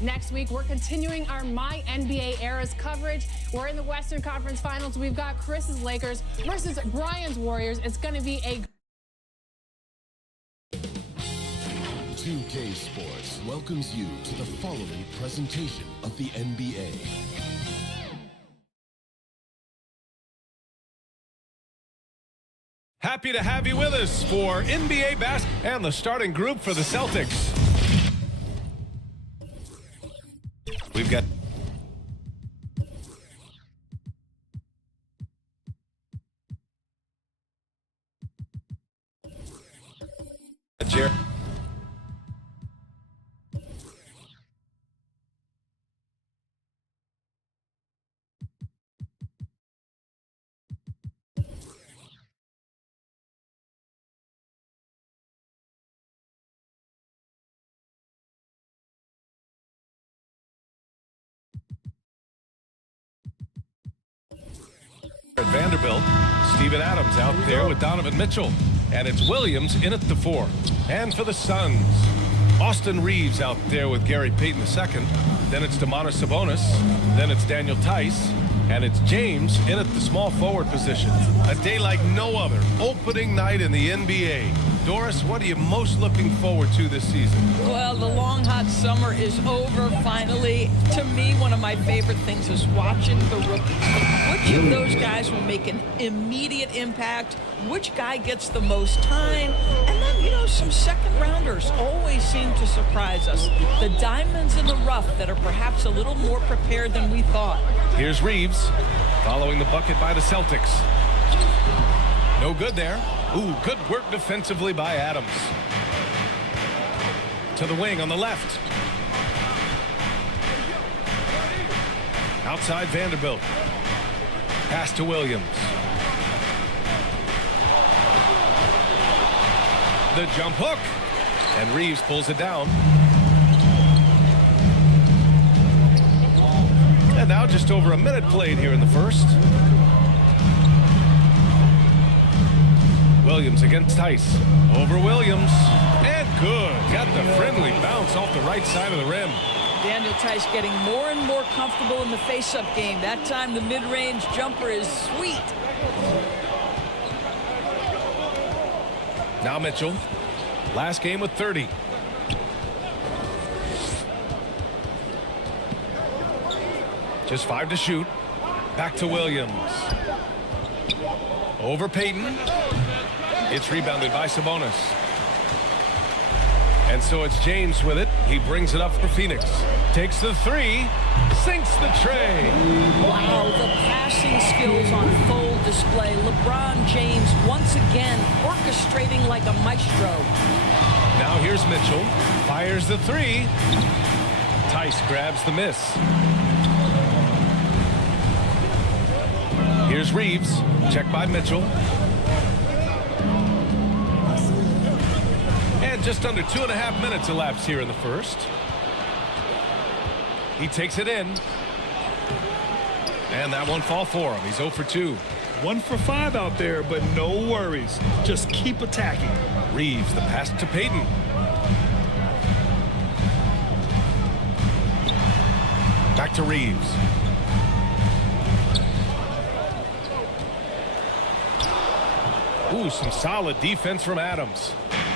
Next week, we're continuing our My NBA Eras coverage. We're in the Western Conference Finals. We've got Chris's Lakers versus Brian's Warriors. It's going to be a 2K Sports welcomes you to the following presentation of the NBA. Happy to have you with us for NBA basketball and the starting group for the Celtics. We've got Jared. At Vanderbilt, Steven Adams out there with Donovan Mitchell. And it's Williams in at the 4. And for the Suns, Austin Reeves out there with Gary Payton II. Then it's Domantas Sabonis. Then it's Daniel Tice. And it's James in at the small forward position. A day like no other. Opening night in the NBA. Doris, what are you most looking forward to this season? Well, the long, hot summer is over finally. To me, one of my favorite things is watching the rookies. Which of those guys will make an immediate impact? Which guy gets the most time? And then, you know, some second rounders always seem to surprise us. The diamonds in the rough that are perhaps a little more prepared than we thought. Here's Reeves following the bucket by the Celtics. No good there. Ooh, good work defensively by Adams. To the wing on the left. Outside Vanderbilt. Pass to Williams. The jump hook. And Reeves pulls it down. And now just over a minute played here in the first. Williams against Tice. Over Williams. And good. Got the friendly bounce off the right side of the rim. Daniel Theis getting more and more comfortable in the face-up game. That time the mid-range jumper is sweet. Now Mitchell. Last game with 30. Just 5 to shoot. Back to Williams. Over Payton. It's rebounded by Sabonis. And so it's James with it. He brings it up for Phoenix. Takes the 3. Sinks the tray. Wow, the passing skills on full display. LeBron James once again orchestrating like a maestro. Now here's Mitchell. Fires the 3. Theis grabs the miss. Here's Reeves. Check by Mitchell. And just under 2.5 minutes elapsed here in the first. He takes it in. And that won't fall for him. He's 0 for 2. 1 for 5 out there, but no worries. Just keep attacking. Reeves, the pass to Payton. Back to Reeves. Ooh, some solid defense from Adams.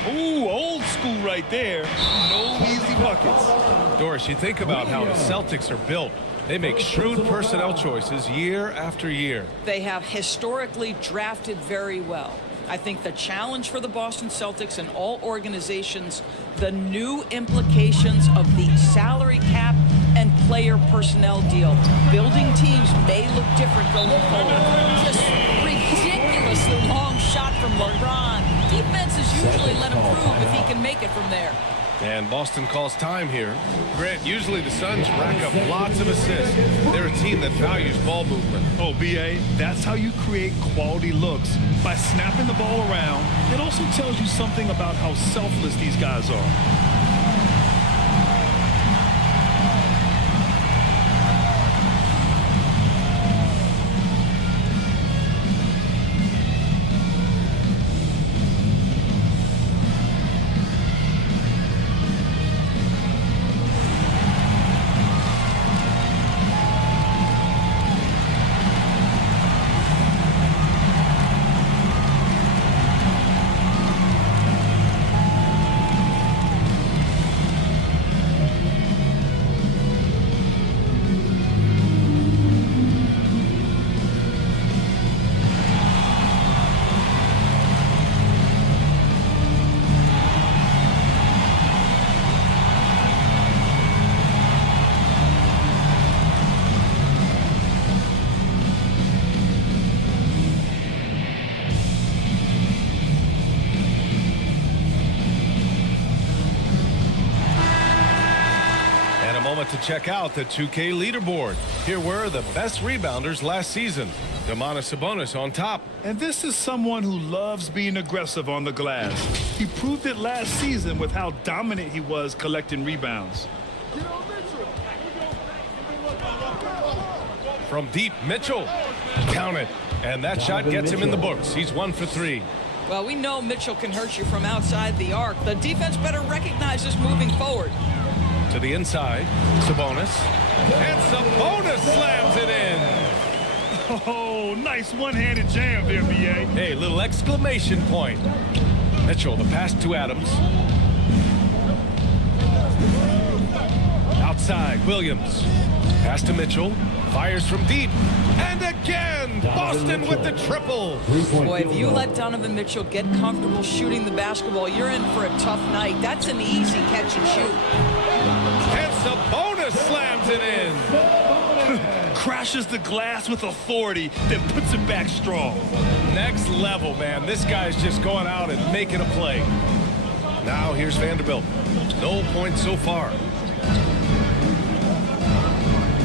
Ooh, old school right there. No easy buckets. Doris, you think about how the Celtics are built. They make shrewd personnel choices year after year. They have historically drafted very well. I think the challenge for the Boston Celtics and all organizations, the new implications of the salary cap and player personnel deal. Building teams may look different going forward. Just ridiculously long shot from LeBron. Defenses usually let him prove if he can make it from there. And Boston calls time here. Grant, usually the Suns rack up lots of assists. They're a team that values ball movement. Oh, B.A., that's how you create quality looks. By snapping the ball around, it also tells you something about how selfless these guys are. To check out the 2K leaderboard. Here were the best rebounders last season. Domantas Sabonis on top. And this is someone who loves being aggressive on the glass. He proved it last season with how dominant he was collecting rebounds. From deep, Mitchell. Count it. And that shot gets him in the books. He's 1 for 3. Well, we know Mitchell can hurt you from outside the arc. The defense better recognize this moving forward. To the inside, Sabonis. And Sabonis slams it in. Oh, nice one-handed jam there, B.A. Hey, little exclamation point. Mitchell, the pass to Adams. Outside, Williams. Pass to Mitchell. Fires from deep. And again, Boston with the triple. Boy, if you let Donovan Mitchell get comfortable shooting the basketball, you're in for a tough night. That's an easy catch and shoot. And Sabonis slams it in. Crashes the glass with authority, then puts it back strong. Next level, man. This guy's just going out and making a play. Now here's Vanderbilt. No points so far.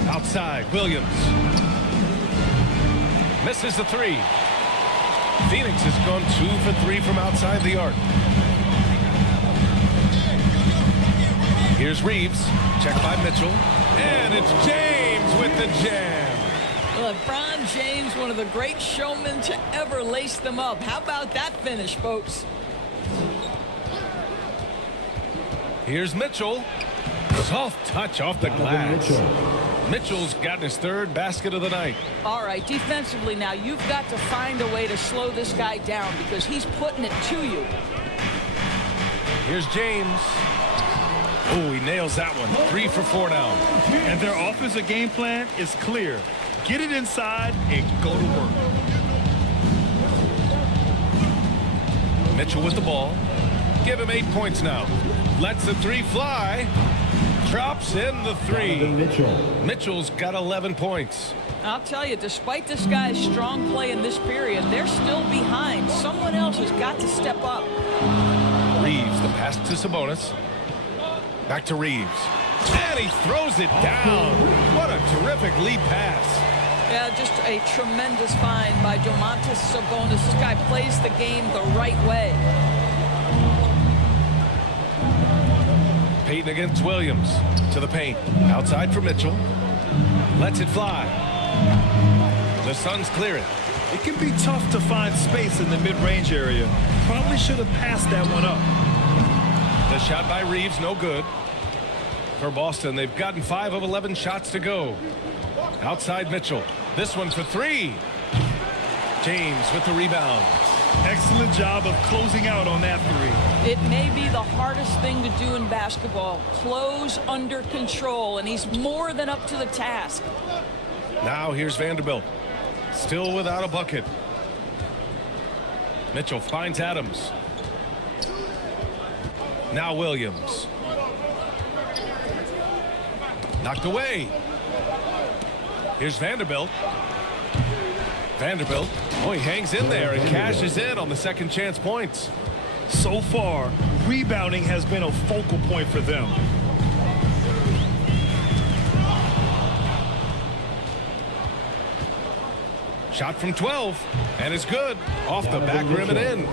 Outside, Williams. Misses the 3. Phoenix has gone 2 for 3 from outside the arc. Here's Reeves. Check by Mitchell. And it's James with the jam. LeBron James, one of the great showmen to ever lace them up. How about that finish, folks? Here's Mitchell. Soft touch off the glass. Mitchell's gotten his third basket of the night. All right, defensively now, you've got to find a way to slow this guy down because he's putting it to you. Here's James. Oh, he nails that one. 3 for 4 now. And their offensive game plan is clear. Get it inside and go to work. Mitchell with the ball. Give him 8 points now. Lets the 3 fly. Drops in the 3. Mitchell's got 11 points. I'll tell you, despite this guy's strong play in this period, they're still behind. Someone else has got to step up. Reeves, the pass to Sabonis. Back to Reeves. And he throws it down. What a terrific lead pass. Yeah, just a tremendous find by Domantas Sabonis. This guy plays the game the right way. Payton against Williams. To the paint. Outside for Mitchell. Lets it fly. The Suns clear it. It can be tough to find space in the mid-range area. Probably should have passed that one up. The shot by Reeves, no good. For Boston, they've gotten 5 of 11 shots to go. Outside Mitchell. This one for 3. James with the rebound. Excellent job of closing out on that 3. It may be the hardest thing to do in basketball. Close under control, and he's more than up to the task. Now here's Vanderbilt. Still without a bucket. Mitchell finds Adams. Now Williams. Knocked away. Here's Vanderbilt. Vanderbilt. Oh, he hangs in there and cashes in on the second chance points. So far, rebounding has been a focal point for them. Shot from 12, and it's good. Off the back rim and in.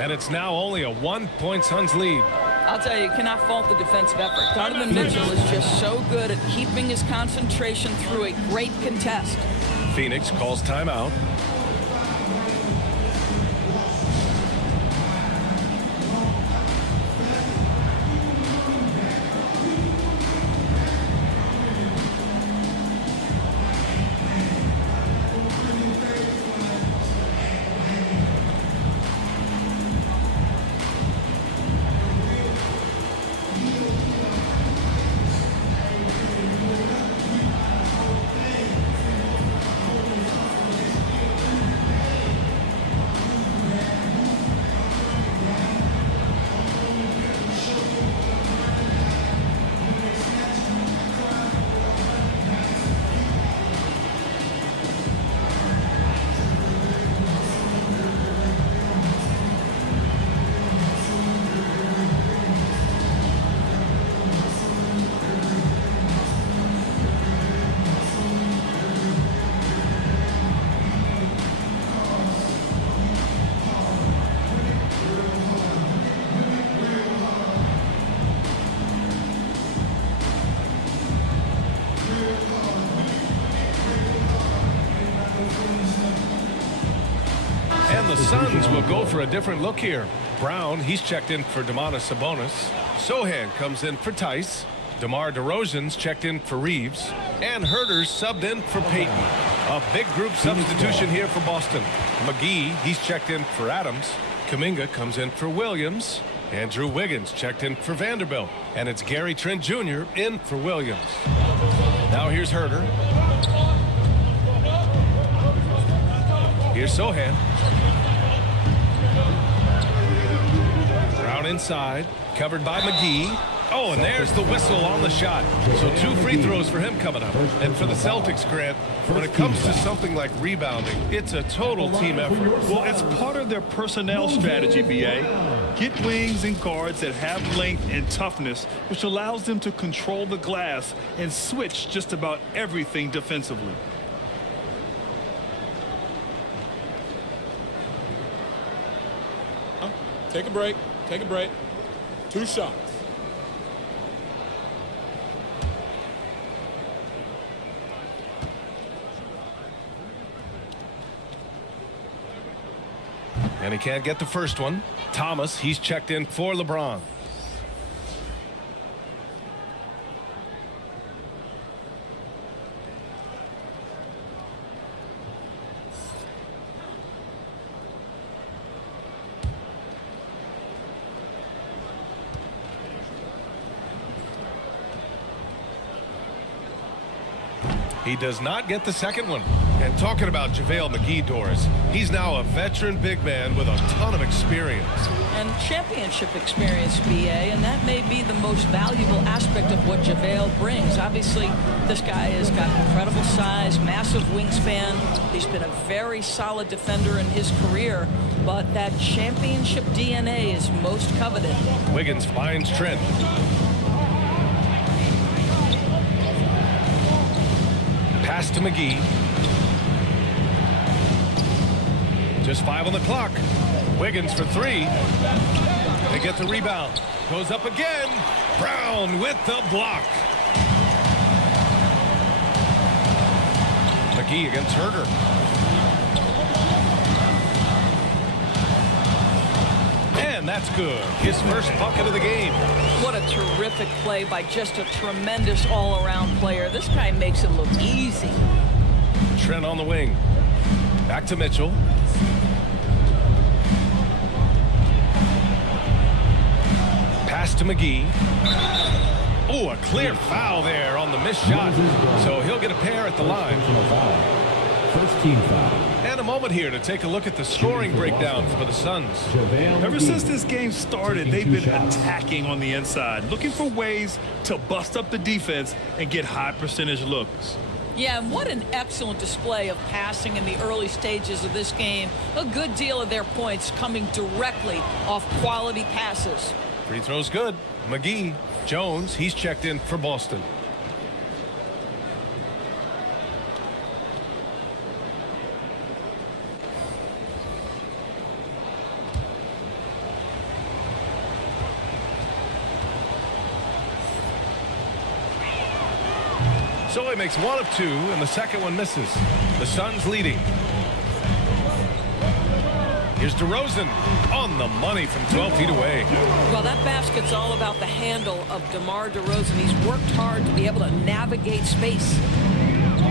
And it's now only a 1-point Suns lead. I'll tell you cannot fault the defensive effort. Donovan Mitchell is just so good at keeping his concentration through a great contest. Phoenix calls timeout. And the Suns will go for a different look here. Brown, he's checked in for Domantas Sabonis. Sohan comes in for Tice. DeMar DeRozan's checked in for Reeves. And Herter's subbed in for Payton. A big group substitution here for Boston. McGee, he's checked in for Adams. Kuminga comes in for Williams. Andrew Wiggins checked in for Vanderbilt. And it's Gary Trent Jr. in for Williams. Now here's Herter. Here's Sohan. Brown inside, covered by McGee. Oh, and there's the whistle on the shot. So 2 free throws for him coming up. And for the Celtics, Grant, when it comes to something like rebounding, it's a total team effort. Well, it's part of their personnel strategy, B.A. Get wings and guards that have length and toughness, which allows them to control the glass and switch just about everything defensively. Take a break. Take a break. 2 shots. And he can't get the first one. Thomas, he's checked in for LeBron. He does not get the second one. And talking about JaVale McGee, Doris, he's now a veteran big man with a ton of experience. And championship experience, BA, and that may be the most valuable aspect of what JaVale brings. Obviously, this guy has got incredible size, massive wingspan. He's been a very solid defender in his career, but that championship DNA is most coveted. Wiggins finds Trent. Pass to McGee. Just 5 on the clock. Wiggins for 3. They get the rebound. Goes up again. Brown with the block. McGee against Herder. And that's good. His first bucket of the game. What a terrific play by just a tremendous all-around player. This guy makes it look easy. Trent on the wing. Back to Mitchell. Pass to McGee. Oh, a clear foul there on the missed shot. So he'll get a pair at the line. First team foul. And a moment here to take a look at the scoring breakdown for the Suns. Ever since this game started, they've been attacking on the inside, looking for ways to bust up the defense and get high percentage looks. Yeah, and what an excellent display of passing in the early stages of this game. A good deal of their points coming directly off quality passes. Free throw's good. McGee. Jones, he's checked in for Boston. So he makes 1 of 2, and the second one misses. The Suns leading. Here's DeRozan on the money from 12 feet away. Well, that basket's all about the handle of DeMar DeRozan. He's worked hard to be able to navigate space.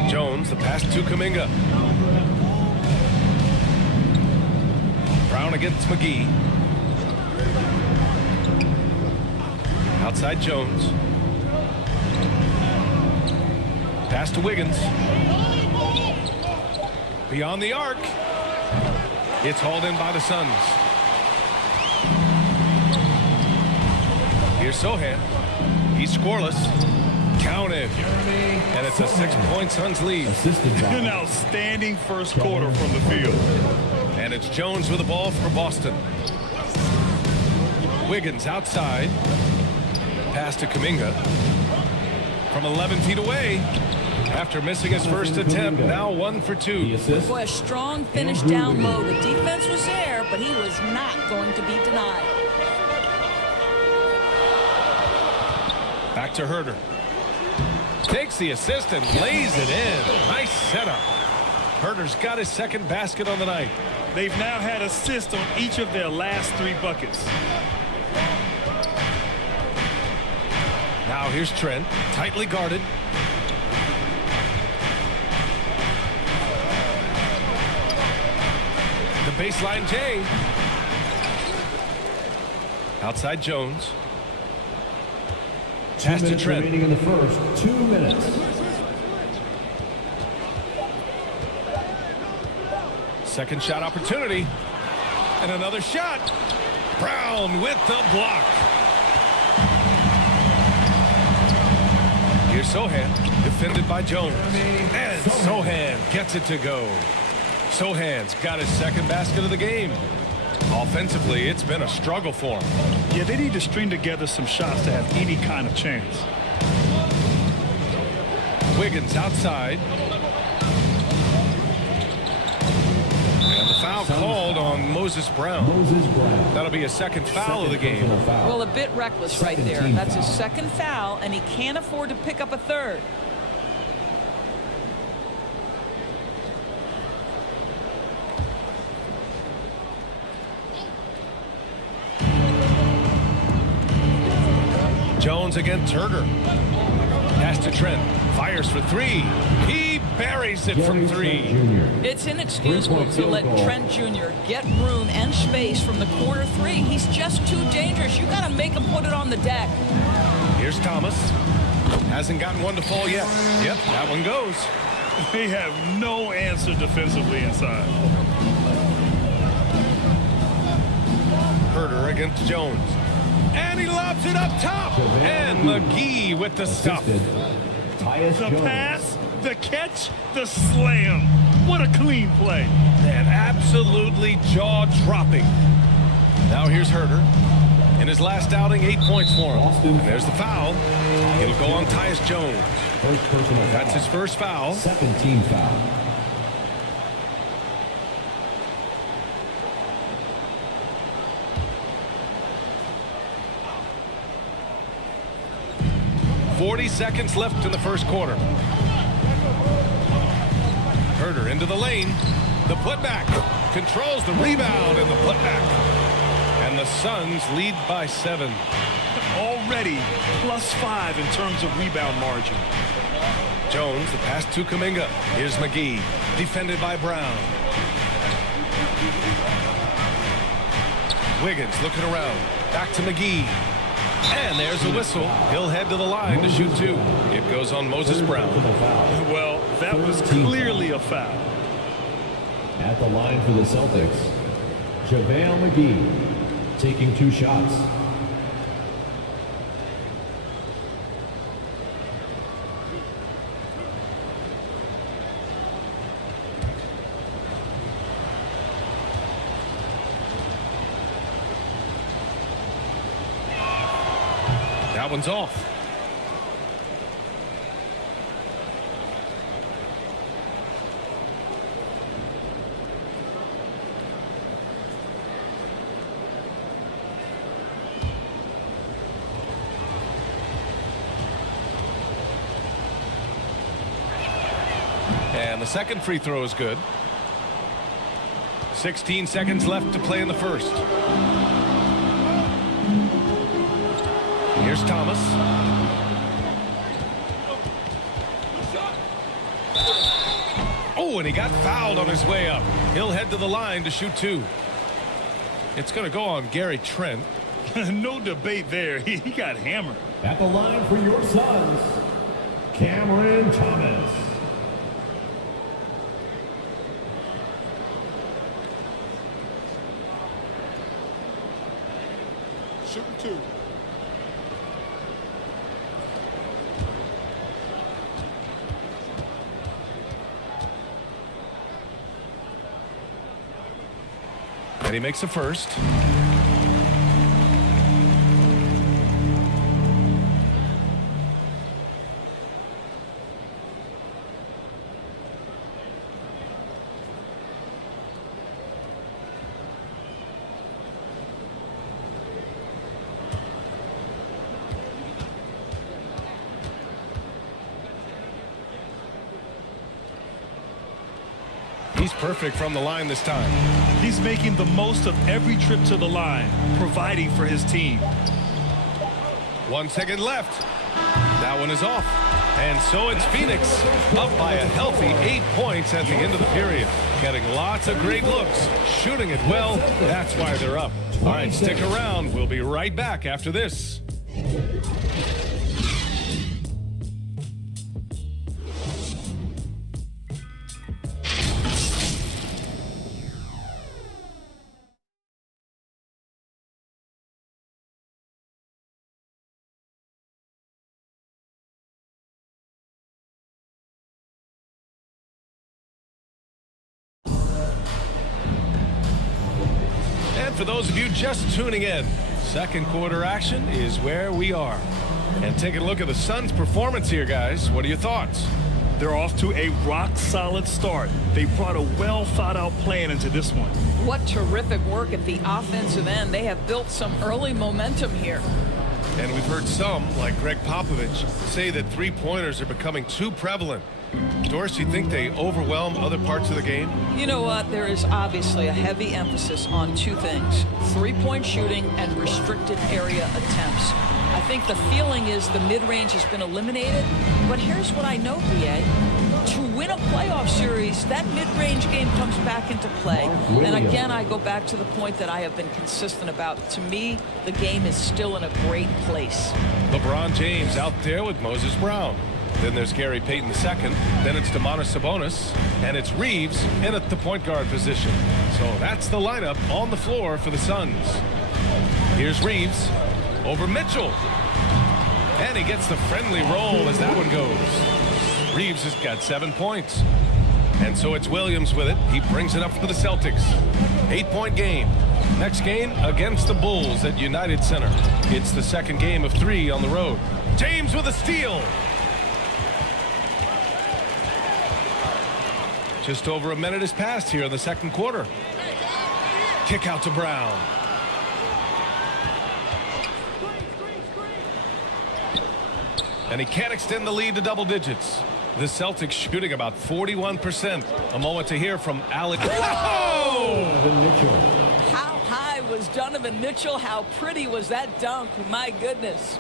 Jones, the pass to Kuminga. Brown against McGee. Outside Jones. Pass to Wiggins. Beyond the arc. It's hauled in by the Suns. Here's Sohan. He's scoreless. Counted. And it's a 6-point Suns lead. An outstanding first quarter from the field. And it's Jones with the ball for Boston. Wiggins outside. Pass to Kuminga. From 11 feet away. After missing his first attempt, now 1 for 2. Boy, a strong finish down low. The defense was there, but he was not going to be denied. Back to Herder. Takes the assist and lays it in. Nice setup. Herder's got his second basket on the night. They've now had assists on each of their last 3 buckets. Now here's Trent, tightly guarded. The baseline J. Outside Jones. Pass to Trent. Remaining in the first 2 minutes. Second shot opportunity. And another shot. Brown with the block. Here's Sohan, defended by Jones. And Sohan gets it to go. Sohan's got his second basket of the game. Offensively, it's been a struggle for him. Yeah, they need to string together some shots to have any kind of chance. Wiggins outside. And the foul called on Moses Brown. That'll be a second foul of the game. Well, a bit reckless right there. That's his second foul, and he can't afford to pick up a third. Jones against Herder. Pass to Trent. Fires for 3. He buries it from 3. It's inexcusable to let Trent Jr. get room and space from the corner 3. He's just too dangerous. You got to make him put it on the deck. Here's Thomas. Hasn't gotten one to fall yet. Yep, that one goes. They have no answer defensively inside. Herder against Jones. And he lobs it up top. And McGee with the stuff. Tyus The Jones. pass, the catch, the slam. What a clean play. And absolutely jaw-dropping. Now here's Herder. In his last outing, 8 points for him. And there's the foul. It'll go on Tyus Jones. First personal foul. That's his first foul. Second team foul. .40 seconds left in the first quarter. Herder into the lane. The putback. Controls the rebound and the putback. And the Suns lead by 7. Already +5 in terms of rebound margin. Jones, the pass to Kuminga. Here's McGee, defended by Brown. Wiggins looking around. Back to McGee. And there's a whistle. He'll head to the line to shoot 2. It goes on Moses Brown. Well, that was clearly a foul. At the line for the Celtics, JaVale McGee taking 2 shots. That one's off. And the second free throw is good. 16 seconds left to play in the first. Here's Thomas. Oh, and he got fouled on his way up. He'll head to the line to shoot 2. It's going to go on Gary Trent. No debate there. He got hammered. At the line for your Suns, Cameron Thomas. Shooting 2. And he makes a first. He's perfect from the line this time. He's making the most of every trip to the line, providing for his team. 1 second left. That one is off. And so it's Phoenix up by a healthy 8 points at the end of the period. Getting lots of great looks. Shooting it well. That's why they're up. All right, stick around. We'll be right back after this. And for those of you just tuning in, second quarter action is where we are. And taking a look at the Suns' performance here, guys. What are your thoughts? They're off to a rock-solid start. They brought a well-thought-out plan into this one. What terrific work at the offensive end. They have built some early momentum here. And we've heard some, like Greg Popovich, say that three-pointers are becoming too prevalent. Dorsey, think they overwhelm other parts of the game? You know what? There is obviously a heavy emphasis on 2 things: three-point shooting and restricted area attempts. I think the feeling is the mid-range has been eliminated. But here's what I know, BA. To win a playoff series, that mid-range game comes back into play. And again, I go back to the point that I have been consistent about. To me, the game is still in a great place. LeBron James out there with Moses Brown. Then there's Gary Payton II. Then it's Domantas Sabonis. And it's Reeves in at the point guard position. So that's the lineup on the floor for the Suns. Here's Reeves over Mitchell. And he gets the friendly roll as that one goes. Reeves has got 7 points. And so it's Williams with it. He brings it up for the Celtics. 8-point game. Next game against the Bulls at United Center. It's the second game of 3 on the road. James with a steal. Just over a minute has passed here in the second quarter. Kick out to Brown. And he can't extend the lead to double digits. The Celtics shooting about 41%. A moment to hear from Alex. How high was Donovan Mitchell? How pretty was that dunk? My goodness.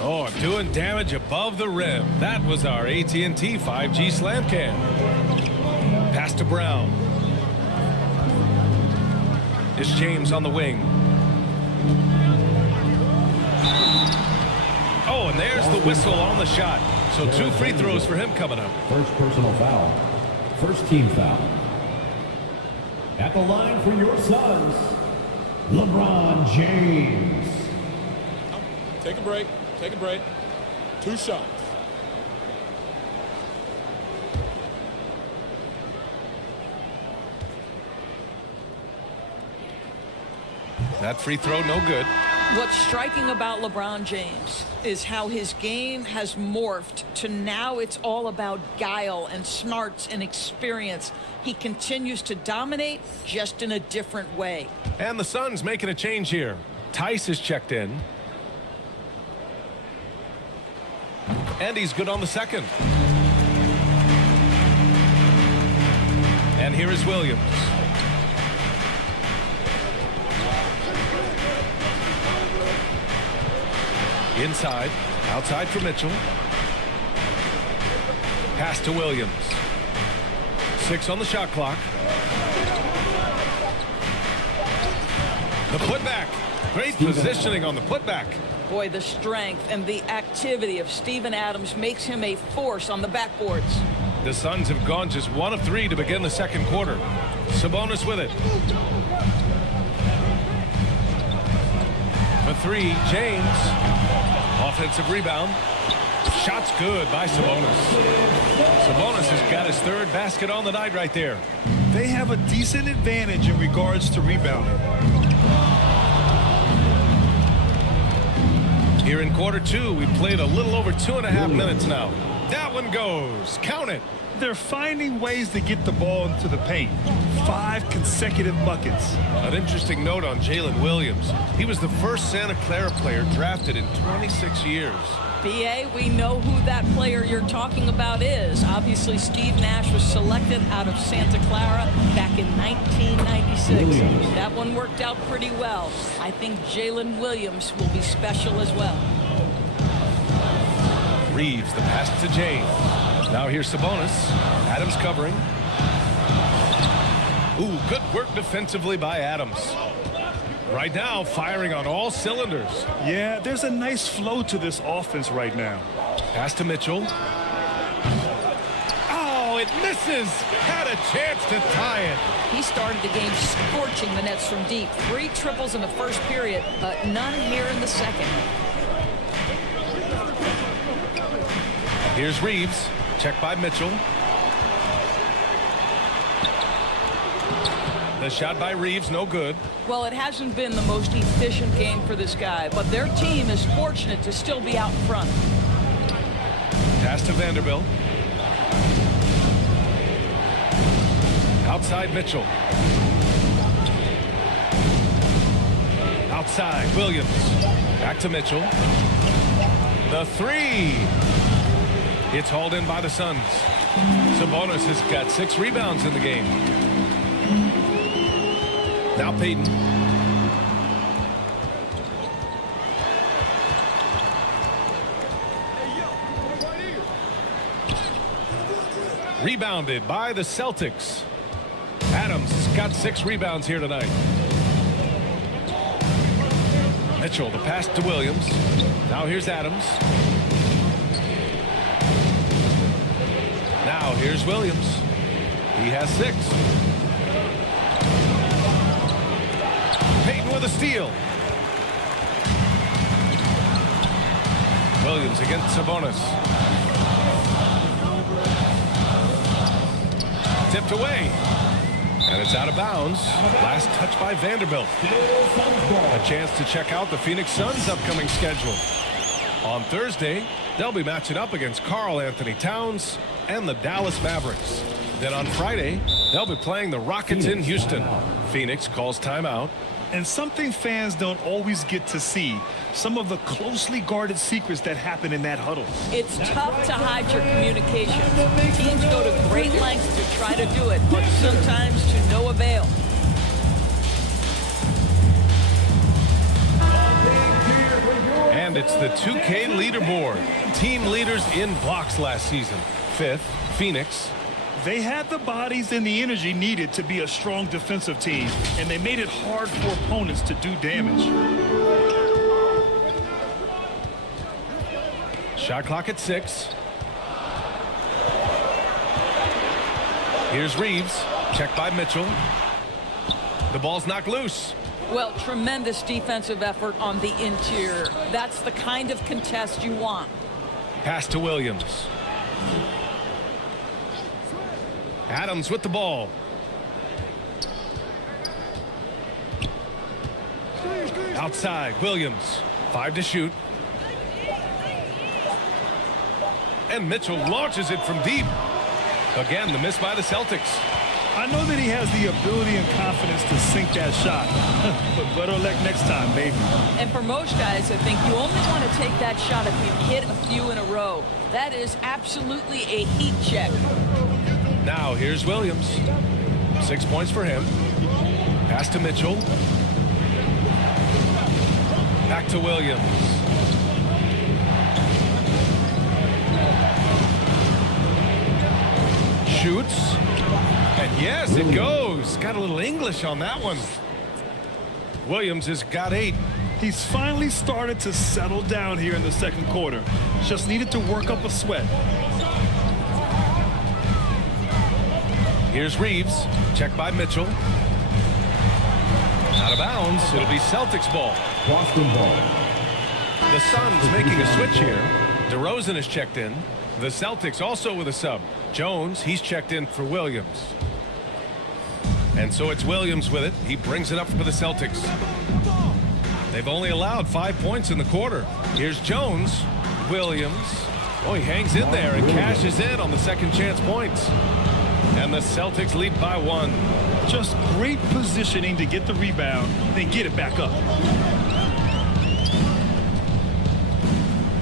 Oh, doing damage above the rim. That was our AT&T 5G slam cam. Pass to Brown. It's James on the wing. Oh, and there's the whistle on the shot. So 2 free throws for him coming up. First personal foul. First team foul. At the line for your Suns, LeBron James. Take a break. Take a break. 2 shots. That free throw, no good. What's striking about LeBron James is how his game has morphed to now it's all about guile and smarts and experience. He continues to dominate, just in a different way. And the Suns making a change here. Tice is checked in. And he's good on the second. And here is Williams. Inside, outside for Mitchell. Pass to Williams. 6 on the shot clock. The putback. Great positioning on the putback. Boy, the strength and the activity of Steven Adams makes him a force on the backboards. The Suns have gone just 1 of 3 to begin the second quarter. Sabonis with it. For 3, James. Offensive rebound. Shot's good by Sabonis. Sabonis has got his 3rd basket on the night right there. They have a decent advantage in regards to rebounding. Here in quarter 2, we played a little over 2.5 minutes now. That one goes. Count it. They're finding ways to get the ball into the paint. 5 consecutive buckets. An interesting note on Jalen Williams. He was the first Santa Clara player drafted in 26 years. BA, we know who that player you're talking about is. Obviously, Steve Nash was selected out of Santa Clara back in 1996. That one worked out pretty well. I think Jalen Williams will be special as well. Reeves, the pass to James. Now here's Sabonis. Adams covering. Ooh, good work defensively by Adams. Right now, firing on all cylinders. Yeah, there's a nice flow to this offense right now. Pass to Mitchell. Oh, it misses. Had a chance to tie it. He started the game scorching the nets from deep. 3 triples in the first period, but none here in the second. Here's Reeves. Checked by Mitchell. The shot by Reeves, no good. Well, it hasn't been the most efficient game for this guy, but their team is fortunate to still be out in front. Pass to Vanderbilt. Outside Mitchell. Outside Williams. Back to Mitchell. The 3. It's hauled in by the Suns. Sabonis has got 6 rebounds in the game. Now Payton. Rebounded by the Celtics. Adams has got 6 rebounds here tonight. Mitchell, the pass to Williams. Now here's Adams. Now here's Williams. He has 6. Payton with a steal. Williams against Sabonis. Tipped away. And it's out of bounds. Last touch by Vanderbilt. A chance to check out the Phoenix Suns' upcoming schedule. On Thursday, they'll be matching up against Karl Anthony Towns and the Dallas Mavericks. Then on Friday, they'll be playing the Rockets in Houston. Phoenix calls timeout. And something fans don't always get to see, some of the closely guarded secrets that happen in that huddle. It's tough to hide your communications. Teams go to great lengths to try to do it, but sometimes to no avail. And it's the 2K leaderboard. Team leaders in blocks last season. 5th, Phoenix. They had the bodies and the energy needed to be a strong defensive team, and they made it hard for opponents to do damage. Shot clock at 6. Here's Reeves. Checked by Mitchell. The ball's knocked loose. Well, tremendous defensive effort on the interior. That's the kind of contest you want. Pass to Williams. Adams with the ball. Outside, Williams. 5 to shoot. And Mitchell launches it from deep. Again, the miss by the Celtics. I know that he has the ability and confidence to sink that shot, but better luck next time, baby. And for most guys, I think you only want to take that shot if you hit a few in a row. That is absolutely a heat check. Now here's Williams. 6 points for him. Pass to Mitchell. Back to Williams. Shoots. And yes, it goes. Got a little English on that one. Williams has got 8. He's finally started to settle down here in the second quarter. Just needed to work up a sweat. Here's Reeves. Checked by Mitchell. Out of bounds. It'll be Celtics ball. Boston ball. The Suns making a switch here. DeRozan is checked in. The Celtics also with a sub. Jones, he's checked in for Williams. And so it's Williams with it. He brings it up for the Celtics. They've only allowed 5 points in the quarter. Here's Jones. Williams. Oh, he hangs in there and cashes in on the second chance points. And the Celtics lead by 1. Just great positioning to get the rebound, then get it back up.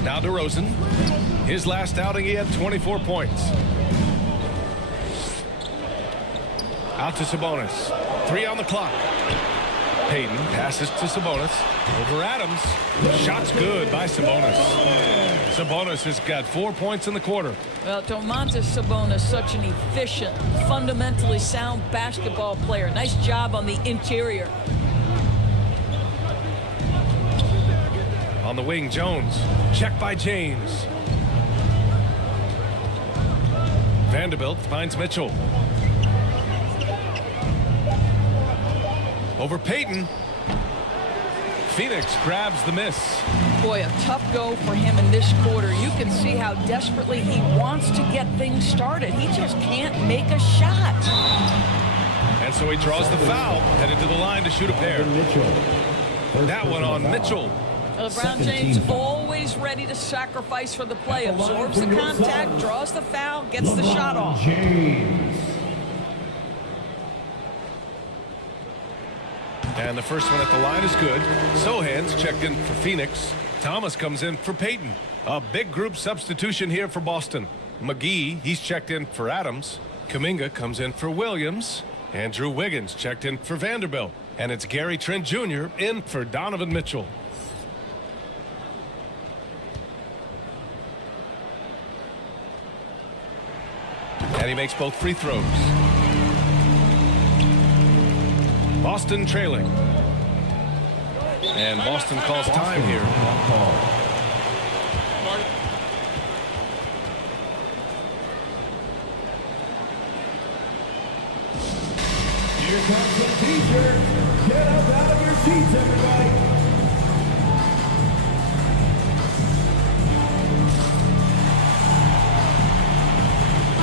Now DeRozan. His last outing, he had 24 points. Out to Sabonis. 3 on the clock. Payton passes to Sabonis. Over Adams. Shot's good by Sabonis. Sabonis has got 4 points in the quarter. Well, Domantas Sabonis, such an efficient, fundamentally sound basketball player. Nice job on the interior. On the wing, Jones. Checked by James. Vanderbilt finds Mitchell. Over Payton. Phoenix grabs the miss. Boy, a tough go for him in this quarter. You can see how desperately he wants to get things started. He just can't make a shot. And so he draws the foul, headed to the line to shoot a pair. That one on Mitchell. LeBron James always ready to sacrifice for the play. Absorbs the contact, draws the foul, gets the shot off. And the first one at the line is good. Sohan's checked in for Phoenix. Thomas comes in for Payton. A big group substitution here for Boston. McGee, he's checked in for Adams. Kuminga comes in for Williams. Andrew Wiggins checked in for Vanderbilt. And it's Gary Trent Jr. in for Donovan Mitchell. And he makes both free throws. Boston trailing. And Boston calls time here. Here comes the teacher. Get up out of your seats, everybody.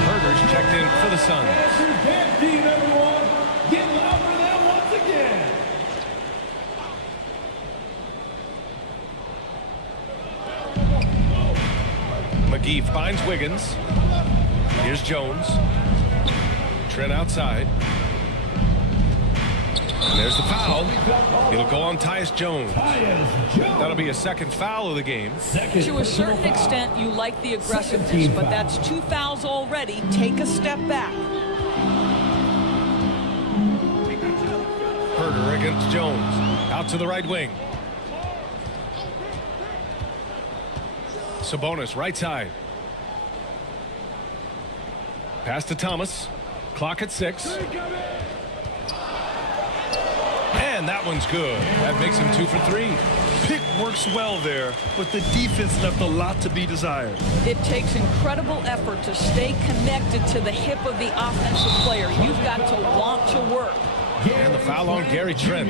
Herder's checked in for the Suns. That's your dance team, everyone. Get louder than once again. McGee finds Wiggins. Here's Jones. Trent outside. And there's the foul. It'll go on Tyus Jones. That'll be a second foul of the game. To a certain extent, you like the aggressiveness, but that's 2 fouls already. Take a step back. Herder against Jones. Out to the right wing. Sabonis right side. Pass to Thomas. Clock at 6. And that one's good. That makes him 2 for 3. Pick works well there, but the defense left a lot to be desired. It takes incredible effort to stay connected to the hip of the offensive player. You've got to want to work. And the foul on Gary Trent.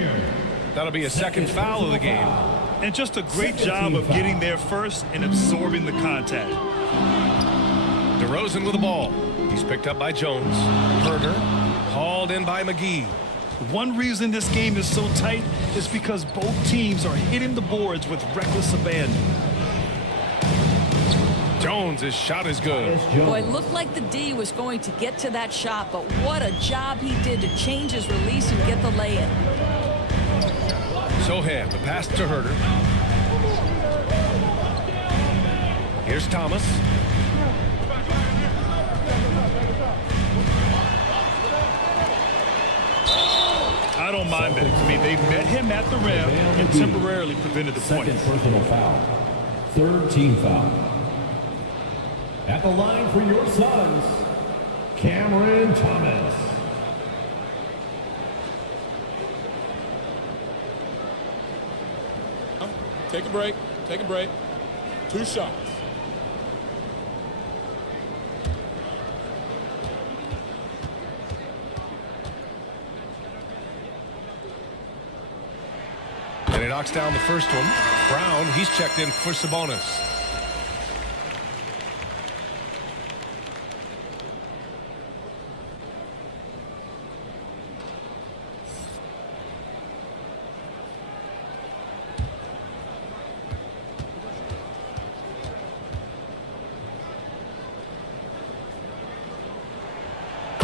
That'll be a second foul of the game. And just a great job of getting there first and absorbing the contact. DeRozan with the ball. He's picked up by Jones. Herder hauled in by McGee. One reason this game is so tight is because both teams are hitting the boards with reckless abandon. Jones' shot is good. Boy, it looked like the D was going to get to that shot, but what a job he did to change his release and get the lay-in. Sohan, the pass to Herder. Here's Thomas. I don't mind that. I mean, they met him at the rim and temporarily prevented the Second points. personal foul. Third team foul. At the line for your Suns, Cameron Thomas. Take a break. Take a break. 2 shots. And he knocks down the first one. Brown, he's checked in for Sabonis.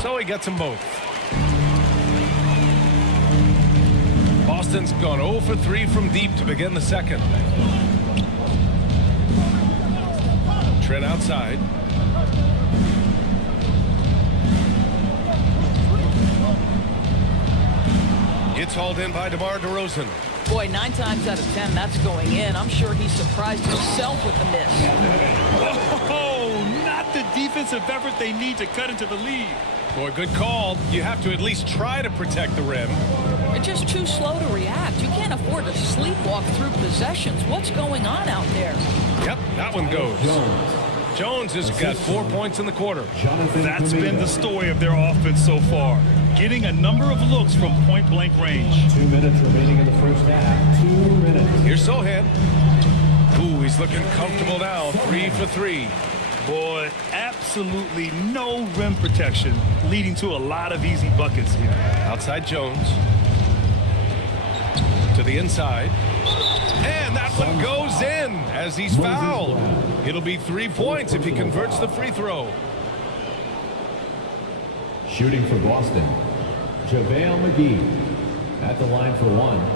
So he gets them both. Boston's gone 0 for 3 from deep to begin the second. Trent outside. It's hauled in by DeMar DeRozan. Boy, 9 times out of 10, that's going in. I'm sure he surprised himself with the miss. Oh, not the defensive effort they need to cut into the lead. Boy, good call. You have to at least try to protect the rim. They're just too slow to react. You can't afford to sleepwalk through possessions. What's going on out there? Yep, that one goes. Jones has got 4 points in the quarter. That's been the story of their offense so far. Getting a number of looks from point-blank range. 2 minutes remaining in the first half. 2 minutes. Here's Sohan. Ooh, he's looking comfortable now. 3 for 3. Boy, absolutely no rim protection, leading to a lot of easy buckets here. Outside Jones. To the inside. And that one goes in as he's fouled. It'll be 3 points if he converts the free throw. Shooting for Boston, JaVale McGee. At the line for 1.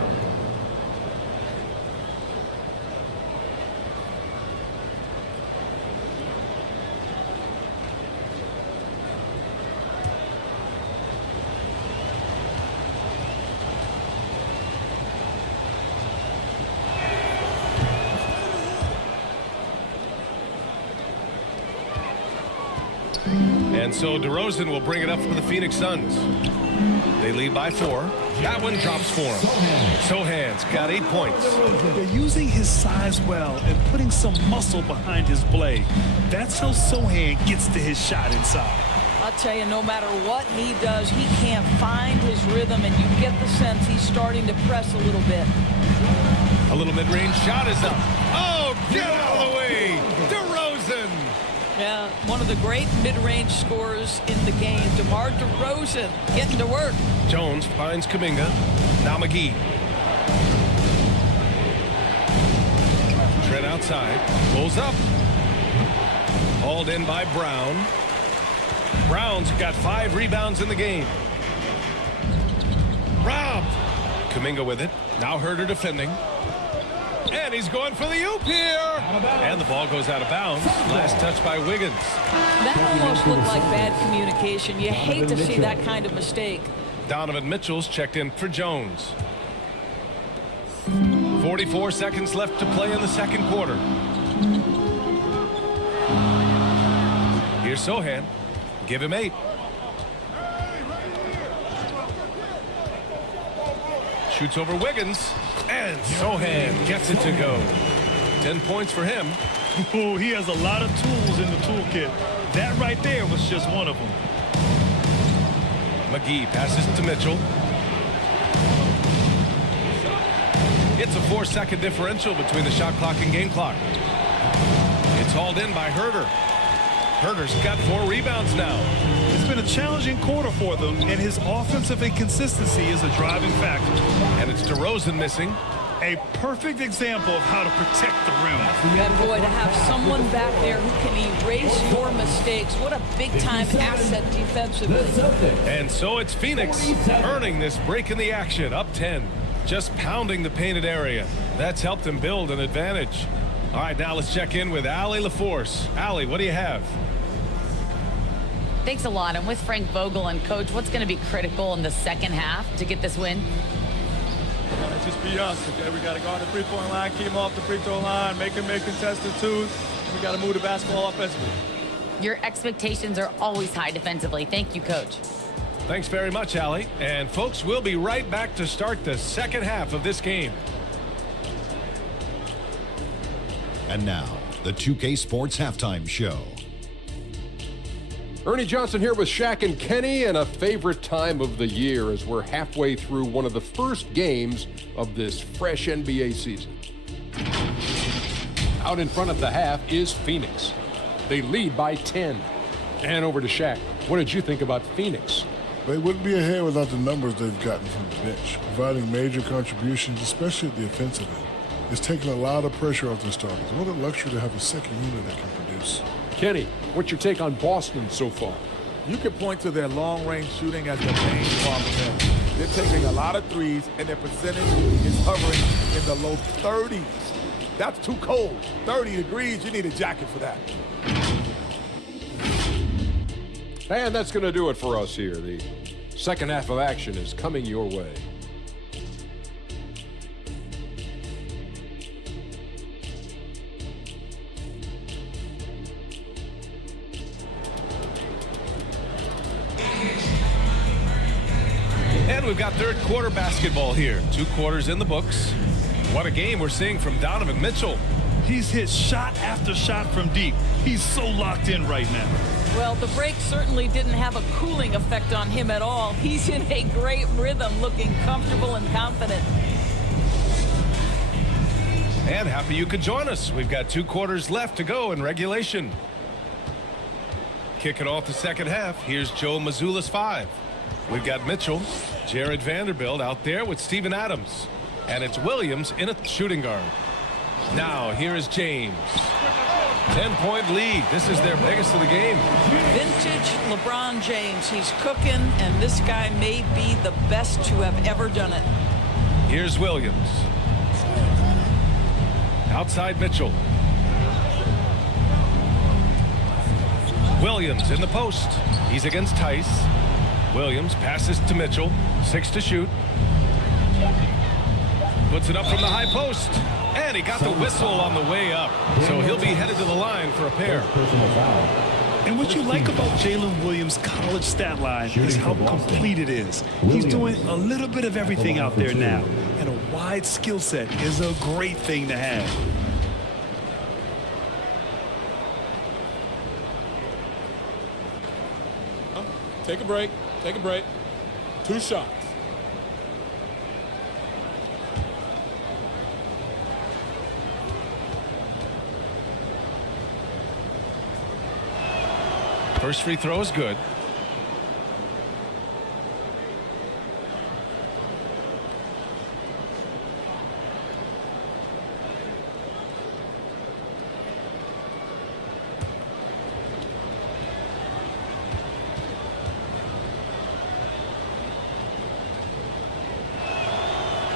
And so DeRozan will bring it up for the Phoenix Suns. They lead by 4. That one drops for him. Sohan's got 8 points. They're using his size well and putting some muscle behind his blade. That's how Sohan gets to his shot inside. I'll tell you, no matter what he does, he can't find his rhythm, and you get the sense he's starting to press a little bit. A little mid-range shot is up. Oh, get out of the way! DeRozan! Yeah, one of the great mid-range scorers in the game, DeMar DeRozan, getting to work. Jones finds Kuminga. Now McGee. Trent outside. Pulls up. Hauled in by Brown. Brown's got 5 rebounds in the game. Robbed. Kuminga with it. Now Herter defending. And he's going for the oop here. And the ball goes out of bounds. Last touch by Wiggins. That almost looked like bad communication. You hate to see that kind of mistake. Donovan Mitchell's checked in for Jones. 44 seconds left to play in the second quarter. Here's Sohan. Give him 8. Shoots over Wiggins. And Sohan gets it to go. 10 points for him. Ooh, he has a lot of tools in the toolkit. That right there was just one of them. McGee passes to Mitchell. It's a 4-second differential between the shot clock and game clock. It's hauled in by Herter. Herter's got 4 rebounds now. It's been a challenging quarter for them, and his offensive inconsistency is a driving factor. And it's DeRozan missing. A perfect example of how to protect the rim. And boy, to have someone back there who can erase your mistakes, what a big-time asset defensively. And so it's Phoenix earning this break in the action, up 10. Just pounding the painted area. That's helped him build an advantage. All right, now let's check in with Allie LaForce. Allie, what do you have? Thanks a lot. I'm with Frank Vogel. And Coach, what's going to be critical in the second half to get this win? Just be us, okay? We got to go on the three-point line, keep them off the free throw line, make them make contested twos, and we got to move the basketball offensively. Your expectations are always high defensively. Thank you, Coach. Thanks very much, Allie. And folks, we'll be right back to start the second half of this game. And now, the 2K Sports Halftime Show. Ernie Johnson here with Shaq and Kenny, and a favorite time of the year as we're halfway through one of the first games of this fresh NBA season. Out in front of the half is Phoenix. They lead by 10. And over to Shaq. What did you think about Phoenix? They wouldn't be ahead without the numbers they've gotten from the bench, providing major contributions, especially at the offensive end. It's taken a lot of pressure off the starters. What a luxury to have a second unit that can produce. Kenny, what's your take on Boston so far? You can point to their long-range shooting as the main problem. They're taking a lot of threes, and their percentage is hovering in the low 30s. That's too cold. 30 degrees, you need a jacket for that. And that's going to do it for us here. The second half of action is coming your way. And we've got third quarter basketball here. 2 quarters in the books. What a game we're seeing from Donovan Mitchell. He's hit shot after shot from deep. He's so locked in right now. Well, the break certainly didn't have a cooling effect on him at all. He's in a great rhythm, looking comfortable and confident. And happy you could join us. We've got 2 quarters left to go in regulation. Kicking off the second half, here's Joe Mazzulla's 5. We've got Mitchell, Jared Vanderbilt out there with Steven Adams. And it's Williams in a shooting guard. Now, here is James. 10-point lead. This is their biggest of the game. Vintage LeBron James. He's cooking, and this guy may be the best to have ever done it. Here's Williams. Outside Mitchell. Williams in the post. He's against Tice. Williams passes to Mitchell. 6 to shoot. Puts it up from the high post. And he got the whistle on the way up. So he'll be headed to the line for a pair. Personal foul. And what you like about Jalen Williams' college stat line is how complete it is. He's doing a little bit of everything out there now, and a wide skill set is a great thing to have. Take a break. Take a break. 2 shots. First free throw is good.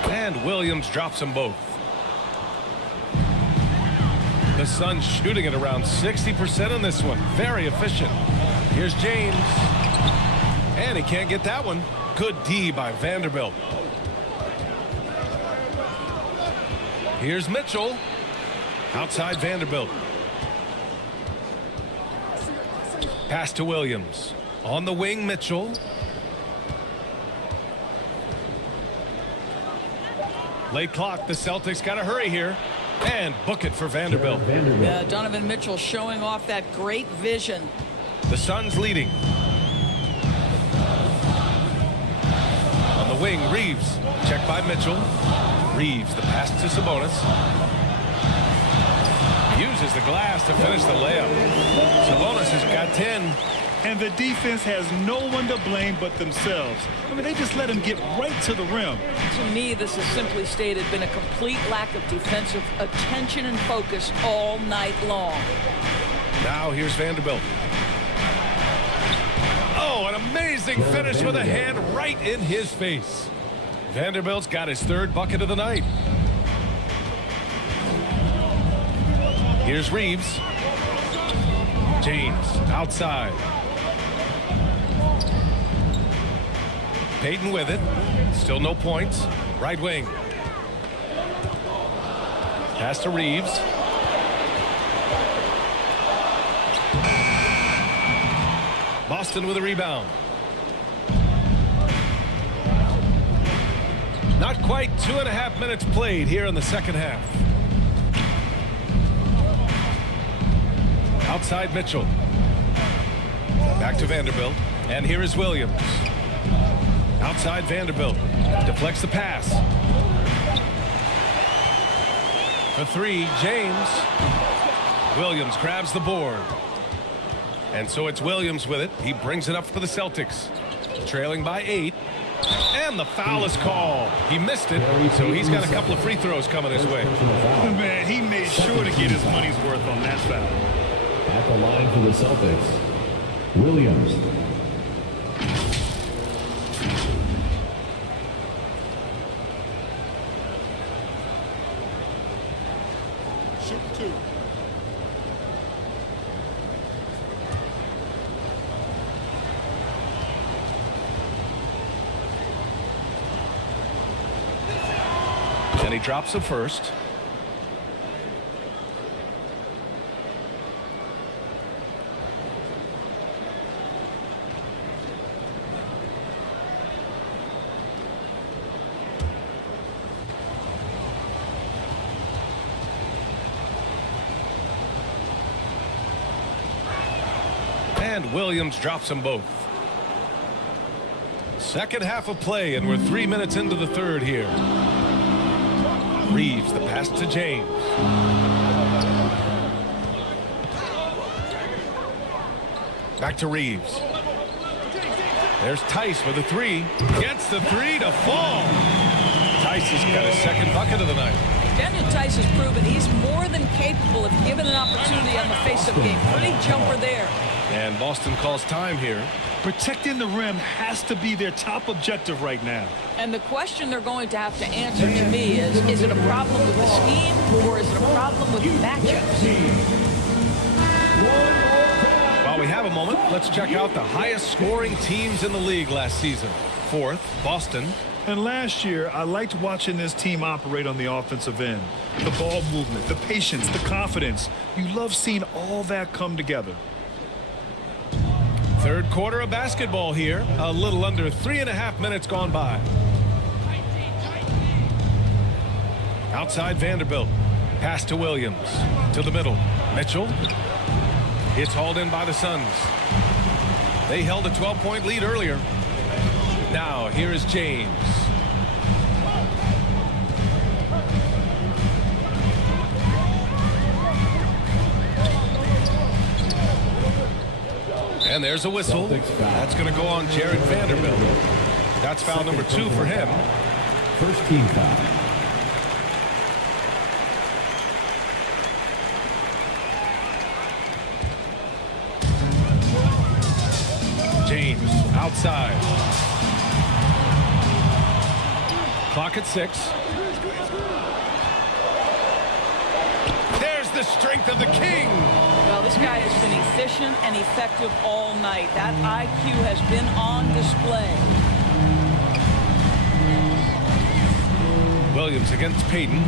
And Williams drops them both. The Suns shooting at around 60% on this one. Very efficient. Here's James. And he can't get that one. Good D by Vanderbilt. Here's Mitchell. Outside Vanderbilt. Pass to Williams. On the wing, Mitchell. Late clock. The Celtics got to hurry here. And book it for Vanderbilt. Yeah, Donovan Mitchell showing off that great vision. The Suns leading. On the wing, Reeves. Checked by Mitchell. Reeves, the pass to Sabonis. Uses the glass to finish the layup. Sabonis has got 10. And the defense has no one to blame but themselves. I mean, they just let him get right to the rim. To me, this has simply stated been a complete lack of defensive attention and focus all night long. Now here's Vanderbilt. Oh, an amazing finish with a hand right in his face. Vanderbilt's got his 3rd bucket of the night. Here's Reeves. James outside. Payton with it. Still no points. Right wing. Pass to Reeves. Boston with a rebound. Not quite 2.5 minutes played here in the second half. Outside Mitchell. Back to Vanderbilt. And here is Williams. Outside Vanderbilt. Deflects the pass. For 3, James. Williams grabs the board. And so it's Williams with it. He brings it up for the Celtics. Trailing by 8. And the foul is called. He missed it, so he's got a couple of free throws coming his way. Man, he made sure to get his money's worth on that foul. At the line for the Celtics, Williams. Shoot 2. And he drops the first. And Williams drops them both. Second half of play, and we're 3 minutes into the third here. Reeves, the pass to James. Back to Reeves. There's Tice with a 3. Gets the 3 to fall. Tice has got his 2nd bucket of the night. Daniel Tice has proven he's more than capable if given an opportunity on the face-up game. Pretty jumper there. And Boston calls time here. Protecting the rim has to be their top objective right now. And the question they're going to have to answer to me is it a problem with the scheme or is it a problem with the matchups? While we have a moment, let's check out the highest scoring teams in the league last season. 4th, Boston. And last year, I liked watching this team operate on the offensive end. The ball movement, the patience, the confidence. You love seeing all that come together. Third quarter of basketball here. A little under 3.5 minutes gone by. Outside Vanderbilt. Pass to Williams. To the middle. Mitchell. It's hauled in by the Suns. They held a 12-point lead earlier. Now here is James. And there's a whistle. That's going to go on Jared Vanderbilt. That's foul number 2 for him. First team foul. James outside. Clock at 6. There's the strength of the King. Well, this guy has been efficient and effective all night. That IQ has been on display. Williams against Payton.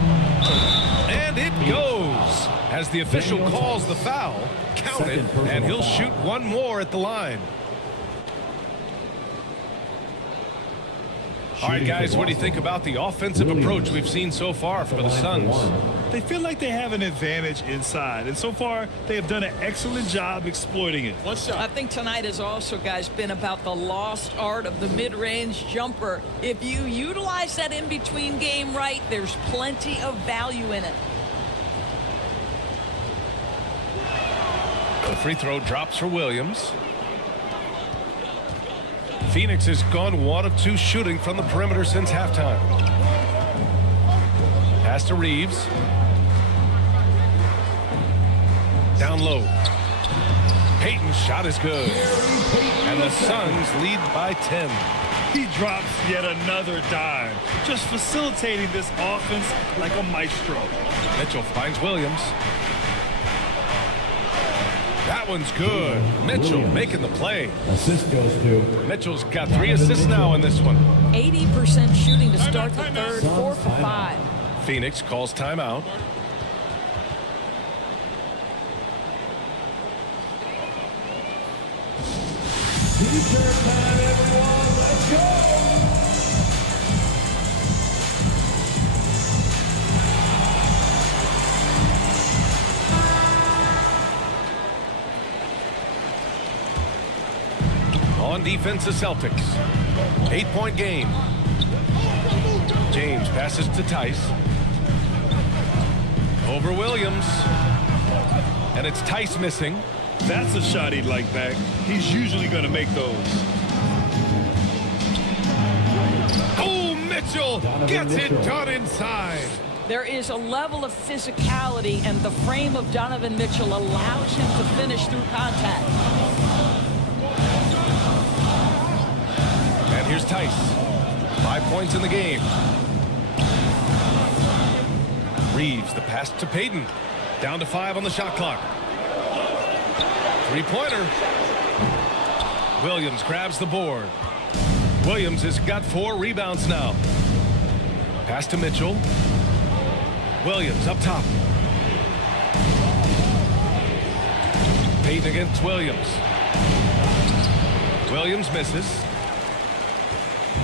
And it goes. As the official calls the foul, count it, and he'll shoot one more at the line. All right, guys, what do you think about the offensive approach we've seen so far for the Suns? They feel like they have an advantage inside, and so far they have done an excellent job exploiting it. I think tonight has also, guys, been about the lost art of the mid-range jumper. If you utilize that in-between game right, there's plenty of value in it. The free throw drops for Williams. Phoenix has gone 1 of 2 shooting from the perimeter since halftime. Pass to Reeves. Down low. Payton's shot is good. And the Suns lead by 10. He drops yet another dime, just facilitating this offense like a maestro. Mitchell finds Williams. That one's good. Mitchell making the play. Assist goes to Mitchell's got 3 assists now in this one. 80% shooting to start the third, 4 for 5. Phoenix calls timeout. T-shirt time, everyone. Let's go. On defense, the Celtics. 8-point game. James passes to Tice. Over Williams. And it's Tice missing. That's a shot he'd like back. He's usually going to make those. Oh, Mitchell gets it done inside. There is a level of physicality, and the frame of Donovan Mitchell allows him to finish through contact. And here's Tice. 5 points in the game. Reeves, the pass to Payton. Down to 5 on the shot clock. 3-pointer. Williams grabs the board. Williams has got 4 rebounds now. Pass to Mitchell. Williams up top. Payton against Williams. Williams misses.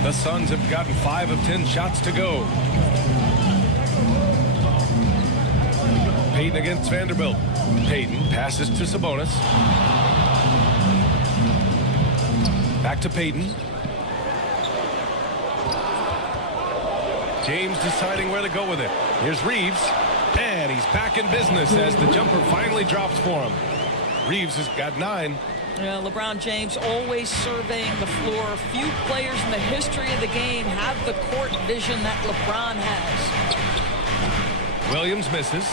The Suns have gotten 5 of 10 shots to go. Payton against Vanderbilt. Payton passes to Sabonis. Back to Payton. James deciding where to go with it. Here's Reeves. And he's back in business as the jumper finally drops for him. Reeves has got 9. Yeah, LeBron James always surveying the floor. Few players in the history of the game have the court vision that LeBron has. Williams misses.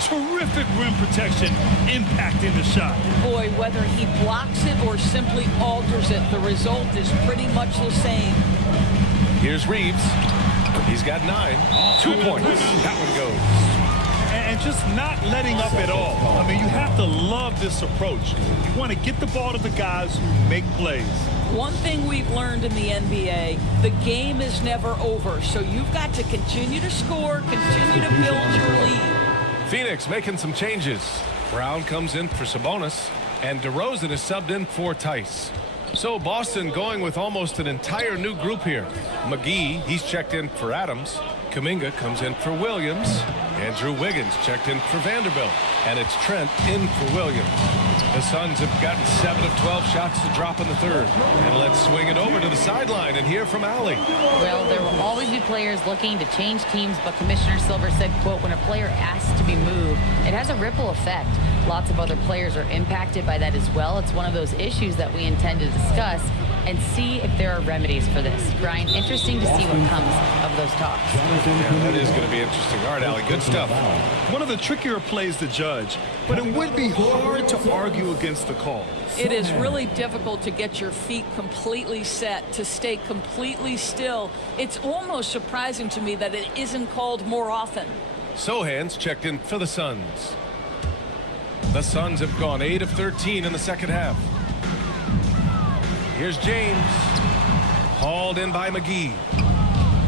Terrific rim protection, impacting the shot. Boy, whether he blocks it or simply alters it, the result is pretty much the same. Here's Reeves. He's got 9. 2 points. That one goes. And just not letting up at all. I mean, you have to love this approach. You want to get the ball to the guys who make plays. One thing we've learned in the NBA, the game is never over. So you've got to continue to score, continue to build your lead. Phoenix making some changes. Brown comes in for Sabonis. And DeRozan is subbed in for Tice. So Boston going with almost an entire new group here. McGee, he's checked in for Adams. Kuminga comes in for Williams. Andrew Wiggins checked in for Vanderbilt. And it's Trent in for Williams. The Suns have gotten 7 of 12 shots to drop in the third. And let's swing it over to the sideline and hear from Allie. Well, there will always be players looking to change teams, but Commissioner Silver said, quote, when a player asks to be moved, it has a ripple effect. Lots of other players are impacted by that as well. It's one of those issues that we intend to discuss and see if there are remedies for this. Brian, interesting to see what comes of those talks. Yeah, that is going to be interesting. All right, Allie, good stuff. One of the trickier plays to judge, but it would be hard to argue against the call. It is really difficult to get your feet completely set, to stay completely still. It's almost surprising to me that it isn't called more often. Sohan's checked in for the Suns. The Suns have gone 8 of 13 in the second half. Here's James. Hauled in by McGee.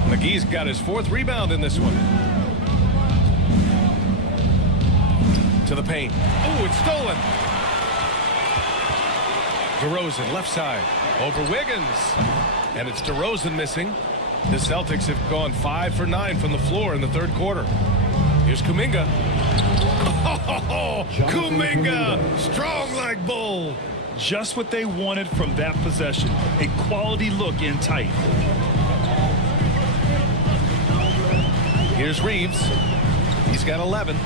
McGee's got his 4th rebound in this one. To the paint. Oh, it's stolen. DeRozan, left side. Over Wiggins. And it's DeRozan missing. The Celtics have gone 5 for 9 from the floor in the third quarter. Here's Kuminga. Oh, Kuminga, strong like bull. Just what they wanted from that possession. A quality look in tight. Here's Reeves. He's got 11.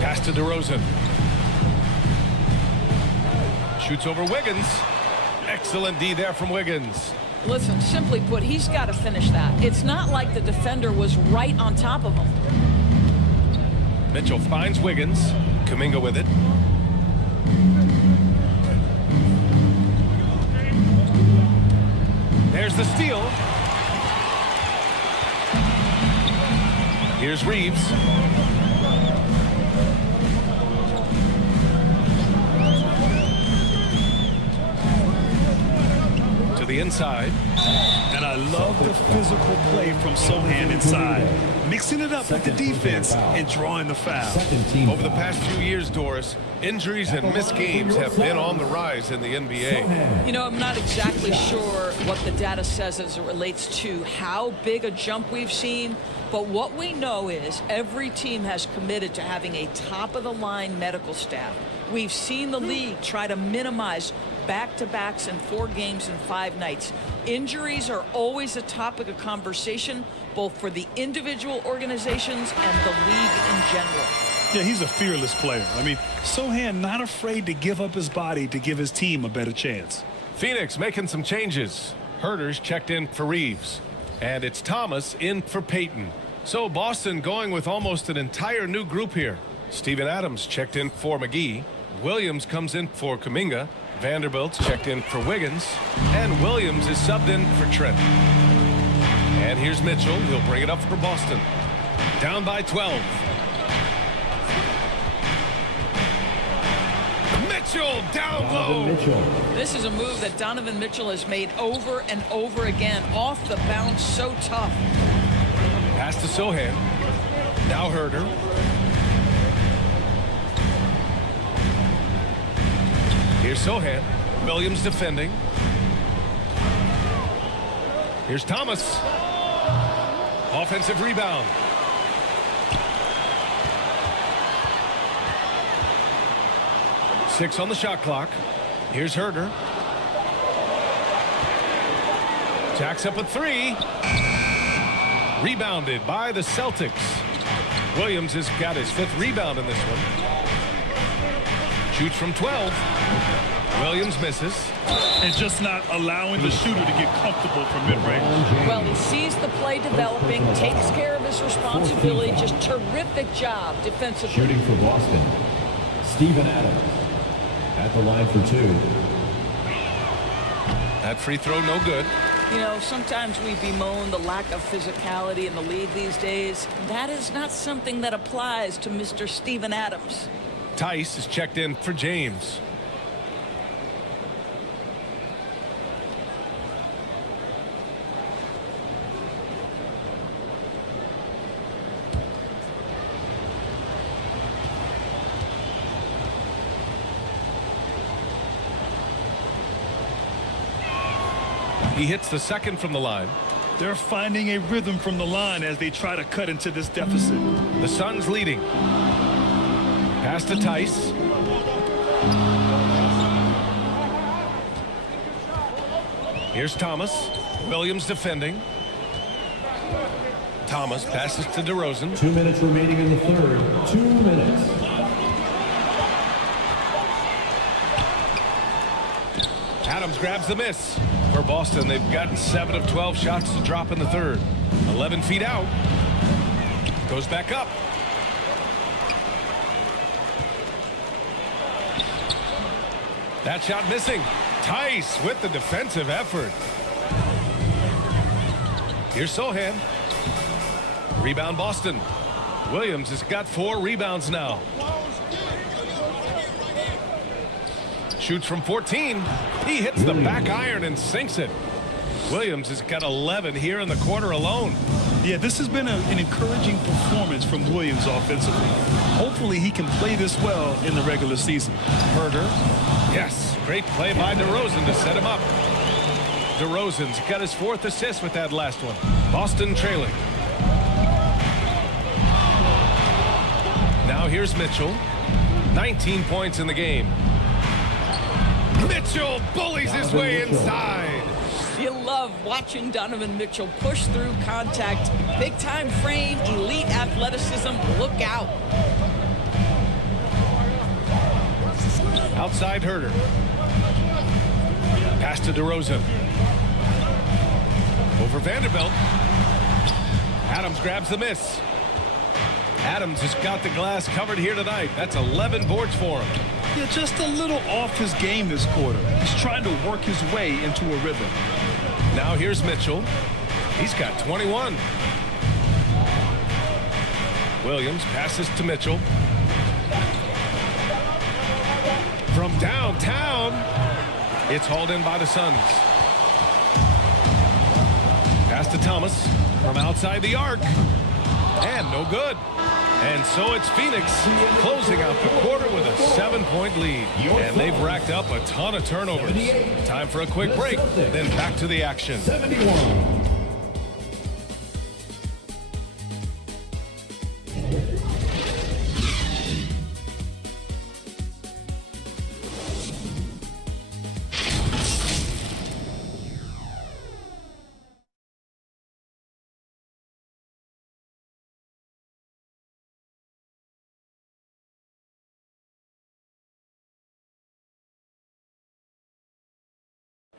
Pass to DeRozan. Shoots over Wiggins. Excellent D there from Wiggins. Listen, simply put, he's got to finish that. It's not like the defender was right on top of him. Mitchell finds Wiggins. Kuminga with it. There's the steal. Here's Reeves. To the inside. And I love the physical play from Sohan inside. Mixing it up with the defense and drawing the foul. Over the past few years, Doris, injuries and missed games have been on the rise in the NBA. You know, I'm not exactly sure what the data says as it relates to how big a jump we've seen, but what we know is every team has committed to having a top-of-the-line medical staff. We've seen the league try to minimize back-to-backs in 4 games and 5 nights. Injuries are always a topic of conversation, both for the individual organizations and the league in general. Yeah, he's a fearless player. I mean, Sohan not afraid to give up his body to give his team a better chance. Phoenix making some changes. Herter's checked in for Reeves. And it's Thomas in for Payton. So Boston going with almost an entire new group here. Steven Adams checked in for McGee. Williams comes in for Kuminga. Vanderbilt's checked in for Wiggins. And Williams is subbed in for Trent. And here's Mitchell. He'll bring it up for Boston. Down by 12. Mitchell down low. This is a move that Donovan Mitchell has made over and over again. Off the bounce, so tough. Pass to Sohan. Now Herter. Here's Sohan. Williams defending. Here's Thomas. Offensive rebound. Six on the shot clock. Here's Herter. Jacks up a 3. Rebounded by the Celtics. Williams has got his 5th rebound in this one. Shoots from 12. Williams misses. And just not allowing the shooter to get comfortable from mid-range. Well, he sees the play developing, takes care of his responsibility. Just terrific job defensively. Shooting for Boston, Steven Adams at the line for 2. That free throw no good. You know, sometimes we bemoan the lack of physicality in the league these days. That is not something that applies to Mr. Steven Adams. Tice is checked in for James. He hits the second from the line. They're finding a rhythm from the line as they try to cut into this deficit. The Suns leading. Pass to Tice. Here's Thomas. Williams defending. Thomas passes to DeRozan. 2 minutes remaining in the third. 2 minutes. Adams grabs the miss. For Boston, they've gotten 7 of 12 shots to drop in the third. 11 feet out. Goes back up. That shot missing. Tice with the defensive effort. Here's Sohan. Rebound Boston. Williams has got 4 rebounds now. Shoots from 14. He hits the back iron and sinks it. Williams has got 11 here in the quarter alone. Yeah, this has been an encouraging performance from Williams offensively. Hopefully he can play this well in the regular season. Herder. Yes, great play by DeRozan to set him up. DeRozan's got his 4th assist with that last one. Boston trailing. Now here's Mitchell. 19 points in the game. Mitchell bullies his way inside. You love watching Donovan Mitchell push through contact. Big time frame, elite athleticism. Look out. Outside Herder. Pass to DeRozan. Over Vanderbilt. Adams grabs the miss. Adams has got the glass covered here tonight. That's 11 boards for him. Yeah, just a little off his game this quarter. He's trying to work his way into a rhythm. Now here's Mitchell. He's got 21. Williams passes to Mitchell. From downtown, it's hauled in by the Suns. Pass to Thomas from outside the arc. And no good. And so it's Phoenix closing out the quarter with a 7-point lead. And they've racked up a ton of turnovers. Time for a quick break, then back to the action. 71.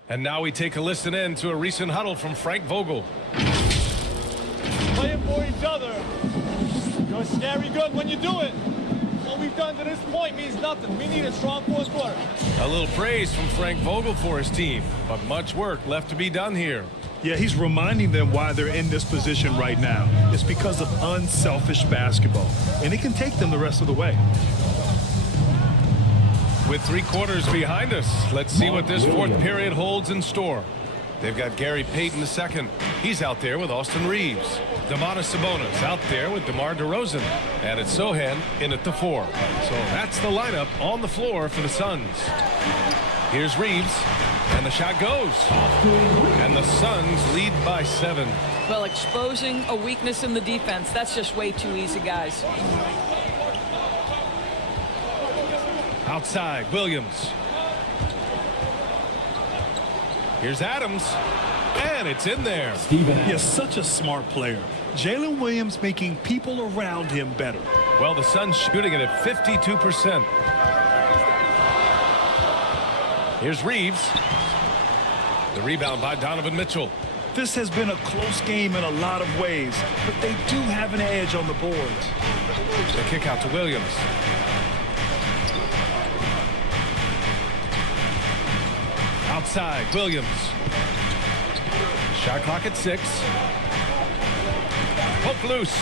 And now we take a listen in to a recent huddle from Frank Vogel. Playing for each other. You're scary good when you do it. What we've done to this point means nothing. We need a strong fourth quarter. A little praise from Frank Vogel for his team, but much work left to be done here. Yeah, he's reminding them why they're in this position right now. It's because of unselfish basketball, and it can take them the rest of the way. With 3 quarters behind us, let's see what this 4th period holds in store. They've got Gary Payton II. He's out there with Austin Reeves. Domantas Sabonis out there with DeMar DeRozan. And it's Sohan in at the 4. So that's the lineup on the floor for the Suns. Here's Reeves, and the shot goes. And the Suns lead by 7. Well, exposing a weakness in the defense, that's just way too easy, guys. Outside, Williams. Here's Adams, and it's in there. Yes, such a smart player. Jalen Williams making people around him better. Well, the Suns shooting it at 52%. Here's Reeves. The rebound by Donovan Mitchell. This has been a close game in a lot of ways, but they do have an edge on the boards. The kick out to Williams. Outside, Williams. Shot clock at 6. Poke loose.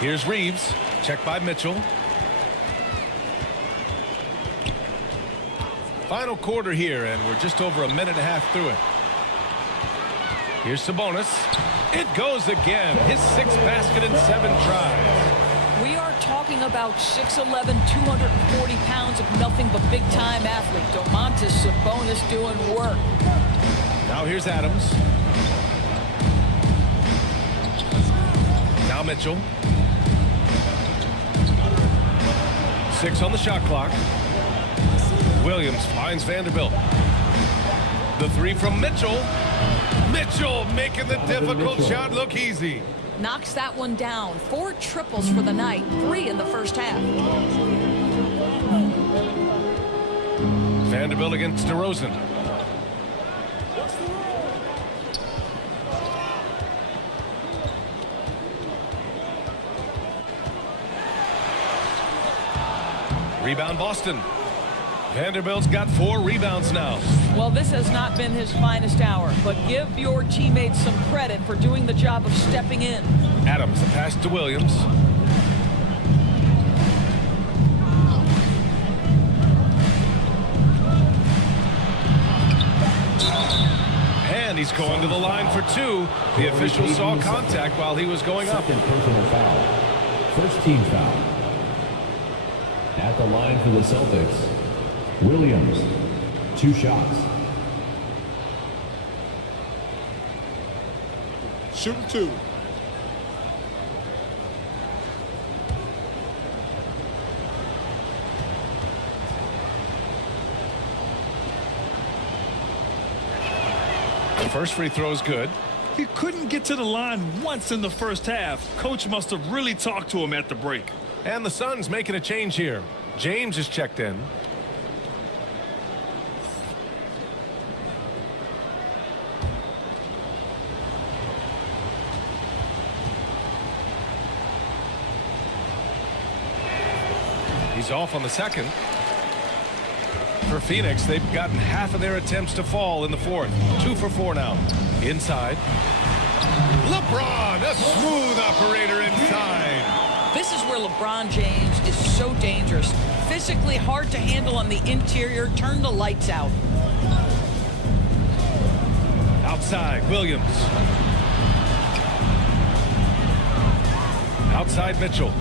Here's Reeves. Checked by Mitchell. Final quarter here, and we're just over a minute and a half through it. Here's Sabonis. It goes again. His 6th basket in 7 tries. We are talking about 6'11", 240 pounds of nothing but big-time athlete. Domantas Sabonis doing work. Now here's Adams. Now Mitchell. 6 on the shot clock. Williams finds Vanderbilt. The 3 from Mitchell. Mitchell making the difficult shot look easy. Knocks that one down. 4 triples for the night. 3 in the first half. Vanderbilt against DeRozan. Rebound Boston. Vanderbilt's got 4 rebounds now. Well, this has not been his finest hour, but give your teammates some credit for doing the job of stepping in. Adams, the pass to Williams. And he's going to the line for 2. The official saw contact while he was going up. Second personal foul. First team foul. At the line for the Celtics, Williams, 2 shots. Shooting 2. The first free throw is good. He couldn't get to the line once in the first half. Coach must have really talked to him at the break. And the Suns making a change here. James is checked in. He's off on the second. For Phoenix, they've gotten half of their attempts to fall in the 4th. 2 for 4 now. Inside. LeBron, a smooth operator inside. This is where LeBron James is so dangerous. Physically hard to handle on the interior. Turn the lights out. Outside, Williams. Outside, Mitchell.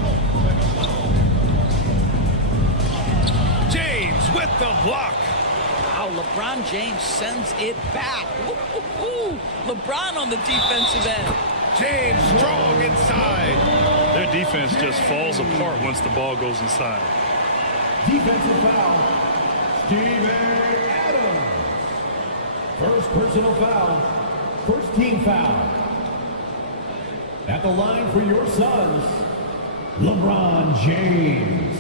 James with the block. Wow, LeBron James sends it back. Woo-hoo-hoo. LeBron on the defensive end. James strong inside. Their defense just falls apart once the ball goes inside. Defensive foul, Steven Adams. First personal foul, first team foul. At the line for your Suns, LeBron James.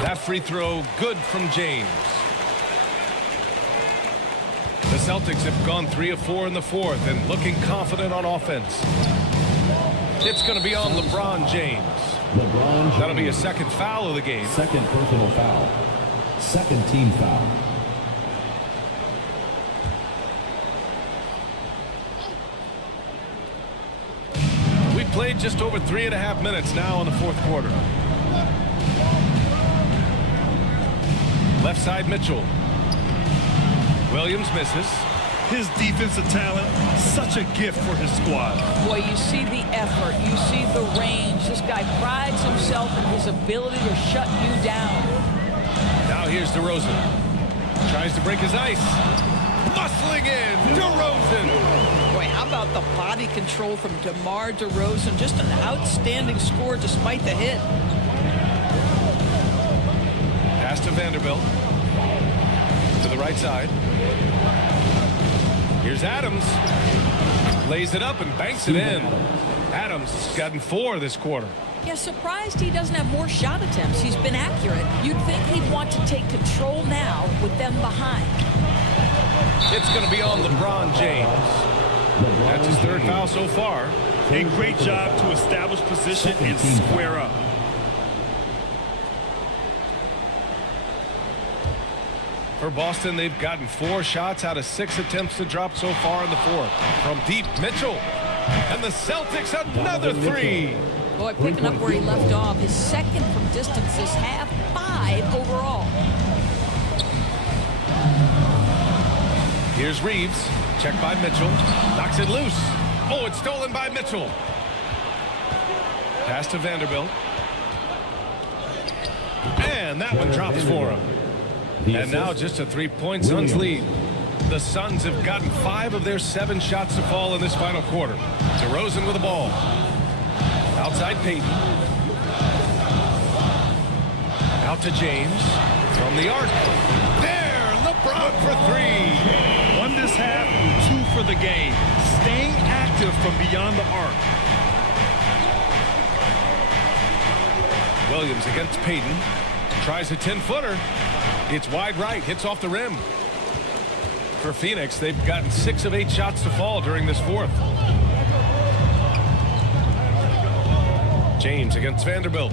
That free throw good from James. The Celtics have gone 3 of 4 in the 4th and looking confident on offense. It's going to be on LeBron James. LeBron James. That'll be a second foul of the game. Second personal foul. Second team foul. We played just over 3.5 minutes now in the 4th quarter. Left side, Mitchell. Williams misses. His defensive talent, such a gift for his squad. Boy, you see the effort. You see the range. This guy prides himself in his ability to shut you down. Now here's DeRozan. Tries to break his ice. Bustling in, DeRozan. Boy, how about the body control from DeMar DeRozan? Just an outstanding score despite the hit. Pass to Vanderbilt. To the right side. Here's Adams. Lays it up and banks it in. Adams has gotten 4 this quarter. Yeah, surprised he doesn't have more shot attempts. He's been accurate. You'd think he'd want to take control now with them behind. It's going to be on LeBron James. That's his 3rd foul so far. A great job to establish position and square up. For Boston, they've gotten 4 shots out of 6 attempts to drop so far in the 4th. From deep, Mitchell. And the Celtics another 3. Boy, picking up where he left off. His second from distance this half, 5 overall. Here's Reeves. Checked by Mitchell. Knocks it loose. Oh, it's stolen by Mitchell. Pass to Vanderbilt. And that one drops for him. And now just a 3-point Suns lead. The Suns have gotten 5 of their 7 shots to fall in this final quarter. DeRozan with the ball. Outside Payton. Out to James. From the arc. There, LeBron for 3. 1 this half, 2 for the game. Staying active from beyond the arc. Williams against Payton. Tries a 10-footer. It's wide right. Hits off the rim. For Phoenix, they've gotten 6 of 8 shots to fall during this fourth. James against Vanderbilt.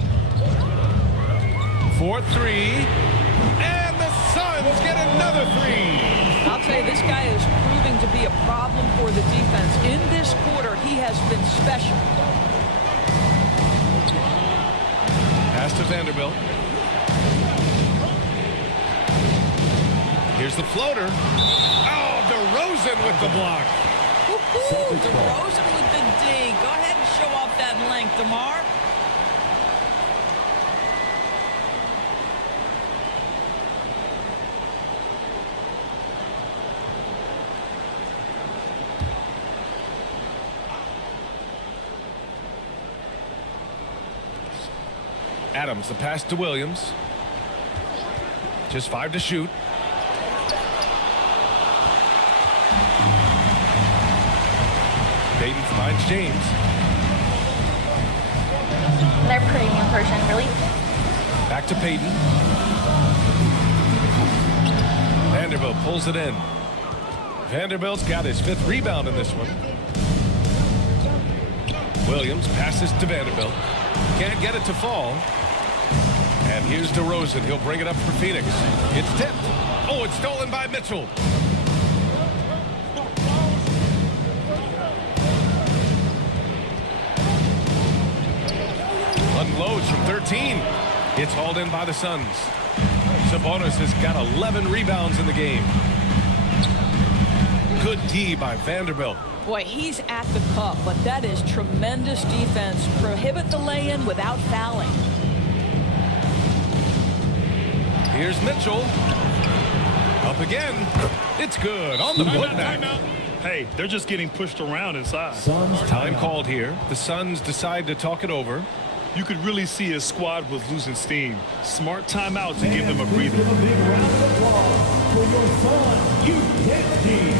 4-3. And the Suns get another 3. I'll tell you, this guy is proving to be a problem for the defense. In this quarter, he has been special. Pass to Vanderbilt. Here's the floater. Oh, DeRozan with the block. DeRozan with the D. Go ahead and show off that length, DeMar. Adams, the pass to Williams. Just 5 to shoot. Payton finds James. Their premium version, really. Back to Payton. Vanderbilt pulls it in. Vanderbilt's got his 5th rebound in this one. Williams passes to Vanderbilt. Can't get it to fall. And here's DeRozan. He'll bring it up for Phoenix. It's tipped. Oh, it's stolen by Mitchell. Unloads from 13. It's hauled in by the Suns. Sabonis has got 11 rebounds in the game. Good D by Vanderbilt. Boy, he's at the cup, but that is tremendous defense. Prohibit the lay-in without fouling. Here's Mitchell. Up again. It's good on the putback. Hey, they're just getting pushed around inside. Time called here. The Suns decide to talk it over. You could really see his squad was losing steam. Smart timeout to give them a breather. A big round of applause for your Suns U10 team.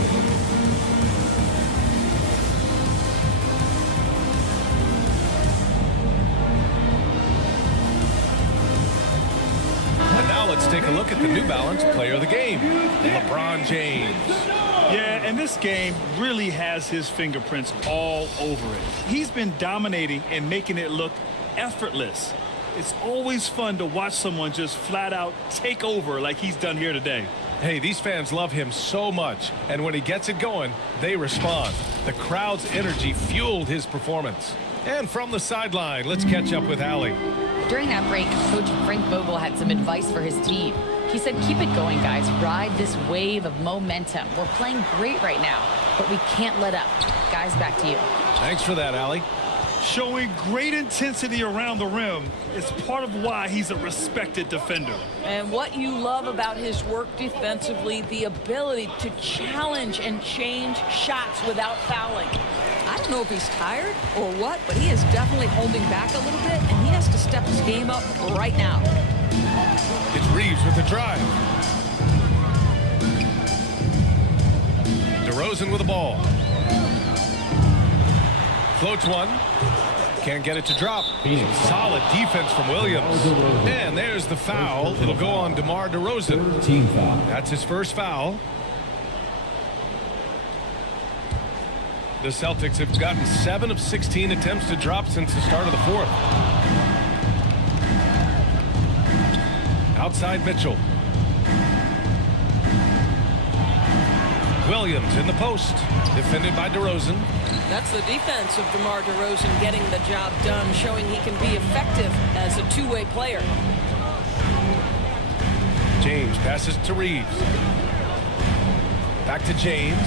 And now let's take a look at the New Balance player of the game, LeBron James. Yeah, and this game really has his fingerprints all over it. He's been dominating and making it look effortless. It's always fun to watch someone just flat out take over like he's done here today. Hey, these fans love him so much, and when he gets it going, they respond. The crowd's energy fueled his performance. And from the sideline, let's catch up with Allie. During that break, Coach Frank Vogel had some advice for his team. He said, keep it going, guys. Ride this wave of momentum. We're playing great right now, but we can't let up. Guys, back to you. Thanks for that, Allie. Showing great intensity around the rim is part of why he's a respected defender. And what you love about his work defensively, the ability to challenge and change shots without fouling. I don't know if he's tired or what, but he is definitely holding back a little bit, and he has to step his game up right now. It's Reeves with the drive. DeRozan with the ball. Floats one. Can't get it to drop. Solid defense from Williams. And there's the foul. It'll go on DeMar DeRozan. Team foul. That's his first foul. The Celtics have gotten 7 of 16 attempts to drop since the start of the fourth. Outside Mitchell. Williams in the post. Defended by DeRozan. That's the defense of DeMar DeRozan getting the job done, showing he can be effective as a two-way player. James passes to Reeves. Back to James.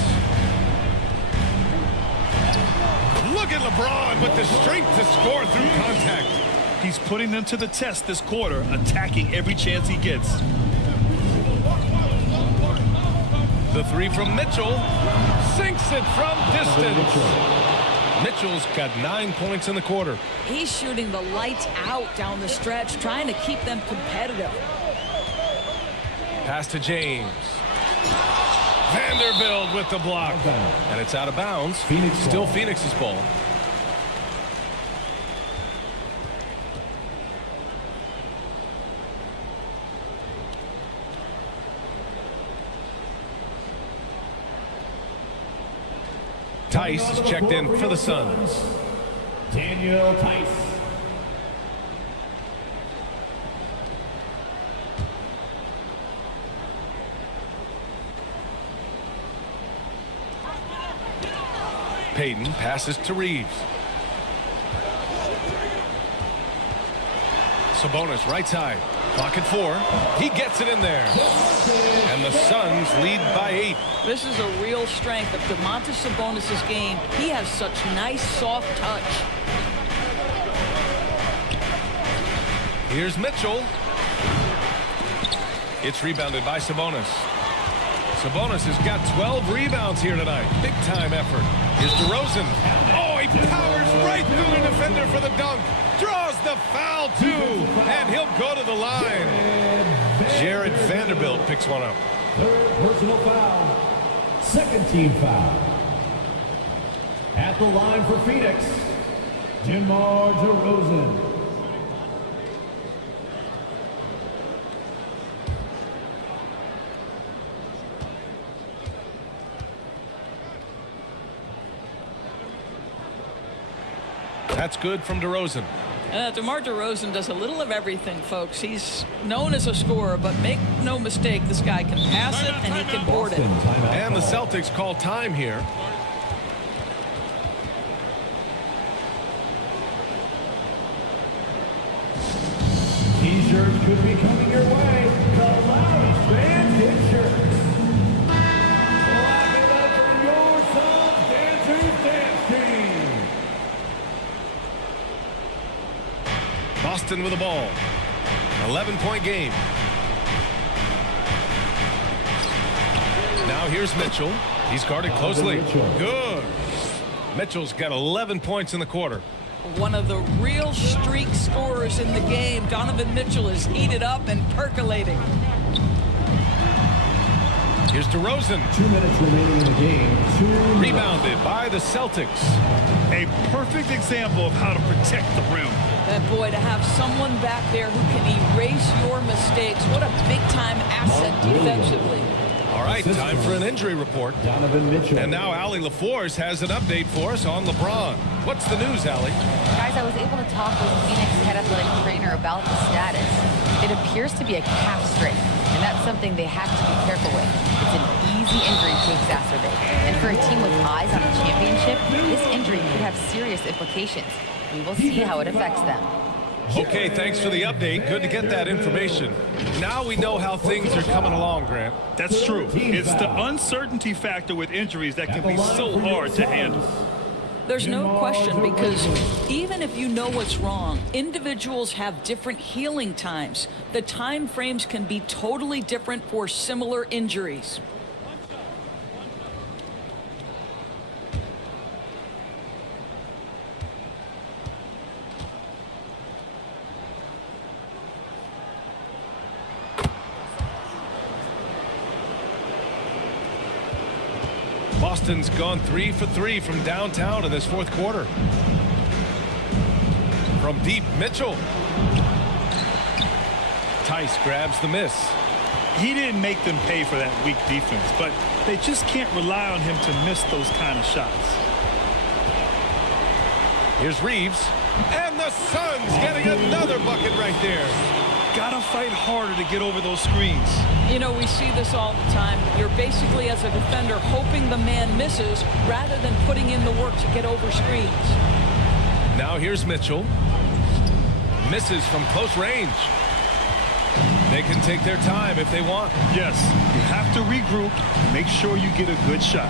Look at LeBron with the strength to score through contact. He's putting them to the test this quarter, attacking every chance he gets. The three from Mitchell. Sinks it from distance. Mitchell's got 9 points in the quarter. He's shooting the lights out down the stretch, trying to keep them competitive. Pass to James. Vanderbilt with the block. And it's out of bounds. Still Phoenix's ball. Tice is checked in for the Suns. Daniel Tice. Payton passes to Reeves. Sabonis right side. Clock at 4. He gets it in there. And the Suns lead by 8. This is a real strength of Domantas Sabonis' game. He has such nice, soft touch. Here's Mitchell. It's rebounded by Sabonis. Sabonis has got 12 rebounds here tonight. Big time effort. Here's DeRozan. Oh, he powers right through the defender for the dunk. Draws the foul, too. And he'll go to the line. Jared Vanderbilt picks one up. Third personal foul. Second team foul. At the line for Phoenix, DeMar DeRozan. That's good from DeRozan. DeMar DeRozan does a little of everything, folks. He's known as a scorer, but make no mistake, this guy can pass it and he can board it. And the Celtics call time here. T-shirts could be coming your way. The loudest fans get shirts. Lock it up for your Suns Dancers Dance Team. Boston with the ball. 11-point game. Now here's Mitchell. He's guarded closely. Good. Mitchell's got 11 points in the quarter. One of the real streak scorers in the game. Donovan Mitchell is heated up and percolating. Here's DeRozan. 2 minutes remaining in the game. Rebounded by the Celtics. A perfect example of how to protect the rim. That boy, to have someone back there who can erase your mistakes. What a big-time asset defensively. All right, time for an injury report. Donovan Mitchell. And now Allie LaForce has an update for us on LeBron. What's the news, Allie? Guys, I was able to talk with Phoenix head athletic trainer about the status. It appears to be a calf strain, and that's something they have to be careful with. It's an easy injury to exacerbate. And for a team with eyes on a championship, this injury could have serious implications. We will see how it affects them. Okay, thanks for the update. Good to get that information. Now we know how things are coming along, Grant. That's true. It's the uncertainty factor with injuries that can be so hard to handle. There's no question, because even if you know what's wrong, individuals have different healing times. The time frames can be totally different for similar injuries. Boston's gone 3 for 3 from downtown in this fourth quarter. From deep, Mitchell. Tice grabs the miss. He didn't make them pay for that weak defense, but they just can't rely on him to miss those kind of shots. Here's Reeves. And the Suns getting another bucket right there. Gotta fight harder to get over those screens. You know, we see this all the time. You're basically, as a defender, hoping the man misses rather than putting in the work to get over screens. Now here's Mitchell. Misses from close range. They can take their time if they want. Yes, you have to regroup, make sure you get a good shot.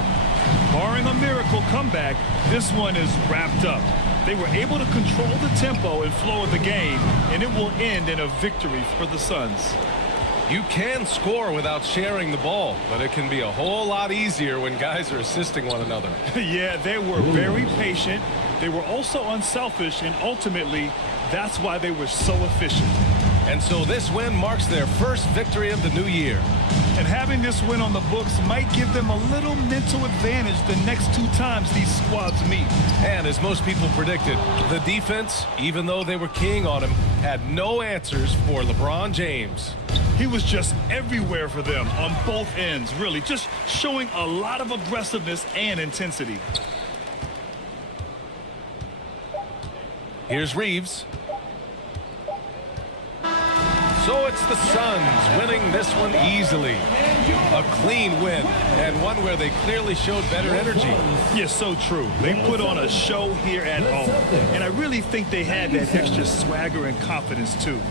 Barring a miracle comeback, this one is wrapped up. They were able to control the tempo and flow of the game, and it will end in a victory for the Suns. You can score without sharing the ball, but it can be a whole lot easier when guys are assisting one another. Yeah, they were very patient. They were also unselfish, and ultimately, that's why they were so efficient. And so this win marks their first victory of the new year. And having this win on the books might give them a little mental advantage the next 2 times these squads meet. And as most people predicted, the defense, even though they were keying on him, had no answers for LeBron James. He was just everywhere for them on both ends, really, just showing a lot of aggressiveness and intensity. Here's Reeves. So it's the Suns winning this one easily. A clean win, and one where they clearly showed better energy. Yeah, so true. They put on a show here at home, and I really think they had that extra swagger and confidence, too.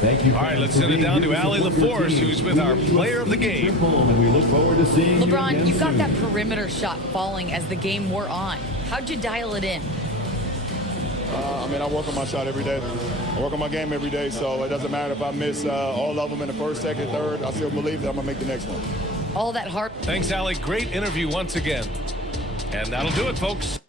Thank you. All right, let's send it down to Allie LaForce, who's with our player of the game. We look forward to seeing LeBron, you got soon. that perimeter shot falling as the game wore on. How'd you dial it in? I work on my shot every day. I work on my game every day, so it doesn't matter if I miss all of them in the first, second, third. I still believe that I'm going to make the next one. All that hard. Thanks, Allie. Great interview once again. And that'll do it, folks.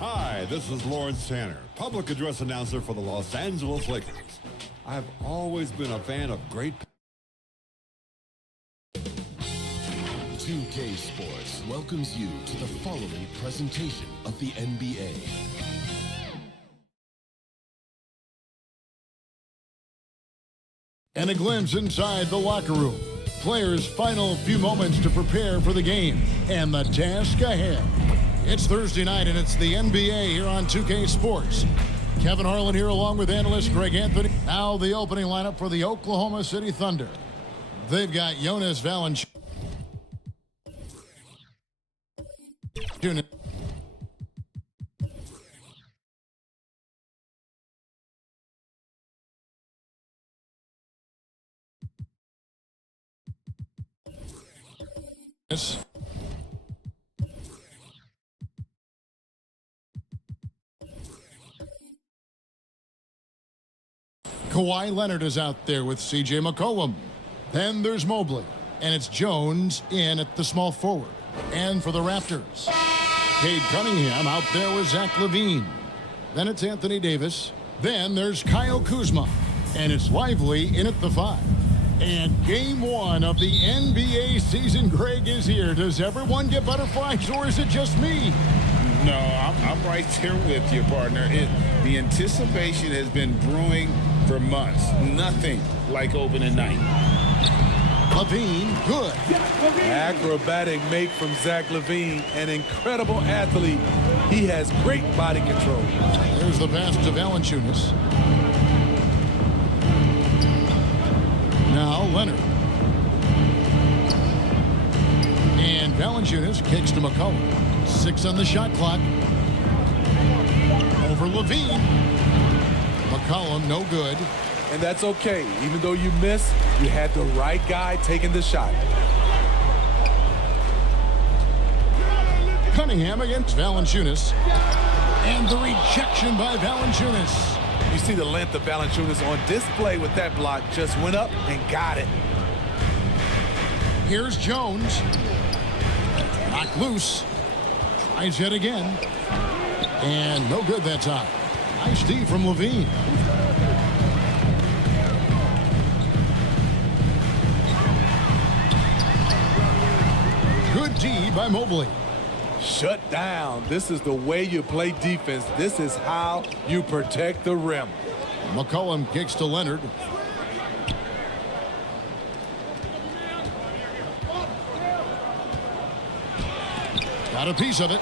Hi, this is Lawrence Tanner, public address announcer for the Los Angeles Lakers. I've always been a fan of great 2K Sports welcomes you to the following presentation of the NBA. And a glimpse inside the locker room. Players' final few moments to prepare for the game and the task ahead. It's Thursday night and it's the NBA here on 2K Sports. Kevin Harlan here along with analyst Greg Anthony. Now the opening lineup for the Oklahoma City Thunder. They've got Jonas Valanciunas. Kawhi Leonard is out there with C.J. McCollum. Then there's Mobley, and it's Jones in at the small forward. And for the Raptors, Cade Cunningham out there with Zach LaVine. Then it's Anthony Davis. Then there's Kyle Kuzma, and it's Lively in at the 5. And game one of the NBA season, Greg, is here. Does everyone get butterflies, or is it just me? No, I'm right there with you, partner. The anticipation has been brewing for months. Nothing like opening night. LaVine, good. Acrobatic make from Zach LaVine, an incredible athlete. He has great body control. There's the pass to Valanciunas. Now Leonard. And Valanciunas kicks to McCollum. 6 on the shot clock. Over LaVine. McCollum, no good. And that's okay. Even though you miss, you had the right guy taking the shot. Cunningham against Valanciunas. And the rejection by Valanciunas. You see the length of Valanciunas on display with that block. Just went up and got it. Here's Jones. Knocked loose. Tries yet again. And no good that time. Nice D from LaVine. Good D by Mobley. Shut down. This is the way you play defense. This is how you protect the rim. McCollum kicks to Leonard. Got a piece of it.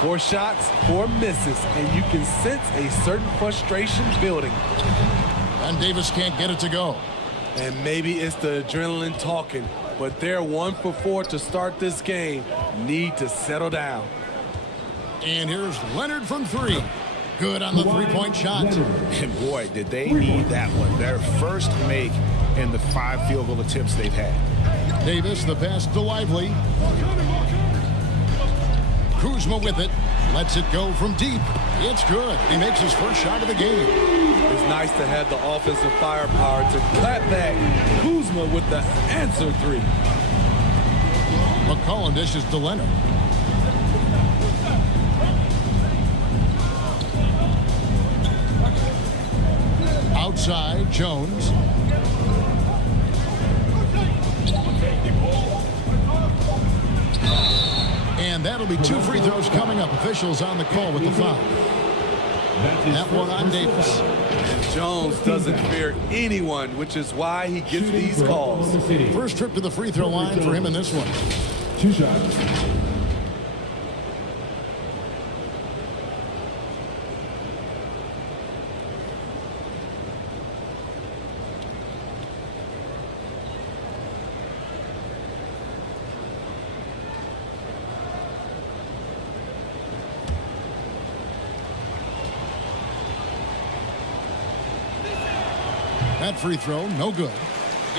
4 shots, 4 misses, and you can sense a certain frustration building. And Davis can't get it to go. And maybe it's the adrenaline talking, but they're 1 for 4 to start this game. Need to settle down. And here's Leonard from 3. Good on the three-point shot. And boy, did they need that one. Their first make in the 5 field goal attempts they've had. Davis, the pass to Lively. Kuzma with it. Lets it go from deep. It's good. He makes his first shot of the game. It's nice to have the offensive firepower to clap back. Kuzma with the answer 3. McCollum dishes to Leonard. Outside, Jones. And that'll be 2 free throws coming up. Officials on the call with the foul. That one on Davis. And Jones doesn't fear anyone, which is why he gets these calls. First trip to the free throw line for him in this one. 2 shots. That free throw, no good.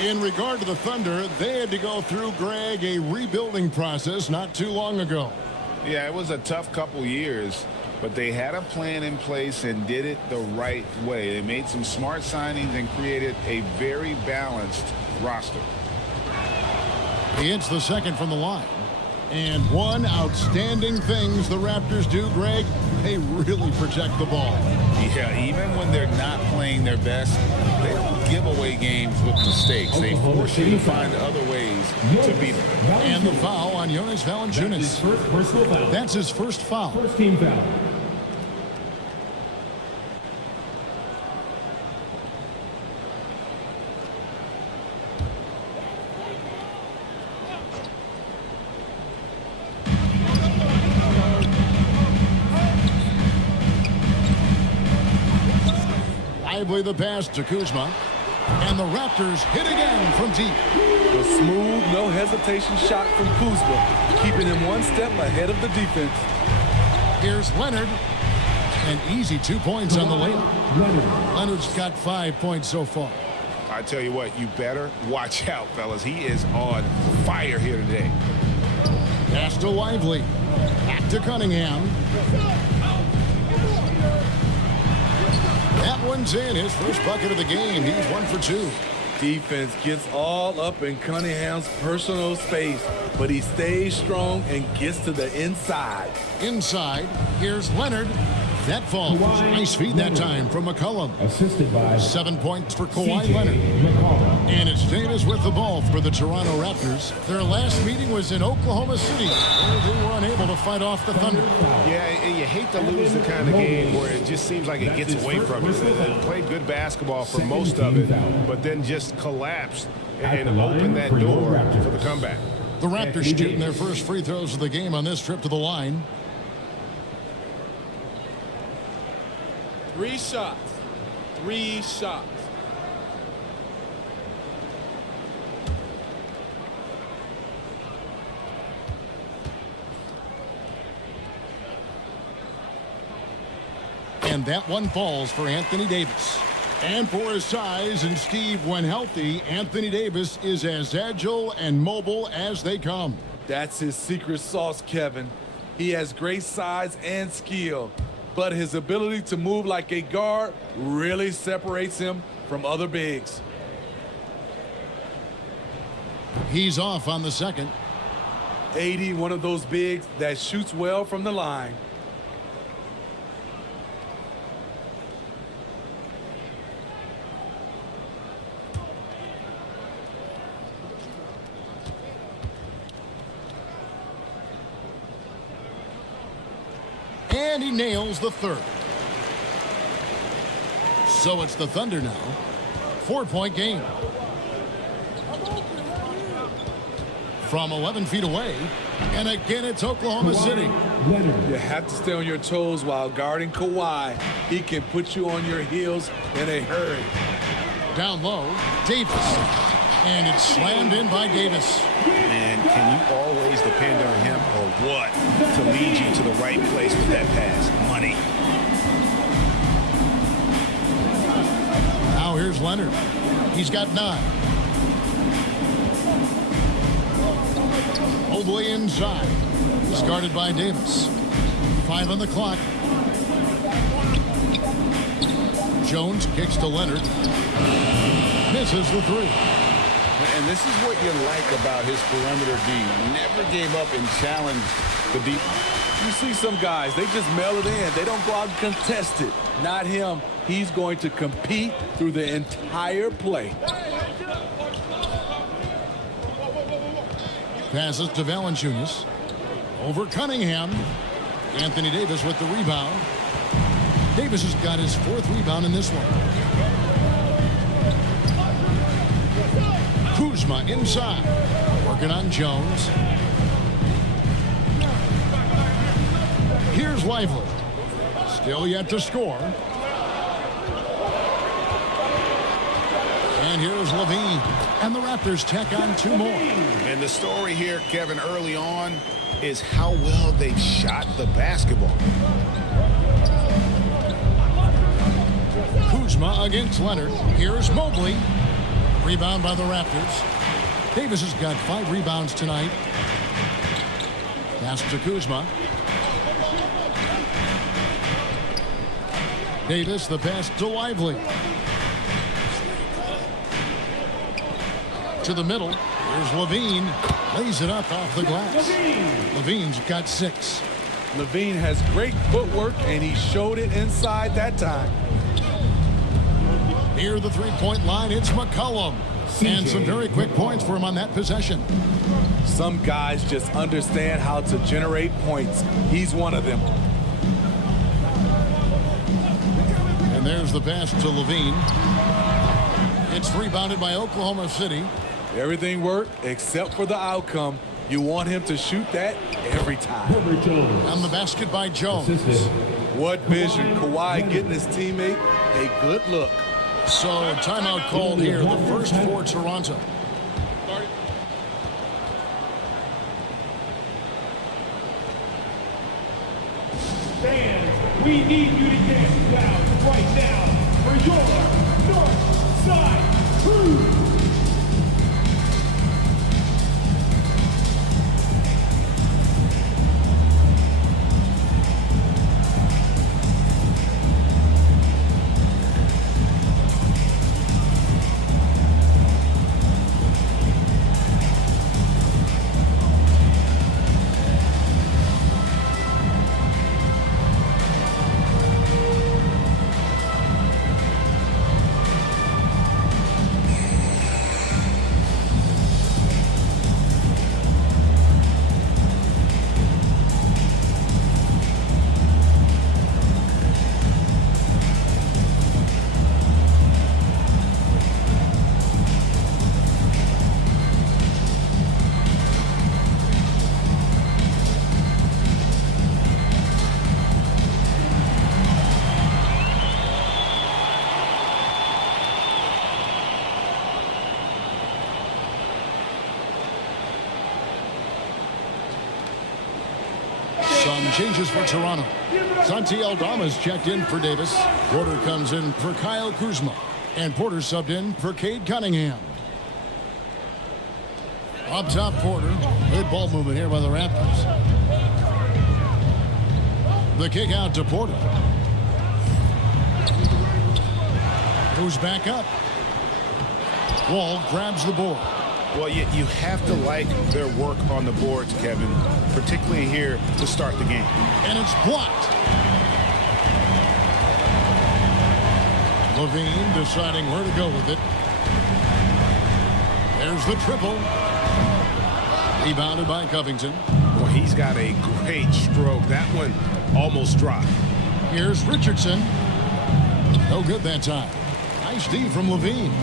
In regard to the Thunder, they had to go through, Greg, a rebuilding process not too long ago. Yeah, it was a tough couple years, but they had a plan in place and did it the right way. They made some smart signings and created a very balanced roster. He hits the second from the line. And one outstanding things the Raptors do, Greg, they really protect the ball. Yeah, even when they're not playing their best, they don't give away games with mistakes. They force you to find other ways to beat them. And the foul on Jonas Valanciunas. That's his first foul. First team foul. Lively the pass to Kuzma. And the Raptors hit again from deep. A smooth, no hesitation shot from Kuzma, keeping him one step ahead of the defense. Here's Leonard. An easy 2 points on the layup. Leonard's got 5 points so far. I tell you what, you better watch out, fellas. He is on fire here today. Pass to Lively. Back to Cunningham. That one's in. His first bucket of the game. He's 1 for 2. Defense gets all up in Cunningham's personal space, but he stays strong and gets to the inside. Inside, here's Leonard. That falls. Nice feed that time from McCollum. Assisted by 7 points for Kawhi Leonard. And it's Davis with the ball for the Toronto Raptors. Their last meeting was in Oklahoma City, where they were unable to fight off the Thunder. Yeah, and you hate to lose the kind of game where it just seems like it gets away from you. They played good basketball for most of it, but then just collapsed and opened that door for the comeback. The Raptors shooting their first free throws of the game on this trip to the line. 3 shots. 3 shots. And that one falls for Anthony Davis. And for his size, and Steve, when healthy, Anthony Davis is as agile and mobile as they come. That's his secret sauce, Kevin. He has great size and skill, but his ability to move like a guard really separates him from other bigs. He's off on the second. 80, one of those bigs that shoots well from the line. And he nails the third. So it's the Thunder now. 4-point game. From 11 feet away. And again, it's Oklahoma City. You have to stay on your toes while guarding Kawhi. He can put you on your heels in a hurry. Down low, Davis. And it's slammed in by Davis. And can you always depend on him or what to lead you to the right place with that pass? Money. Now here's Leonard. He's got 9. Mobley inside. Discarded by Davis. 5 on the clock. Jones kicks to Leonard. Misses the 3. And this is what you like about his perimeter D. Never gave up and challenged the deep. You see some guys, they just mail it in. They don't go out and contest it. Not him. He's going to compete through the entire play. Passes to Valanciunas. Over Cunningham. Anthony Davis with the rebound. Davis has got his 4th rebound in this one. Kuzma inside. Working on Jones. Here's Lively. Still yet to score. And here's Levine. And the Raptors tack on 2 more. And the story here, Kevin, early on is how well they've shot the basketball. Kuzma against Leonard. Here's Mobley. Rebound by the Raptors. Davis has got 5 rebounds tonight. Pass to Kuzma. Davis, the pass to Lively. To the middle. Here's Levine. Lays it up off the glass. Levine's got 6. Levine has great footwork, and he showed it inside that time. Near the three-point line, it's McCollum. And some very quick points for him on that possession. Some guys just understand how to generate points. He's one of them. And there's the pass to Levine. It's rebounded by Oklahoma City. Everything worked except for the outcome. You want him to shoot that every time. And the basket by Jones. What vision. Kawhi getting his teammate a good look. So timeout called here, the first for Toronto. Fans, we need you to get down right now for your North Side Crew. Some changes for Toronto. Santi Aldama's checked in for Davis. Porter comes in for Kyle Kuzma. And Porter subbed in for Cade Cunningham. Up top, Porter. Good ball movement here by the Raptors. The kick out to Porter. Goes back up. Wall grabs the board. Well, you have to like their work on the boards, Kevin, particularly here to start the game. And it's blocked. Levine deciding where to go with it. There's the triple. Rebounded by Covington. Well, he's got a great stroke. That one almost dropped. Here's Richardson. No good that time. Nice D from Levine.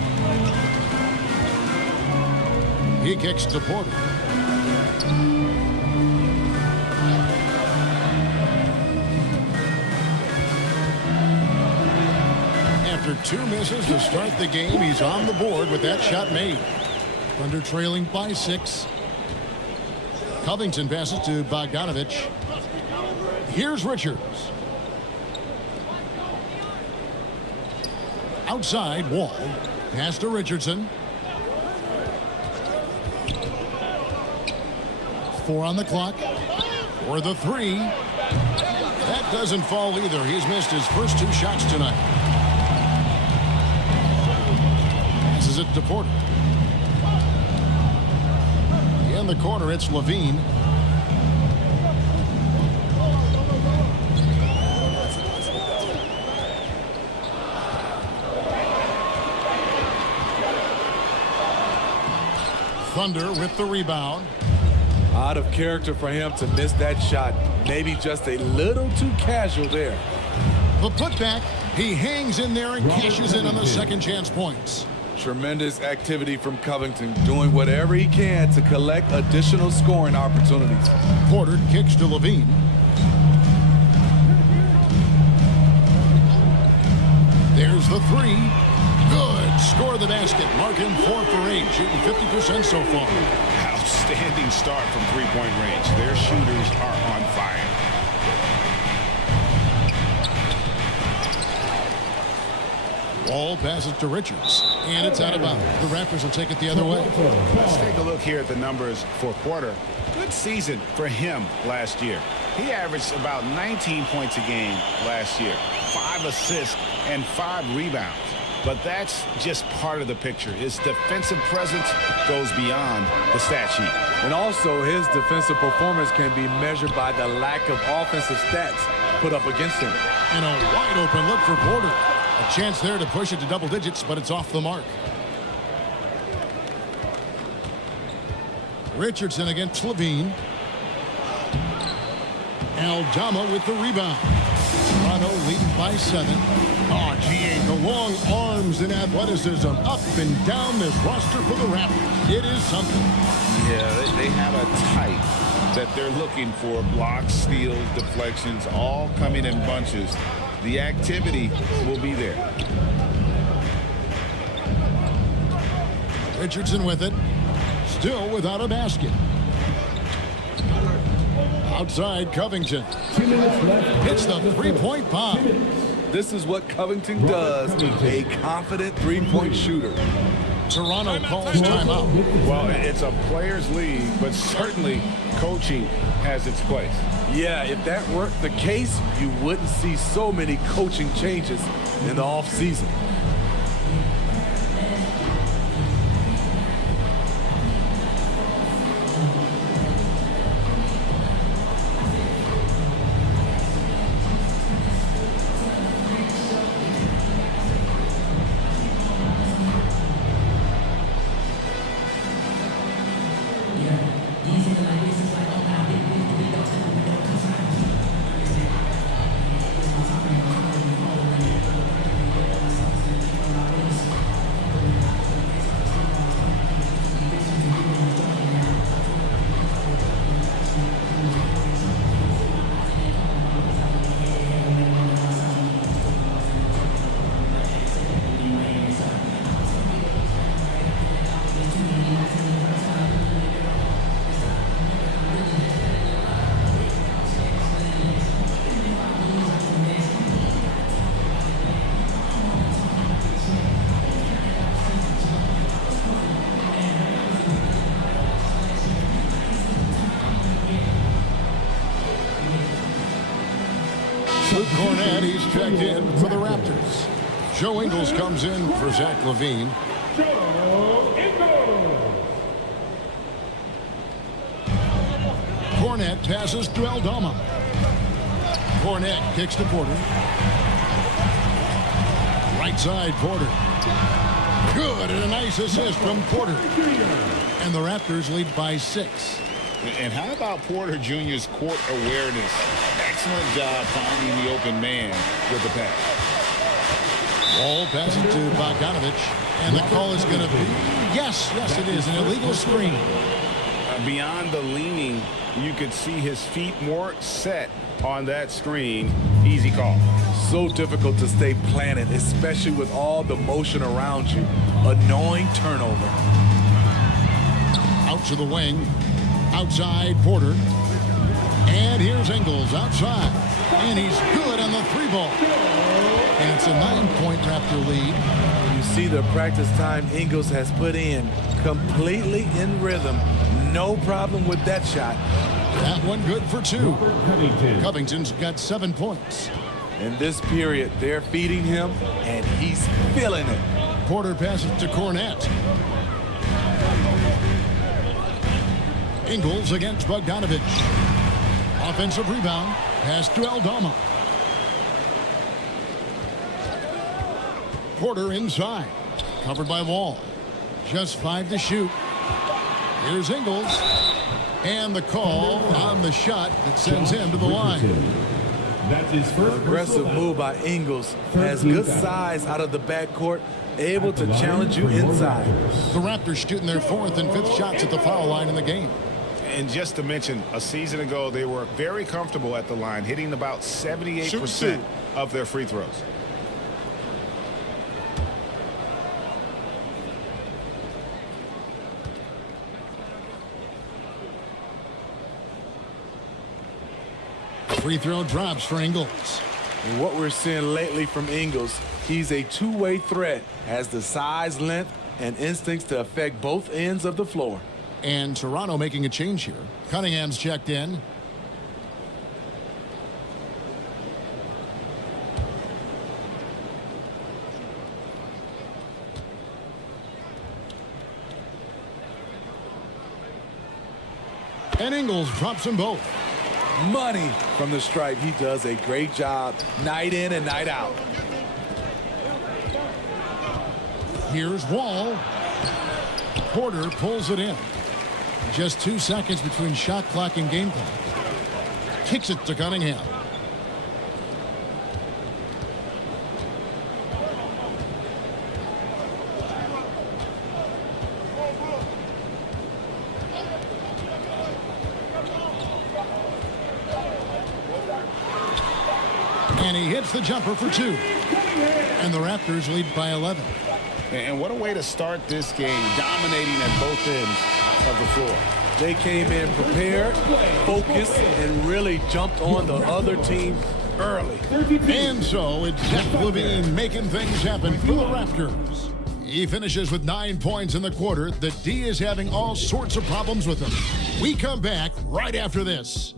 He kicks to Porter. After 2 misses to start the game, he's on the board with that shot made. Thunder trailing by 6. Covington passes to Bogdanovich. Here's Richards. Outside, Wall. Pass to Richardson. 4 on the clock. For the 3. That doesn't fall either. He's missed his first 2 shots tonight. Passes it to Porter. In the corner, it's Levine. Thunder with the rebound. Out of character for him to miss that shot. Maybe just a little too casual there. The putback. He hangs in there and cashes in on the second chance points. Tremendous activity from Covington, doing whatever he can to collect additional scoring opportunities. Porter kicks to Levine. There's the 3. Good. Score the basket. Mark him 4 for 8. Shooting 50% so far. Outstanding start from three-point range. Their shooters are on fire. Wall passes to Richards. And it's out of bounds. The Raptors will take it the other way. Let's take a look here at the numbers for Porter. Good season for him last year. He averaged about 19 points a game last year. 5 assists and 5 rebounds. but that's just part of the picture. His defensive presence goes beyond the stat sheet. And also, his defensive performance can be measured by the lack of offensive stats put up against him. And a wide open look for Porter. A chance there to push it to double digits, but it's off the mark. Richardson against Levine. Aldama with the rebound. Toronto leading by 7. Oh, GA, the long arms and athleticism up and down this roster for the Raptors. It is something. Yeah, they have a type that they're looking for. Blocks, steals, deflections, all coming in bunches. The activity will be there. Richardson with it. Still without a basket. Outside Covington. 2 minutes left. Hits the three-point bomb. This is what Covington does. A confident three-point shooter. Toronto calls timeout. Well, it's a players' league, but certainly coaching has its place. Yeah, if that weren't the case, you wouldn't see so many coaching changes in the offseason. Luke Cornett, he's checked in for the Raptors. Joe Ingles comes in for Zach LaVine. Joe Ingles. Cornett passes to Aldama. Cornett kicks to Porter. Right side, Porter. Good, and a nice assist from Porter. And the Raptors lead by 6. And how about Porter Jr.'s court awareness? Excellent job finding the open man with the pass. Ball passing to Bogdanovich. And the call is going to be, yes, it is, an illegal screen. Beyond the leaning, you could see his feet more set on that screen. Easy call. So difficult to stay planted, especially with all the motion around you. Annoying turnover. Out to the wing. Outside, Porter. And here's Ingles outside. And he's good on the 3-ball. And it's a 9-point Raptor lead. You see the practice time Ingles has put in. Completely in rhythm. No problem with that shot. That one good for 2. Covington's got 7 points. In this period, they're feeding him, and he's feeling it. Porter passes to Cornett. Ingles against Bogdanovich. Offensive rebound. Pass to Aldama. Porter inside. Covered by Wall. Just 5 to shoot. Here's Ingles. And the call on the shot that sends him to the line. That's his first aggressive move by Ingles. Has good size out of the backcourt. Able to challenge you inside. The Raptors shooting their 4th and 5th shots at the foul line in the game. And just to mention, a season ago, they were very comfortable at the line, hitting about 78% of their free throws. Free throw drops for Ingles. And what we're seeing lately from Ingles, he's a two-way threat, has the size, length, and instincts to affect both ends of the floor. And Toronto making a change here. Cunningham's checked in. And Ingles drops them both. Money from the stripe. He does a great job night in and night out. Here's Wall. Porter pulls it in. Just 2 seconds between shot clock and game clock. Kicks it to Cunningham. And he hits the jumper for 2. And the Raptors lead by 11. And what a way to start this game, dominating at both ends of the floor. They came in prepared, focused, and really jumped on the other team early. And so it's Zach LaVine making things happen for the Raptors. He finishes with 9 points in the quarter. The D is having all sorts of problems with him. We come back right after this.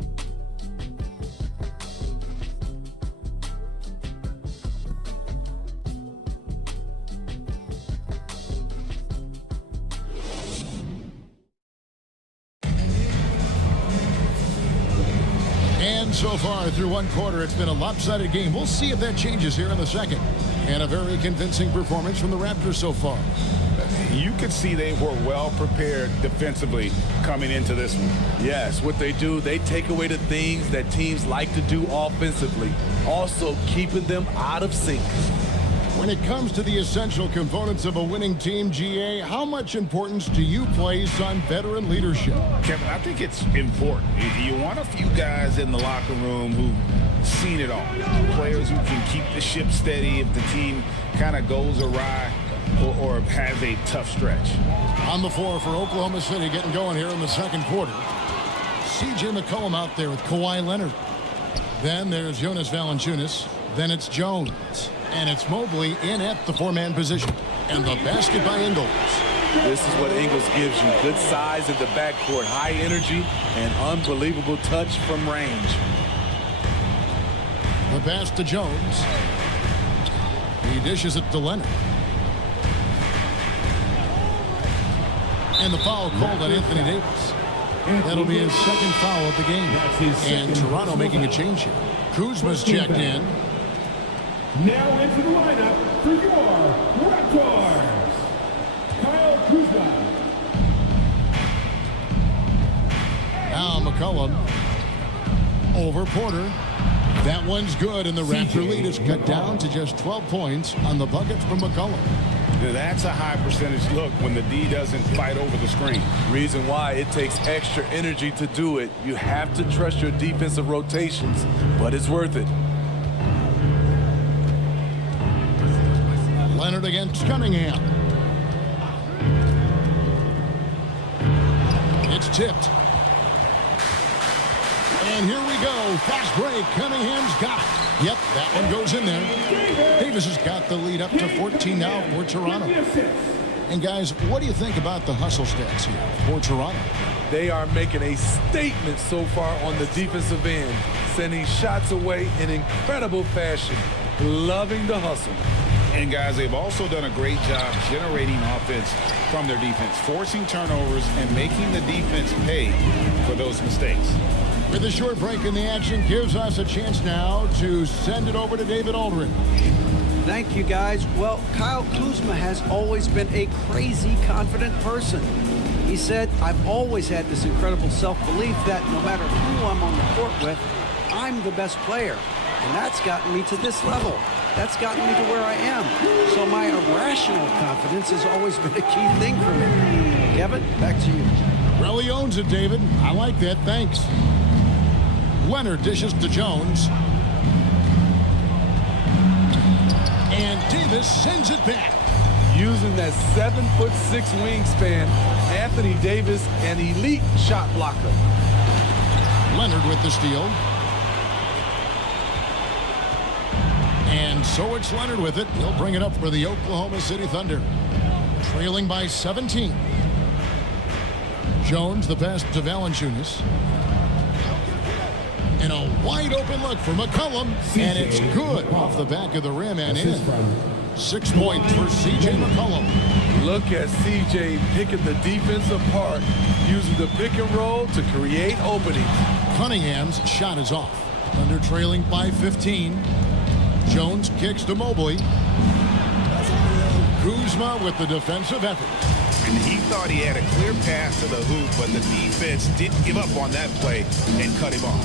So far through one quarter, it's been a lopsided game. We'll see if that changes here in the second. And a very convincing performance from the Raptors so far. You could see they were well prepared defensively coming into this one. Yes, what they do, they take away the things that teams like to do offensively, also keeping them out of sync. When it comes to the essential components of a winning team, GA, how much importance do you place on veteran leadership? Kevin, I think it's important. You want a few guys in the locker room who've seen it all. Players who can keep the ship steady if the team kind of goes awry or has a tough stretch. On the floor for Oklahoma City, getting going here in the second quarter. C.J. McCollum out there with Kawhi Leonard. Then there's Jonas Valanciunas. Then it's Jones. And it's Mobley in at the 4-man position. And the basket by Ingles. This is what Ingles gives you. Good size in the backcourt, high energy, and unbelievable touch from range. The pass to Jones. He dishes it to Leonard. And the foul called on Anthony Davis. That'll be his second foul of the game. And Toronto making a change here. Kuzma's checked in. Now into the lineup for your Raptors, Kyle Kuzma. Now McCollum over Porter. That one's good, and the Raptor lead is cut down to just 12 points on the buckets from McCollum. That's a high percentage look when the D doesn't fight over the screen. Reason why it takes extra energy to do it. You have to trust your defensive rotations, but it's worth it. Leonard against Cunningham. It's tipped. And here we go. Fast break. Cunningham's got it. Yep, that one goes in there. Davis has got the lead up to 14 now for Toronto. And guys, what do you think about the hustle stats here for Toronto? They are making a statement so far on the defensive end, sending shots away in incredible fashion. Loving the hustle. And guys, they've also done a great job generating offense from their defense, forcing turnovers and making the defense pay for those mistakes. With a short break in the action, gives us a chance now to send it over to David Aldridge. Thank you, guys. Well, Kyle Kuzma has always been a crazy confident person. He said, I've always had this incredible self-belief that no matter who I'm on the court with, I'm the best player. And that's gotten me to this level. That's gotten me to where I am. So my irrational confidence has always been a key thing for me. Kevin, back to you. Really owns it, David. I like that. Thanks. Leonard dishes to Jones. And Davis sends it back. Using that 7'6" wingspan, Anthony Davis, an elite shot blocker. Leonard with the steal. And so it's Leonard with it. He'll bring it up for the Oklahoma City Thunder. Trailing by 17. Jones, the pass to Valanciunas. And a wide open look for McCollum. And it's good off the back of the rim and in. 6 points for C.J. McCollum. Look at CJ picking the defense apart, using the pick and roll to create openings. Cunningham's shot is off. Thunder trailing by 15. Jones kicks to Mobley. Kuzma with the defensive effort. And he thought he had a clear path to the hoop, but the defense didn't give up on that play and cut him off.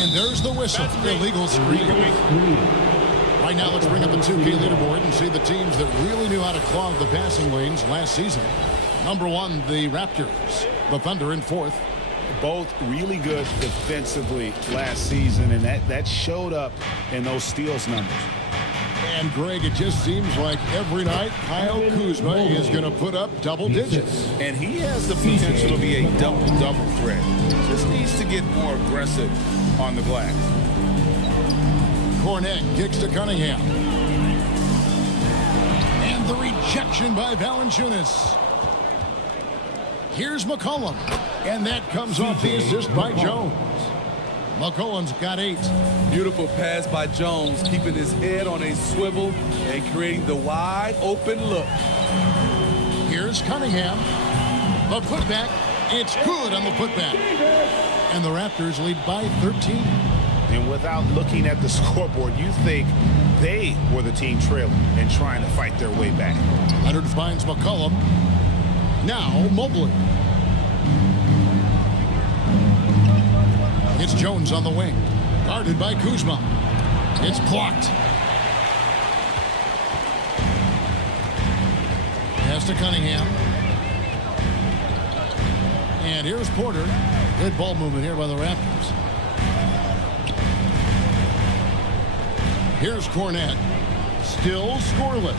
And there's the whistle. Illegal screen. Right now, let's bring up the 2K leaderboard and see the teams that really knew how to clog the passing lanes last season. Number 1, the Raptors. The Thunder in 4th. Both really good defensively last season, and that showed up in those steals numbers. And Greg, it just seems like every night Kyle Kuzma is going to put up double digits. And he has the potential to be a double-double threat. Just needs to get more aggressive on the glass. Cornet kicks to Cunningham. And the rejection by Valanciunas. Here's McCollum. And that comes off the assist by Jones. McCollum's got 8. Beautiful pass by Jones, keeping his head on a swivel and creating the wide open look. Here's Cunningham. The putback. It's good on the putback. And the Raptors lead by 13. And without looking at the scoreboard, you think they were the team trailing and trying to fight their way back. Leonard finds McCollum. Now Mobley. It's Jones on the wing. Guarded by Kuzma. It's blocked. Pass to Cunningham. And here's Porter. Good ball movement here by the Raptors. Here's Cornet. Still scoreless.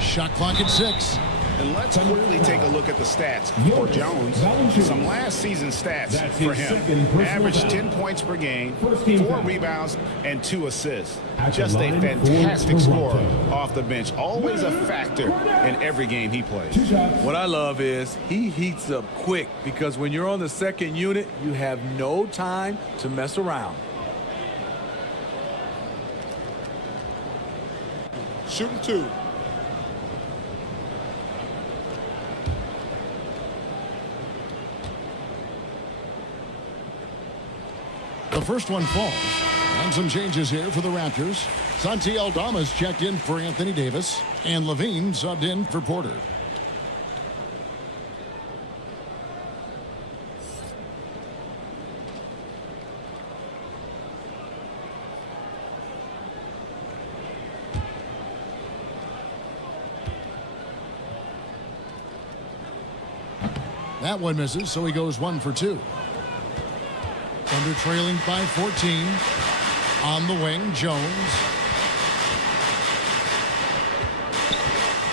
Shot clock at 6. And let's quickly take a look at the stats for Jones. Some last season stats for him. Averaged 10 points per game, 4 rebounds, and 2 assists. Just a fantastic scorer off the bench. Always a factor in every game he plays. What I love is he heats up quick because when you're on the second unit, you have no time to mess around. Shooting 2. The first one falls. And some changes here for the Raptors. Santi Aldama's checked in for Anthony Davis. And Levine subbed in for Porter. That one misses, so he goes 1 for 2. Thunder trailing by 14. On the wing, Jones.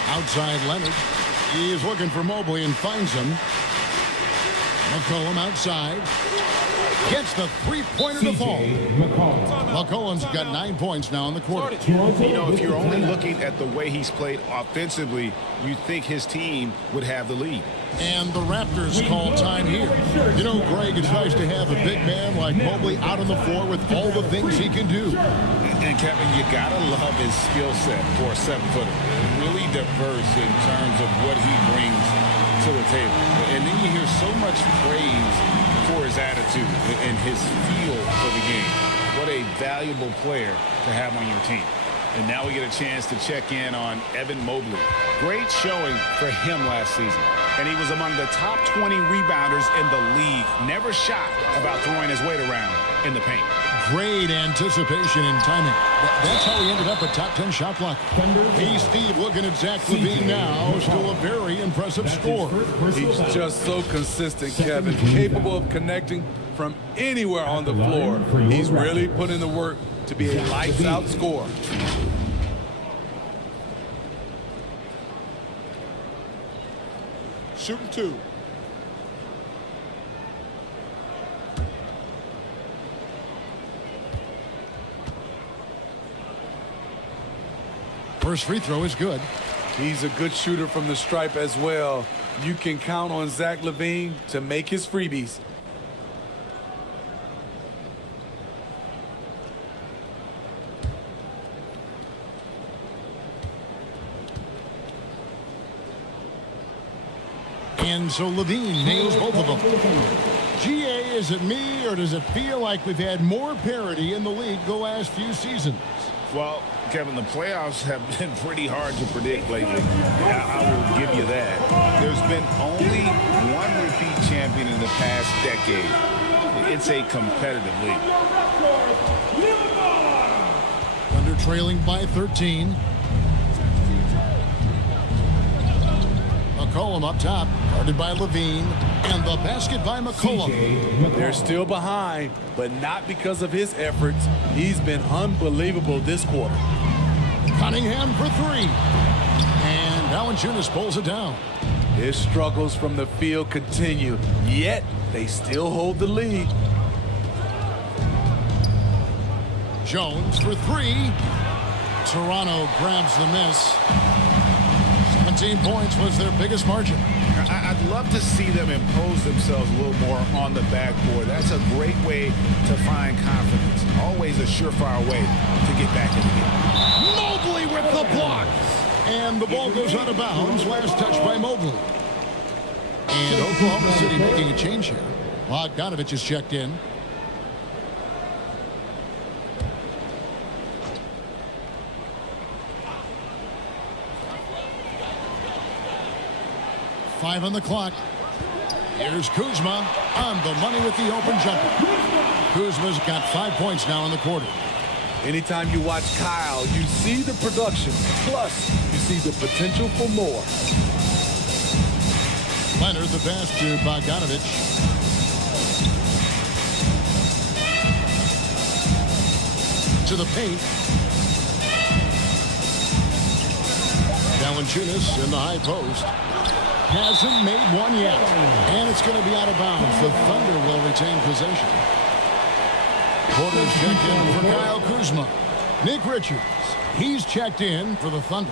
Outside Leonard. He is looking for Mobley and finds him. McCollum outside. Gets the three-pointer to fall. McCollum's got 9 points now in the quarter. You know, if you're only looking at the way he's played offensively, you think his team would have the lead. And the Raptors call time here. You know, Greg, it's nice to have a big man like Mobley out on the floor with all the things he can do. And Kevin, you gotta love his skill set for a 7-footer. Really diverse in terms of what he brings to the table. And then you hear so much praise for his attitude and his feel for the game. What a valuable player to have on your team. And now we get a chance to check in on Evan Mobley. Great showing for him last season. And he was among the top 20 rebounders in the league. Never shy about throwing his weight around in the paint. Great anticipation and timing. That's how he ended up a top 10 shot block. Hey, Steve, looking at Zach LaVine now. Still a very impressive score. He's just so consistent, Kevin. Capable of connecting from anywhere on the floor. He's really put in the work to be a lights-out scorer. Shooting 2. First free throw is good. He's a good shooter from the stripe as well. You can count on Zach LaVine to make his freebies. And so Levine nails both of them. GA, is it me, or does it feel like we've had more parity in the league the last few seasons? Well, Kevin, the playoffs have been pretty hard to predict lately. I will give you that. There's been only one repeat champion in the past decade. It's a competitive league. Thunder trailing by 13. McCollum up top, guarded by Levine, and the basket by McCollum. They're still behind, but not because of his efforts. He's been unbelievable this quarter. Cunningham for three. And Valanciunas pulls it down. His struggles from the field continue, yet they still hold the lead. Jones for three. Toronto grabs the miss. 17 points was their biggest margin. I'd love to see them impose themselves a little more on the backboard. That's a great way to find confidence. Always a surefire way to get back in the game. Mobley with the block. And the ball goes out of bounds. Last touch by Mobley. And Oklahoma City making a change here. Bogdanovich is checked in. Five on the clock. Here's Kuzma on the money with the open jumper. Kuzma's got 5 points now in the quarter. Anytime you watch Kyle, you see the production, plus you see the potential for more. Leonard the pass to Bogdanovich. To the paint. Valanciunas in the high post. Hasn't made one yet. And it's going to be out of bounds. The Thunder will retain possession. Porter's checked in for Kyle Kuzma. Nick Richards, he's checked in for the Thunder.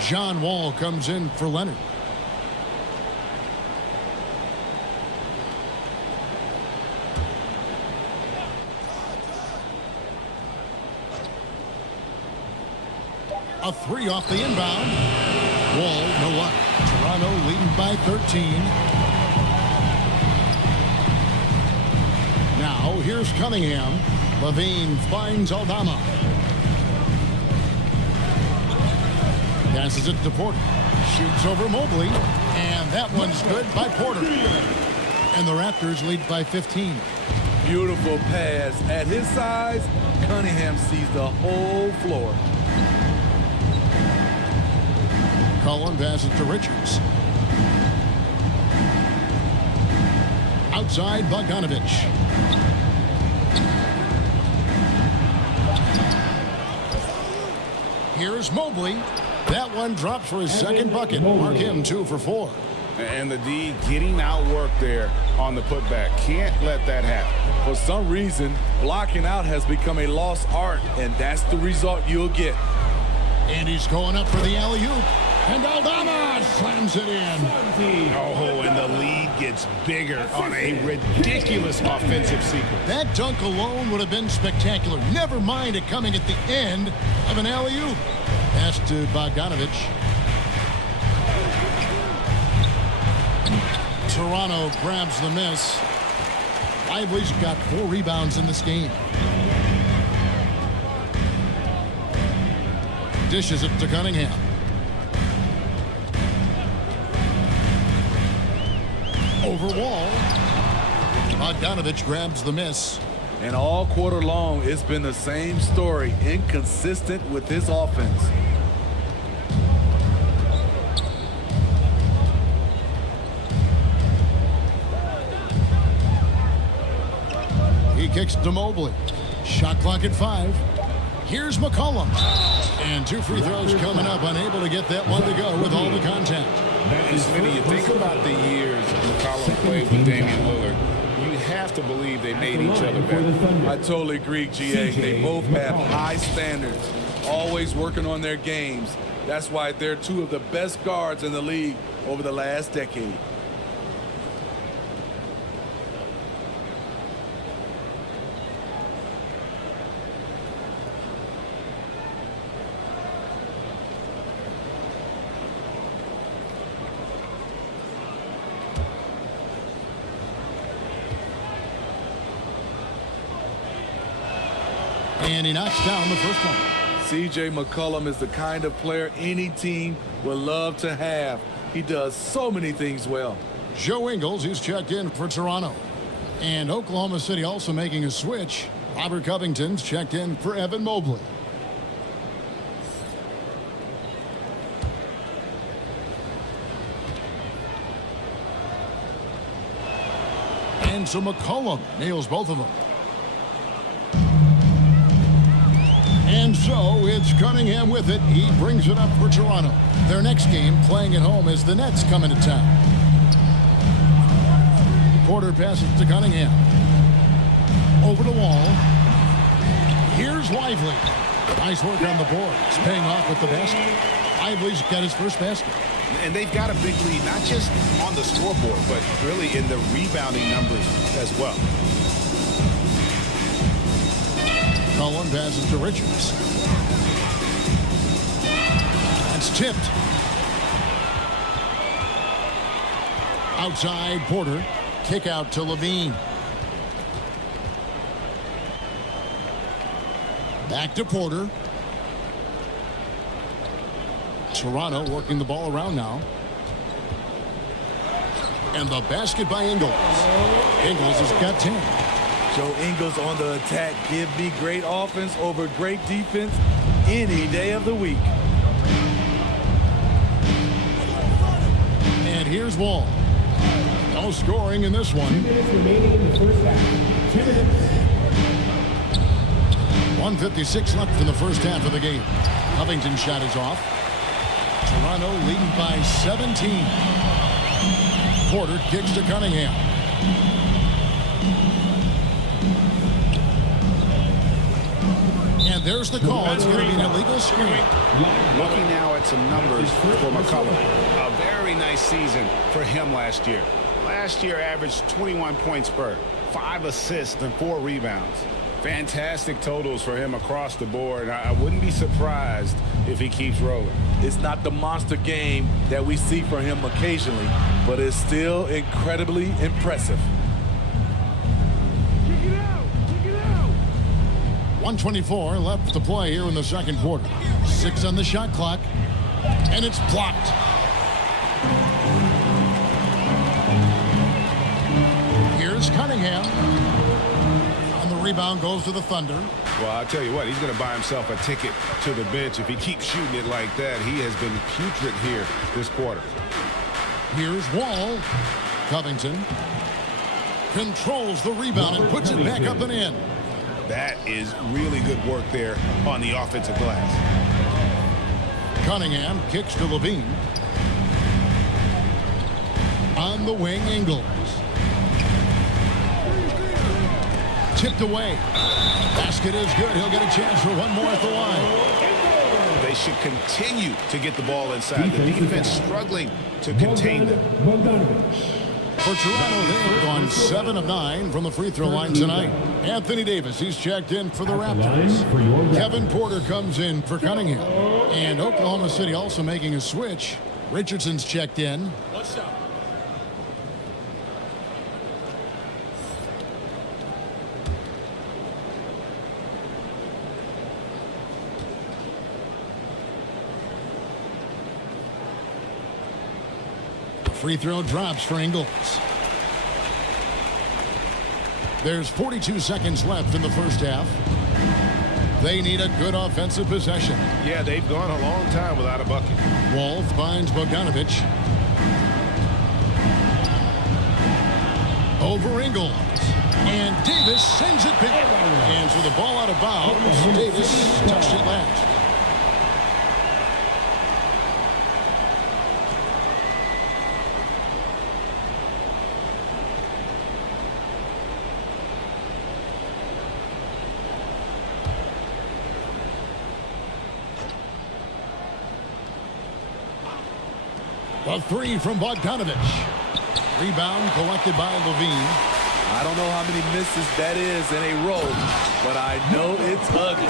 John Wall comes in for Leonard. A three off the inbound. Wall, no luck. Toronto leading by 13. Now here's Cunningham. Levine finds Aldama. Passes it to Porter. Shoots over Mobley. And that one's good by Porter. And the Raptors lead by 15. Beautiful pass. At his size, Cunningham sees the whole floor. Cullen passes to Richards. Outside Bogdanovich. Here's Mobley. That one drops for his second bucket. Mark him 2 for 4. And the D getting outworked there on the putback. Can't let that happen. For some reason, blocking out has become a lost art, and that's the result you'll get. And he's going up for the alley-oop. And Aldama slams it in. Oh, and the lead gets bigger on a ridiculous offensive sequence. That dunk alone would have been spectacular. Never mind it coming at the end of an alley-oop. Pass to Bogdanovich. Toronto grabs the miss. Lively's got 4 rebounds in this game. Dishes it to Cunningham. Over Wall. Bogdanovich grabs the miss. And all quarter long, it's been the same story. Inconsistent with his offense. He kicks to Mobley. Shot clock at 5. Here's McCollum. And 2 free throws coming up. Unable to get that one to go with all the contact. And Smitty, you think about the years McCollum played with Damian Lillard, you have to believe they made each other better. I totally agree, GA. They both have high standards, always working on their games. That's why they're 2 of the best guards in the league over the last decade. And he knocks down the first one. C.J. McCollum is the kind of player any team would love to have. He does so many things well. Joe Ingles, he's checked in for Toronto. And Oklahoma City also making a switch. Robert Covington's checked in for Evan Mobley. And so McCollum nails both of them. And so it's Cunningham with it. He brings it up for Toronto. Their next game playing at home as the Nets come into town. Porter passes to Cunningham. Over to Wall. Here's Lively. Nice work on the board. It's paying off with the basket. Lively's got his first basket. And they've got a big lead, not just on the scoreboard, but really in the rebounding numbers as well. Cullen passes to Richards. It's tipped. Outside Porter. Kick out to Levine. Back to Porter. Toronto working the ball around now. And the basket by Ingles. Ingles has got 10. Joe Ingles on the attack. Give me great offense over great defense any day of the week. And here's Wall. No scoring in this one. 2 minutes remaining in the first half. 2 minutes. 1:56 left in the first half of the game. Covington shot is off. Toronto leading by 17. Porter kicks to Cunningham. And there's the call. It's going to be an illegal screen. Looking now at some numbers for McCollum. A very nice season for him last year. Last year averaged 21 points per, 5 assists and 4 rebounds. Fantastic totals for him across the board. I wouldn't be surprised if he keeps rolling. It's not the monster game that we see from him occasionally, but it's still incredibly impressive. 1:24 left to play here in the second quarter. 6 on the shot clock, and it's blocked. Here's Cunningham. And the rebound goes to the Thunder. Well, I'll tell you what, he's going to buy himself a ticket to the bench if he keeps shooting it like that. He has been putrid here this quarter. Here's Wall. Covington controls the rebound and puts it back up and in. That is really good work there on the offensive glass. Cunningham kicks to Levine. On the wing, Ingles. Tipped away. Basket is good. He'll get a chance for one more at the line. They should continue to get the ball inside. The defense struggling to contain them. For Toronto, they have gone 7 of 9 from the free throw line tonight. Anthony Davis, he's checked in for the Raptors. Kevin Porter comes in for Cunningham. And Oklahoma City also making a switch. Richardson's checked in. What's up? Free throw drops for Ingles. There's 42 seconds left in the first half. They need a good offensive possession. Yeah, they've gone a long time without a bucket. Wall finds Bogdanovich. Over Ingles. And Davis sends it back. And so the ball out of bounds. Davis touched it last. A 3 from Bogdanovich. Rebound collected by Levine. I don't know how many misses that is in a row, but I know it's ugly.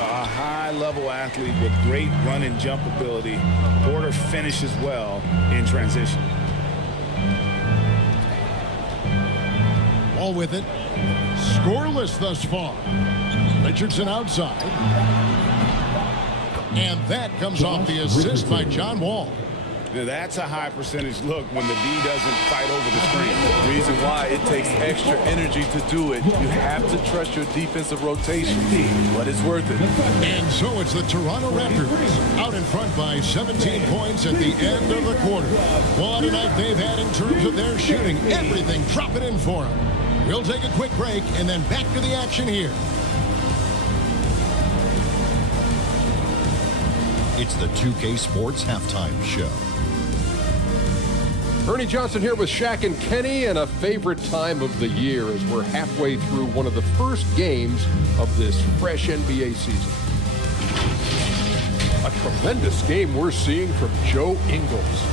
A high-level athlete with great run and jump ability. Porter finishes well in transition. All with it. Scoreless thus far. Richardson outside. And that comes off the assist by John Wall. Now, that's a high percentage look when the D doesn't fight over the screen. The reason why it takes extra energy to do it. You have to trust your defensive rotation, but it's worth it. And so it's the Toronto Raptors out in front by 17 points at the end of the quarter. What a night they've had in terms of their shooting. Everything dropping in for them. We'll take a quick break and then back to the action here. It's the 2K Sports Halftime Show. Ernie Johnson here with Shaq and Kenny, and a favorite time of the year as we're halfway through one of the first games of this fresh NBA season. A tremendous game we're seeing from Joe Ingles.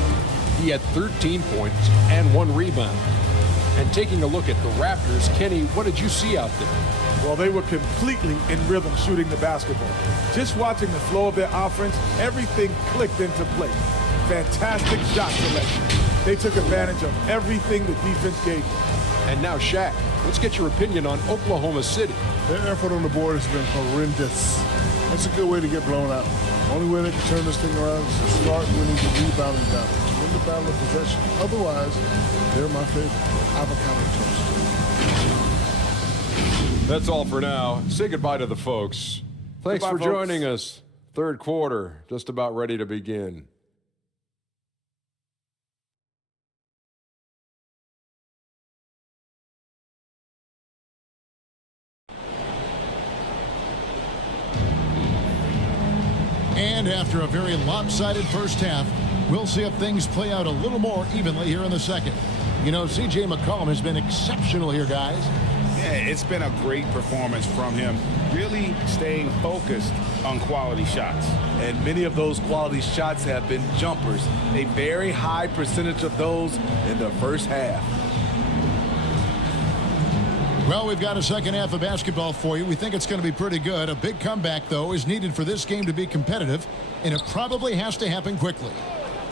He had 13 points and 1 rebound. And taking a look at the Raptors, Kenny, what did you see out there? Well, they were completely in rhythm shooting the basketball. Just watching the flow of their offense, everything clicked into place. Fantastic shot selection. They took advantage of everything the defense gave them. And now, Shaq, let's get your opinion on Oklahoma City. Their effort on the board has been horrendous. That's a good way to get blown out. The only way they can turn this thing around is to start winning the rebounding battle. Win the battle of possession. Otherwise, they're my favorite. Avocado toast. That's all for now. Say goodbye to the folks. Thanks Goodbye, for joining us. Third quarter, just about ready to begin. And after a very lopsided first half, we'll see if things play out a little more evenly here in the second. You know, C.J. McCollum has been exceptional here, guys. Yeah, it's been a great performance from him, really staying focused on quality shots. And many of those quality shots have been jumpers. A very high percentage of those in the first half. Well, we've got a second half of basketball for you. We think it's going to be pretty good. A big comeback, though, is needed for this game to be competitive, and it probably has to happen quickly.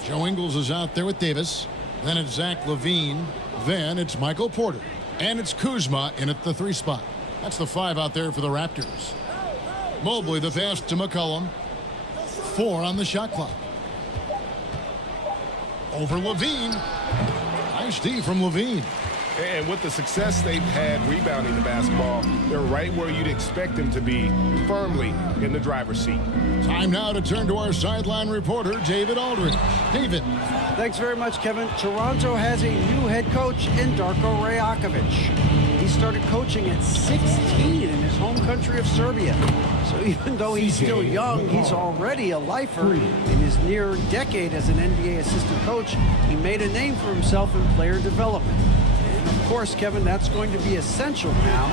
Joe Ingles is out there with Davis. Then it's Zach LaVine. Then it's Michael Porter. And it's Kuzma in at the 3 spot. That's the 5 out there for the Raptors. Mobley, the pass to McCollum. 4 on the shot clock. Over LaVine. Nice D from LaVine. And with the success they've had rebounding the basketball, they're right where you'd expect them to be, firmly in the driver's seat. Time now to turn to our sideline reporter, David Aldridge. David. Thanks very much, Kevin. Toronto has a new head coach in Darko Rajakovic. He started coaching at 16 in his home country of Serbia. So even though he's still young, he's already a lifer. In his near decade as an NBA assistant coach, he made a name for himself in player development. Of course, Kevin, that's going to be essential now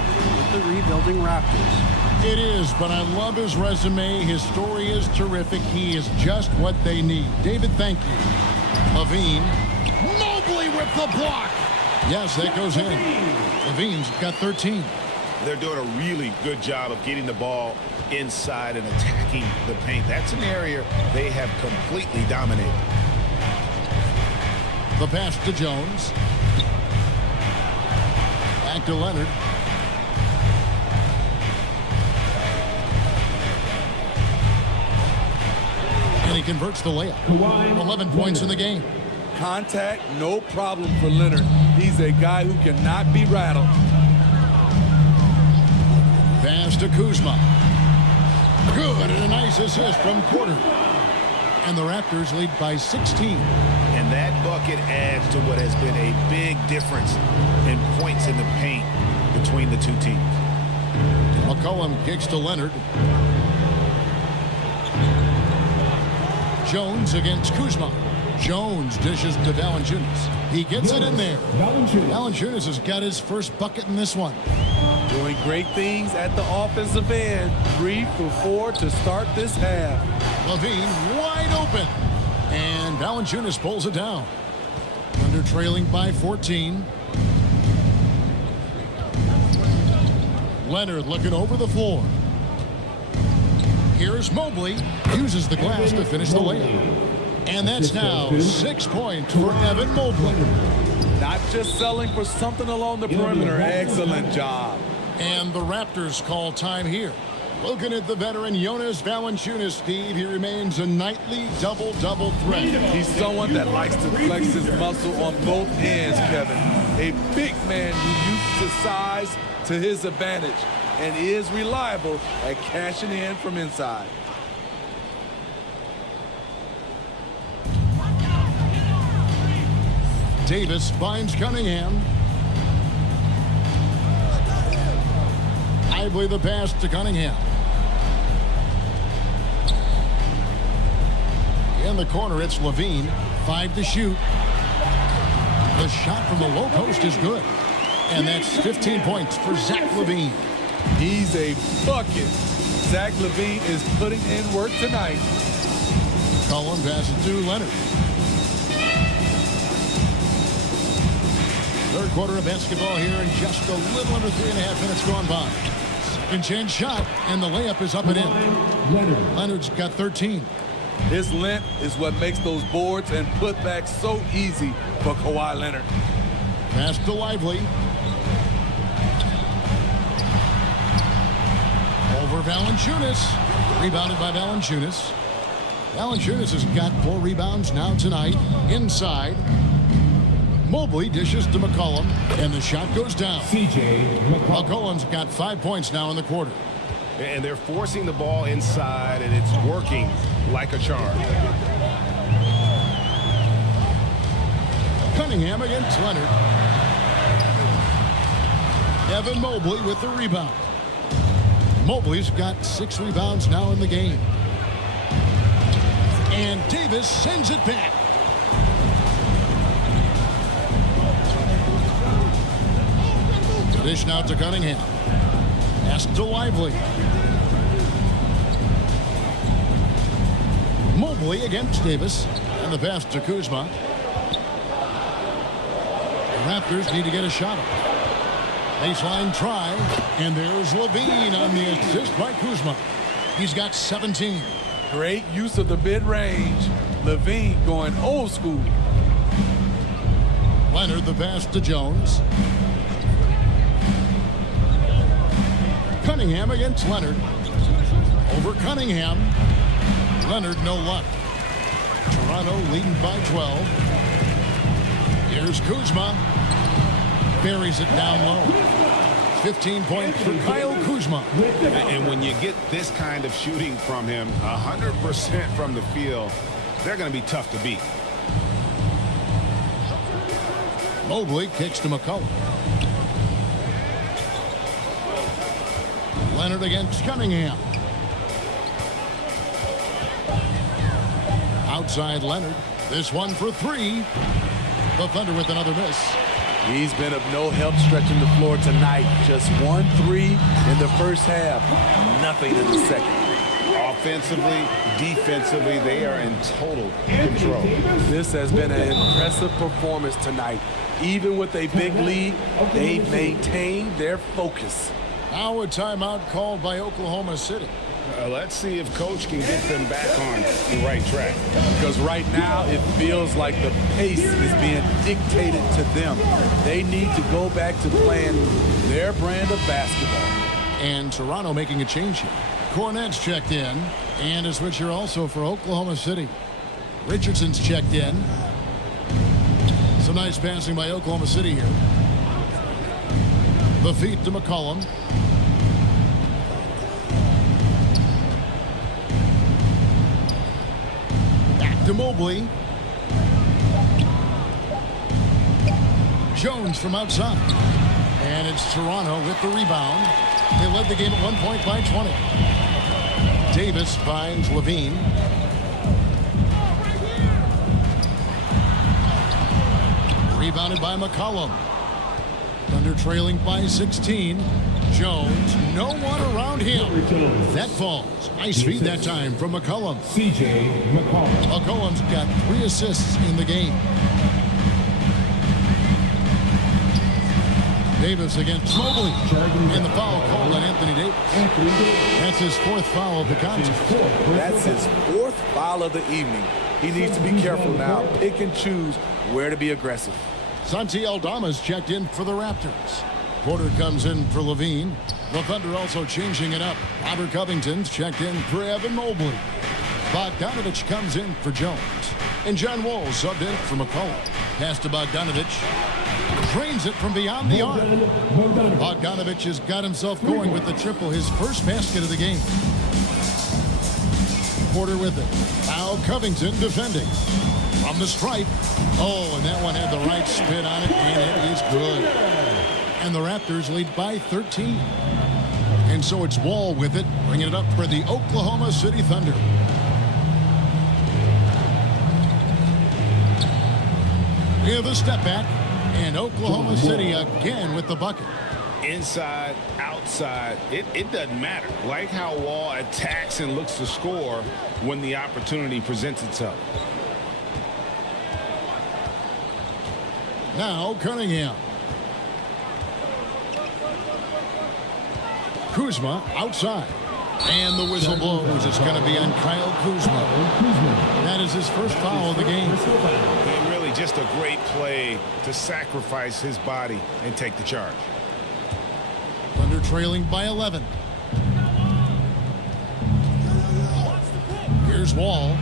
with the rebuilding Raptors. It is, but I love his resume. His story is terrific. He is just what they need. David, thank you. LaVine. Mobley with the block. Yes, that goes in. LaVine's got 13. They're doing a really good job of getting the ball inside and attacking the paint. That's an area they have completely dominated. The pass to Jones. Back to Leonard. And he converts the layup. 11 points in the game. Contact, no problem for Leonard. He's a guy who cannot be rattled. Pass to Kuzma. Good, and a nice assist from Porter. And the Raptors lead by 16. And that bucket adds to what has been a big difference in points in the paint between the two teams. McCollum kicks to Leonard. Jones against Kuzma. Jones dishes to Valanciunas. He gets it in there. Valanciunas has got his first bucket in this one. Doing great things at the offensive end. 3 for 4 to start this half. LaVine wide open. And Valanciunas pulls it down. Under trailing by 14. Leonard looking over the floor. Here's Mobley. Uses the glass to finish the layup. And that's now 6 points for Evan Mobley. Not just selling for something along the perimeter. Excellent job. And the Raptors call time here. Looking at the veteran Jonas Valanciunas, Steve, he remains a nightly double-double threat. He's someone that likes to flex his muscle on both ends, Kevin. A big man who uses his size to his advantage and is reliable at cashing in from inside. Davis finds Cunningham. Lively the pass to Cunningham. In the corner, it's Levine. 5 to shoot. The shot from the low post is good. And that's 15 points for Zach LaVine. He's a bucket. Zach LaVine is putting in work tonight. Cullen passes to Leonard. Third quarter of basketball here in just a little under 3.5 minutes gone by. Second chance shot, and the layup is up and in. Leonard's got 13. His length is what makes those boards and putbacks so easy for Kawhi Leonard. Pass to Lively. Over Valanciunas. Rebounded by Valanciunas. Valanciunas has got 4 rebounds now tonight. Inside. Mobley dishes to McCollum, and the shot goes down. McCollum's got 5 points now in the quarter. And they're forcing the ball inside, and it's working like a charm. Cunningham against Leonard. Evan Mobley with the rebound. Mobley's got 6 rebounds now in the game. And Davis sends it back. Dish now to Cunningham. Pass to Lively. Mobley against Davis. And the pass to Kuzma. The Raptors need to get a shot up. Baseline try. And there's LaVine on the assist by Kuzma. He's got 17. Great use of the mid-range. LaVine going old school. Leonard the pass to Jones. Cunningham against Leonard. Over Cunningham. Leonard no luck. Toronto leading by 12. Here's Kuzma. Buries it down low. 15 points for Kyle Kuzma. And when you get this kind of shooting from him, 100% from the field, they're going to be tough to beat. Mobley kicks to McCollum. Leonard against Cunningham. Outside Leonard. This one for 3. The Thunder with another miss. He's been of no help stretching the floor tonight. Just 1 3 in the first half. Nothing in the second. Offensively, defensively, they are in total control. This has been an impressive performance tonight. Even with a big lead, they've maintained their focus. Now a timeout called by Oklahoma City. Let's see if Coach can get them back on the right track. Because right now it feels like the pace is being dictated to them. They need to go back to playing their brand of basketball. And Toronto making a change here. Cornette's checked in. And a switcher also for Oklahoma City. Richardson's checked in. Some nice passing by Oklahoma City here. The feet to McCollum. Back to Mobley. Jones from outside. And it's Toronto with the rebound. They led the game at 1 point by 20. Davis finds LaVine. Rebounded by McCollum. Thunder trailing by 16. Jones, no one around him. That falls. Nice feed that time from McCollum. C.J. McCollum. McCollum's got 3 assists in the game. Davis against Mobley. And the foul called on Anthony Davis. That's his 4th foul of the contest. That's his 4th foul of the evening. He needs to be careful now. Pick and choose where to be aggressive. Santi Aldama's checked in for the Raptors. Porter comes in for LaVine. The Thunder also changing it up. Robert Covington's checked in for Evan Mobley. Bogdanovich comes in for Jones. And John Wall subbed in for McCollum. Pass to Bogdanovich. Drains it from beyond the arc. Bogdanovich has got himself going with the triple, his first basket of the game. Porter with it. Now Covington defending. From the stripe. Oh, and that one had the right spin on it, and it is good. And the Raptors lead by 13. And so it's Wall with it, bringing it up for the Oklahoma City Thunder. We have a step back, and Oklahoma City again with the bucket. Inside, outside, it doesn't matter. Like how Wall attacks and looks to score when the opportunity presents itself. Now Cunningham. Kuzma outside. And the whistle blows. It's going to be on Kyle Kuzma. That is his first foul of the game. And really just a great play to sacrifice his body and take the charge. Thunder trailing by 11. Here's Wall.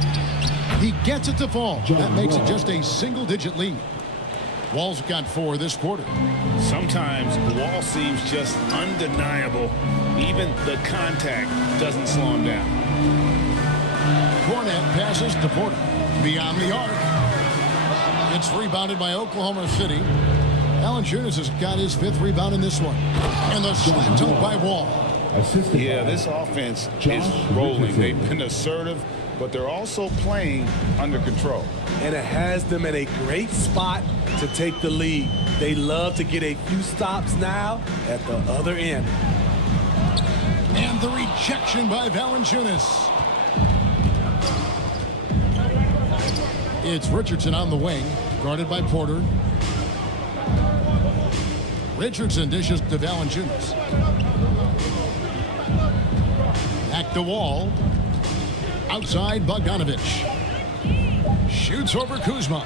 He gets it to fall. That makes it just a single-digit lead. Wall's got 4 this quarter. Sometimes Wall seems just undeniable. Even the contact doesn't slow him down. Cornet passes to Porter. Beyond the arc. It's rebounded by Oklahoma City. Valanciunas has got his 5th rebound in this one. And the slam dunk by Wall. Yeah, this offense is rolling. They've been assertive, but they're also playing under control. And it has them in a great spot to take the lead. They love to get a few stops now at the other end. And the rejection by Valanciunas. It's Richardson on the wing, guarded by Porter. Richardson dishes to Valanciunas. Back to Wall. Outside Bogdanovich. Shoots over Kuzma.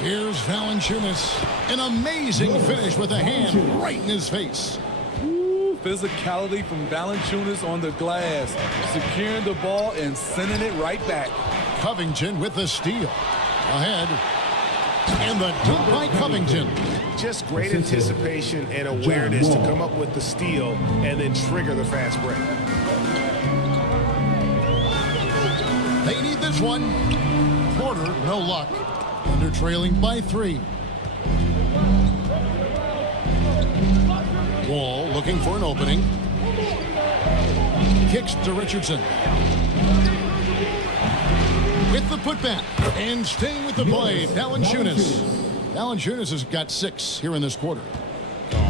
Here's Valanciunas. An amazing finish with a hand right in his face. Ooh, physicality from Valanciunas on the glass. Securing the ball and sending it right back. Covington with the steal. Ahead. And the dunk by Covington. Just great anticipation and awareness to come up with the steal and then trigger the fast break. They need this one. Porter, no luck. Thunder trailing by 3. Wall looking for an opening. Kicks to Richardson. With the putback. And staying with the play, Valanciunas. Valanciunas has got 6 here in this quarter.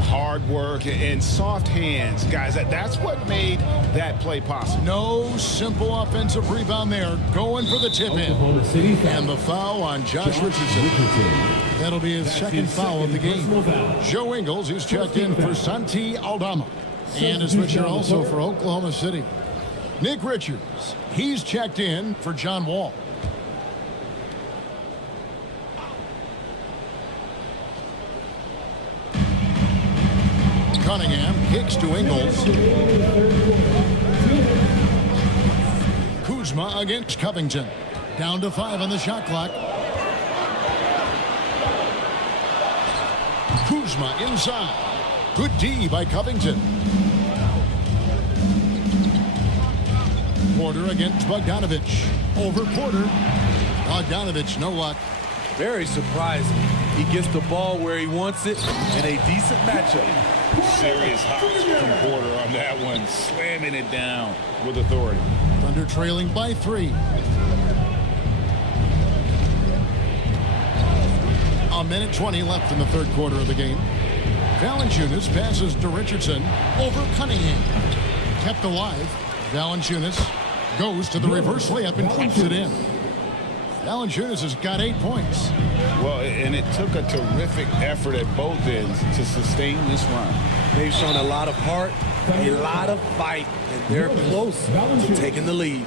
Hard work and soft hands, guys. That's what made that play possible. No simple offensive rebound there. Going for the tip in. And the foul on Josh Richardson. That'll be his second foul of the game. Joe Ingles, who's checked in for Santi Aldama. And a switcher also for Oklahoma City. Nick Richards, he's checked in for John Wall. Cunningham kicks to Ingles. Kuzma against Covington. Down to 5 on the shot clock. Kuzma inside. Good D by Covington. Porter against Bogdanovich. Over Porter. Bogdanovich, no luck. Very surprising. He gets the ball where he wants it in a decent matchup. Serious hops from Porter on that one, slamming it down with authority. Thunder trailing by 3. A minute 20 left in the third quarter of the game. Valanciunas passes to Richardson over Cunningham. Kept alive. Valanciunas goes to the reverse layup and clinks it in. Valanciunas has got 8 points. Well, and it took a terrific effort at both ends to sustain this run. They've shown a lot of heart, a lot of fight, and they're close to taking the lead.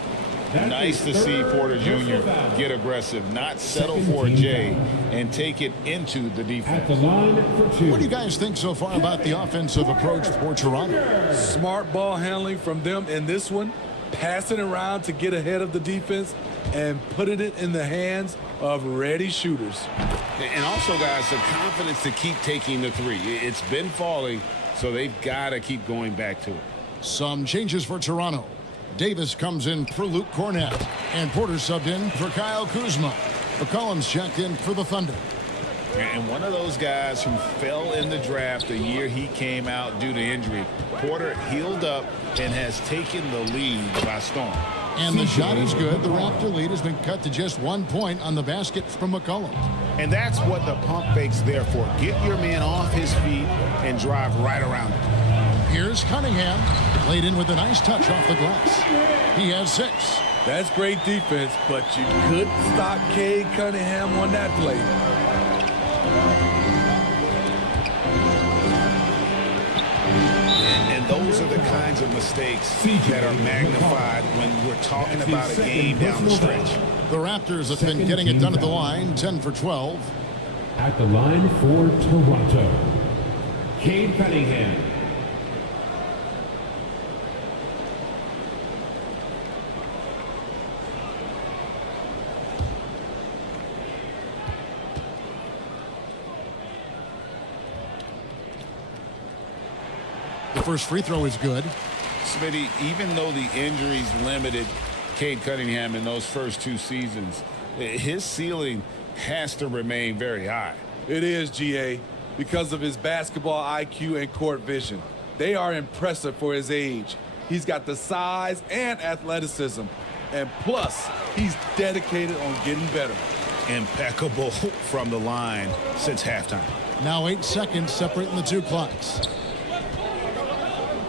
Nice to see Porter Jr. get aggressive, not settle for a J, and take it into the defense. What do you guys think so far about the offensive approach for Toronto? Smart ball handling from them in this one, passing around to get ahead of the defense and putting it in the hands of ready shooters. And also, guys, the confidence to keep taking the three. It's been falling, so they've got to keep going back to it. Some changes for Toronto. Davis comes in for Luke Cornett, and Porter subbed in for Kyle Kuzma. McCollum's checked in for the Thunder. And one of those guys who fell in the draft the year he came out due to injury. Porter healed up and has taken the lead by storm. And the shot is good. The Raptor lead has been cut to just 1 point on the basket from McCollum. And that's what the pump fake's there for. Get your man off his feet and drive right around him. Here's Cunningham, laid in with a nice touch off the glass. He has 6. That's great defense, but you couldn't stop Cade Cunningham on that play. And those are the kinds of mistakes that are magnified when we're talking about a game down the stretch. The Raptors have been getting it done at the line, 10 for 12. At the line for Toronto, Cade Cunningham. The first free throw is good. Smitty, even though the injuries limited Cade Cunningham in those first 2 seasons, his ceiling has to remain very high. It is, GA, because of his basketball IQ and court vision. They are impressive for his age. He's got the size and athleticism. And plus, he's dedicated on getting better. Impeccable from the line since halftime. Now 8 seconds separating the 2 clocks.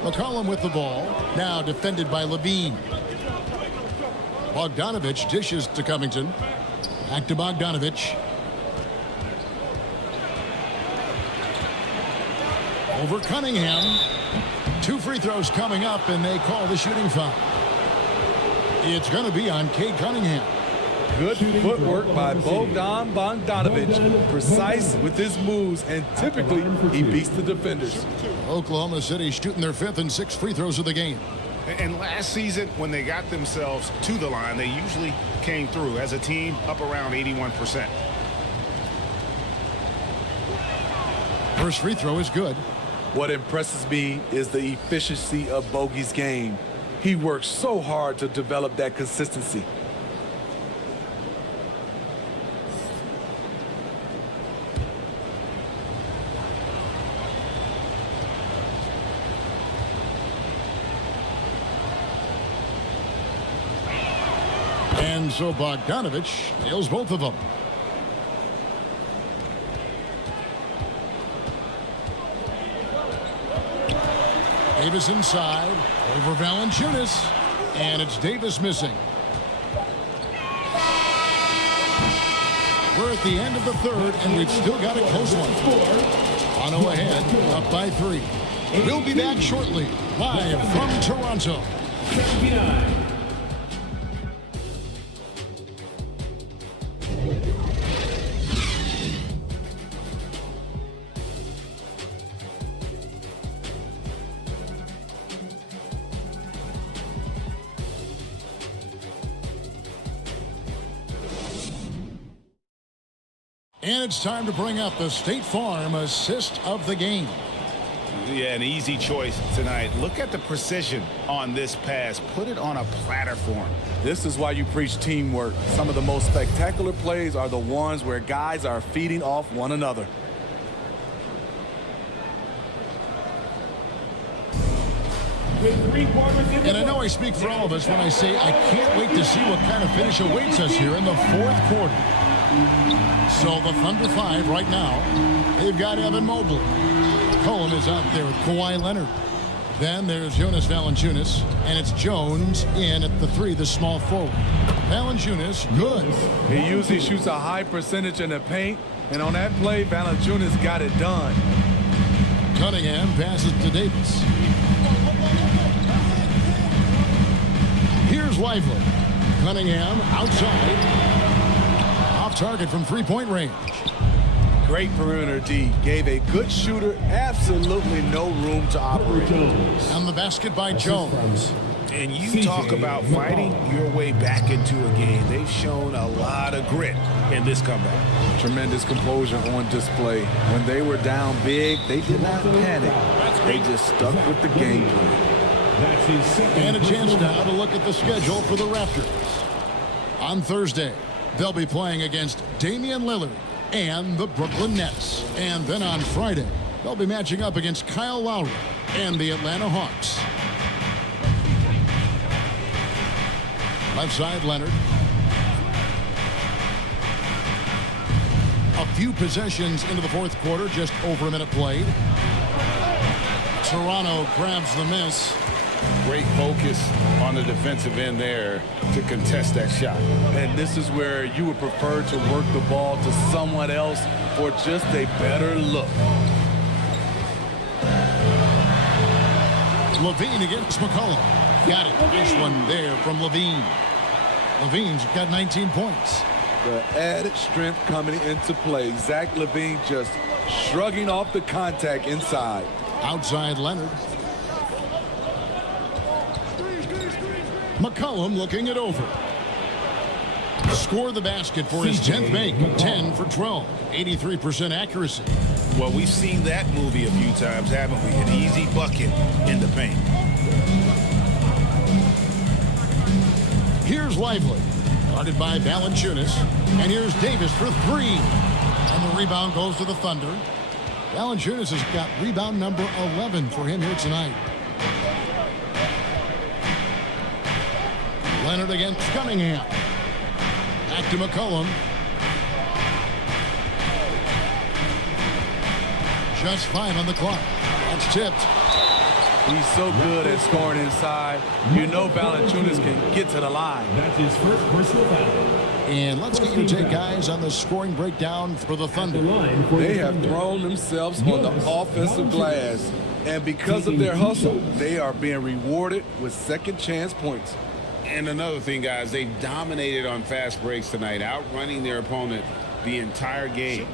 McCollum with the ball, now defended by Levine. Bogdanovich dishes to Covington. Back to Bogdanovich. Over Cunningham. 2 free throws coming up, and they call the shooting foul. It's going to be on Cade Cunningham. Good footwork by Bogdan Bogdanovich. Precise with his moves, and typically he beats the defenders. Oklahoma City shooting their 5th and 6th free throws of the game. And last season, when they got themselves to the line, they usually came through as a team up around 81%. First free throw is good. What impresses me is the efficiency of Bogey's game. He works so hard to develop that consistency. And so Bogdanovich nails both of them. Davis inside, over Valanciunas, and it's Davis missing. We're at the end of the 3rd, and we've still got a close one. Toronto ahead, up by 3. We'll be back shortly, live from Toronto. 79. And it's time to bring up the State Farm assist of the game. Yeah, an easy choice tonight. Look at the precision on this pass. Put it on a platter for him. This is why you preach teamwork. Some of the most spectacular plays are the ones where guys are feeding off one another. And I know I speak for all of us when I say I can't wait to see what kind of finish awaits us here in the 4th quarter. So the Thunder 5 right now. They've got Evan Mobley. Cohen is out there with Kawhi Leonard. Then there's Jonas Valanciunas, and it's Jones in at the 3, the small forward. Valanciunas, good. He usually shoots a high percentage in the paint, and on that play, Valanciunas got it done. Cunningham passes to Davis. Here's Lively. Cunningham outside. Off target from three-point range. Great perimeter D. Gave a good shooter absolutely no room to operate. And the basket by Jones. And you talk about fighting your way back into a game. They've shown a lot of grit in this comeback. Tremendous composure on display. When they were down big, they did not panic. They just stuck with the game plan. And a chance now to look at the schedule for the Raptors. On Thursday, they'll be playing against Damian Lillard and the Brooklyn Nets. And then on Friday, they'll be matching up against Kyle Lowry and the Atlanta Hawks. Left side, Leonard. A few possessions into the fourth quarter, just over a minute played. Toronto grabs the miss. Great focus on the defensive end there to contest that shot. And this is where you would prefer to work the ball to someone else for just a better look. Levine against McCollum. Got it. Nice one there from Levine. Levine's got 19 points. The added strength coming into play. Zach Levine just shrugging off the contact inside. Outside Leonard. McCollum looking it over. Score the basket for his 10th make. 10 for 12. 83% accuracy. Well, we've seen that movie a few times, haven't we? An easy bucket in the paint. Here's Lively. Guarded by Valanciunas. And here's Davis for three. And the rebound goes to the Thunder. Valanciunas has got rebound number 11 for him here tonight. Leonard against Cunningham. Back to McCollum. Just 5 on the clock. That's tipped. He's so good at scoring inside. You know Valanciunas can get to the line. That's his first personal foul. And let's get your take, guys, on the scoring breakdown for the Thunder. They have thrown themselves on the offensive glass. And because of their hustle, they are being rewarded with second chance points. And another thing, guys, they've dominated on fast breaks tonight, outrunning their opponent the entire game.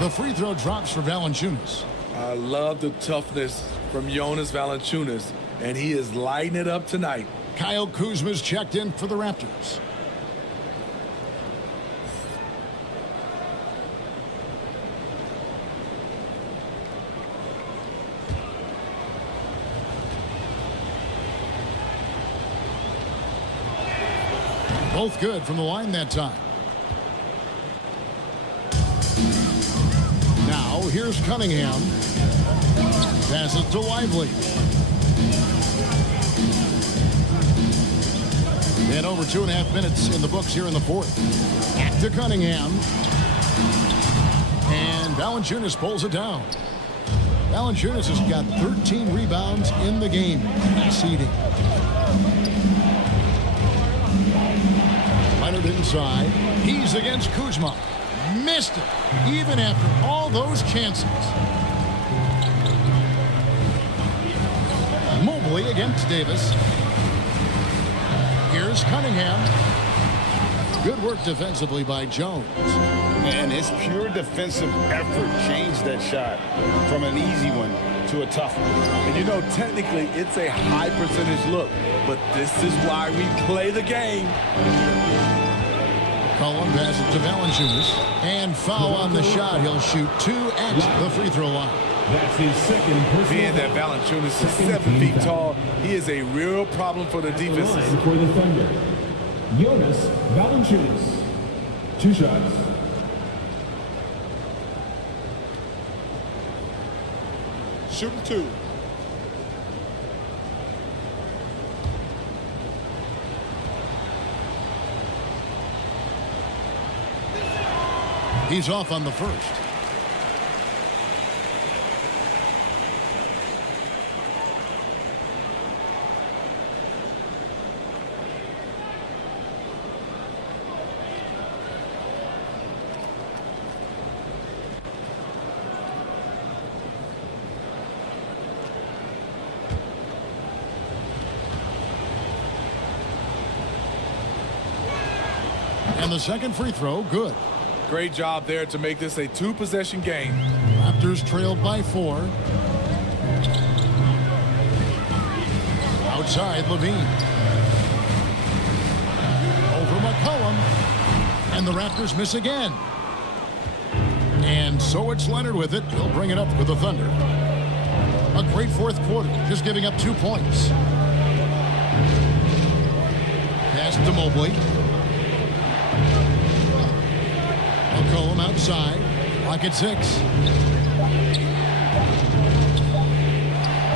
The free throw drops for Valanciunas. I love the toughness from Jonas Valanciunas, and he is lighting it up tonight. Kyle Kuzma's checked in for the Raptors. Both good from the line that time. Now here's Cunningham. Passes to Lively. And over 2.5 minutes in the books here in the fourth. Back to Cunningham. And Valanciunas pulls it down. Valanciunas has got 13 rebounds in the game. Seeding. Leonard inside. He's against Kuzma. Missed it, even after all those chances. Mobley against Davis. Here's Cunningham. Good work defensively by Jones. And his pure defensive effort changed that shot from an easy one to a tough one. And you know, technically, it's a high percentage look, but this is why we play the game. Cullen passes it to Valanciunas. And foul on the shot. He'll shoot 2 at the free throw line. That's his second personal. Being that Valanciunas is 7 feet tall, he is a real problem for the defense. For the Thunder, Jonas Valanciunas. 2 shots. Shooting 2. He's off on the first. And the second free throw, good. Great job there to make this a two-possession game. Raptors trailed by 4. Outside, Levine. Over McCollum. And the Raptors miss again. And so it's Leonard with it. He'll bring it up for the Thunder. A great fourth quarter, just giving up 2 points. Pass to Mobley. McCollum outside. Clock at 6.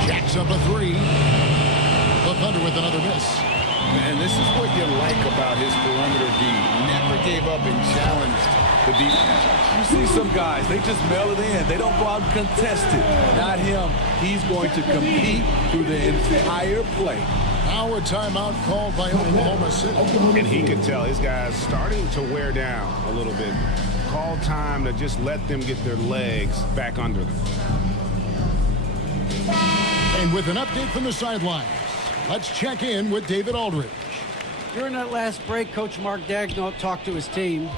Jacks up a 3. The Thunder with another miss. And this is what you like about his perimeter D. Never gave up and challenged the defense. You see some guys, they just mail it in. They don't go out and contest it. Not him. He's going to compete through the entire play. Now a timeout called by Oklahoma City. And he could tell his guys starting to wear down a little bit. Call time to just let them get their legs back under them. And with an update from the sidelines, let's check in with David Aldridge. During that last break, Coach Mark Daigneault talked to his team.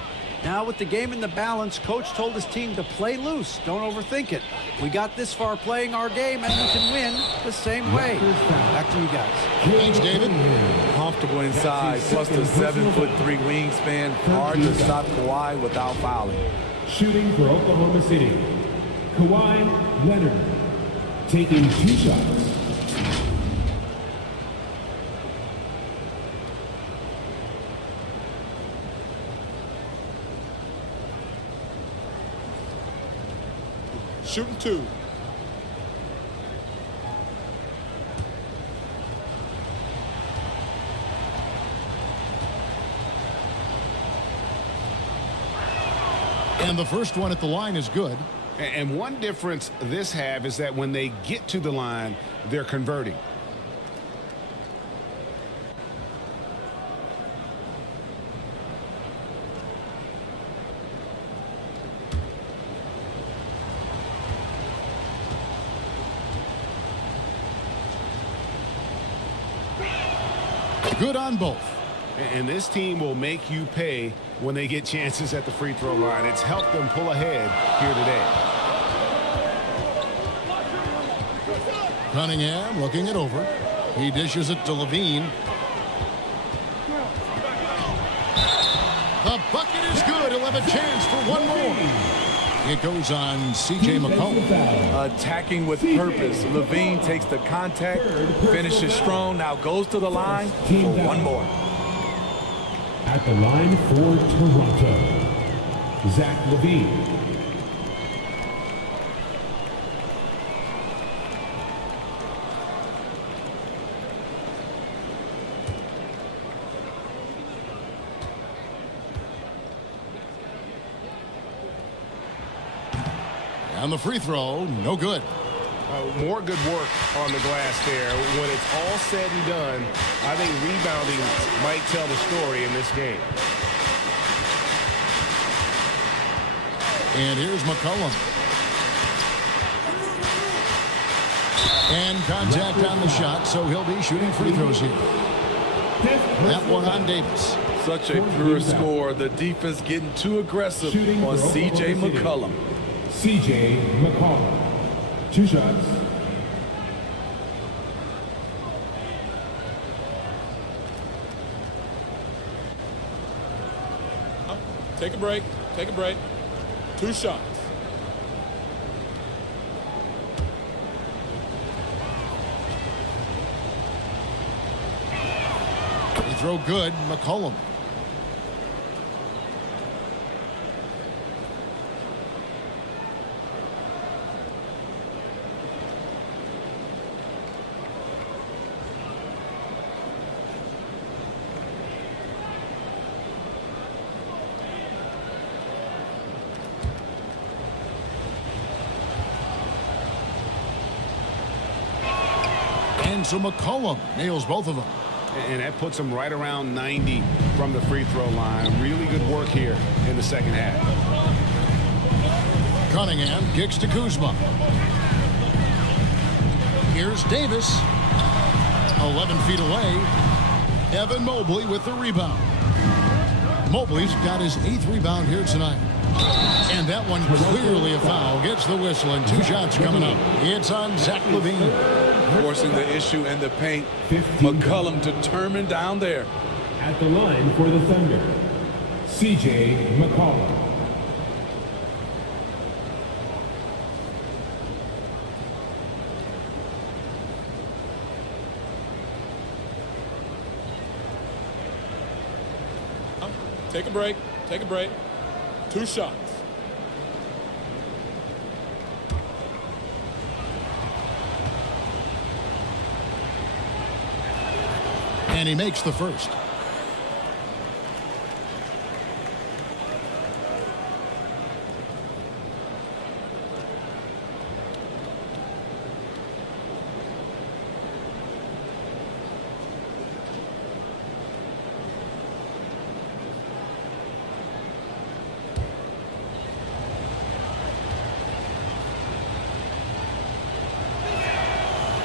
Now with the game in the balance, Coach told his team to play loose. Don't overthink it. We got this far playing our game, and we can win the same way. Back to you guys. Thanks, David. Comfortable inside, plus the 7'3" wingspan. Hard to stop Kawhi without fouling. Shooting for Oklahoma City, Kawhi Leonard, taking 2 shots. Shooting 2. And the first one at the line is good. And one difference this have is that when they get to the line, they're converting. Good on both. And this team will make you pay when they get chances at the free throw line. It's helped them pull ahead here today. Cunningham looking it over. He dishes it to Levine. The bucket is good. He'll have a chance for one more. It goes on C.J. McCollum. Attacking with purpose. Levine takes the contact, finishes strong, now goes to the line for one more. At the line for Toronto, Zach LaVine. And the free throw, no good. More good work on the glass there. When it's all said and done, I think rebounding might tell the story in this game. And here's McCollum. And contact on the shot, so he'll be shooting free throws here. That one on Davis. Such a pure score. The defense getting too aggressive on C.J. McCollum. C.J. McCollum. 2 shots. Take a break. Take a break. 2 shots. Free throw good, McCollum. And so McCollum nails both of them. And that puts him right around 90 from the free throw line. Really good work here in the second half. Cunningham kicks to Kuzma. Here's Davis. 11 feet away. Evan Mobley with the rebound. Mobley's got his 8th rebound here tonight. And that one clearly a foul. Gets the whistle and 2 shots coming up. It's on Zach LaVine. Forcing the issue in the paint. McCollum determined down there. At the line for the Thunder, C.J. McCollum. Take a break. Take a break. 2 shots. And he makes the first.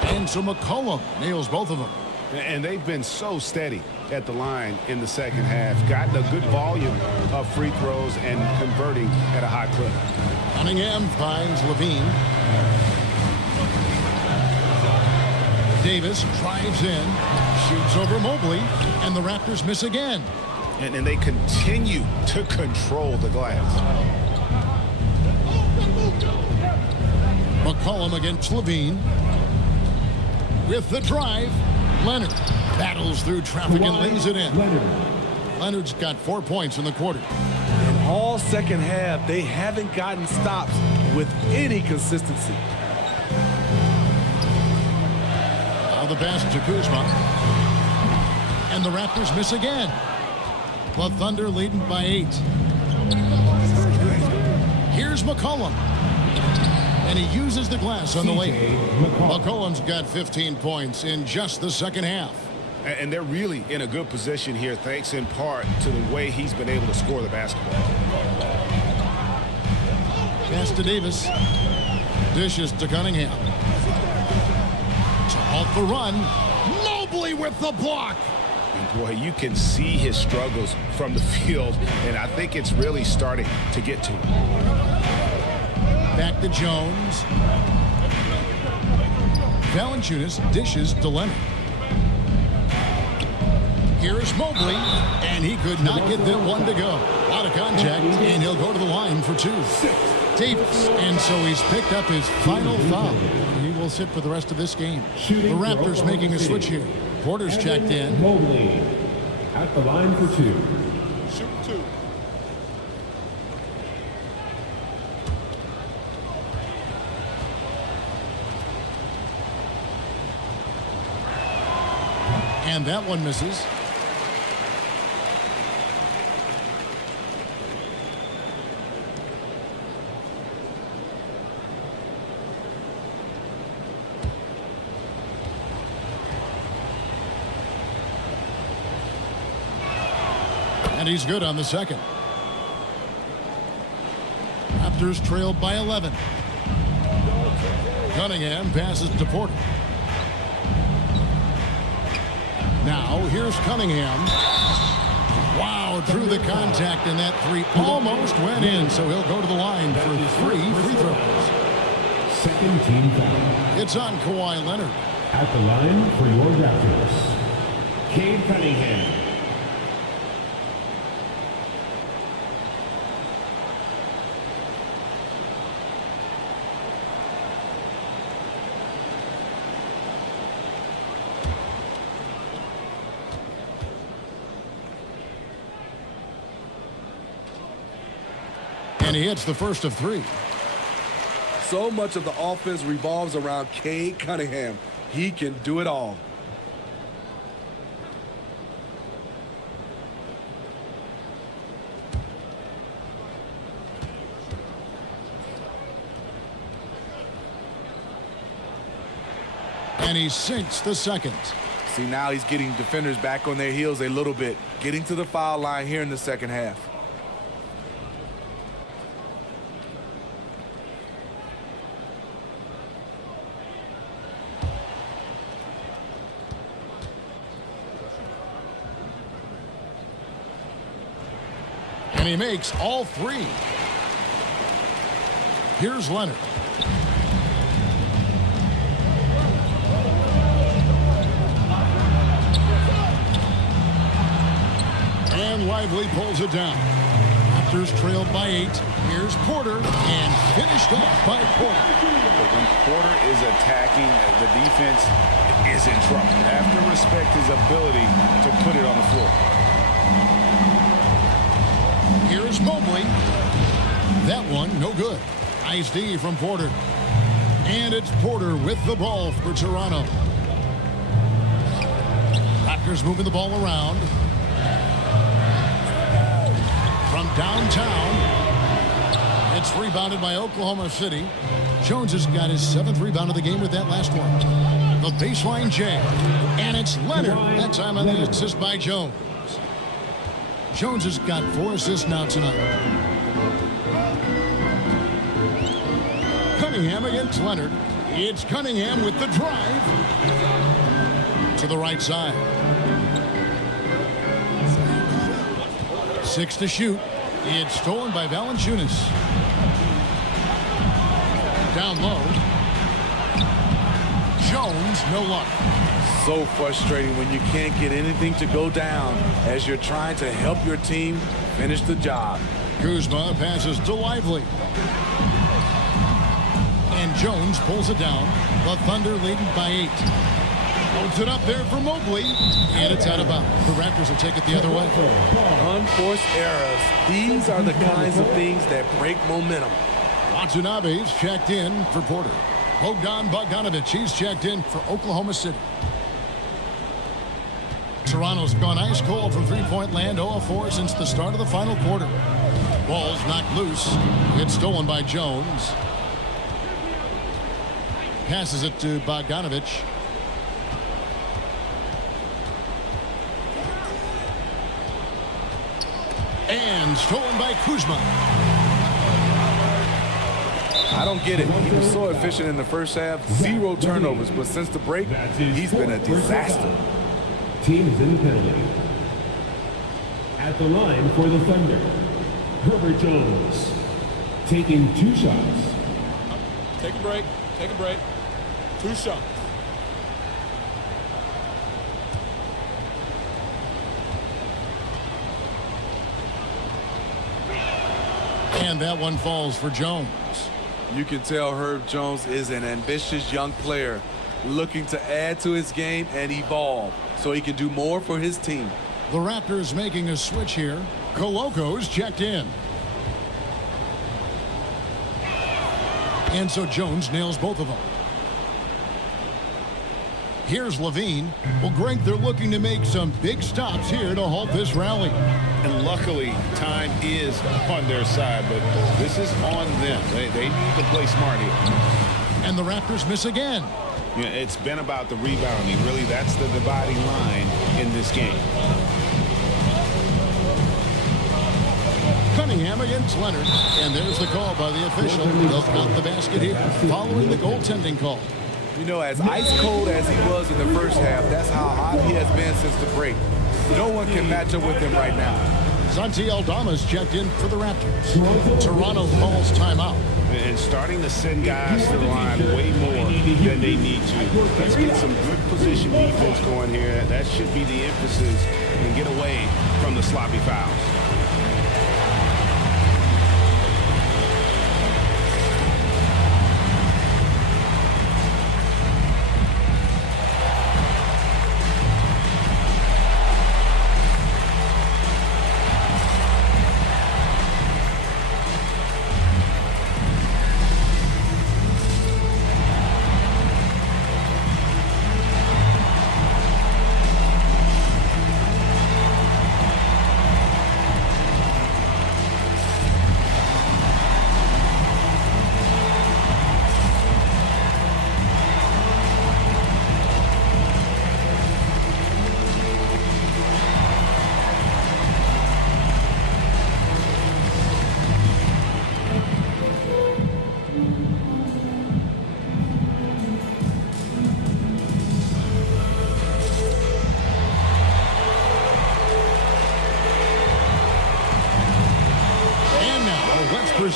And so McCollum nails both of them. And they've been so steady at the line in the second half. Gotten a good volume of free throws and converting at a high clip. Cunningham finds LaVine. Davis drives in, shoots over Mobley, and the Raptors miss again. And they continue to control the glass. McCollum against LaVine. With the drive, Leonard battles through traffic and lays it in. Leonard's got 4 points in the quarter. In all second half, they haven't gotten stops with any consistency. Now the pass to Kuzma. And the Raptors miss again. The Thunder leading by 8. Here's McCollum. And he uses the glass on the lane. McCollum's got 15 points in just the second half. And they're really in a good position here, thanks in part to the way he's been able to score the basketball. Pass to Davis. Dishes to Cunningham. To halt the run. Mobley with the block. And boy, you can see his struggles from the field, and I think it's really starting to get to him. Back to Jones. Valanciunas dishes to Leonard. Here's Mobley, and he could not get that one to go. Out of contact, and he'll go to the line for 2. Davis, and so he's picked up his final foul. He will sit for the rest of this game. The Raptors making a switch here. Porter's checked in. Mobley at the line for 2. Shoot 2. And that one misses. And he's good on the second. Raptors trailed by 11. Cunningham passes to Porter. Now, here's Cunningham. Wow, drew the contact, and that 3 almost went in, so he'll go to the line for 3 free throws. Second team foul. It's on Kawhi Leonard. At the line for your Raptors, Cade Cunningham. And he hits the first of 3. So much of the offense revolves around Cade Cunningham. He can do it all. And he sinks the second. See, now he's getting defenders back on their heels a little bit, getting to the foul line here in the second half. And he makes all three. Here's Leonard. And Lively pulls it down. Raptors trailed by 8. Here's Porter and finished off by Porter. When Porter is attacking, the defense is in trouble. You have to respect his ability to put it on the floor. Here's Mobley. That one, no good. Nice D from Porter. And it's Porter with the ball for Toronto. Raptors moving the ball around. From downtown, it's rebounded by Oklahoma City. Jones has got his 7th rebound of the game with that last one. The baseline jam. And it's Leonard. That time on the assist by Jones. Jones has got 4 assists now tonight. Cunningham against Leonard. It's Cunningham with the drive. To the right side. 6 to shoot. It's stolen by Valanciunas. Down low. Jones, no luck. So frustrating when you can't get anything to go down as you're trying to help your team finish the job. Kuzma passes to Lively. And Jones pulls it down. The Thunder leading by 8. Holds it up there for Mobley. And it's out of bounds. The Raptors will take it the other way. Unforced errors. These are the kinds of things that break momentum. Watanabe's checked in for Porter. Bogdan Bogdanovic, he's checked in for Oklahoma City. Toronto's gone ice cold from three-point land, 0 of 4 since the start of the final quarter. Ball's knocked loose. It's stolen by Jones. Passes it to Bogdanovic. And stolen by Kuzma. I don't get it. He was so efficient in the first half. 0 turnovers. But since the break, he's been a disaster. Team is in the penalty. At the line for the Thunder, Herbert Jones taking 2 shots. Take a break. Take a break. 2 shots. And that one falls for Jones. You can tell Herb Jones is an ambitious young player looking to add to his game and evolve so he can do more for his team. The Raptors making a switch here. Coloco's checked in. And so Jones nails both of them. Here's Levine. Well, Greg, they're looking to make some big stops here to halt this rally. And luckily, time is on their side, but this is on them. They need to play smart here. And the Raptors miss again. Yeah, it's been about the rebounding. Really, that's the dividing line in this game. Cunningham against Leonard. And there's the call by the official. They'll count the basket here following the goaltending call. You know, as ice cold as he was in the first half, that's how hot he has been since the break. No one can match up with him right now. Santi Aldama's checked in for the Raptors. Toronto calls timeout. And starting to send guys to the line way more than they need to. Let's get some good position defense going here. That should be the emphasis and get away from the sloppy fouls.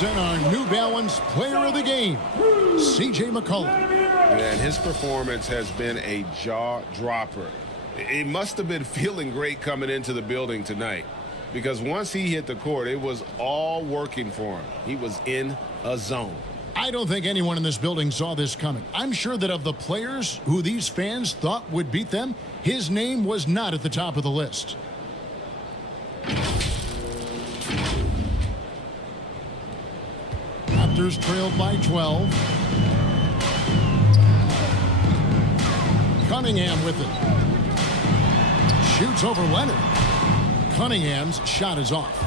present our New Balance Player of the Game, C.J. McCollum. And his performance has been a jaw-dropper. He must have been feeling great coming into the building tonight, because once he hit the court, it was all working for him. He was in a zone. I don't think anyone in this building saw this coming. I'm sure that of the players who these fans thought would beat them, his name was not at the top of the list. Raptors trailed by 12. Cunningham with it. Shoots over Leonard. Cunningham's shot is off.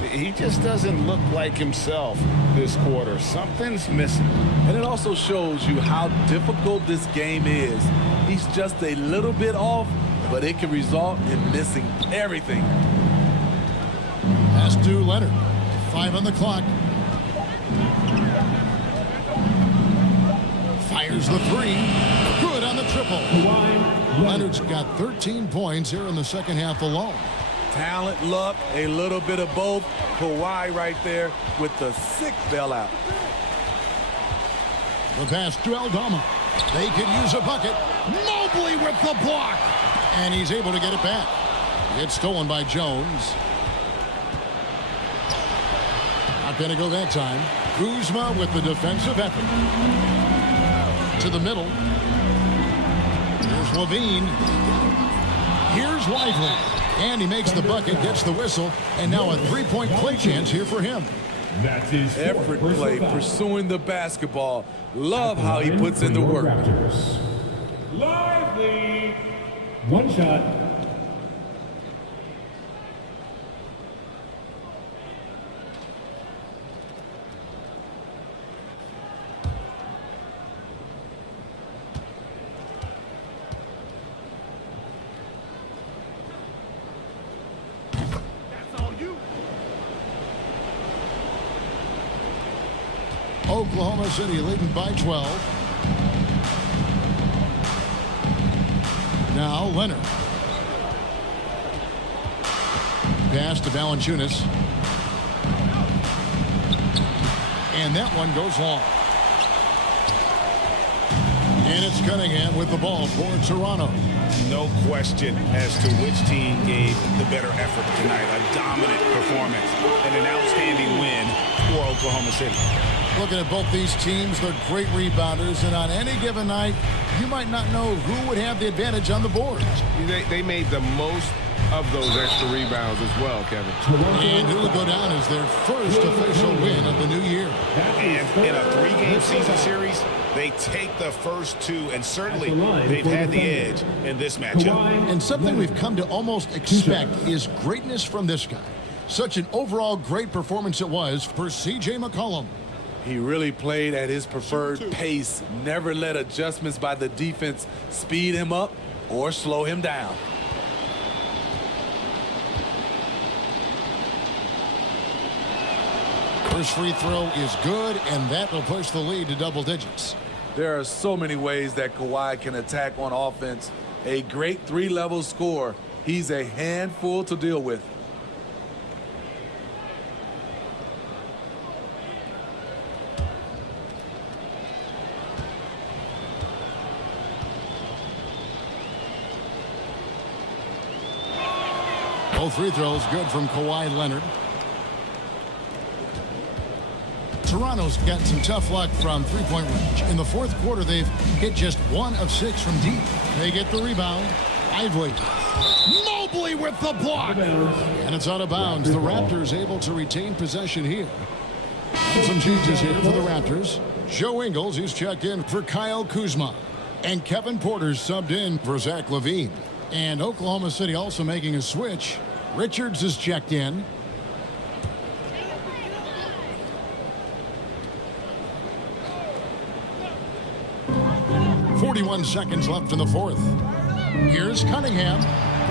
He just doesn't look like himself this quarter. Something's missing. And it also shows you how difficult this game is. He's just a little bit off, but it can result in missing everything. Pass to Leonard. 5 on the clock. Fires the 3. Good on the triple. Leonard's got 13 points here in the second half alone. Talent, luck, a little bit of both. Kawhi right there with the sick bailout. The pass to Aldama. They could use a bucket. Mobley with the block. And he's able to get it back. It's stolen by Jones. Not going to go that time. Kuzma with the defensive effort. To the middle. Here's Levine. Here's Lively. And he makes the bucket, gets the whistle, and now a three-point play chance here for him. That's his effort play, pursuing the basketball. Love how he puts in the work. Lively. One shot. Oklahoma City leading by 12. Now Leonard. Pass to Valanciunas. And that one goes long. And it's Cunningham with the ball for Toronto. No question as to which team gave the better effort tonight. A dominant performance and an outstanding win for Oklahoma City. Looking at both these teams, they're great rebounders, and on any given night, you might not know who would have the advantage on the boards. They made the most of those extra rebounds as well, Kevin. And it will go down as their first official win of the new year. And in a 3-game season series, they take the first 2, and certainly they've had the edge in this matchup. And something we've come to almost expect is greatness from this guy. Such an overall great performance it was for C.J. McCollum. He really played at his preferred pace, never let adjustments by the defense speed him up or slow him down. First free throw is good, and that will push the lead to double digits. There are so many ways that Kawhi can attack on offense. A great 3-level scorer. He's a handful to deal with. Both free throws good from Kawhi Leonard. Toronto's got some tough luck from three-point range. In the fourth quarter, they've hit just 1 of 6 from deep. They get the rebound. Lively. Mobley with the block. And it's out of bounds. The Raptors able to retain possession here. And some changes here for the Raptors. Joe Ingles, he's checked in for Kyle Kuzma. And Kevin Porter's subbed in for Zach LaVine. And Oklahoma City also making a switch. Richards is checked in. .41 seconds left in the fourth. Here's Cunningham.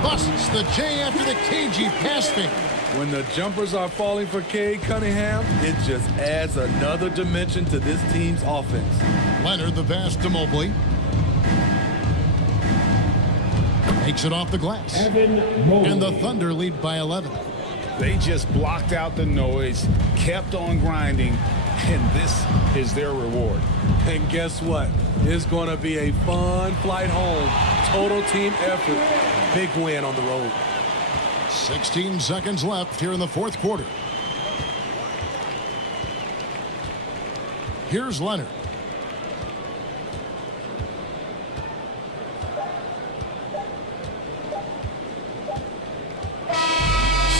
Busts the J after the KG pass fake. When the jumpers are falling for Cade Cunningham, it just adds another dimension to this team's offense. Leonard the pass to Mobley. Takes it off the glass. And the Thunder lead by 11. They just blocked out the noise, kept on grinding, and this is their reward. And guess what? It's going to be a fun flight home. Total team effort. Big win on the road. 16 seconds left here in the fourth quarter. Here's Leonard.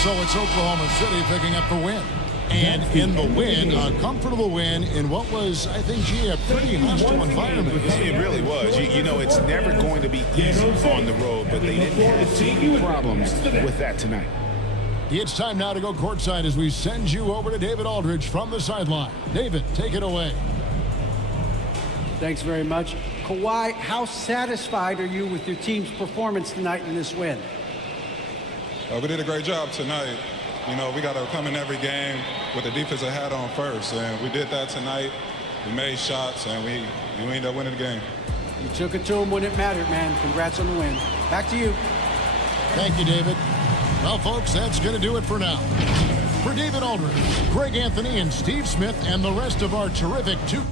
So it's Oklahoma City picking up the win. And in the win, a comfortable win in what was, I think, a pretty hostile environment. It really was. You know, it's never going to be easy on the road, but they didn't have any problems with that tonight. It's time now to go courtside as we send you over to David Aldridge from the sideline. David, take it away. Thanks very much. Kawhi, how satisfied are you with your team's performance tonight in this win? We did a great job tonight. You know, we got to come in every game with the defensive hat on first, and we did that tonight. We made shots, and we ended up winning the game. You took it to them when it mattered, man. Congrats on the win. Back to you. Thank you, David. Well, folks, that's going to do it for now. For David Aldridge, Greg Anthony, and Steve Smith, and the rest of our terrific two.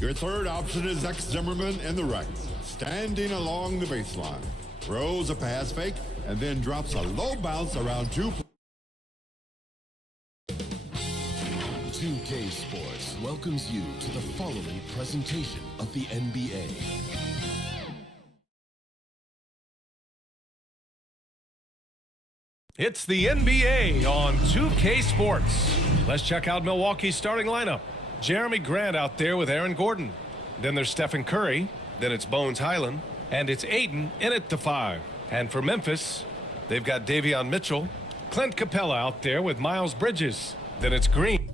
Your third option is X Zimmerman in the right, standing along the baseline. Throws a pass fake and then drops a low bounce around 2K Sports welcomes you to the following presentation of the NBA. It's the NBA on 2K Sports. Let's check out Milwaukee's starting lineup. Jeremy Grant out there with Aaron Gordon. Then there's Stephen Curry. Then it's Bones Highland. And it's Ayton in at the 5. And for Memphis, they've got Davion Mitchell. Clint Capella out there with Miles Bridges. Then it's Green.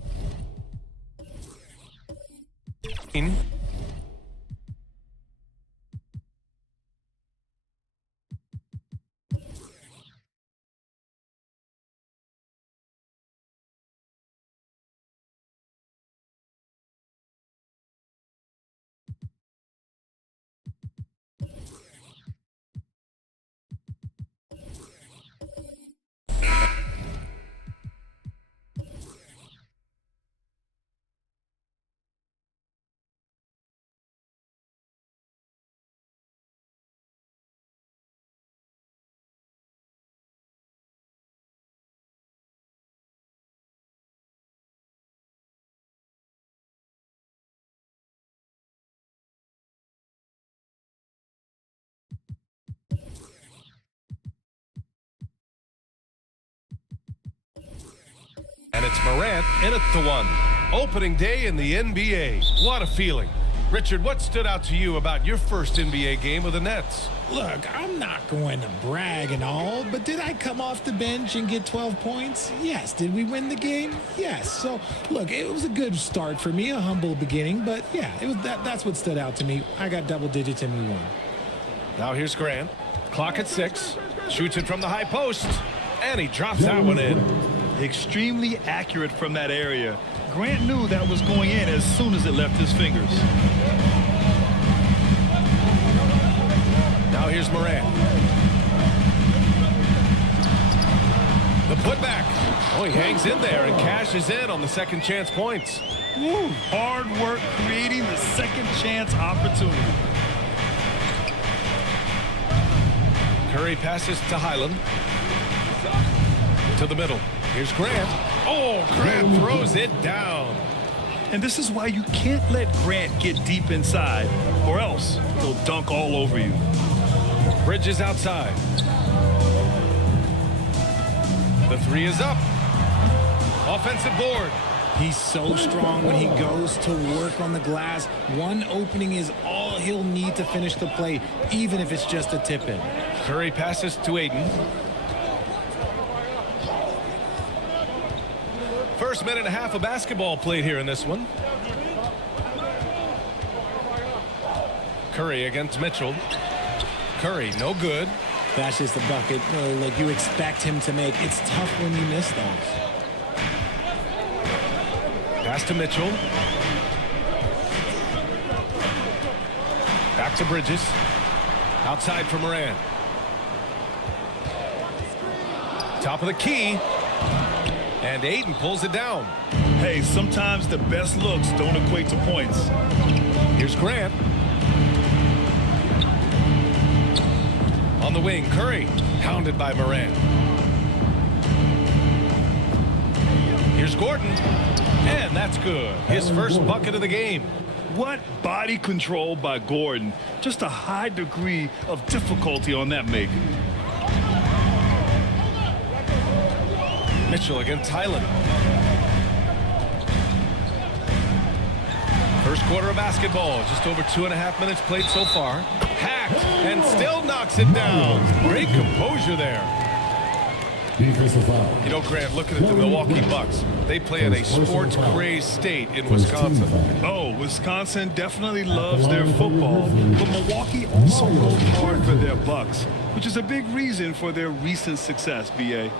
And it's Morant in at the 1. Opening day in the NBA. What a feeling. Richard, what stood out to you about your first NBA game with the Nets? Look, I'm not going to brag and all, but did I come off the bench and get 12 points? Yes. Did we win the game? Yes. So, look, it was a good start for me, a humble beginning, but yeah, it was that's what stood out to me. I got double digits and we won. Now here's Grant. Clock at 6. Shoots it from the high post. And he drops that one in. Extremely accurate from that area. Grant knew that was going in as soon as it left his fingers. Now here's Morant. The putback. Oh, he hangs in there and cashes in on the second chance points. Woo, hard work creating the second chance opportunity. Curry passes to Highland. To the middle. Here's Grant. Oh, Grant throws it down. And this is why you can't let Grant get deep inside, or else he'll dunk all over you. Bridges outside. The 3 is up. Offensive board. He's so strong when he goes to work on the glass. One opening is all he'll need to finish the play, even if it's just a tip-in. Curry passes to Ayton. First minute and a half of basketball played here in this one. Curry against Mitchell. Curry, no good. That's just a bucket like you expect him to make. It's tough when you miss those. Pass to Mitchell. Back to Bridges. Outside for Morant. Top of the key. And Ayton pulls it down. Hey, sometimes the best looks don't equate to points. Here's Grant. On the wing, Curry. Pounded by Morant. Here's Gordon. And that's good. His first bucket of the game. What body control by Gordon. Just a high degree of difficulty on that make. Mitchell against Highland. First quarter of basketball. Just over 2.5 minutes played so far. Hacked and still knocks it down. Great composure there. You know, Grant, looking at the Milwaukee Bucks, they play in a sports-crazed state in Wisconsin. Oh, Wisconsin definitely loves their football, but Milwaukee also goes hard for their Bucks, which is a big reason for their recent success, B.A.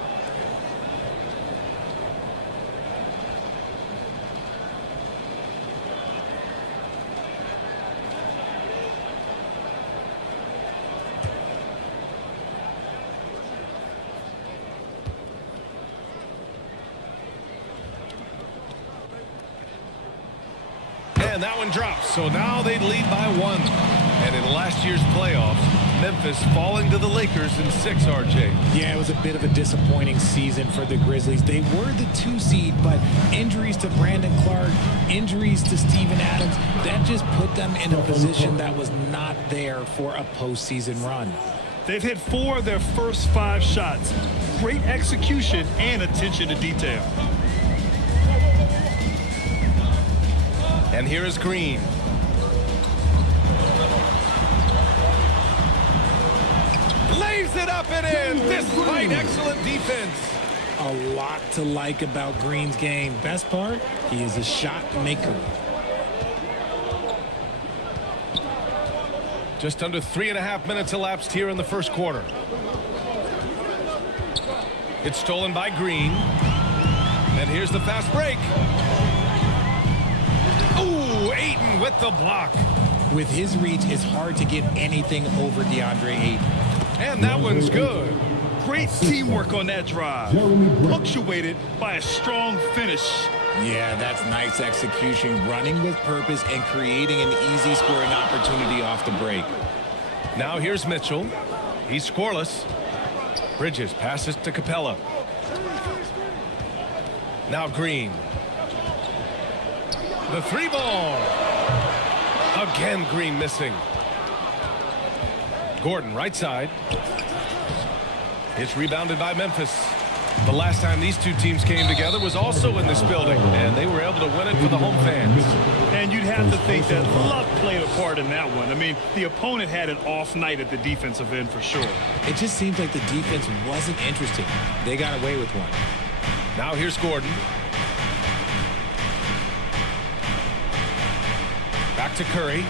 And that one drops. So now they lead by 1. And in last year's playoffs, Memphis falling to the Lakers in 6, RJ. Yeah, it was a bit of a disappointing season for the Grizzlies. They were the 2 seed, but injuries to Brandon Clark, injuries to Steven Adams, that just put them in a position that was not there for a postseason run. They've hit 4 of their first 5 shots. Great execution and attention to detail. And here is Green. Lays it up and in, despite excellent defense. A lot to like about Green's game. Best part, he is a shot maker. Just under 3.5 minutes elapsed here in the first quarter. It's stolen by Green. And here's the fast break. Ooh, Ayton with the block. With his reach, it's hard to get anything over DeAndre Ayton. And that one's good. Great teamwork on that drive. Punctuated by a strong finish. Yeah, that's nice execution, running with purpose and creating an easy scoring opportunity off the break. Now here's Mitchell. He's scoreless. Bridges passes to Capella. Now Green. The 3 ball. Again, Green missing. Gordon, right side. It's rebounded by Memphis. The last time these two teams came together was also in this building, and they were able to win it for the home fans. And you'd have to think that luck played a part in that one. I mean, the opponent had an off night at the defensive end for sure. It just seems like the defense wasn't interested. They got away with one. Now here's Gordon. Back to Curry.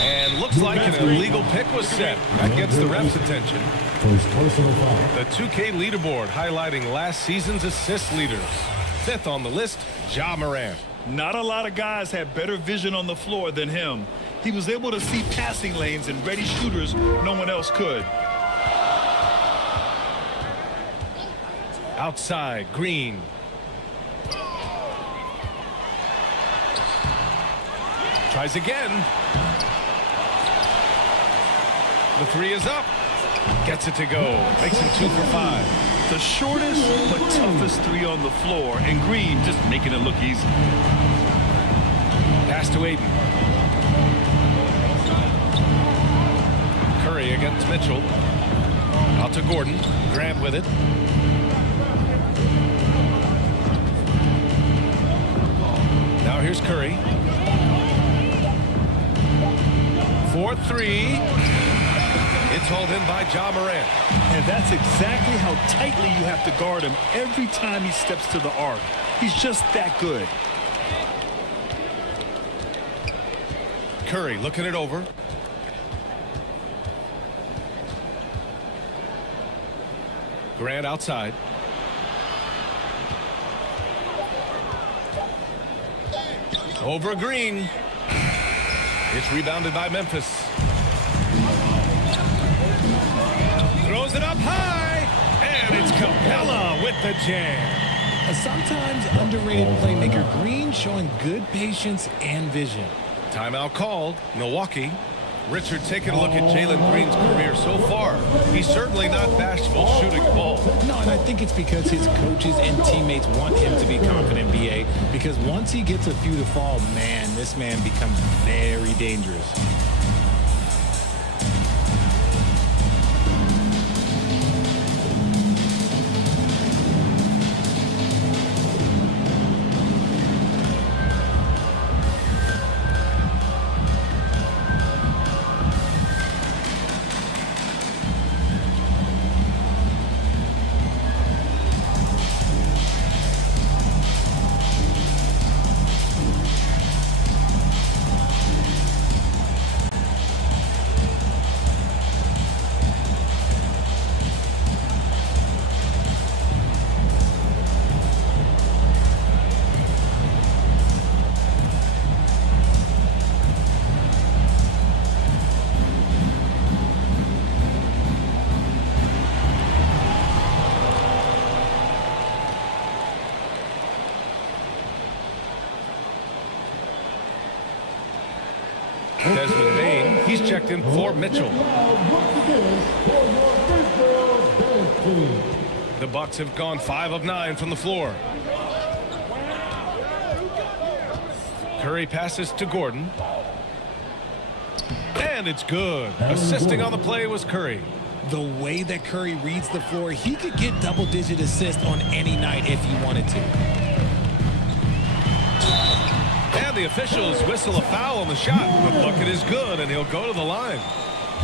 And looks like an illegal pick was set. That gets the ref's attention. The 2K leaderboard highlighting last season's assist leaders. 5th on the list, Ja Morant. Not a lot of guys had better vision on the floor than him. He was able to see passing lanes and ready shooters no one else could. Outside, Green. Tries again. The 3 is up. Gets it to go. Makes him 2 for 5. The shortest but toughest 3 on the floor, and Green just making it look easy. Pass to Ayton. Curry against Mitchell. Out to Gordon. Grant with it. Now here's Curry. 4-3. It's hauled in by Ja Morant. And that's exactly how tightly you have to guard him every time he steps to the arc. He's just that good. Curry looking it over. Grant outside. Over Green. It's rebounded by Memphis. Throws it up high, and it's Capella with the jam. A sometimes underrated playmaker, Green showing good patience and vision. Timeout called. Milwaukee. Richard taking a look at Jalen Green's career so far. He's certainly not bashful shooting the ball. No, and I think it's because his coaches and teammates want him to be confident, BA, because once he gets a few to fall, man, this man becomes very dangerous. Desmond Bain, he's checked in for Mitchell. The Bucks have gone 5 of 9 from the floor. Curry passes to Gordon. And it's good. Assisting on the play was Curry. The way that Curry reads the floor, he could get double-digit assists on any night if he wanted to. And the officials whistle a foul on the shot, but look, it is good, and he'll go to the line.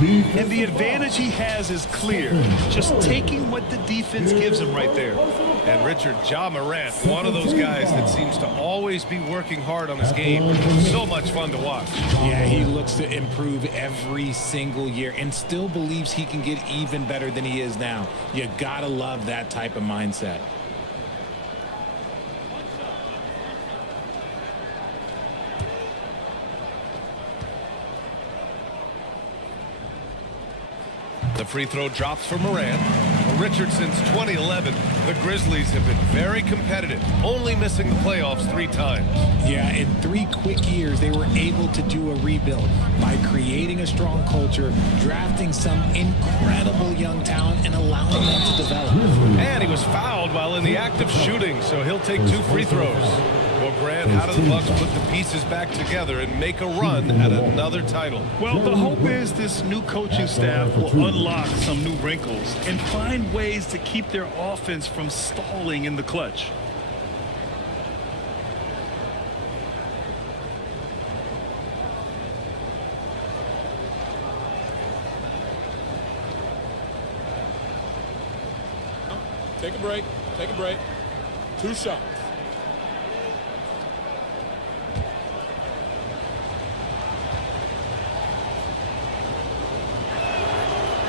And the advantage he has is clear. Just taking what the defense gives him right there. And Richard, Ja Morant, one of those guys that seems to always be working hard on his game. So much fun to watch. Yeah, he looks to improve every single year and still believes he can get even better than he is now. You gotta love that type of mindset. The free throw drops for Morant. Richard, since 2011, the Grizzlies have been very competitive, only missing the playoffs 3 times. Yeah, in 3 quick years, they were able to do a rebuild by creating a strong culture, drafting some incredible young talent, and allowing them to develop. And he was fouled while in the act of shooting, so he'll take 2 free throws. Well, Grant, how do the Bucks put the pieces back together and make a run at another title? Well, the hope is this new coaching staff will unlock some new wrinkles and find ways to keep their offense from stalling in the clutch. Take a break. Take a break. 2 shots.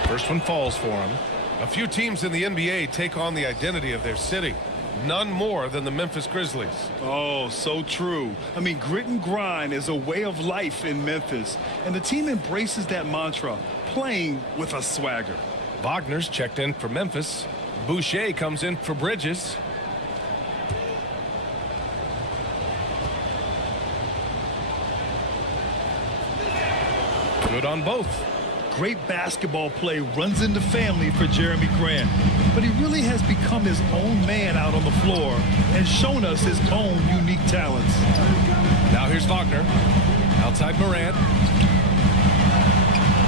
First one falls for him. A few teams in the NBA take on the identity of their city. None more than the Memphis Grizzlies. Oh, so true. I mean, grit and grind is a way of life in Memphis, and the team embraces that mantra, playing with a swagger. Wagner's checked in for Memphis. Boucher comes in for Bridges. Good on both. Great basketball play runs into family for Jeremy Grant, but he really has become his own man out on the floor and shown us his own unique talents. Now here's Wagner. Outside Morant.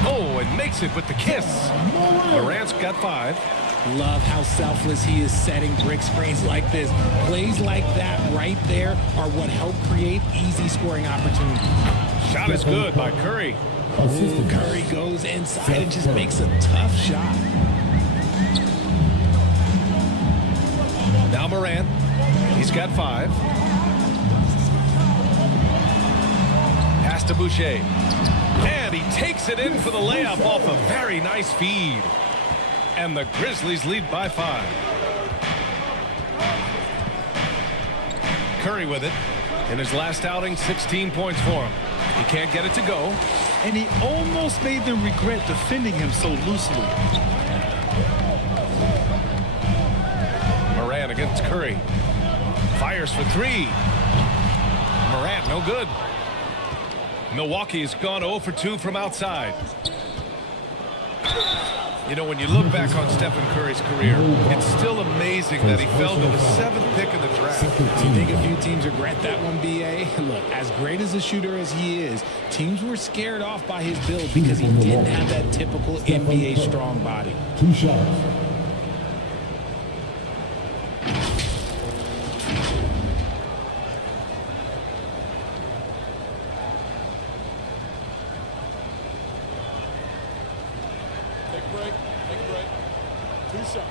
Oh, and makes it with the kiss. Morant's got 5. Love how selfless he is setting brick screens like this. Plays like that right there are what help create easy scoring opportunities. Shot is good by Curry. Ooh, Curry goes inside and just makes a tough shot. Now Morant. He's got 5. Pass to Boucher. And he takes it in for the layup off a very nice feed. And the Grizzlies lead by 5. Curry with it. In his last outing, 16 points for him. He can't get it to go. And he almost made them regret defending him so loosely. Morant against Curry. Fires for 3. Morant, no good. Milwaukee's gone 0 for 2 from outside. You know, when you look back on Stephen Curry's career, it's still amazing that he fell to the 7th pick of the draft. Do you think a few teams regret that one, B.A.? Look, as great as a shooter as he is, teams were scared off by his build because he didn't have that typical NBA strong body. 2 shots. Take a break. Take a break. 2 shots.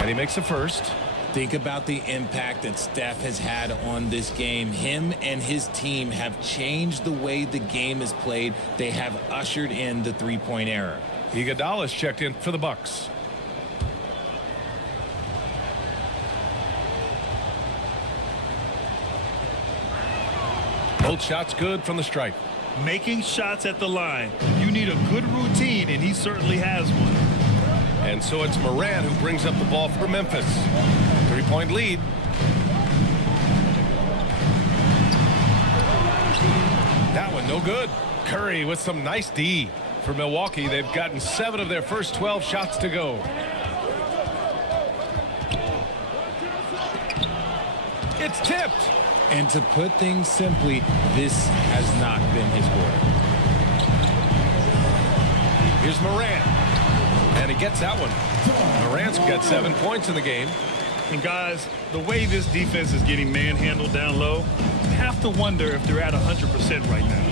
And he makes a first. Think about the impact that Steph has had on this game. Him and his team have changed the way the game is played. They have ushered in the three-point era. Iguodala's checked in for the Bucks. Both shots good from the stripe. Making shots at the line. You need a good routine, and he certainly has one. And so it's Moran who brings up the ball for Memphis. 3-point lead. That one no good. Curry with some nice D. For Milwaukee, they've gotten 7 of their first 12 shots to go. It's tipped. And to put things simply, this has not been his quarter. Here's Moran. And he gets that one. Moran's got 7 points in the game. And guys, the way this defense is getting manhandled down low, you have to wonder if they're at 100% right now.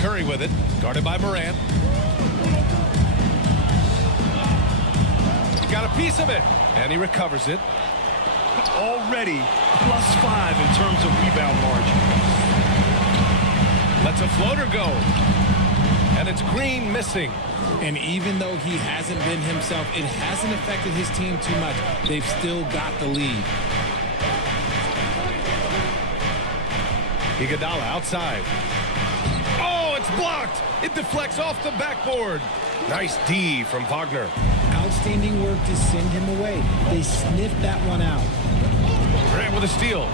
Curry with it, guarded by Moran. He got a piece of it, and he recovers it. Already +5 in terms of rebound margin. Lets a floater go. And it's Green missing. And even though he hasn't been himself, it hasn't affected his team too much. They've still got the lead. Iguodala outside. Oh, it's blocked. It deflects off the backboard. Nice D from Wagner. Outstanding work to send him away. They sniffed that one out. Grant with a steal.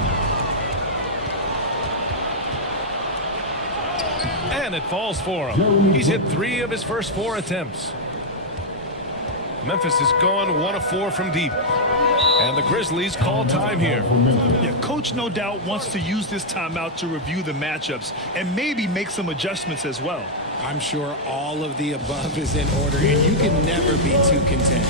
And it falls for him. He's hit 3 of his first 4 attempts. Memphis has gone 1 of 4 from deep. And the Grizzlies call time here. Yeah, coach no doubt wants to use this timeout to review the matchups and maybe make some adjustments as well. I'm sure all of the above is in order, and you can never be too content.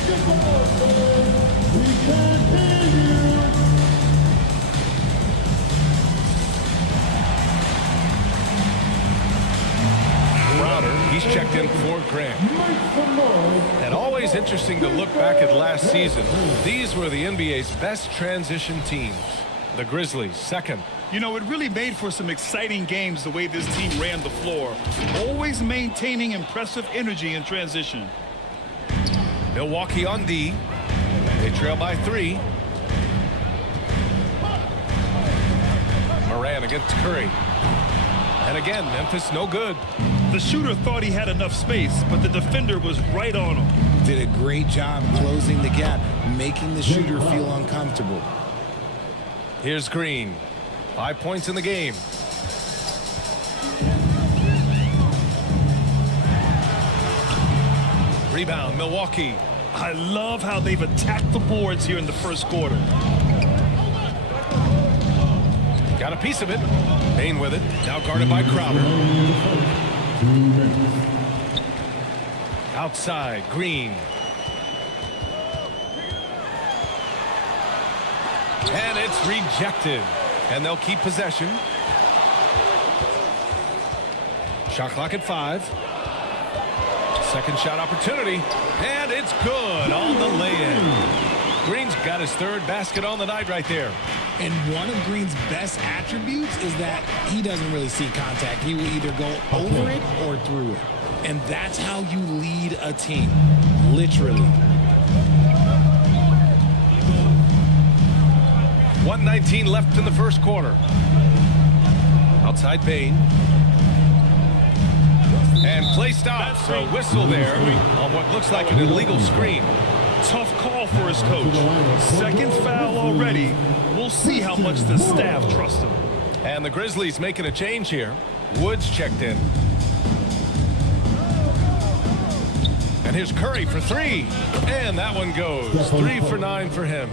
Crowder, he's checked in for Grant. And always interesting to look back at last season. These were the NBA's best transition teams. The Grizzlies, second. You know, it really made for some exciting games the way this team ran the floor, always maintaining impressive energy in transition. Milwaukee on D. They trail by 3. Moran against Curry. And again, Memphis no good. The shooter thought he had enough space, but the defender was right on him. Did a great job closing the gap, making the shooter feel uncomfortable. Here's Green. 5 points in the game. Rebound, Milwaukee. I love how they've attacked the boards here in the first quarter. Got a piece of it. Payne with it. Now guarded by Crowder. Outside, Green. And it's rejected. And they'll keep possession. Shot clock at 5. Second shot opportunity. And it's good on the lay-in. Green's got his 3rd basket on the night right there. And one of Green's best attributes is that he doesn't really see contact. He will either go over it or through it. And that's how you lead a team. Literally. 1:19 left in the first quarter. Outside Payne. And play stops. So whistle there on what looks like an illegal screen. Tough call for his coach. Second foul already. We'll see how much the staff trusts him. And the Grizzlies making a change here. Woods checked in. And here's Curry for 3. And that one goes. 3 for 9 for him.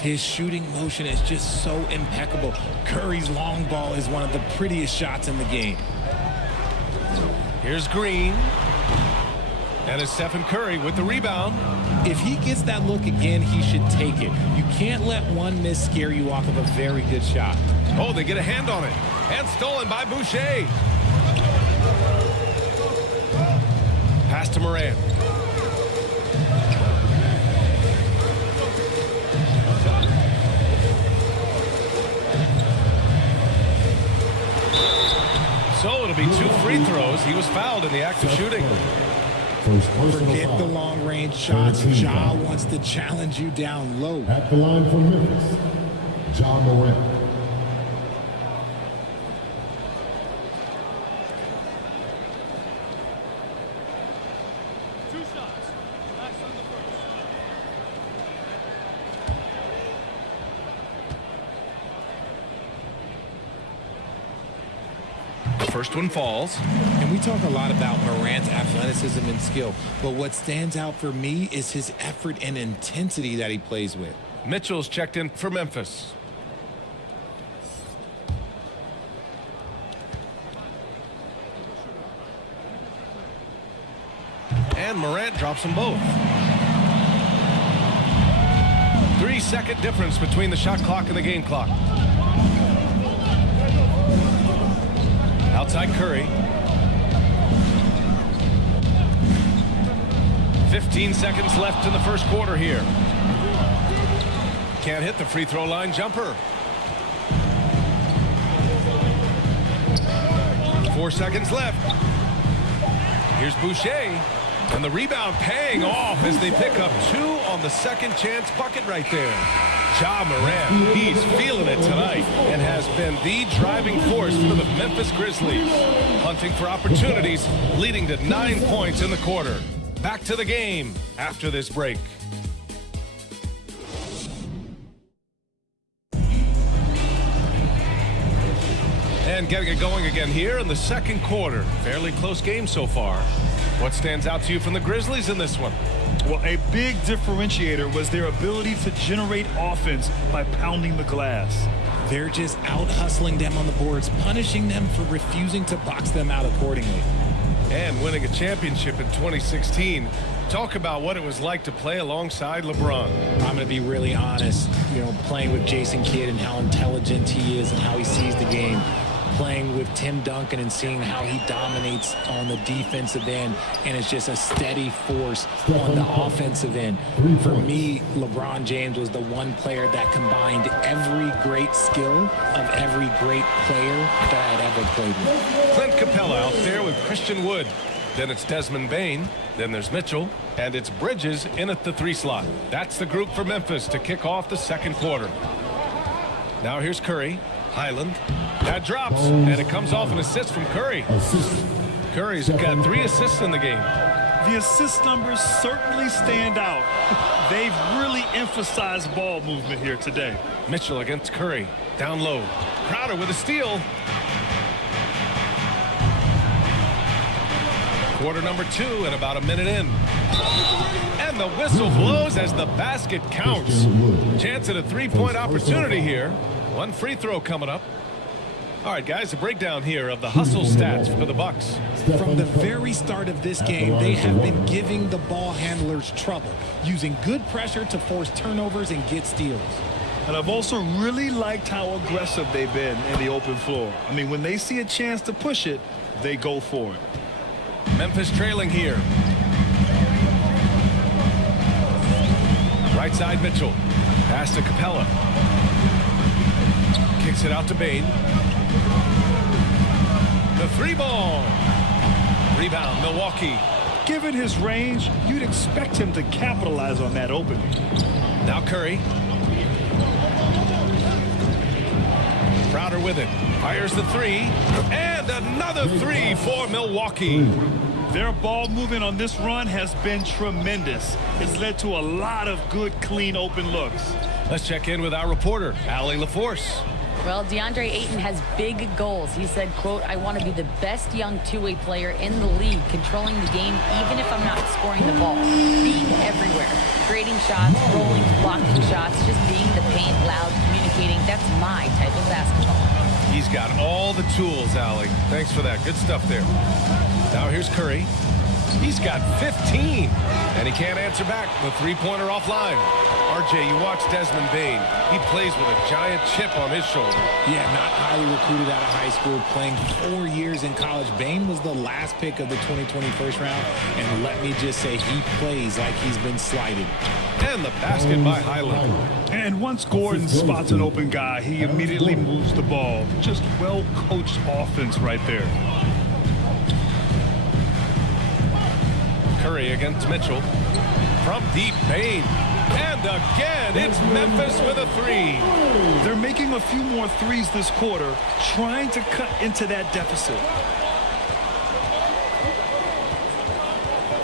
His shooting motion is just so impeccable. Curry's long ball is one of the prettiest shots in the game. Here's Green. And it's Stephen Curry with the rebound. If he gets that look again, he should take it. You can't let one miss scare you off of a very good shot. Oh, they get a hand on it. And stolen by Boucher. Pass to Moran. So it'll be 2 free throws. He was fouled in the act of shooting. Forget the long-range shots. Ja wants to challenge you down low. At the line for Memphis, Ja Morant. First one falls. And we talk a lot about Morant's athleticism and skill, but what stands out for me is his effort and intensity that he plays with. Mitchell's checked in for Memphis. And Morant drops them both. 3-second difference between the shot clock and the game clock. Outside Curry. 15 seconds left in the first quarter here. Can't hit the free throw line jumper. 4 seconds left. Here's Boucher. And the rebound paying off as they pick up 2 on the second chance bucket right there. Ja Morant, he's feeling it tonight and has been the driving force for the Memphis Grizzlies. Hunting for opportunities, leading to 9 points in the quarter. Back to the game after this break. And getting it going again here in the second quarter. Fairly close game so far. What stands out to you from the Grizzlies in this one? Well, a big differentiator was their ability to generate offense by pounding the glass. They're just out hustling them on the boards, punishing them for refusing to box them out accordingly. And winning a championship in 2016. Talk about what it was like to play alongside LeBron. I'm going to be really honest, playing with Jason Kidd and how intelligent he is and how he sees the game. Playing with Tim Duncan and seeing how he dominates on the defensive end, and it's just a steady force on the offensive end. For me, LeBron James was the one player that combined every great skill of every great player that I'd ever played with. Clint Capella out there with Christian Wood. Then it's Desmond Bane. Then there's Mitchell. And it's Bridges in at the 3 slot. That's the group for Memphis to kick off the second quarter. Now here's Curry. Highland. That drops, and it comes off an assist from Curry. Curry's got 3 assists in the game. The assist numbers certainly stand out. They've really emphasized ball movement here today. Mitchell against Curry. Down low. Crowder with a steal. Quarter number 2 and about a minute in. And the whistle blows as the basket counts. Chance at a 3-point opportunity here. 1 free throw coming up. All right, guys, a breakdown here of the hustle stats for the Bucks. From the very start of this game, they have been giving the ball handlers trouble, using good pressure to force turnovers and get steals. And I've also really liked how aggressive they've been in the open floor. I mean, when they see a chance to push it, they go for it. Memphis trailing here. Right side Mitchell. Pass to Capella. Kicks it out to Bane. The 3-ball. Rebound, Milwaukee. Given his range, you'd expect him to capitalize on that opening. Now Curry. Crowder with it. Fires the 3. And another 3 for Milwaukee. Their ball movement on this run has been tremendous. It's led to a lot of good, clean, open looks. Let's check in with our reporter, Allie LaForce. Well, DeAndre Ayton has big goals. He said, quote, "I want to be the best young two-way player in the league, controlling the game even if I'm not scoring the ball. Being everywhere, creating shots, rolling, blocking shots, just being the paint, loud, communicating. That's my type of basketball." He's got all the tools, Allie. Thanks for that. Good stuff there. Now here's Curry. He's got 15, and he can't answer back. The 3-pointer offline. RJ, you watch Desmond Bane. He plays with a giant chip on his shoulder. Yeah, not highly recruited out of high school, playing 4 years in college. Bane was the last pick of the 2020 first round, and let me just say he plays like he's been slighted. And the basket by Highland. And once Gordon spots an open guy, he immediately moves the ball. Just well-coached offense right there. Curry against Mitchell. From deep, Bane. And again, it's Memphis with a 3. They're making a few more threes this quarter, trying to cut into that deficit.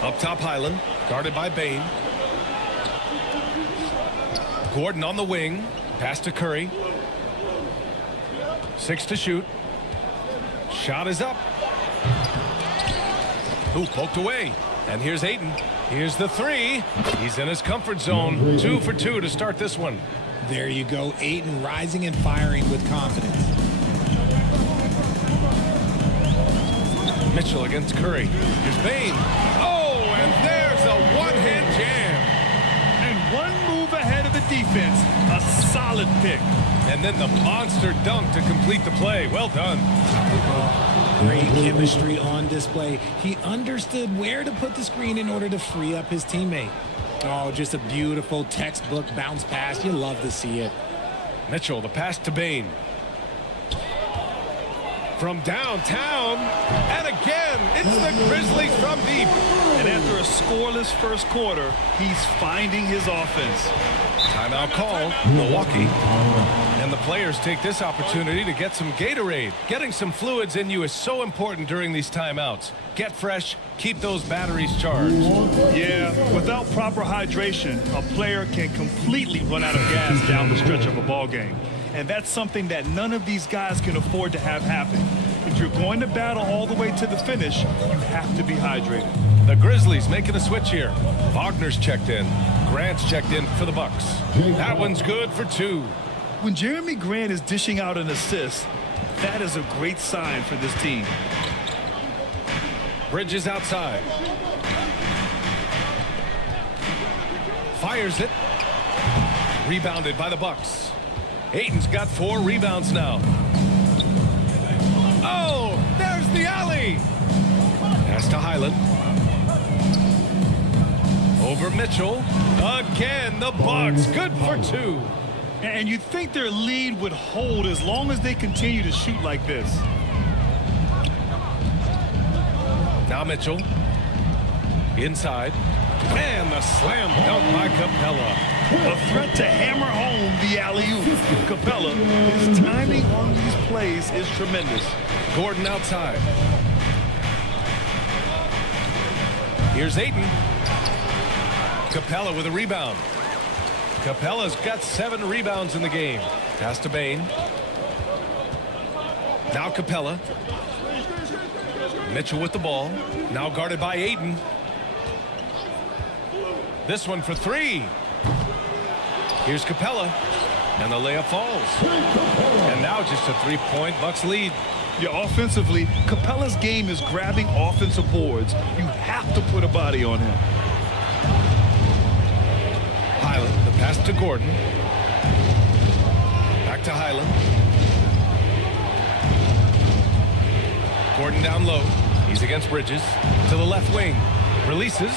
Up top, Highland, guarded by Bain. Gordon on the wing. Pass to Curry. 6 to shoot. Shot is up. Ooh, poked away. And here's Ayton. Here's the 3. He's in his comfort zone. 2 for 2 to start this one. There you go. Ayton rising and firing with confidence. Mitchell against Curry. Here's Bain. Oh, and there's a one-hand jam. And one move ahead of the defense. A solid pick. And then the monster dunk to complete the play. Well done. Great chemistry on display. He understood where to put the screen in order to free up his teammate. Oh, just a beautiful textbook bounce pass. You love to see it. Mitchell, the pass to Bain. From downtown, and again, it's the Grizzlies from deep. And after a scoreless first quarter, he's finding his offense. Timeout call, Milwaukee. And the players take this opportunity to get some Gatorade. Getting some fluids in you is so important during these timeouts. Get fresh, keep those batteries charged. Yeah, without proper hydration, a player can completely run out of gas down the stretch of a ball game. And that's something that none of these guys can afford to have happen. If you're going to battle all the way to the finish, you have to be hydrated. The Grizzlies making a switch here. Wagner's checked in. Grant's checked in for the Bucks. That one's good for 2. When Jeremy Grant is dishing out an assist, that is a great sign for this team. Bridges outside. Fires it. Rebounded by the Bucks. Ayton's got 4 rebounds now. Oh, there's the alley. Pass to Highland. Over Mitchell. Again, the Bucks. Good for 2. And you'd think their lead would hold as long as they continue to shoot like this. Now Mitchell. Inside. And the slam dunk by Capella. A threat to hammer home the alley-oop. Capella, his timing on these plays is tremendous. Gordon outside. Here's Ayton. Capella with a rebound. Capella's got 7 rebounds in the game. Pass to Bain. Now Capella. Mitchell with the ball. Now guarded by Ayton. This one for 3. Here's Capella. And the layup falls. And now just a 3-point Bucks lead. Yeah, offensively, Capella's game is grabbing offensive boards. You have to put a body on him. Highland, the pass to Gordon. Back to Highland. Gordon down low. He's against Bridges. To the left wing. Releases.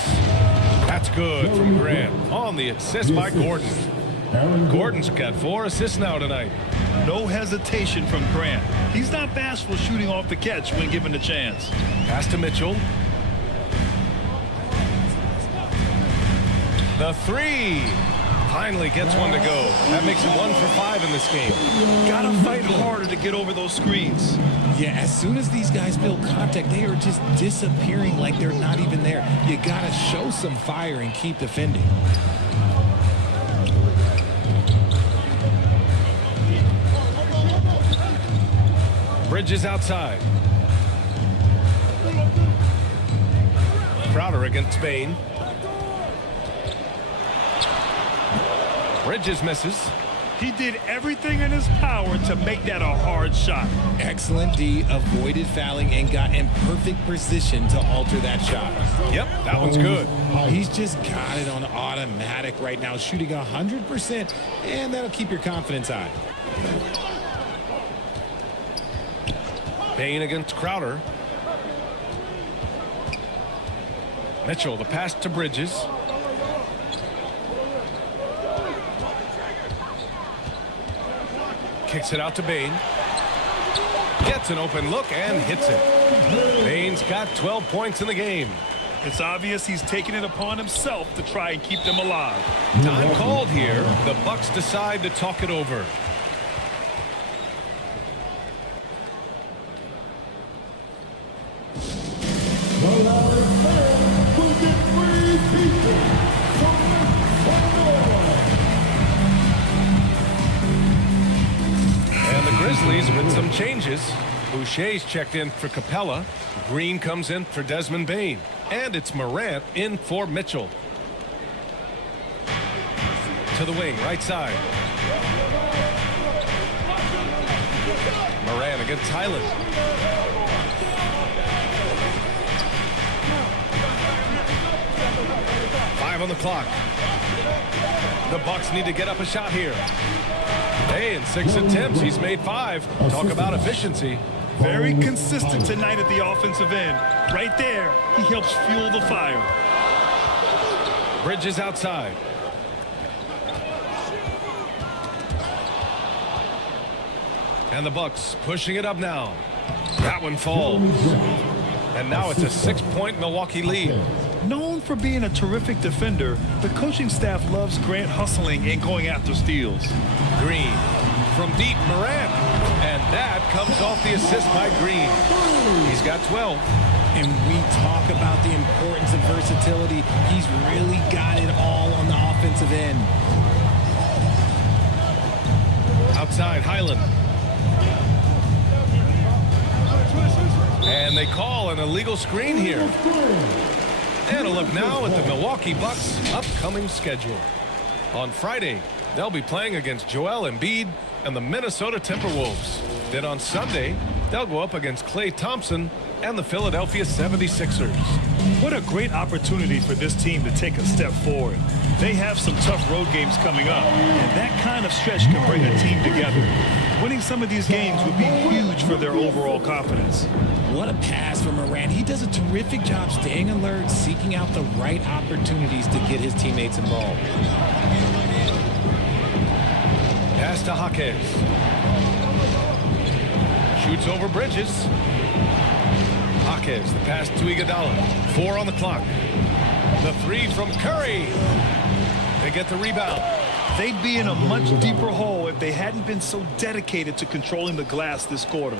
That's good from Grant. On the assist by Gordon. Gordon's got 4 assists now tonight. No hesitation from Grant. He's not bashful shooting off the catch when given the chance. Pass to Mitchell. The 3. Finally gets one to go. That makes him 1 for 5 in this game. Gotta fight harder to get over those screens. Yeah, as soon as these guys feel contact, they are just disappearing like they're not even there. You gotta show some fire and keep defending. Bridges outside. Crowder against Bain. Bridges misses. He did everything in his power to make that a hard shot. Excellent D, avoided fouling and got in perfect position to alter that shot. Yep, that one's good. He's just got it on automatic right now, shooting 100%, and that'll keep your confidence high. Bain against Crowder. Mitchell, the pass to Bridges. Kicks it out to Bain. Gets an open look and hits it. Bain's got 12 points in the game. It's obvious he's taking it upon himself to try and keep them alive. Time called here. The Bucks decide to talk it over. The There's been some changes. Boucher's checked in for Capella. Green comes in for Desmond Bain. And it's Morant in for Mitchell. To the wing, right side. Morant against Highland. Five on the clock. The Bucks need to get up a shot here. Hey, in 6 attempts, he's made 5. Talk about efficiency. Very consistent tonight at the offensive end. Right there, he helps fuel the fire. Bridges outside. And the Bucks pushing it up now. That one falls. And now it's a 6-point Milwaukee lead. Known for being a terrific defender, the coaching staff loves Grant hustling and going after steals. Green from deep, Morant. And that comes off the assist by Green. He's got 12. And we talk about the importance of versatility. He's really got it all on the offensive end. Outside, Highland. And they call an illegal screen here. And a look now at the Milwaukee Bucks' upcoming schedule. On Friday, they'll be playing against Joel Embiid and the Minnesota Timberwolves. Then on Sunday, they'll go up against Klay Thompson and the Philadelphia 76ers. What a great opportunity for this team to take a step forward. They have some tough road games coming up, and that kind of stretch can bring a team together. Winning some of these games would be huge for their overall confidence. What a pass from Morant. He does a terrific job staying alert, seeking out the right opportunities to get his teammates involved. Pass to Jaquez. Shoots over Bridges. Jaquez, the pass to Iguodala. 4 on the clock. The 3 from Curry. They get the rebound. They'd be in a much deeper hole if they hadn't been so dedicated to controlling the glass this quarter.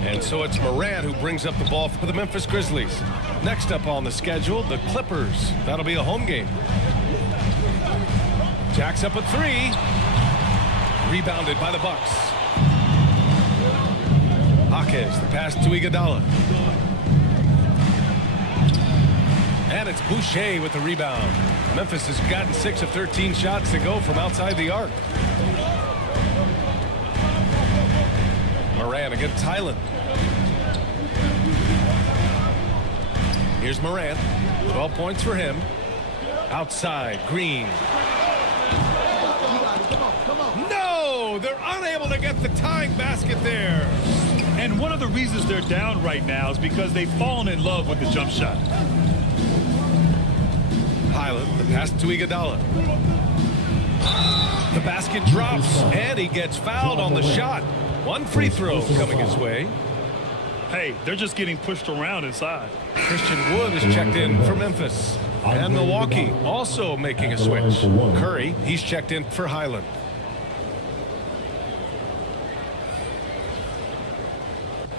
And so it's Morant who brings up the ball for the Memphis Grizzlies. Next up on the schedule, the Clippers. That'll be a home game. Jacks up a 3. Rebounded by the Bucks. Jaquez, the pass to Iguodala. And it's Boucher with the rebound. Memphis has gotten 6 of 13 shots to go from outside the arc. Morant against Highland. Here's Morant. 12 points for him. Outside, Green. No! They're unable to get the tying basket there. And one of the reasons they're down right now is because they've fallen in love with the jump shot. Highland, the pass to Iguodala. The basket drops, and he gets fouled on the shot. One free throw coming his way. Hey, they're just getting pushed around inside. Christian Wood is checked in for Memphis. And Milwaukee also making a switch. Curry, he's checked in for Highland.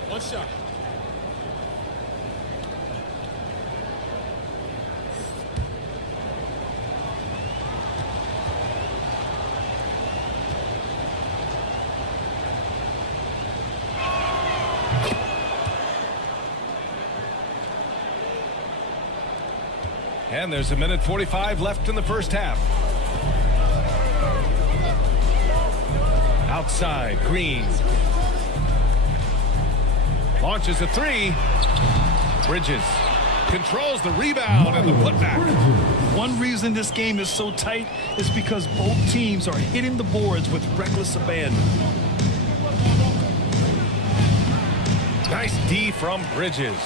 One shot. And there's a minute 45 left in the first half. Outside, Green. Launches a 3. Bridges controls the rebound and the putback. One reason this game is so tight is because both teams are hitting the boards with reckless abandon. Nice D from Bridges.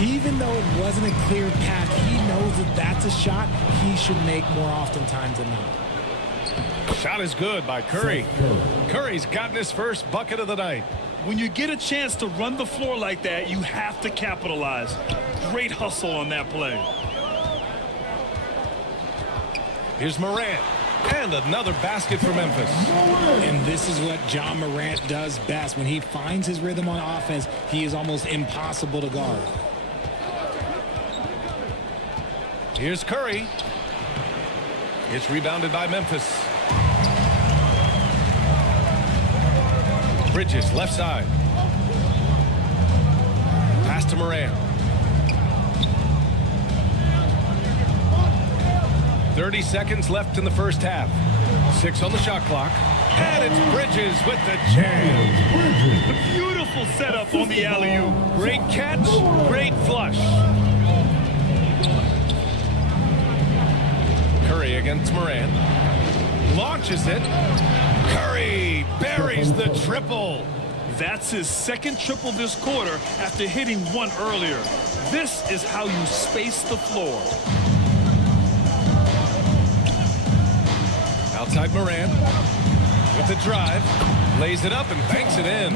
Even though it wasn't a clear path, he knows that that's a shot he should make more oftentimes than not. Shot is good by Curry. Curry's gotten his first bucket of the night. When you get a chance to run the floor like that, you have to capitalize. Great hustle on that play. Here's Morant. And another basket for Memphis. And this is what John Morant does best. When he finds his rhythm on offense, he is almost impossible to guard. Here's Curry. It's rebounded by Memphis. Bridges, left side. Pass to Moran. 30 seconds left in the first half. 6 on the shot clock. And it's Bridges with the jam. Beautiful setup on the alley-oop. Great catch, great flush. Curry against Moran. Launches it. Curry buries the triple. That's his second triple this quarter after hitting one earlier. This is how you space the floor. Outside Moran with the drive. Lays it up and banks it in.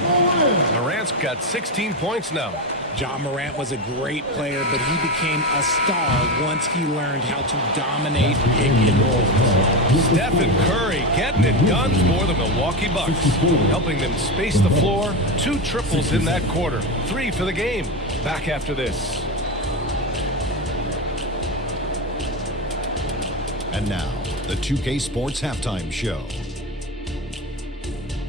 Morant's got 16 points now. John Morant was a great player, but he became a star once he learned how to dominate pick and roll. Stephen Curry getting it done for the Milwaukee Bucks, helping them space the floor. 2 triples in that quarter. 3 for the game. Back after this. And now, the 2K Sports Halftime Show.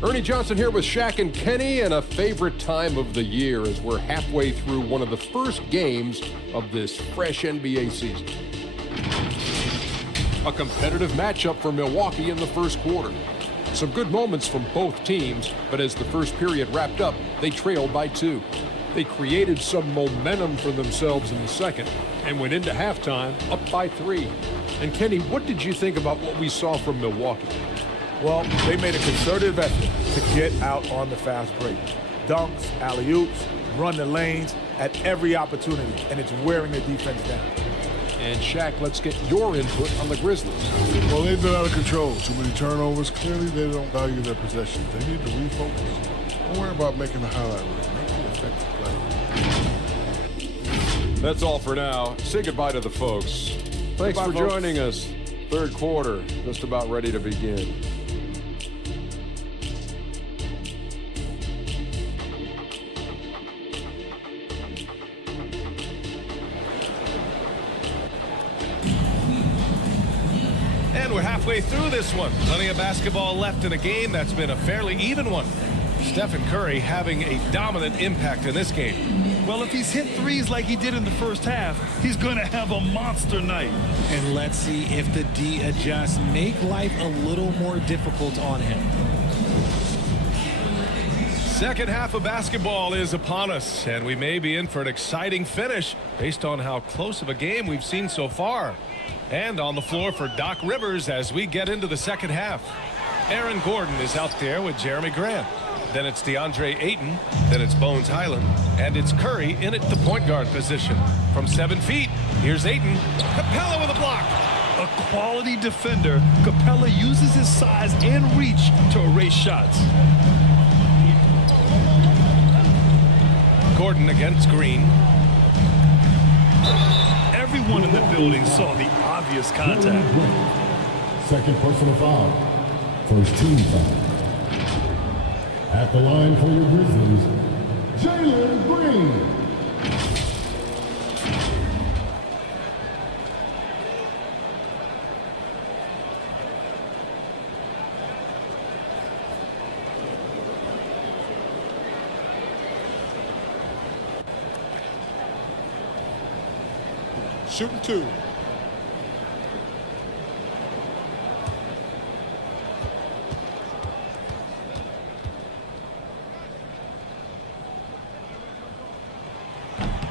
Ernie Johnson here with Shaq and Kenny, and a favorite time of the year as we're halfway through one of the first games of this fresh NBA season. A competitive matchup for Milwaukee in the first quarter. Some good moments from both teams, but as the first period wrapped up, they trailed by 2. They created some momentum for themselves in the second and went into halftime up by 3. And Kenny, what did you think about what we saw from Milwaukee? Well, they made a concerted effort to get out on the fast break. Dunks, alley-oops, run the lanes at every opportunity, and it's wearing the defense down. And Shaq, let's get your input on the Grizzlies. Well, they've been out of control. Too many turnovers. Clearly, they don't value their possessions. They need to refocus. Don't worry about making the highlight reel. Make the effective play. That's all for now. Say goodbye to the folks. Thanks for joining us. Third quarter, just about ready to begin. And we're halfway through this one. Plenty of basketball left in a game that's been a fairly even one. Stephen Curry having a dominant impact in this game. Well, if he's hit threes like he did in the first half, he's going to have a monster night. And let's see if the D adjusts, make life a little more difficult on him. Second half of basketball is upon us, and we may be in for an exciting finish based on how close of a game we've seen so far. And on the floor for Doc Rivers as we get into the second half. Aaron Gordon is out there with Jeremy Grant. Then it's DeAndre Ayton. Then it's Bones Highland. And it's Curry in at the point guard position. From 7 feet, here's Ayton. Capella with a block. A quality defender, Capella uses his size and reach to erase shots. Gordon against Green. Everyone in the building saw the obvious contact. Second personal foul. First team foul. At the line for your Grizzlies, Jalen Green. Shooting 2.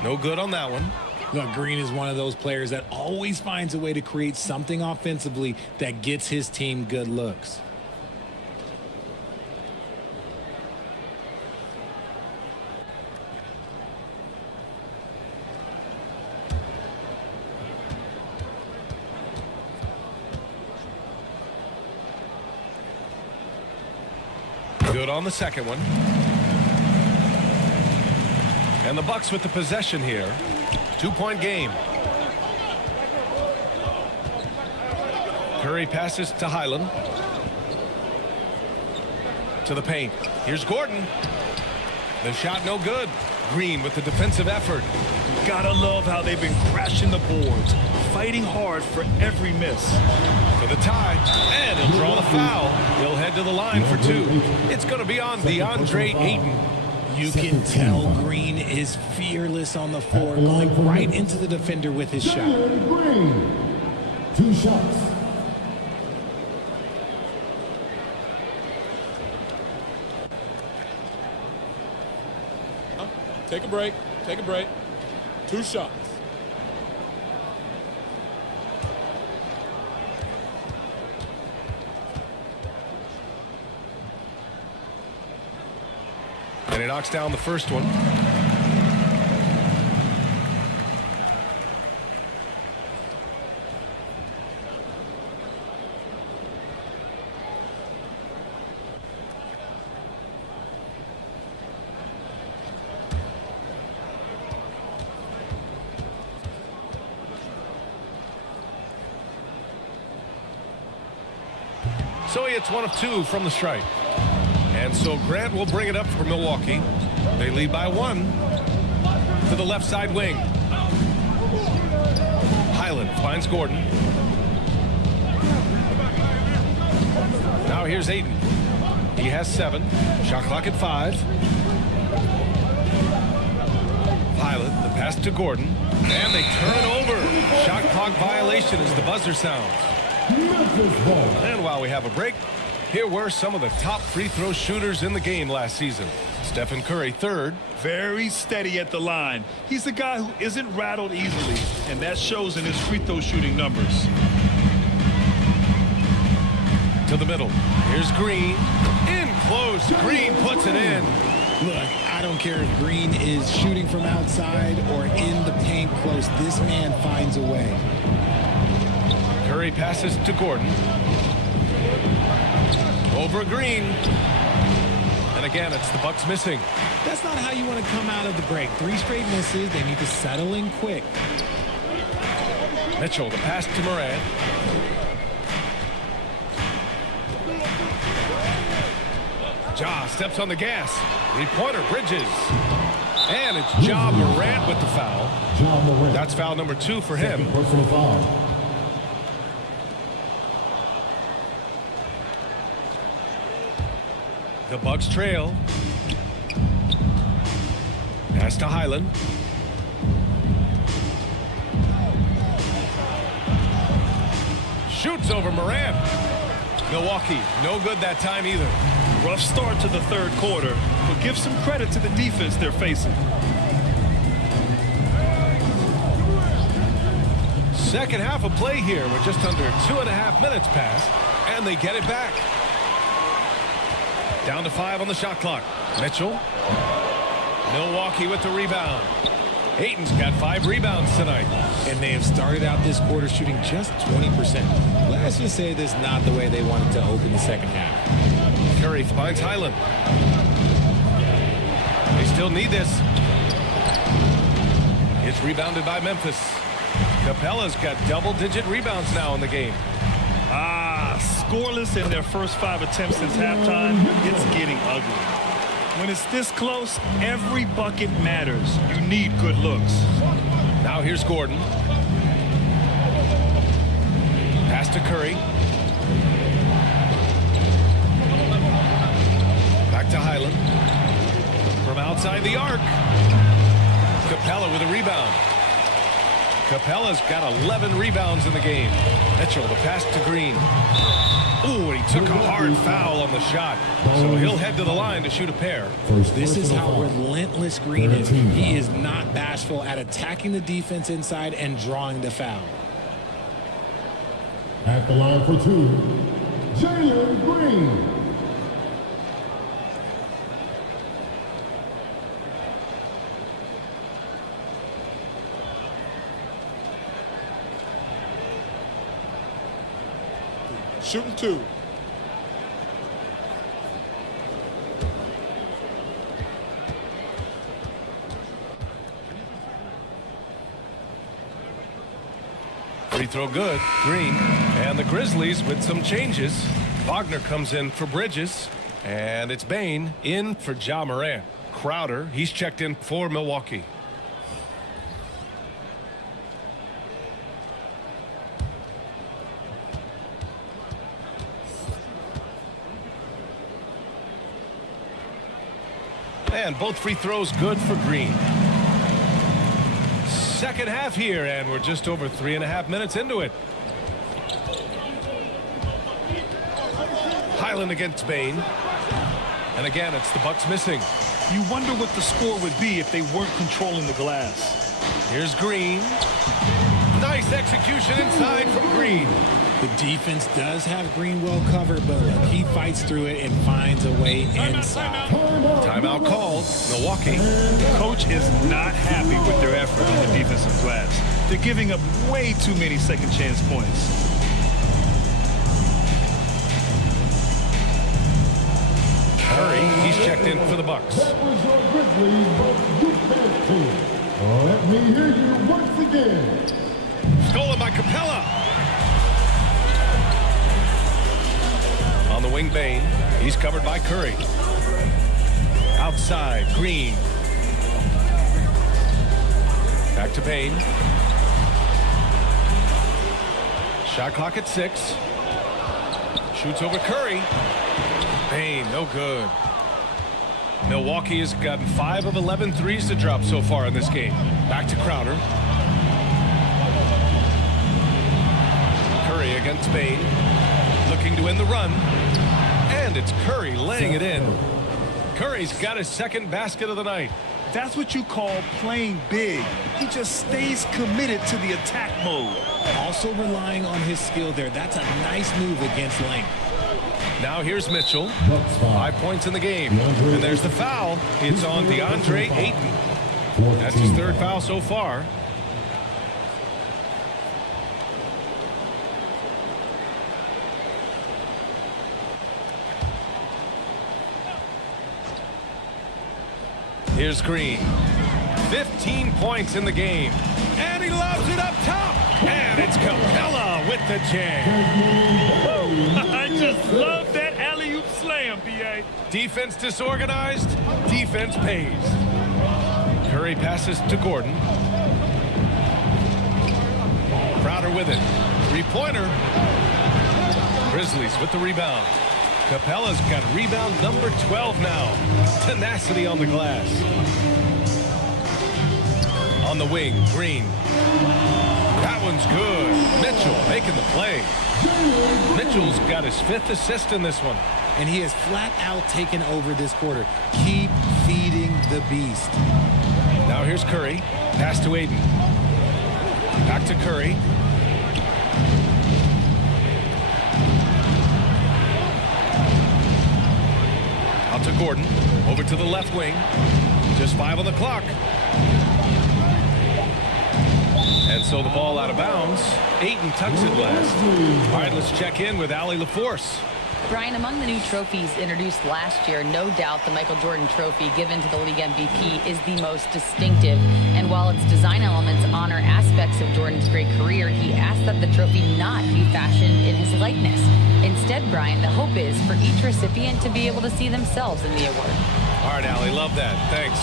No good on that one. Look, Green is one of those players that always finds a way to create something offensively that gets his team good looks. Good on the second one. And the Bucks with the possession here. 2-point game. Curry passes to Highland. To the paint. Here's Gordon. The shot no good. Green with the defensive effort. Gotta love how they've been crashing the boards, fighting fighting hard for every miss. For the tie, and he'll draw the foul. He'll head to the line for 2. It's going to be on DeAndre Ayton. You can tell Green is fearless on the floor, going right into the defender with his shot. Green. 2 shots. Take a break. Take a break. 2 shots. And he knocks down the first one. So he hits 1 of 2 from the stripe. And so Grant will bring it up for Milwaukee. They lead by 1 to the left side wing. Highland finds Gordon. Now here's Ayton. He has 7. Shot clock at 5. Highland, the pass to Gordon. And they turn it over. Shot clock violation as the buzzer sounds. And while we have a break, here were some of the top free throw shooters in the game last season. Stephen Curry, 3rd. Very steady at the line. He's the guy who isn't rattled easily, and that shows in his free throw shooting numbers. To the middle. Here's Green. In close. Green puts it in. Look, I don't care if Green is shooting from outside or in the paint close. This man finds a way. Curry passes to Gordon. Over Green. And again, it's the Bucks missing. That's not how you want to come out of the break. 3 straight misses. They need to settle in quick. Mitchell, the pass to Morant. Ja steps on the gas. 3-pointer, Bridges. And it's Ja Morant with the foul. That's foul number 2 for him. Personal foul. The Bucks trail. Pass to Highland. Shoots over Morant. Milwaukee, no good that time either. Rough start to the 3rd quarter, but give some credit to the defense they're facing. Second half of play here with just under 2.5 minutes passed, and they get it back. Down to 5 on the shot clock. Mitchell. Milwaukee with the rebound. Ayton's got 5 rebounds tonight. And they have started out this quarter shooting just 20%. Let's just say this is not the way they wanted to open the second half. Curry finds Highland. They still need this. It's rebounded by Memphis. Capella's got double-digit rebounds now in the game. Scoreless in their first 5 attempts since halftime. It's getting ugly. When it's this close, every bucket matters. You need good looks. Now here's Gordon. Pass to Curry. Back to Highland. From outside the arc. Capella with a rebound. Capella's got 11 rebounds in the game. Mitchell, the pass to Green. Ooh, and he took a hard foul on the shot. So he'll head to the line to shoot a pair. This is how relentless Green is. He is not bashful at attacking the defense inside and drawing the foul. At the line for 2, Jalen Green. Shooting 2. Free throw good. Green. And the Grizzlies with some changes. Wagner comes in for Bridges. And it's Bane in for Ja Morant. Crowder, he's checked in for Milwaukee. And both free throws good for Green. Second half here, and we're just over 3.5 minutes into it. Highland against Bain. And again, it's the Bucks missing. You wonder what the score would be if they weren't controlling the glass. Here's Green. Nice execution inside from Green. The defense does have Green well covered, but look, he fights through it and finds a way inside. Timeout called. Milwaukee. The coach is not happy with their effort on the defensive glass. They're giving up way too many second chance points. Curry, he's checked in for the Bucks. Let me hear you once again. Stolen by Capella. On the wing, Bain. He's covered by Curry. Outside, Green. Back to Bain. Shot clock at 6. Shoots over Curry. Bain, no good. Milwaukee has gotten 5 of 11 threes to drop so far in this game. Back to Crowder. Curry against Bain. Looking to win the run. And it's Curry laying it in. Curry's got his second basket of the night. That's what you call playing big. He just stays committed to the attack mode. Also relying on his skill there. That's a nice move against length. Now here's Mitchell. 5 points in the game. And there's the foul. It's on DeAndre Ayton. That's his third foul so far. Here's Green. 15 points in the game. And he lobs it up top. And it's Capella with the jam. I just love that alley-oop slam, B.A. Defense disorganized. Defense pays. Curry passes to Gordon. Crowder with it. Three-pointer. Grizzlies with the rebound. Capella's got rebound number 12 now. Tenacity on the glass. On the wing, Green. That one's good. Mitchell making the play. Mitchell's got his 5th assist in this one. And he has flat out taken over this quarter. Keep feeding the beast. Now here's Curry. Pass to Ayton. Back to Curry. Out to Gordon. Over to the left wing. Just 5 on the clock. And so the ball out of bounds. Ayton tucks it last. All right, let's check in with Allie LaForce. Brian, among the new trophies introduced last year, no doubt the Michael Jordan Trophy given to the league MVP is the most distinctive. And while its design elements honor aspects of Jordan's great career, he asked that the trophy not be fashioned in his likeness. Instead, Brian, the hope is for each recipient to be able to see themselves in the award. All right, Allie, love that. Thanks.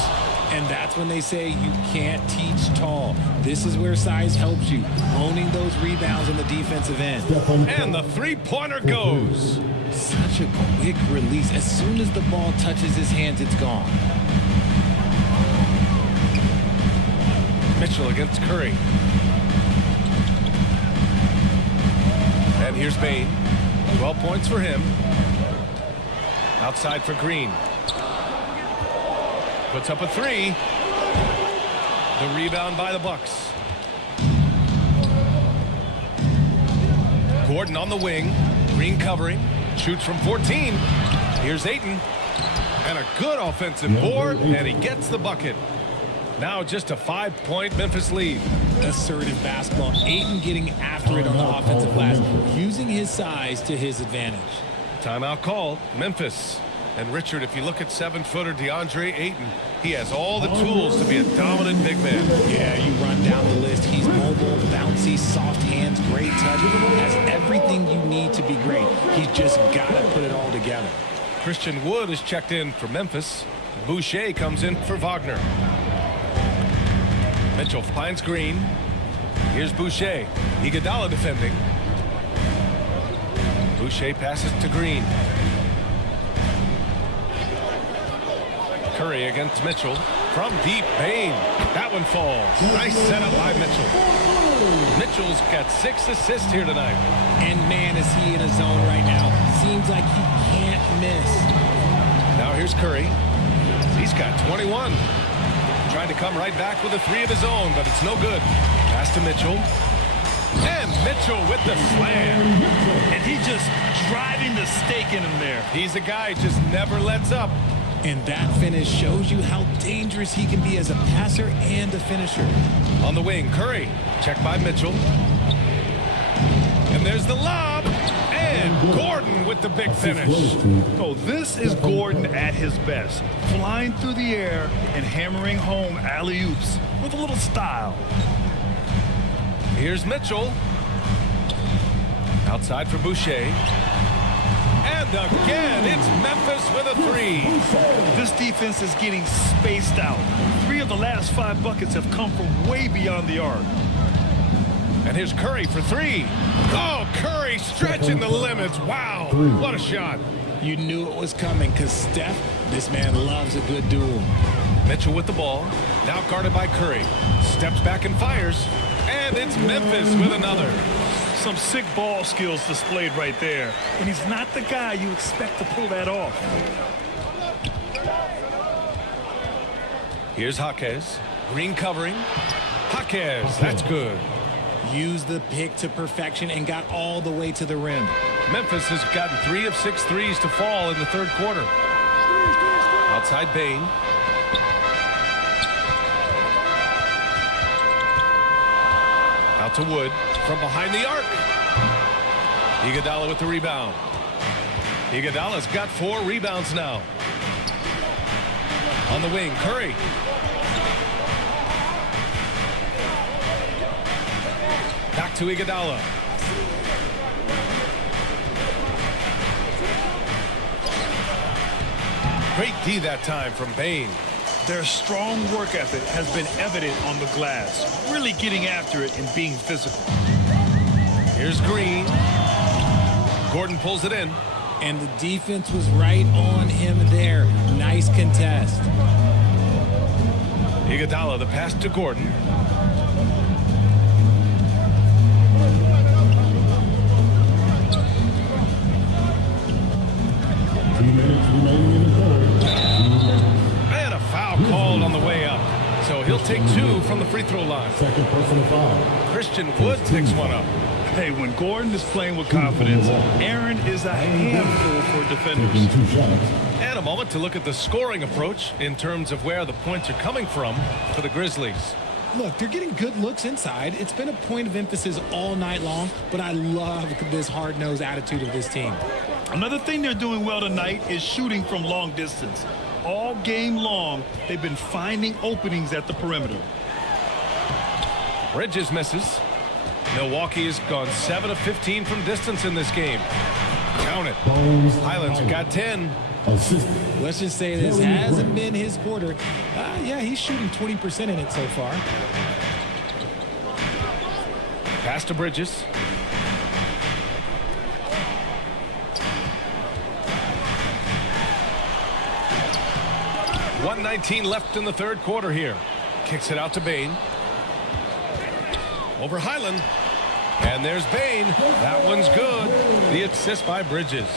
And that's when they say you can't teach tall. This is where size helps you, owning those rebounds on the defensive end. And the three-pointer goes. Such a quick release. As soon as the ball touches his hands, it's gone. Mitchell against Curry. And here's Bain. 12 points for him. Outside for Green. Puts up a 3. The rebound by the Bucks. Gordon on the wing. Green covering. Shoots from 14. Here's Ayton. And a good offensive board. And he gets the bucket. Now just a 5-point Memphis lead. Assertive basketball. Ayton getting after it on the offensive glass. Using his size to his advantage. Timeout called. Memphis. And Richard, if you look at 7-footer DeAndre Ayton, he has all the tools to be a dominant big man. Yeah, you run down the list. He's mobile, bouncy, soft hands, great touch. Has everything you need to be great. He's just got to put it all together. Christian Wood is checked in for Memphis. Boucher comes in for Wagner. Mitchell finds Green. Here's Boucher. Iguodala defending. Boucher passes to Green. Curry against Mitchell. From deep, Bane. That one falls. Nice setup by Mitchell. Mitchell's got 6 assists here tonight. And man, is he in a zone right now. Seems like he can't miss. Now here's Curry. He's got 21. Trying to come right back with a 3 of his own, but it's no good. Pass to Mitchell. And Mitchell with the slam. And he just driving the stake in him there. He's a guy who just never lets up. And that finish shows you how dangerous he can be as a passer and a finisher. On the wing, Curry. Check by Mitchell. And there's the lob. And Gordon with the big finish. Oh, this is Gordon at his best. Flying through the air and hammering home alley-oops with a little style. Here's Mitchell. Outside for Boucher. And again, it's Memphis with a 3. This defense is getting spaced out. 3 of the last 5 buckets have come from way beyond the arc. And here's Curry for 3. Oh, Curry stretching the limits. Wow, what a shot. You knew it was coming because Steph, this man loves a good duel. Mitchell with the ball. Now guarded by Curry. Steps back and fires. And it's Memphis with another. Some sick ball skills displayed right there. And he's not the guy you expect to pull that off. Here's Jaquez. Green covering. Jaquez, that's good. Used the pick to perfection and got all the way to the rim. Memphis has gotten 3 of 6 threes to fall in the third quarter. Outside Bane. Out to Wood from behind the arc. Iguodala with the rebound. Iguodala's got 4 rebounds now. On the wing, Curry. Back to Iguodala. Great D that time from Bane. Their strong work ethic has been evident on the glass, really getting after it and being physical. Here's Green. Gordon pulls it in. And the defense was right on him there. Nice contest. Iguodala, the pass to Gordon. And a foul called on the way up. So he'll take 2 from the free throw line. Second personal foul. Christian Wood picks one up. Hey, when Gordon is playing with confidence, Aaron is a handful for defenders. And a moment to look at the scoring approach in terms of where the points are coming from for the Grizzlies. Look, they're getting good looks inside. It's been a point of emphasis all night long, but I love this hard-nosed attitude of this team. Another thing they're doing well tonight is shooting from long distance. All game long, they've been finding openings at the perimeter. Bridges misses. Milwaukee has gone 7 of 15 from distance in this game. Count it. Highlands have got 10. Let's just say this hasn't been his quarter. Yeah, he's shooting 20% in it so far. Pass to Bridges. .119 left in the third quarter here. Kicks it out to Bane. Over Highland. And there's Bane. That one's good. The assist by Bridges.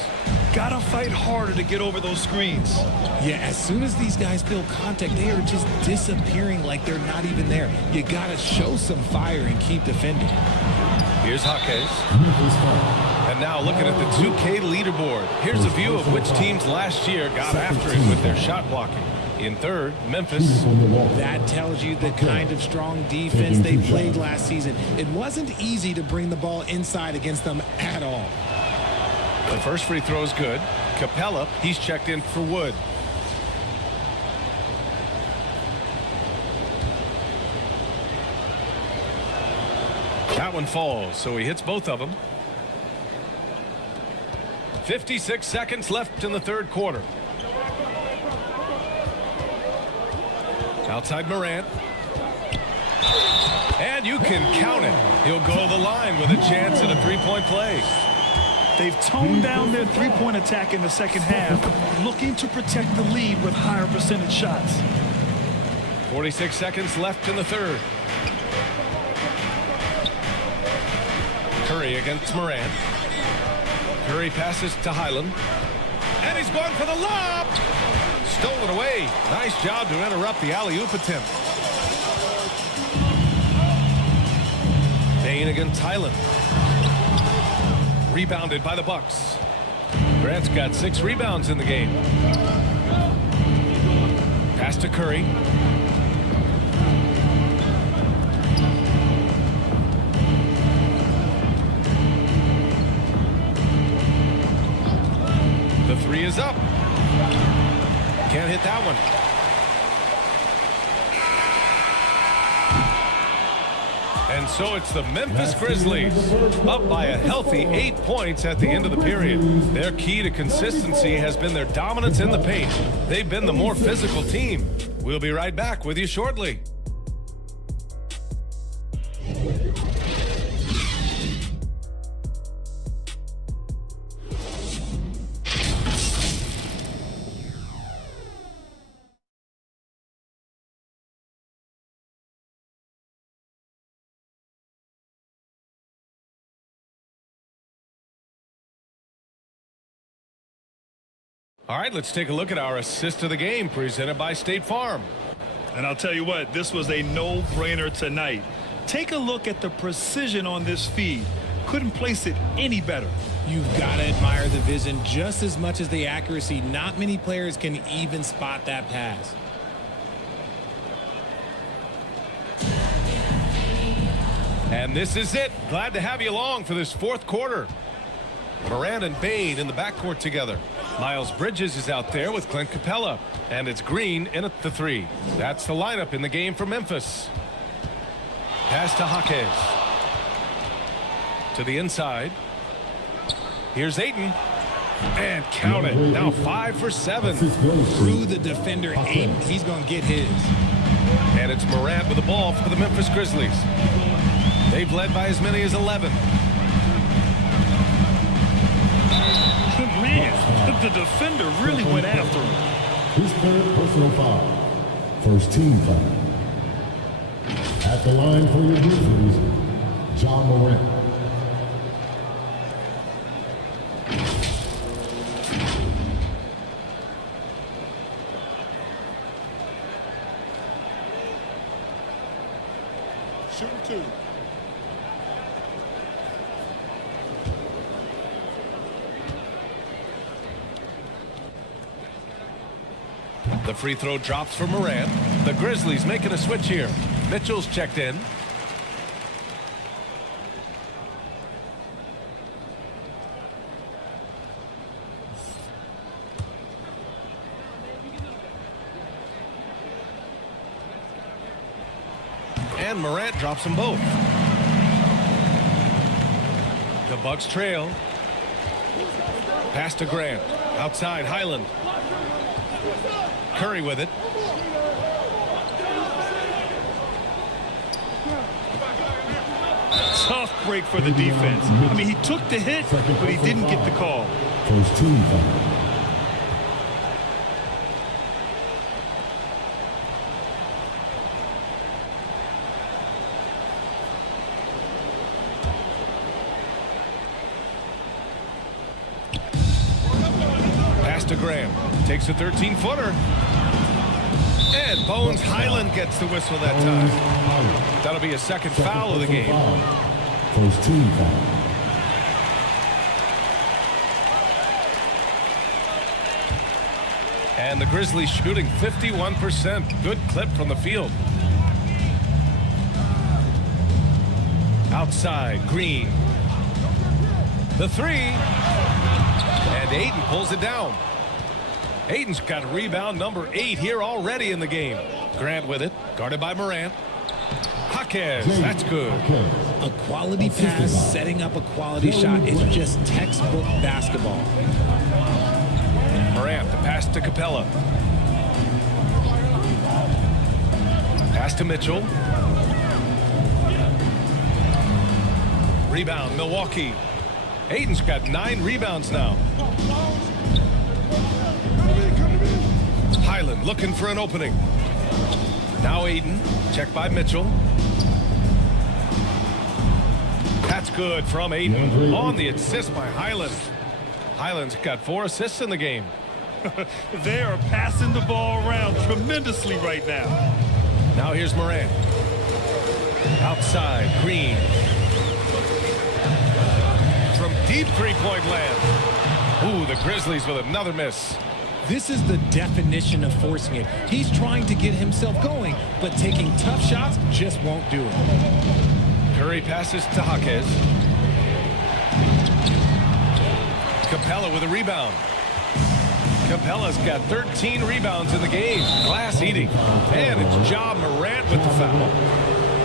Gotta fight harder to get over those screens. Yeah, as soon as these guys feel contact, they are just disappearing like they're not even there. You gotta show some fire and keep defending. Here's Jaquez. And now looking at the 2K leaderboard. Here's a view of which teams last year got after it with their shot blocking. In third, Memphis. That tells you the kind of strong defense they played last season. It wasn't easy to bring the ball inside against them at all. The first free throw is good. Capella, he's checked in for Wood. That one falls, so he hits both of them. 56 seconds left in the third quarter. Outside Morant. And you can count it. He'll go to the line with a chance at a three-point play. They've toned down their three-point attack in the second half, looking to protect the lead with higher percentage shots. 46 seconds left in the third. Curry against Morant. Curry passes to Highland. And he's going for the lob. Stolen away. Nice job to interrupt the alley-oop attempt. Payne against Highland. Rebounded by the Bucks. Grant's got 6 rebounds in the game. Pass to Curry. The 3 is up. Can't hit that one. And so it's the Memphis Grizzlies up by a healthy 8 points at the end of the period. Their key to consistency has been their dominance in the paint. They've been the more physical team. We'll be right back with you shortly. All right, let's take a look at our assist of the game presented by State Farm. And I'll tell you what, this was a no-brainer tonight. Take a look at the precision on this feed. Couldn't place it any better. You've got to admire the vision just as much as the accuracy. Not many players can even spot that pass. And this is it. Glad to have you along for this fourth quarter. Morant and Bane in the backcourt together. Miles Bridges is out there with Clint Capella. And it's Green in at the 3. That's the lineup in the game for Memphis. Pass to Jaquez. To the inside. Here's Ayton. And count it. Now 5 for 7. Through the defender, Ayton. He's going to get his. And it's Morant with the ball for the Memphis Grizzlies. They've led by as many as 11. Man, the defender really went after him. His third personal foul. First team foul. At the line for your Grizzlies, John Morant. Shooting 2. The free throw drops for Morant. The Grizzlies making a switch here. Mitchell's checked in. And Morant drops them both. The Bucks trail. Pass to Grant. Outside Highland. Curry with it. Tough break for the defense. I mean, he took the hit, but he didn't get the call. First team foul. Pass to Graham. Takes a 13-footer. And Bones Highland gets the whistle that time. That'll be a second foul of the game. First team foul. And the Grizzlies shooting 51%. Good clip from the field. Outside, Green. The 3. And Ayton pulls it down. Ayton's got rebound number 8 here already in the game. Grant with it, guarded by Morant. Jaquez, that's good. A quality pass, setting up a quality shot. It's just textbook basketball. Morant, the pass to Capella. Pass to Mitchell. Rebound, Milwaukee. Aiden's got 9 rebounds now. Highland looking for an opening. Now Aiden, checked by Mitchell. That's good from Aiden on the assist by Highland. Highland's got 4 assists in the game. They are passing the ball around tremendously right now. Now here's Morant. Outside, Green. From deep three-point land. Ooh, the Grizzlies with another miss. This is the definition of forcing it. He's trying to get himself going, but taking tough shots just won't do it. Curry passes to Jaquez. Capella with a rebound. Capella's got 13 rebounds in the game. Glass eating. And it's Ja Morant with the foul.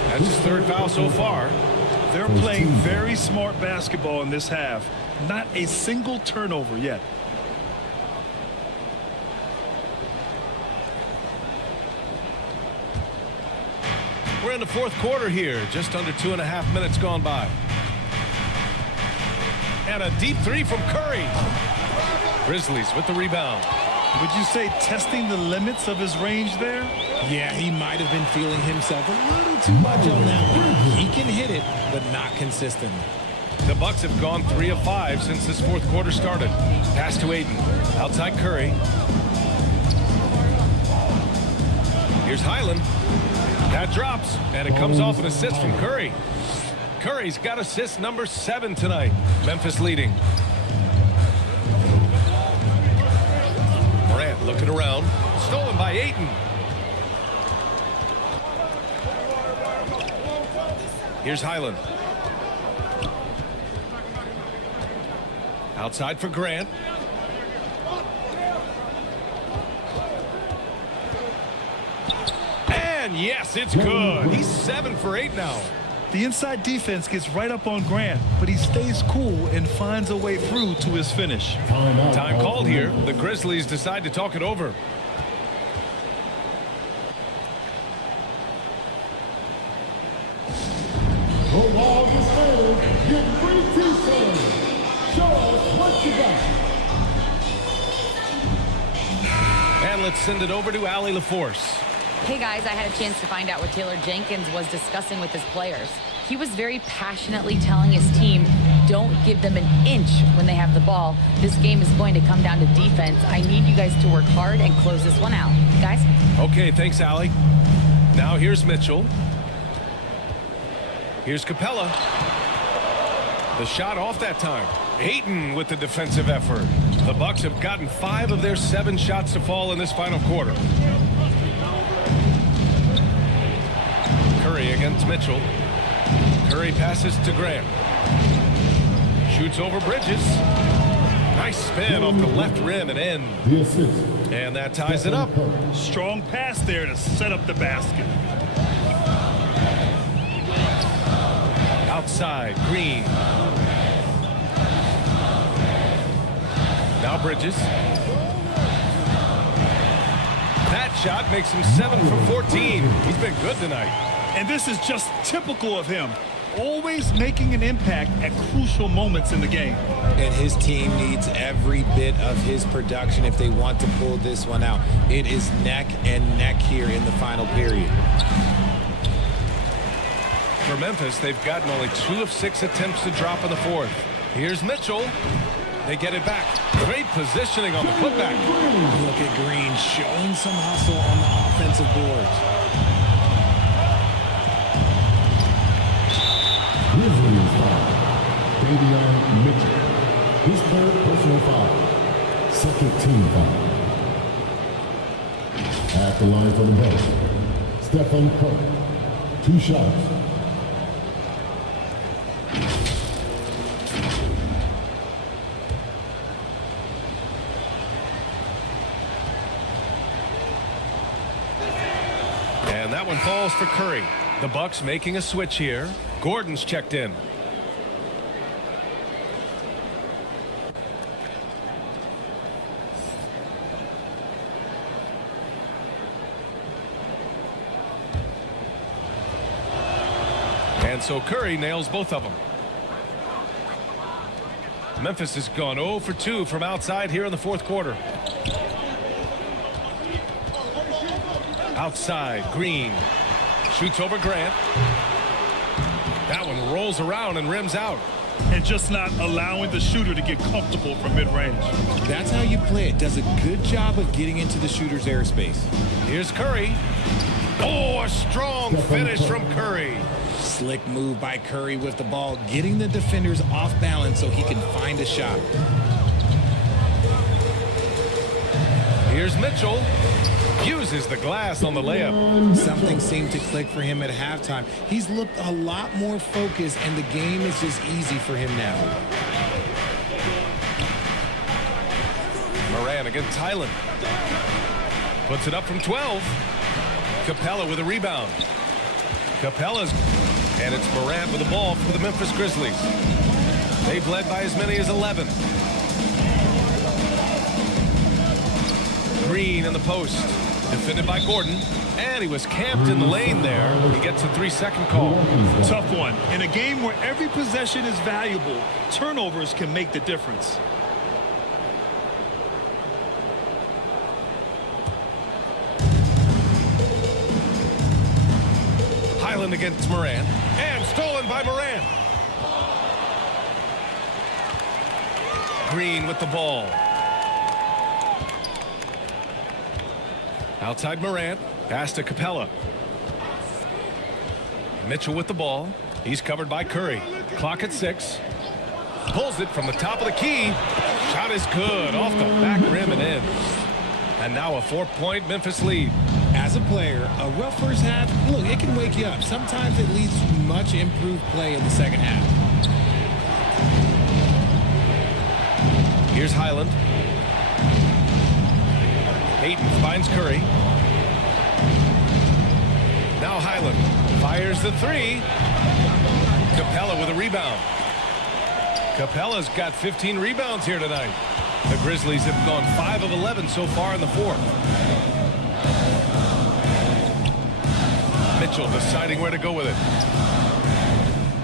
That's his 3rd foul so far. They're playing very smart basketball in this half. Not a single turnover yet. We're in the 4th quarter here. Just under 2.5 minutes gone by. And a deep 3 from Curry. Grizzlies with the rebound. Would you say testing the limits of his range there? Yeah, he might have been feeling himself a little too much on that one. He can hit it, but not consistently. The Bucks have gone 3 of 5 since this 4th quarter started. Pass to Aiden. Outside Curry. Here's Highland. That drops, and it comes off an assist from Curry. Curry's got assist number 7 tonight. Memphis leading. Morant looking around. Stolen by Ayton. Here's Highland. Outside for Grant. And yes, it's good. He's 7 for 8 now. The inside defense gets right up on Grant, but he stays cool and finds a way through to his finish. Time called here. The Grizzlies decide to talk it over. The longest man, get free T-shirts. Show us what you got. And let's send it over to Allie LaForce. Hey guys, I had a chance to find out what Taylor Jenkins was discussing with his players. He was very passionately telling his team, don't give them an inch when they have the ball. This game is going to come down to defense. I need you guys to work hard and close this one out. Guys? Okay, thanks, Allie. Now here's Mitchell. Here's Capella. The shot off that time. Ayton with the defensive effort. The Bucks have gotten 5 of their 7 shots to fall in this final quarter. Curry against Mitchell. Curry passes to Grant. Shoots over Bridges. Nice spin off the left rim and in. And that ties it up. Strong pass there to set up the basket. Outside, Green. Now Bridges. That shot makes him 7 for 14. He's been good tonight. And this is just typical of him. Always making an impact at crucial moments in the game. And his team needs every bit of his production if they want to pull this one out. It is neck and neck here in the final period. For Memphis, they've gotten only 2 of 6 attempts to drop in the 4th. Here's Mitchell. They get it back. Great positioning on the putback. Look at Green showing some hustle on the offensive boards. Grizzlies foul. Davion Mitchell. His 3rd personal foul. 2nd team foul. At the line for the Bucks, Stephen Curry. 2 shots. And that one falls for Curry. The Bucks making a switch here. Gordon's checked in. And so Curry nails both of them. Memphis has gone 0 for 2 from outside here in the fourth quarter. Outside, Green shoots over Grant. That one rolls around and rims out. And just not allowing the shooter to get comfortable from mid-range. That's how you play it. Does a good job of getting into the shooter's airspace. Here's Curry. Oh, a strong finish from Curry. Slick move by Curry with the ball, getting the defenders off balance so he can find a shot. Here's Mitchell. Uses the glass on the layup. Something seemed to click for him at halftime. He's looked a lot more focused, and the game is just easy for him now. Moran against Highland. Puts it up from 12. Capella with a rebound. Capella's, and it's Morant with the ball for the Memphis Grizzlies. They've led by as many as 11. Green in the post. Defended by Gordon. And he was camped in the lane there. He gets a 3-second call. Tough one. In a game where every possession is valuable, turnovers can make the difference. Highland against Moran. And stolen by Moran. Green with the ball. Outside Morant. Pass to Capella. Mitchell with the ball. He's covered by Curry. Clock at 6. Pulls it from the top of the key. Shot is good. Off the back rim and in. And now a 4-point Memphis lead. As a player, a rough first half, look, it can wake you up. Sometimes it leads to much improved play in the second half. Here's Highland. Ayton finds Curry. Now Highland fires the 3. Capella with a rebound. Capella's got 15 rebounds here tonight. The Grizzlies have gone 5 of 11 so far in the fourth. Mitchell deciding where to go with it.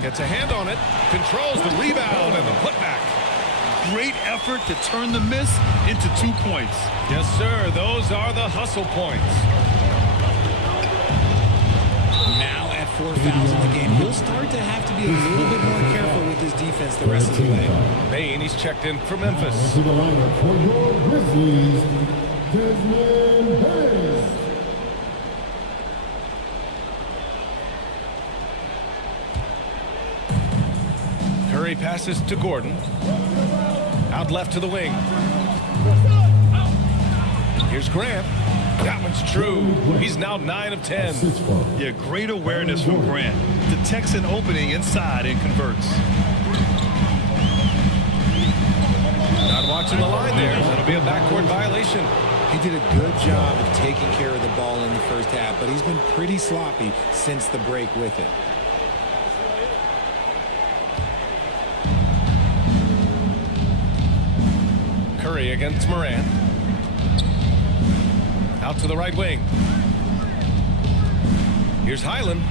Gets a hand on it. Controls the rebound and the putback. Great effort to turn the miss into 2 points. Yes, sir. Those are the hustle points. Now at 4 fouls in the game, he'll start to have to be a little bit more careful with his defense the rest of the way. Bain, he's checked in for Memphis. To the lineup for your Grizzlies, Desmond Bain. Curry passes to Gordon. Out left to the wing. Here's Grant. That one's true. He's now 9 of 10. Yeah, great awareness from Grant. Detects an opening inside and converts. Not watching the line there. That'll be a backcourt violation. He did a good job of taking care of the ball in the first half, but he's been pretty sloppy since the break with it. Curry against Moran. Out to the right wing. Here's Highland.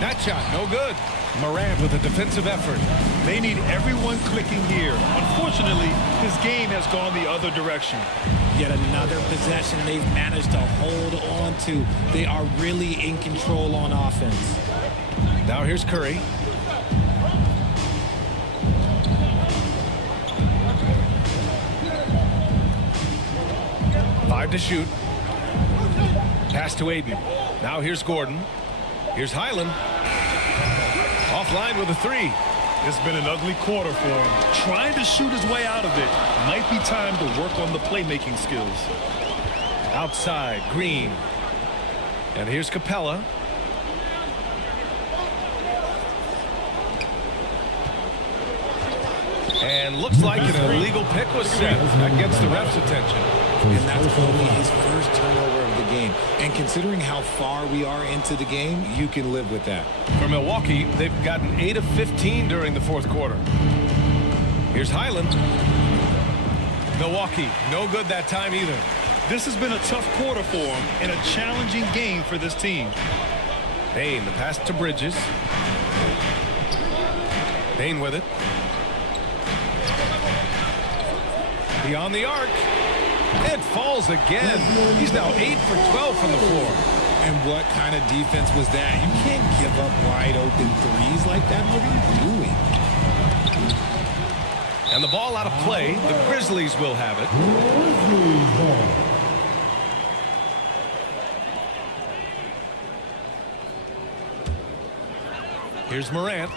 That shot, no good. Morant with a defensive effort. They need everyone clicking here. Unfortunately, his game has gone the other direction. Yet another possession they've managed to hold on to. They are really in control on offense. Now here's Curry. Five to shoot. Pass to Ayton. Now here's Gordon. Here's Highland. Offline with a 3. It's been an ugly quarter for him. Trying to shoot his way out of it. Might be time to work on the playmaking skills. Outside, Green. And here's Capella. And looks like an illegal pick was set. That gets the ref's attention. And that's only his first turnover of the game. And considering how far we are into the game, you can live with that. For Milwaukee, they've gotten 8 of 15 during the fourth quarter. Here's Highland. Milwaukee, no good that time either. This has been a tough quarter for him and a challenging game for this team. Bain, the pass to Bridges. Bane with it. Beyond the arc. It falls again. He's now 8 for 12 from the floor. And what kind of defense was that? You can't give up wide open threes like that. What are you doing? And the ball out of play. The Grizzlies will have it. Here's Morant.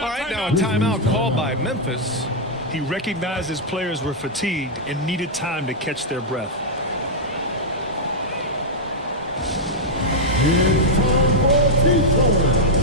All right, now a timeout called by Memphis. He recognized his players were fatigued and needed time to catch their breath. It's time for T-Turn.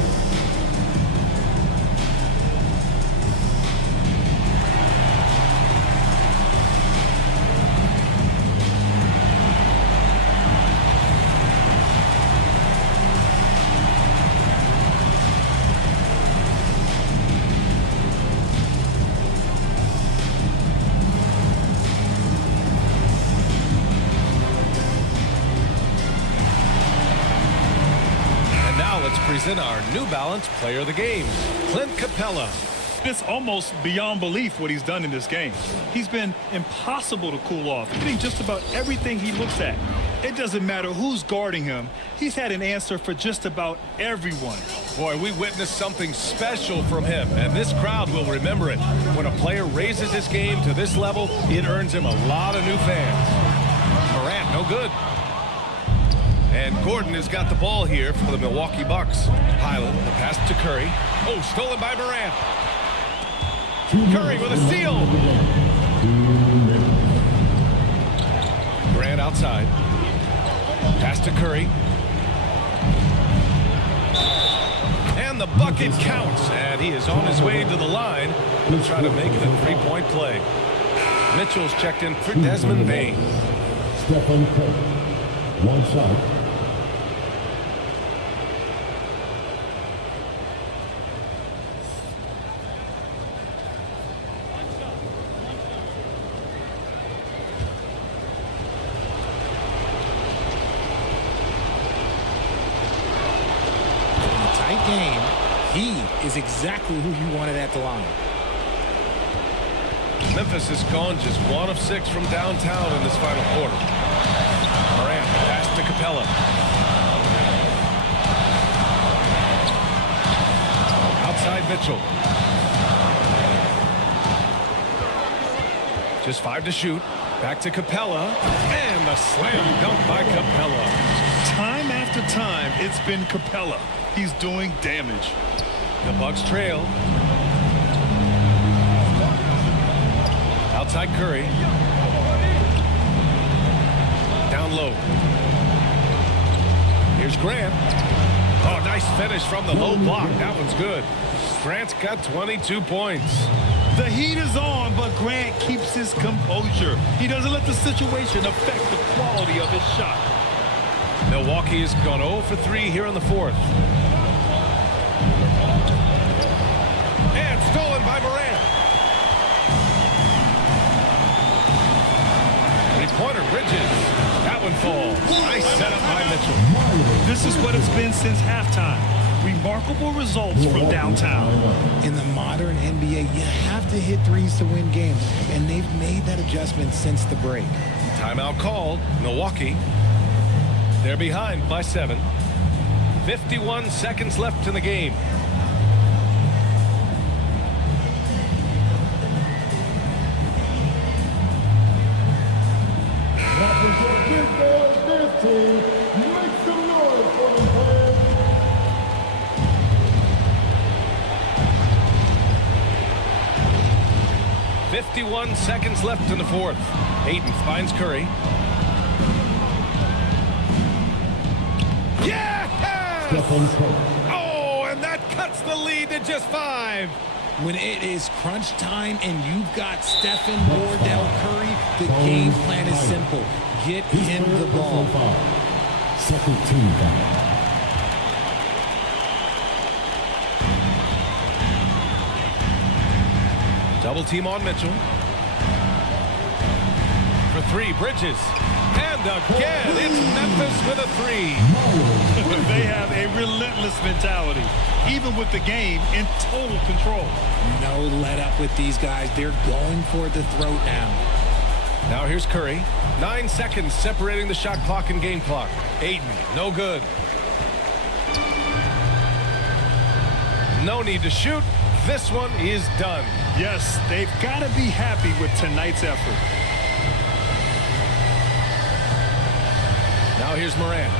Present our New Balance Player of the Game, Clint Capella. It's almost beyond belief what he's done in this game. He's been impossible to cool off, hitting just about everything he looks at. It doesn't matter who's guarding him. He's had an answer for just about everyone. Boy, we witnessed something special from him, and this crowd will remember it. When a player raises his game to this level, it earns him a lot of new fans. Morant, no good. And Gordon has got the ball here for the Milwaukee Bucks. Highland, the pass to Curry. Oh, stolen by Morant. Curry with a steal. Grant outside. Pass to Curry. And the bucket counts. And he is on his way to the line. He'll try to make it a three-point play. Mitchell's checked in for Desmond Bane. Stephen Curry. One shot. Game, he is exactly who you wanted at the line. Memphis has gone just 1 of 6 from downtown in this final quarter. Morant pass to Capella. Outside Mitchell. Just 5 to shoot. Back to Capella. And the slam dunk by Capella. Time after time, it's been Capella. He's doing damage. The Bucks trail. Outside Curry. Down low. Here's Grant. Oh, nice finish from the low block. That one's good. Grant's got 22 points. The heat is on, but Grant keeps his composure. He doesn't let the situation affect the quality of his shot. Milwaukee has gone 0 for 3 here in the fourth. And stolen by Morant. Three-pointer, Bridges. That one falls. Nice setup by Mitchell. This is what it's been since halftime. Remarkable results from downtown. In the modern NBA, you have to hit threes to win games, and they've made that adjustment since the break. Timeout called. Milwaukee. They're behind by 7. 51 seconds left in the game. This team, make some noise for them, fans. 51 seconds left in the fourth. Ayton finds Curry. Yes! Oh, and that cuts the lead to just 5. When it is crunch time and you've got Stephen Wardell Curry, the game plan is simple. Get him the ball. Second team foul. Double team on Mitchell. For 3, Bridges. And again, it's Memphis with a 3. They have a relentless mentality, even with the game in total control. No let up with these guys. They're going for the throat now. Now here's Curry. 9 seconds separating the shot clock and game clock. Ayton, no good. No need to shoot. This one is done. Yes, they've got to be happy with tonight's effort. Now here's Morant.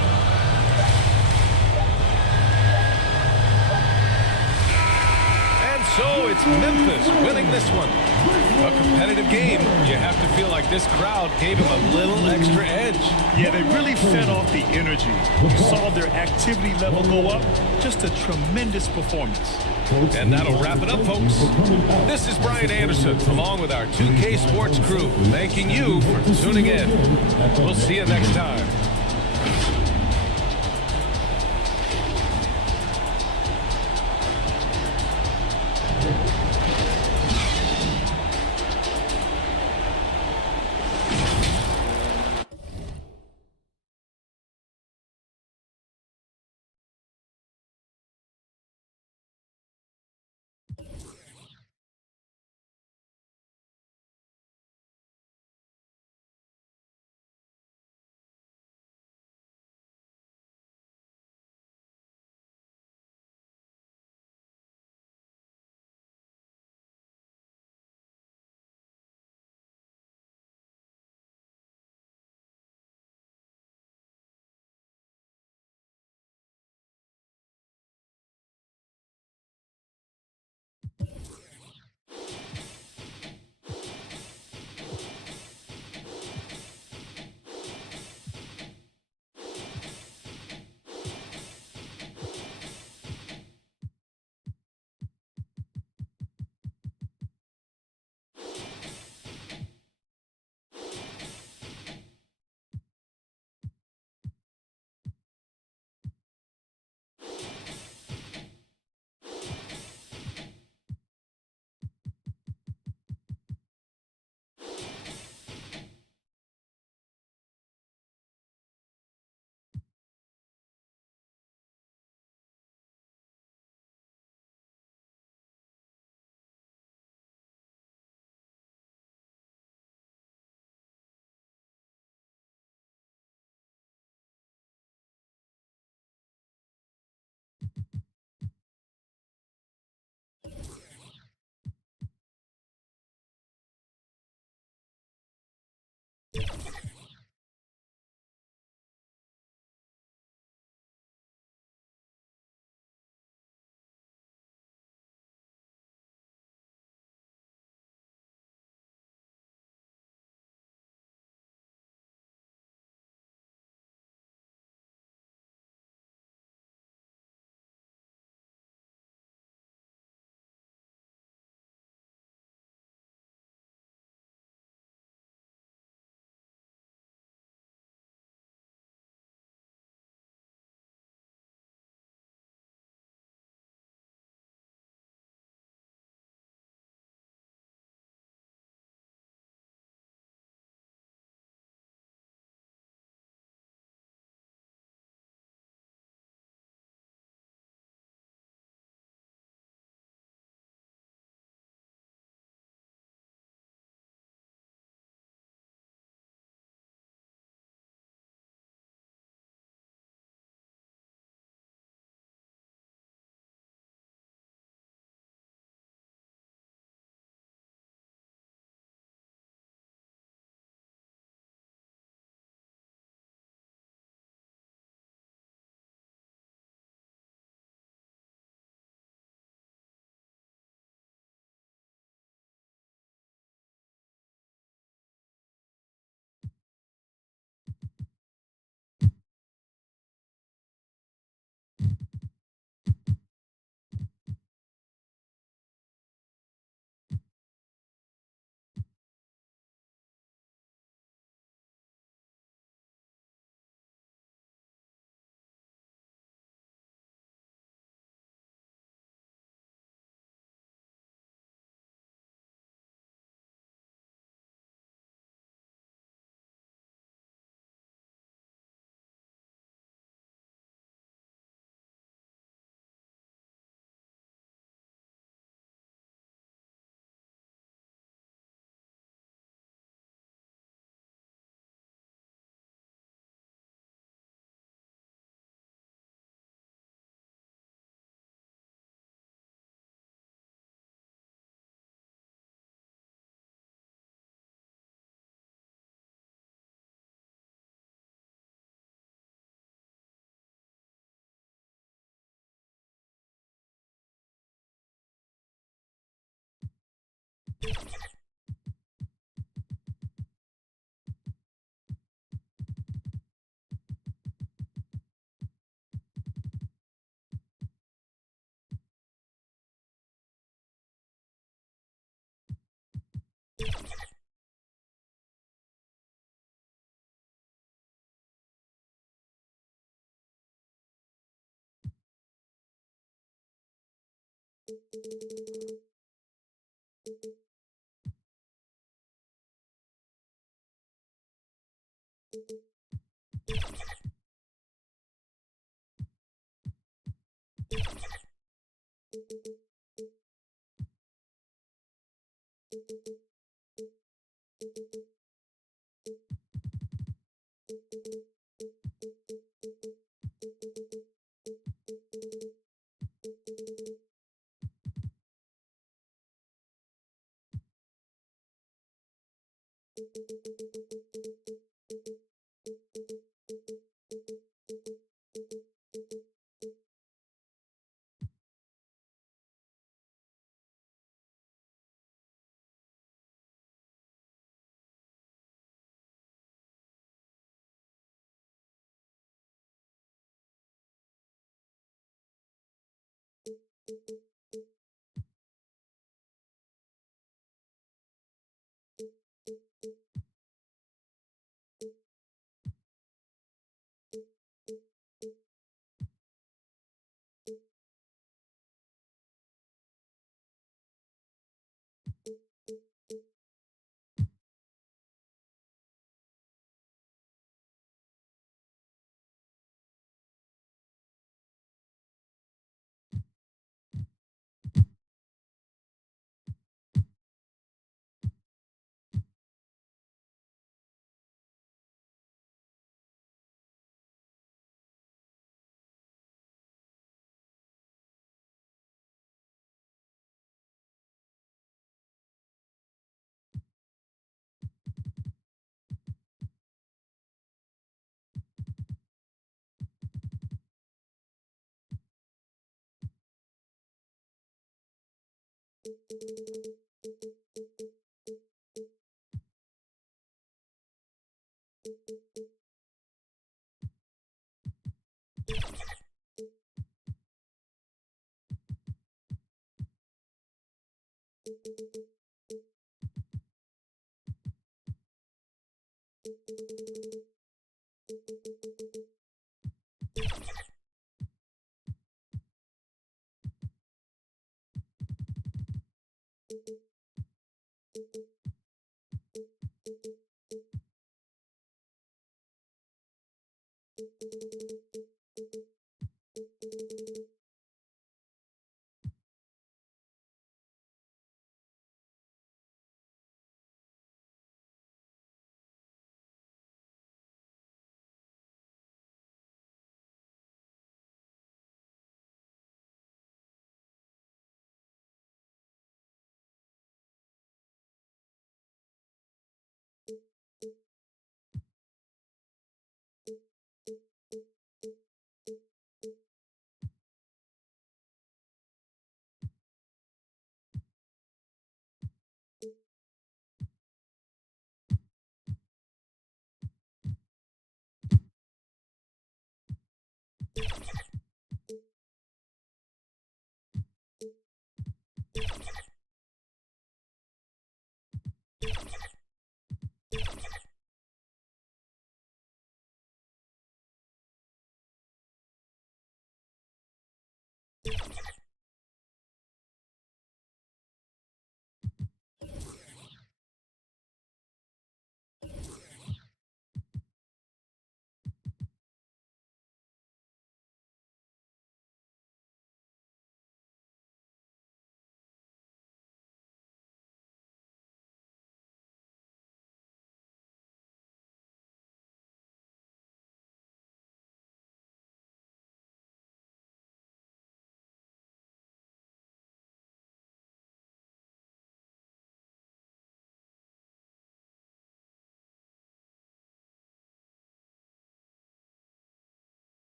And so it's Memphis winning this one. A competitive game. You have to feel like this crowd gave him a little extra edge. Yeah, they really fed off the energy. You saw their activity level go up. Just a tremendous performance. And that'll wrap it up, folks. This is Brian Anderson, along with our 2K Sports crew, thanking you for tuning in. We'll see you next time.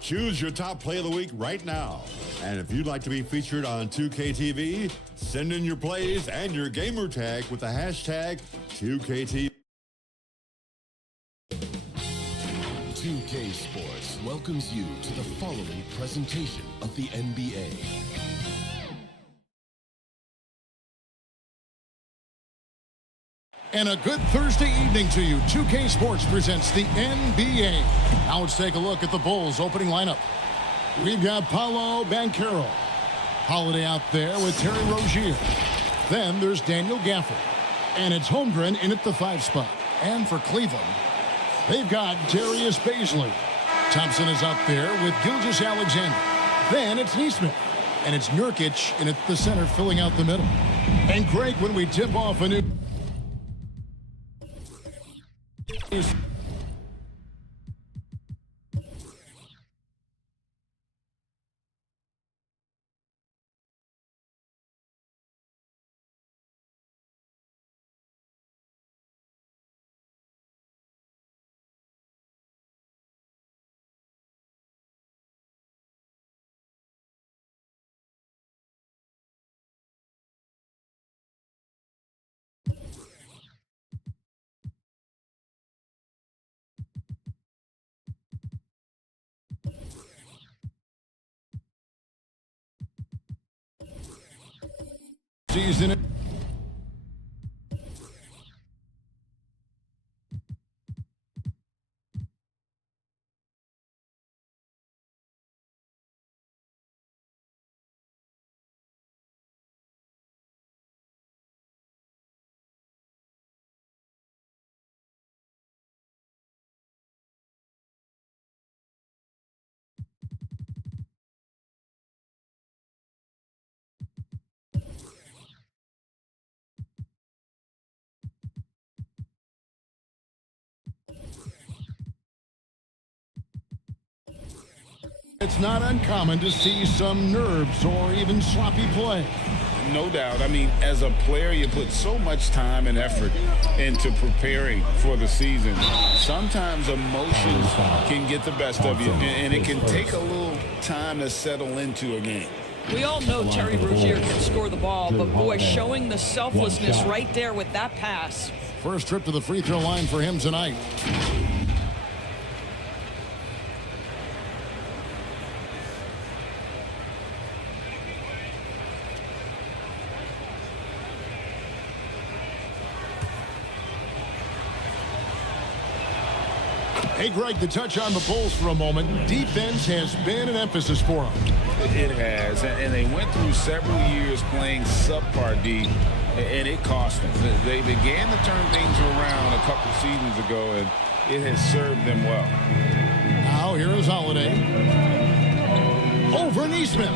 Choose your top play of the week right now. And if you'd like to be featured on 2KTV, send in your plays and your gamer tag with the hashtag 2KTV. 2K Sports welcomes you to the following presentation of the NBA. And a good Thursday evening to you. 2K Sports presents the NBA. Now let's take a look at the Bulls opening lineup. We've got Paolo Banchero. Holiday out there with Terry Rozier. Then there's Daniel Gafford. And it's Holmgren in at the 5 spot. And for Cleveland, they've got Darius Bazley. Thompson is out there with Gilgeous-Alexander. Then it's Neesmith. And it's Nurkic in at the center filling out the middle. And Greg, when we tip off a new... season. It's not uncommon to see some nerves or even sloppy play. No doubt. I mean, as a player, you put so much time and effort into preparing for the season. Sometimes emotions can get the best of you, and it can take a little time to settle into a game. We all know Terry Rozier can score the ball, but boy, showing the selflessness right there with that pass. First trip to the free throw line for him tonight. Hey, Greg, the touch on the Bulls for a moment. Defense has been an emphasis for them. It has, and they went through several years playing subpar D, and it cost them. They began to turn things around a couple seasons ago, and it has served them well. Now, here is Holiday. Over Neesmith.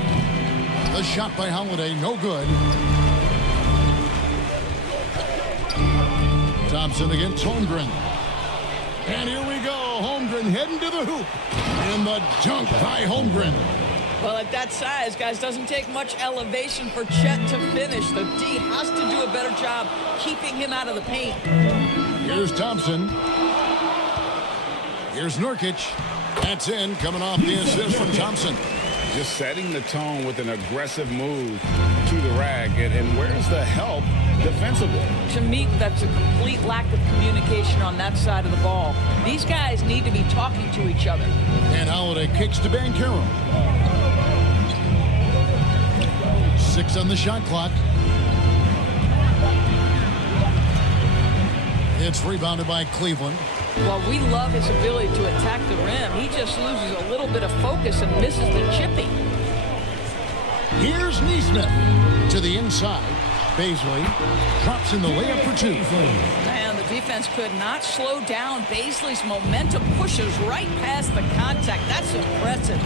The shot by Holiday, no good. Thompson against Holmgren. And here we go. Holmgren heading to the hoop. And the dunk by Holmgren. Well, at that size, guys, doesn't take much elevation for Chet to finish. The D has to do a better job keeping him out of the paint. Here's Thompson. Here's Nurkic. That's in, coming off the assist from Thompson. Just setting the tone with an aggressive move to the rag. And where's the help defensively? To me, that's a complete lack of communication on that side of the ball. These guys need to be talking to each other. And Holiday kicks to Banchero. 6 on the shot clock. It's rebounded by Cleveland. Well, we love his ability to attack the rim. He just loses a little bit of focus and misses the chipping. Here's Neesmith to the inside. Bazley drops in the layup for 2. Man, the defense could not slow down. Bazley's momentum pushes right past the contact. That's impressive.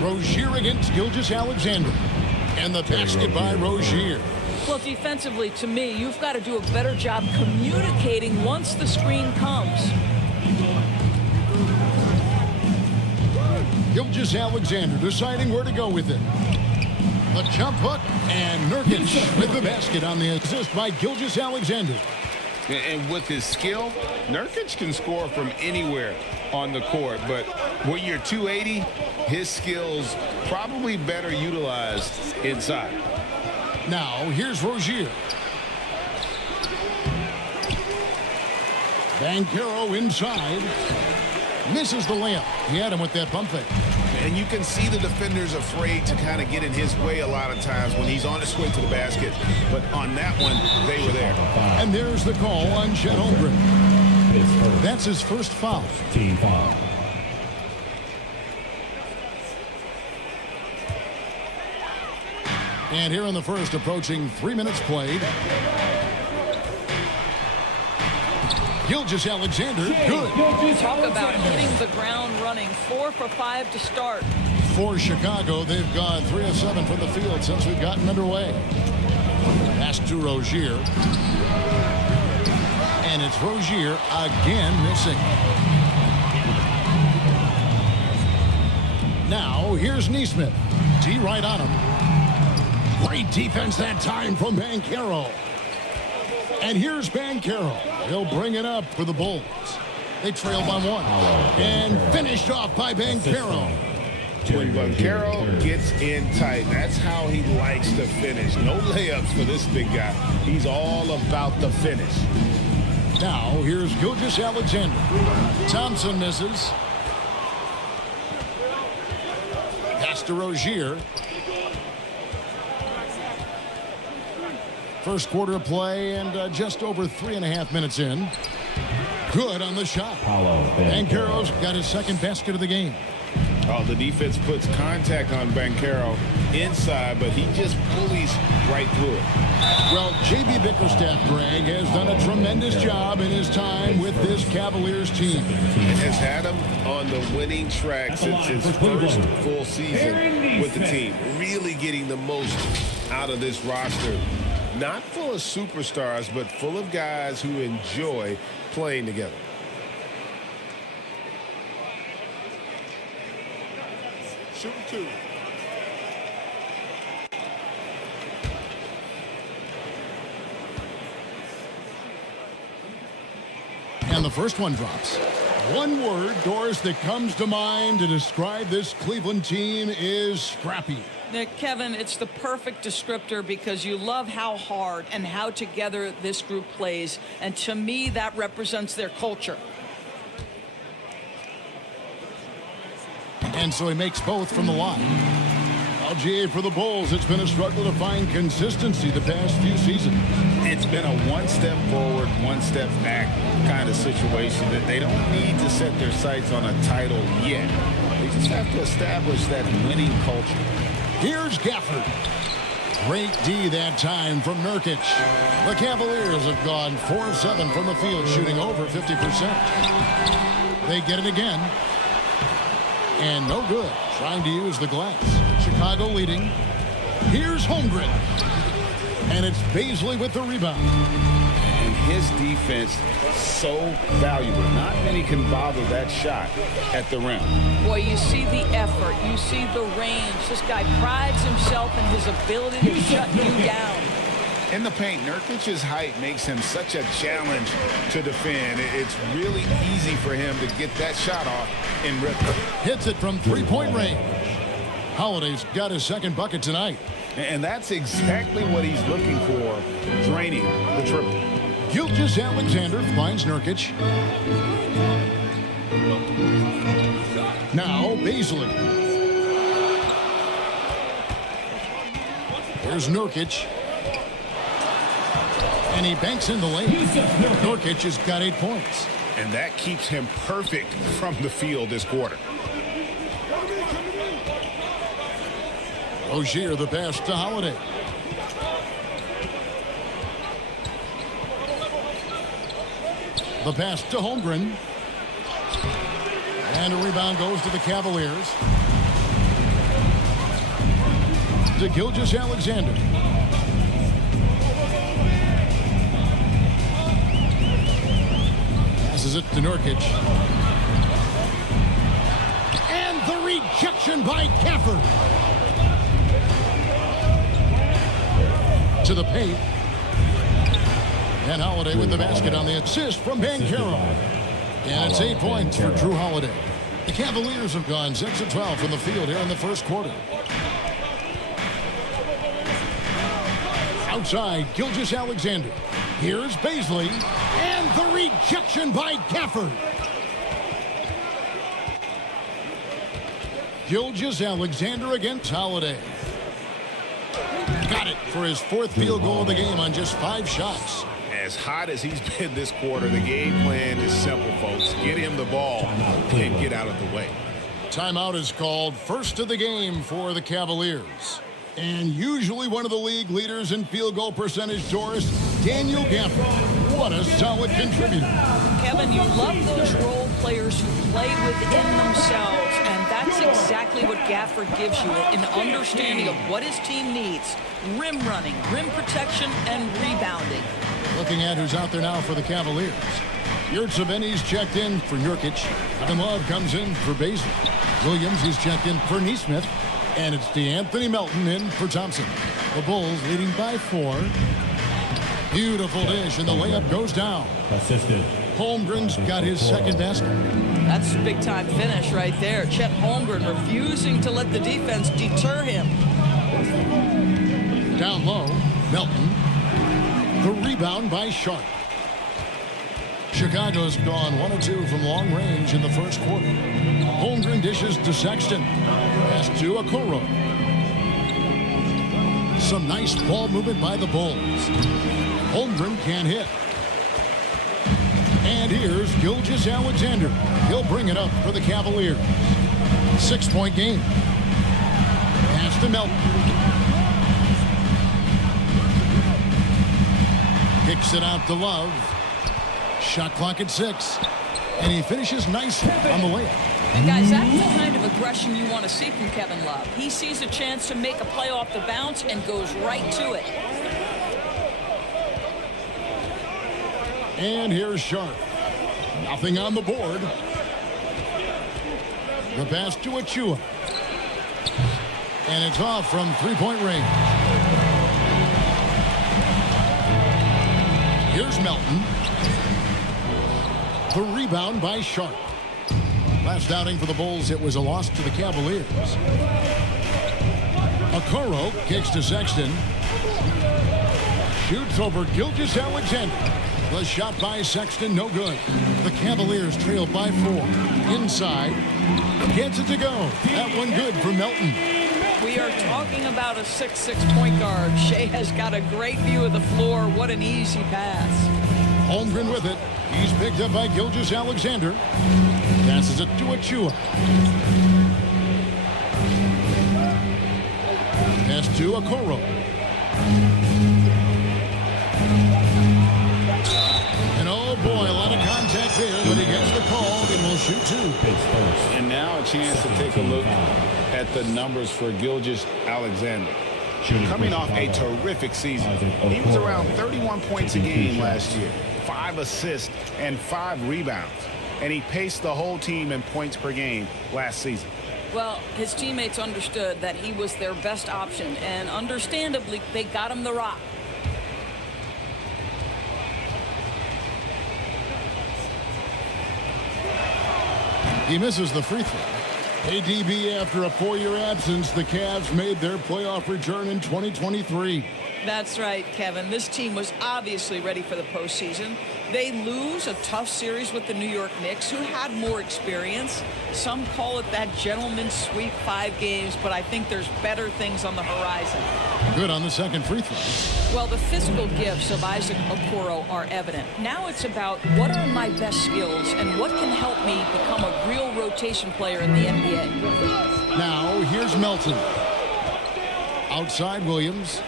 Rozier against Gilgeous-Alexander. And the basket by Rozier. Well, defensively, to me, you've got to do a better job communicating once the screen comes. Gilgeous Alexander deciding where to go with it. The jump hook, and Nurkic with the basket on the assist by Gilgeous Alexander. And with his skill, Nurkic can score from anywhere on the court. But when you're 280, his skills probably better utilized inside. Now, here's Rozier. Banchero inside. Misses the layup. He had him with that pump fake. And you can see the defenders afraid to kind of get in his way a lot of times when he's on his way to the basket. But on that one, they were there. And there's the call on Chet Holmgren. That's his first foul. Team foul. And here in the first, approaching 3 minutes played. Gilgeous Alexander, good. Talk about hitting the ground running. 4 for 5 to start. For Chicago, they've gone 3 of 7 from the field since we've gotten underway. Pass to Rozier. And it's Rozier again missing. Now, here's Nesmith. D right on him. Great defense that time from Banchero. And here's Banchero. He'll bring it up for the Bulls. They trail by 1. And finished off by Banchero. When Banchero gets in tight, that's how he likes to finish. No layups for this big guy. He's all about the finish. Now, here's Gilgeous Alexander. Thompson misses. Pass to Rozier. First quarter of play and just over 3.5 minutes in. Good on the shot. Banchero's got his second basket of the game. Oh, the defense puts contact on Banchero inside, but he just bullies right through it. Well, J.B. Bickerstaff, Greg, has done a tremendous job in his time with this Cavaliers team. It has had him on the winning track since his first full season with the team. Really getting the most out of this roster. Not full of superstars, but full of guys who enjoy playing together. Shooting 2. And the first one drops. One word, Doris, that comes to mind to describe this Cleveland team is scrappy. Nick, Kevin, it's the perfect descriptor because you love how hard and how together this group plays. And to me, that represents their culture. And so he makes both from the line. LGA for the Bulls, it's been a struggle to find consistency the past few seasons. It's been a one step forward, one step back kind of situation that they don't need to set their sights on a title yet. They just have to establish that winning culture. Here's Gafford. Great D that time from Nurkic. The Cavaliers have gone 4 of 7 from the field, shooting over 50%. They get it again. And no good. Trying to use the glass. Chicago leading. Here's Holmgren. And it's Baisley with the rebound. And his defense so valuable. Not many can bother that shot at the rim. Boy, you see the effort. You see the range. This guy prides himself in his ability to shut you down. In the paint, Nurkic's height makes him such a challenge to defend. It's really easy for him to get that shot off in rhythm. Hits it from three-point range. Holiday's got his second bucket tonight. And that's exactly what he's looking for, draining the triple. Gilgeous Alexander finds Nurkic. Now Baisley. There's Nurkic. And he banks in the lane. Nurkic has got 8 points. And that keeps him perfect from the field this quarter. Rozier the pass to Holiday. The pass to Holmgren. And a rebound goes to the Cavaliers. To Gilgeous Alexander. Passes it to Nurkic. And the reach rejection by Gafford. To the paint. And Holiday with the basket on the assist from Banchero. And it's 8 points for Drew Holiday. The Cavaliers have gone 6 of 12 from the field here in the first quarter. Outside, Gilgeous-Alexander. Here's Baisley. And the rejection by Gafford. Gilgeous-Alexander against Holiday. Got it for his 4th field goal of the game on just 5 shots. As hot as he's been this quarter, the game plan is simple, folks. Get him the ball and get out of the way. Timeout is called, first of the game for the Cavaliers. And usually one of the league leaders in field goal percentage, Doris, Daniel Gafford. What a solid contributor. Kevin, you love those role players who play within themselves, and that's exactly what Gafford gives you, an understanding of what his team needs. Rim running, rim protection, and rebounding. Looking at who's out there now for the Cavaliers. Yurtseven's checked in for Nurkic. Kevin Love comes in for Baisley. Williams is checked in for Nesmith. And it's DeAnthony Melton in for Thompson. The Bulls leading by 4. Beautiful dish, and the layup goes down. Assisted. Holmgren's got his second basket. That's a big-time finish right there. Chet Holmgren refusing to let the defense deter him. Down low, Melton. The rebound by Sharp. Chicago's gone 1 of 2 from long range in the first quarter. Holmgren dishes to Sexton. Pass to Okoro. Some nice ball movement by the Bulls. Holmgren can't hit. And here's Gilgeous-Alexander. He'll bring it up for the Cavaliers. 6-point game. Pass to Melton. Kicks it out to Love. Shot clock at 6. And he finishes nicely on the layup. And guys, that's the kind of aggression you want to see from Kevin Love. He sees a chance to make a play off the bounce and goes right to it. And here's Sharp. Nothing on the board. The pass to Achua. And it's off from 3-point range. Here's Melton. The rebound by Sharp. Last outing for the Bulls, it was a loss to the Cavaliers. Okoro kicks to Sexton. Shoots over Gilgeous-Alexander. The shot by Sexton, no good. The Cavaliers trail by 4. Inside. Gets it to go. That one good for Melton. We are talking about a 6'6" point guard. Shea has got a great view of the floor. What an easy pass. Holmgren with it. He's picked up by Gilgeous-Alexander. Passes it to Achua. Pass to Okoro. And oh boy, a lot of contact there, but he gets the call and will shoot 2. And now a chance to take a look at the numbers for Gilgeous-Alexander. Coming off a terrific season. He was around 31 points a game last year. 5 assists and 5 rebounds. And he paced the whole team in points per game last season. Well, his teammates understood that he was their best option, and understandably, they got him the rock. He misses the free throw. ADB, after a 4-year absence, the Cavs made their playoff return in 2023. That's right, Kevin. This team was obviously ready for the postseason. They lose a tough series with the New York Knicks, who had more experience. Some call it that gentleman's sweep 5 games, but I think there's better things on the horizon. Good on the second free throw. Well, the physical gifts of Isaac Okoro are evident. Now it's about what are my best skills and what can help me become a real rotation player in the NBA. Now, here's Melton. Outside Williams.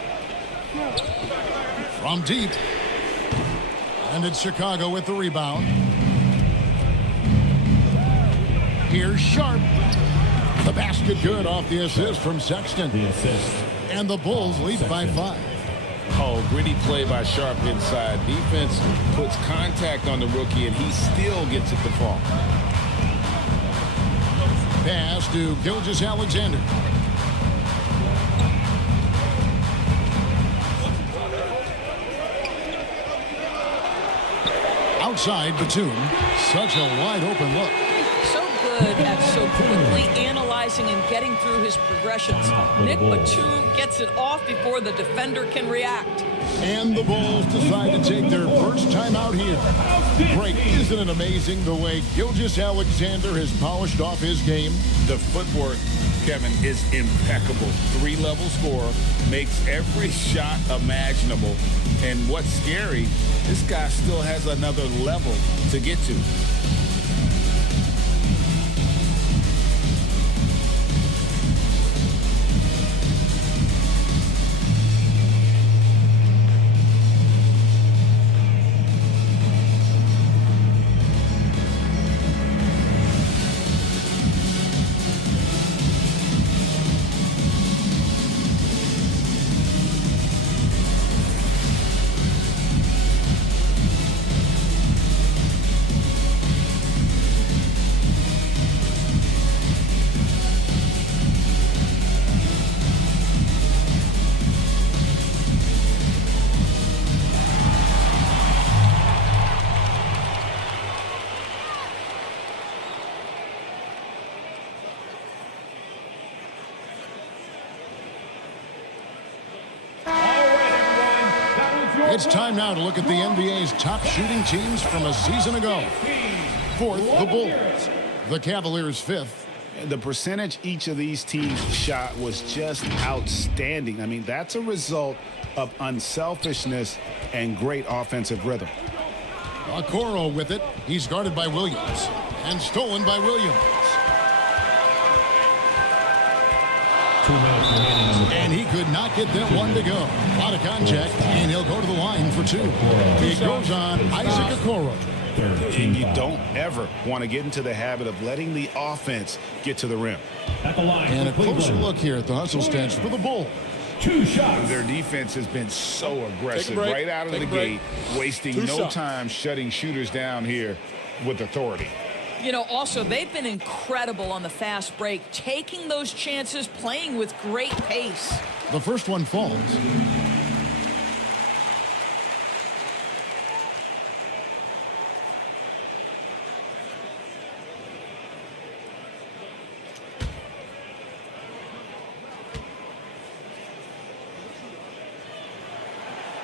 From deep. And it's Chicago with the rebound. Here's Sharp. The basket good off the assist from Sexton. And the Bulls lead by 5. Oh, gritty play by Sharp inside. Defense puts contact on the rookie, and he still gets it to fall. Pass to Gilgeous-Alexander. Outside Batum. Such a wide open look. So good at so quickly analyzing and getting through his progressions. Nick Batum gets it off before the defender can react. And the Bulls decide to take their first time out here. Great. Isn't it amazing the way Gilgeous-Alexander has polished off his game? The footwork, Kevin, is impeccable. 3-level scorer, makes every shot imaginable. And what's scary, this guy still has another level to get to. It's time now to look at the NBA's top shooting teams from a season ago. Fourth, the Bulls. The Cavaliers fifth. The percentage each of these teams shot was just outstanding. I mean, that's a result of unselfishness and great offensive rhythm. Okoro with it. He's guarded by Williams. And stolen by Williams. And he could not get that one to go. A lot of contact, and he'll go to the line for two. It goes on Isaac Okoro. And you don't ever want to get into the habit of letting the offense get to the rim. And a closer look here at the hustle stats for the Bulls. 2 shots. Their defense has been so aggressive right out of the gate, wasting no time shutting shooters down here with authority. You know, also, they've been incredible on the fast break, taking those chances, playing with great pace. The first one falls.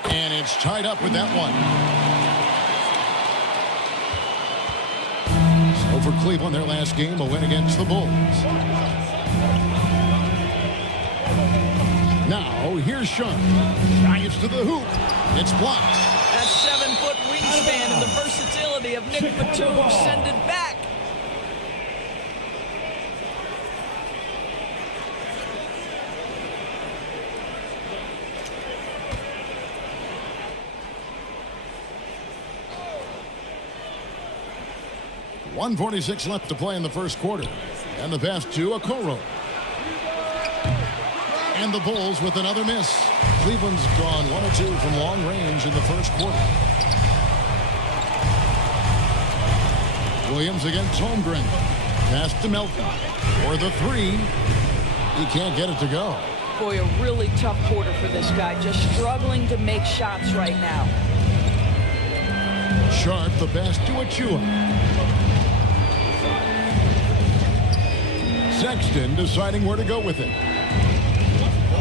And it's tied up with that one. For Cleveland, their last game, a win against the Bulls. Now, here's Sean. Giants to the hoop. It's blocked. That 7-foot wingspan and the versatility of Nick Batum send it back. .146 left to play in the first quarter. And the pass to Okoro. And the Bulls with another miss. Cleveland's gone 1 of 2 from long range in the first quarter. Williams against Holmgren. Pass to Melton. For the 3. He can't get it to go. Boy, a really tough quarter for this guy. Just struggling to make shots right now. Sharp, the pass to Achua. Sexton deciding where to go with it.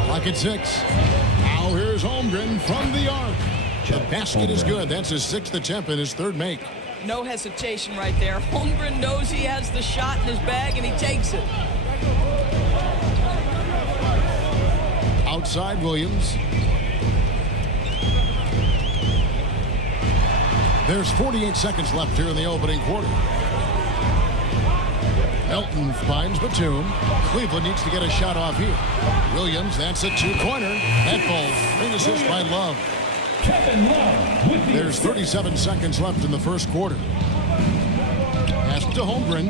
Clock at 6. Now here's Holmgren from the arc. The basket is good. That's his 6th attempt and his 3rd make. No hesitation right there. Holmgren knows he has the shot in his bag, and he takes it. Outside Williams. There's 48 seconds left here in the opening quarter. Melton finds Batum. Cleveland needs to get a shot off here. Williams, that's a 2-pointer. That ball, great assist by Love. There's 37 seconds left in the first quarter. Pass to Holmgren.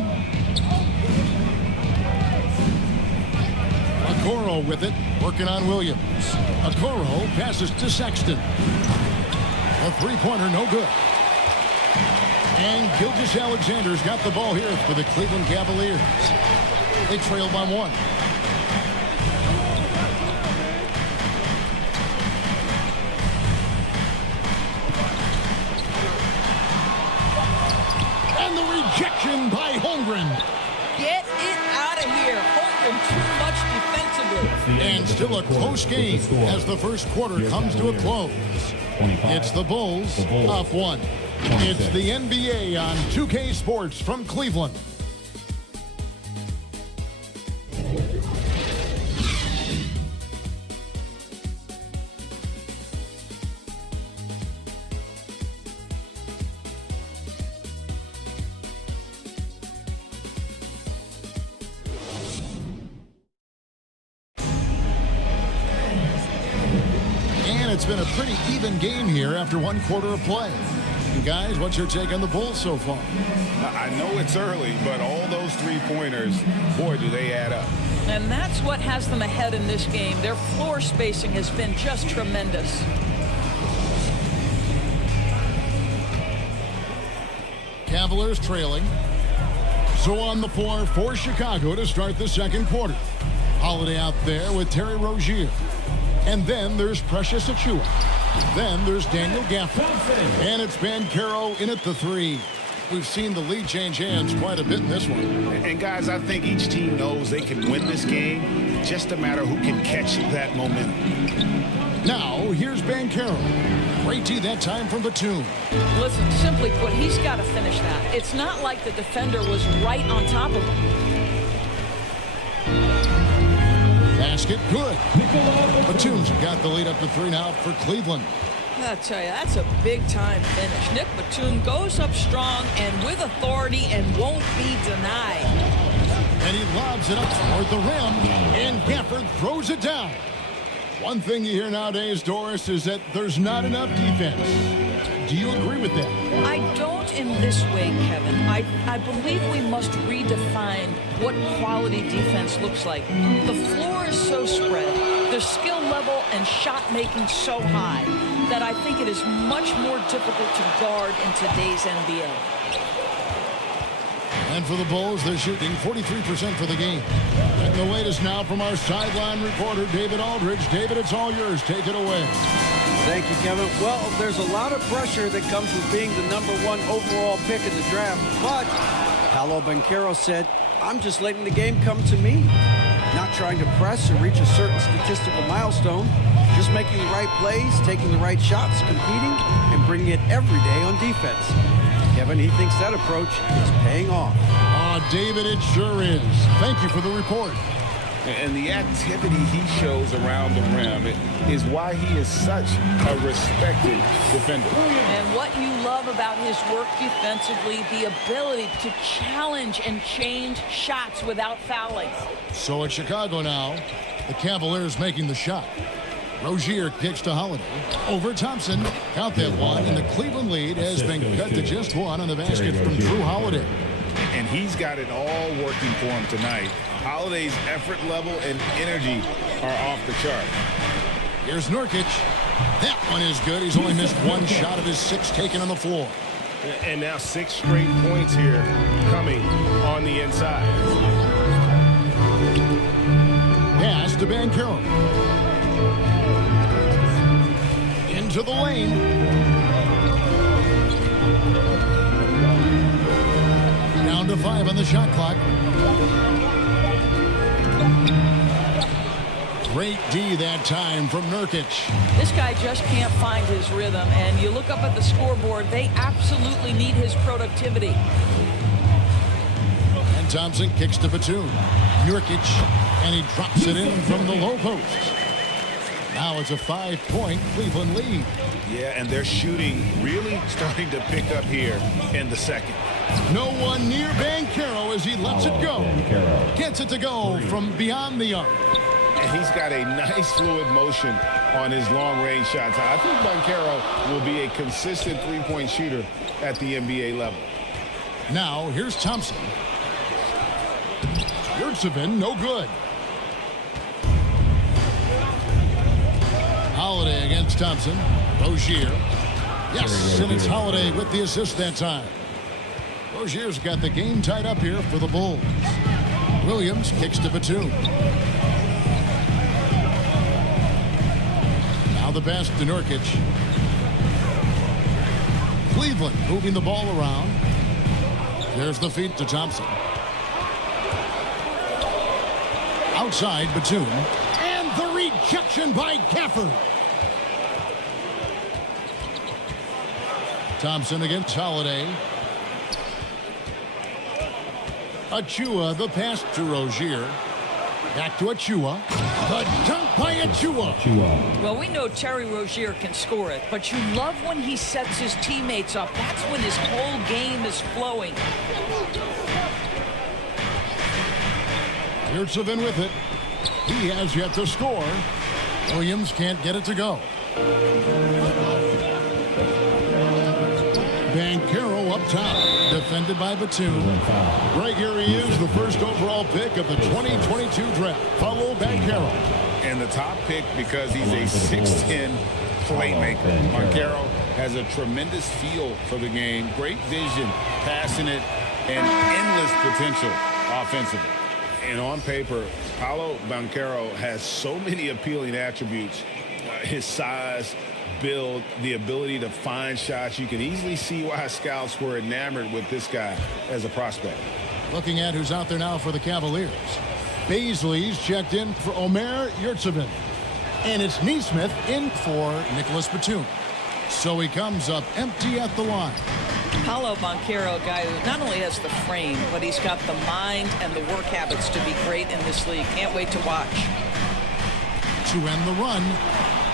Okoro with it, working on Williams. Okoro passes to Sexton. A 3-pointer, no good. And Gilgeous-Alexander's got the ball here for the Cleveland Cavaliers. They trail by 1. And the rejection by Holmgren. Get it out of here. Holmgren too much defensively. And still a close game as the first quarter comes to a close. It's the Bulls up 1. It's the NBA on 2K Sports from Cleveland. It's been a pretty even game here after 1 quarter of play. And guys, what's your take on the Bulls so far? I know it's early, but all those three-pointers, boy, do they add up. And that's what has them ahead in this game. Their floor spacing has been just tremendous. Cavaliers trailing. So on the floor for Chicago to start the second quarter. Holiday out there with Terry Rozier. And then there's Precious Achiuwa. Then there's Daniel Gafford. And it's Banchero in at the 3. We've seen the lead change hands quite a bit in this one. And guys, I think each team knows they can win this game. It's just a matter who can catch that momentum. Now, here's Banchero. Great D that time from Batum. Listen, simply put, he's got to finish that. It's not like the defender was right on top of him. Basket, good. Batum's got the lead up to 3 now for Cleveland. I tell you, that's a big-time finish. Nick Batum goes up strong and with authority and won't be denied. And he lobs it up toward the rim, and Gafford throws it down. One thing you hear nowadays, Doris, is that there's not enough defense. Do you agree with that? I don't in this way, Kevin. I believe we must redefine what quality defense looks like. The floor is so spread, the skill level and shot making so high that I think it is much more difficult to guard in today's NBA. And for the Bulls, they're shooting 43% for the game. And the latest now from our sideline reporter, David Aldridge. David, it's all yours. Take it away. Thank you, Kevin. Well, there's a lot of pressure that comes with being the #1 overall pick in the draft. But Paolo Banchero said, I'm just letting the game come to me. Not trying to press or reach a certain statistical milestone. Just making the right plays, taking the right shots, competing, and bringing it every day on defense. Kevin, he thinks that approach is paying off. Oh, David, it sure is. Thank you for the report. And the activity he shows around the rim is why he is such a respected defender. And what you love about his work defensively, the ability to challenge and change shots without fouling. So at Chicago now, the Cavaliers making the shot. Rozier kicks to Holiday. Over Thompson. Count that one. And the Cleveland lead has been cut to just 1 on the basket from Drew Holiday. And he's got it all working for him tonight. Holiday's effort level and energy are off the chart. Here's Nurkic. That one is good. He's only missed 1 shot of his 6 taken on the floor. And now 6 straight points here coming on the inside. Pass to Banchero. Into the lane. Down to 5 on the shot clock. Great D that time from Nurkic. This guy just can't find his rhythm, and you look up at the scoreboard, they absolutely need his productivity. And Thompson kicks to Batum. Nurkic, and he drops it in from the low post. Now it's a 5-point Cleveland lead. Yeah, and their shooting really starting to pick up here in the second. No one near Banchero as he lets it go. Gets it to go from beyond the arc. And he's got a nice fluid motion on his long-range shots. I think Banchero will be a consistent three-point shooter at the NBA level. Now here's Thompson. Yurtseven, no good. Holiday against Thompson. Rozier. Yes, and it's Holiday with the assist that time. Rozier's got the game tied up here for the Bulls. Williams kicks to Batum. Now the pass to Nurkic. Cleveland moving the ball around. There's the feed to Thompson. Outside Batum. And the rejection by Gafford. Thompson against Holiday. Achua, the pass to Rozier. Back to Achua. The dunk by Achua. Well, we know Terry Rozier can score it, but you love when he sets his teammates up. That's when his whole game is flowing. Yurtseven with it. He has yet to score. Williams can't get it to go. Banchero up top, defended by Batum. Right here he is, the first overall pick of the 2022 draft. Paolo Banchero. And the top pick because he's a 6'10 playmaker. Banchero has a tremendous feel for the game, great vision, passing it, and endless potential offensively. And on paper, Paolo Banchero has so many appealing attributes. His size, build, the ability to find shots. You can easily see why scouts were enamored with this guy as a prospect. Looking at who's out there now for the Cavaliers. Baisley's checked in for Omer Yurtseven. And it's Neesmith in for Nicholas Batum. So he comes up empty at the line. Paolo Banchero, a guy who not only has the frame, but he's got the mind and the work habits to be great in this league. Can't wait to watch. To end the run.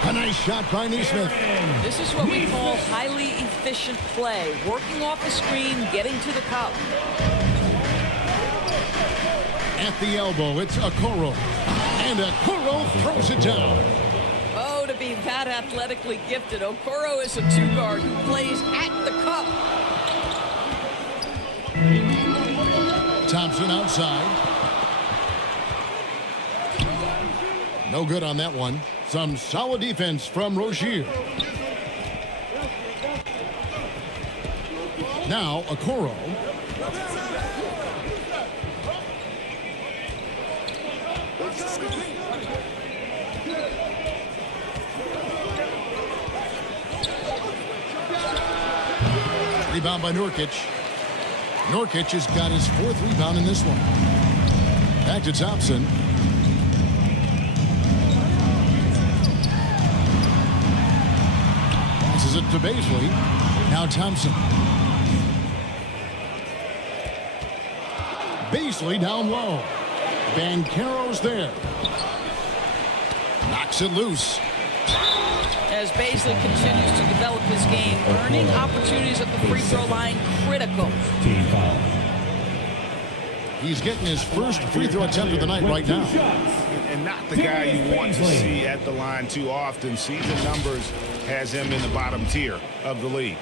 A nice shot by Neesmith. This is what we call highly efficient play. Working off the screen, getting to the cup. At the elbow, it's Okoro. And Okoro throws it down. Oh, to be that athletically gifted. Okoro is a two-guard who plays at the cup. Thompson outside. No good on that one. Some solid defense from Rozier. Now Okoro. Rebound by Nurkic. Nurkic has got his fourth rebound in this one. Back to Thompson. Passes it to Baisley. Now Thompson. Baisley down low. Banchero's there. Knocks it loose. As Baisley continues to develop his game, earning opportunities at the free throw line, critical. He's getting his first free throw attempt of the night right now. And not the guy you want to see at the line too often. Season numbers has him in the bottom tier of the league.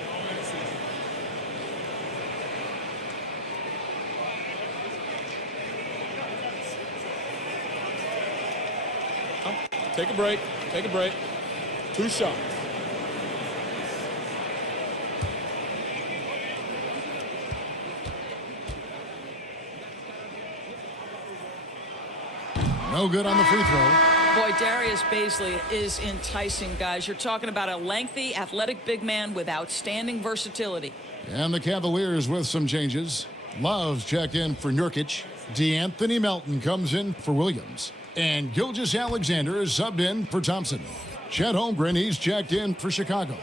Take a break. Take a break. 2 shots. No good on the free throw. Boy, Darius Baisley is enticing, guys. You're talking about a lengthy, athletic big man with outstanding versatility. And the Cavaliers with some changes. Love's checked in for Nurkic. DeAnthony Melton comes in for Williams. And Gilgeous-Alexander is subbed in for Thompson. Chet Holmgren, he's checked in for Chicago.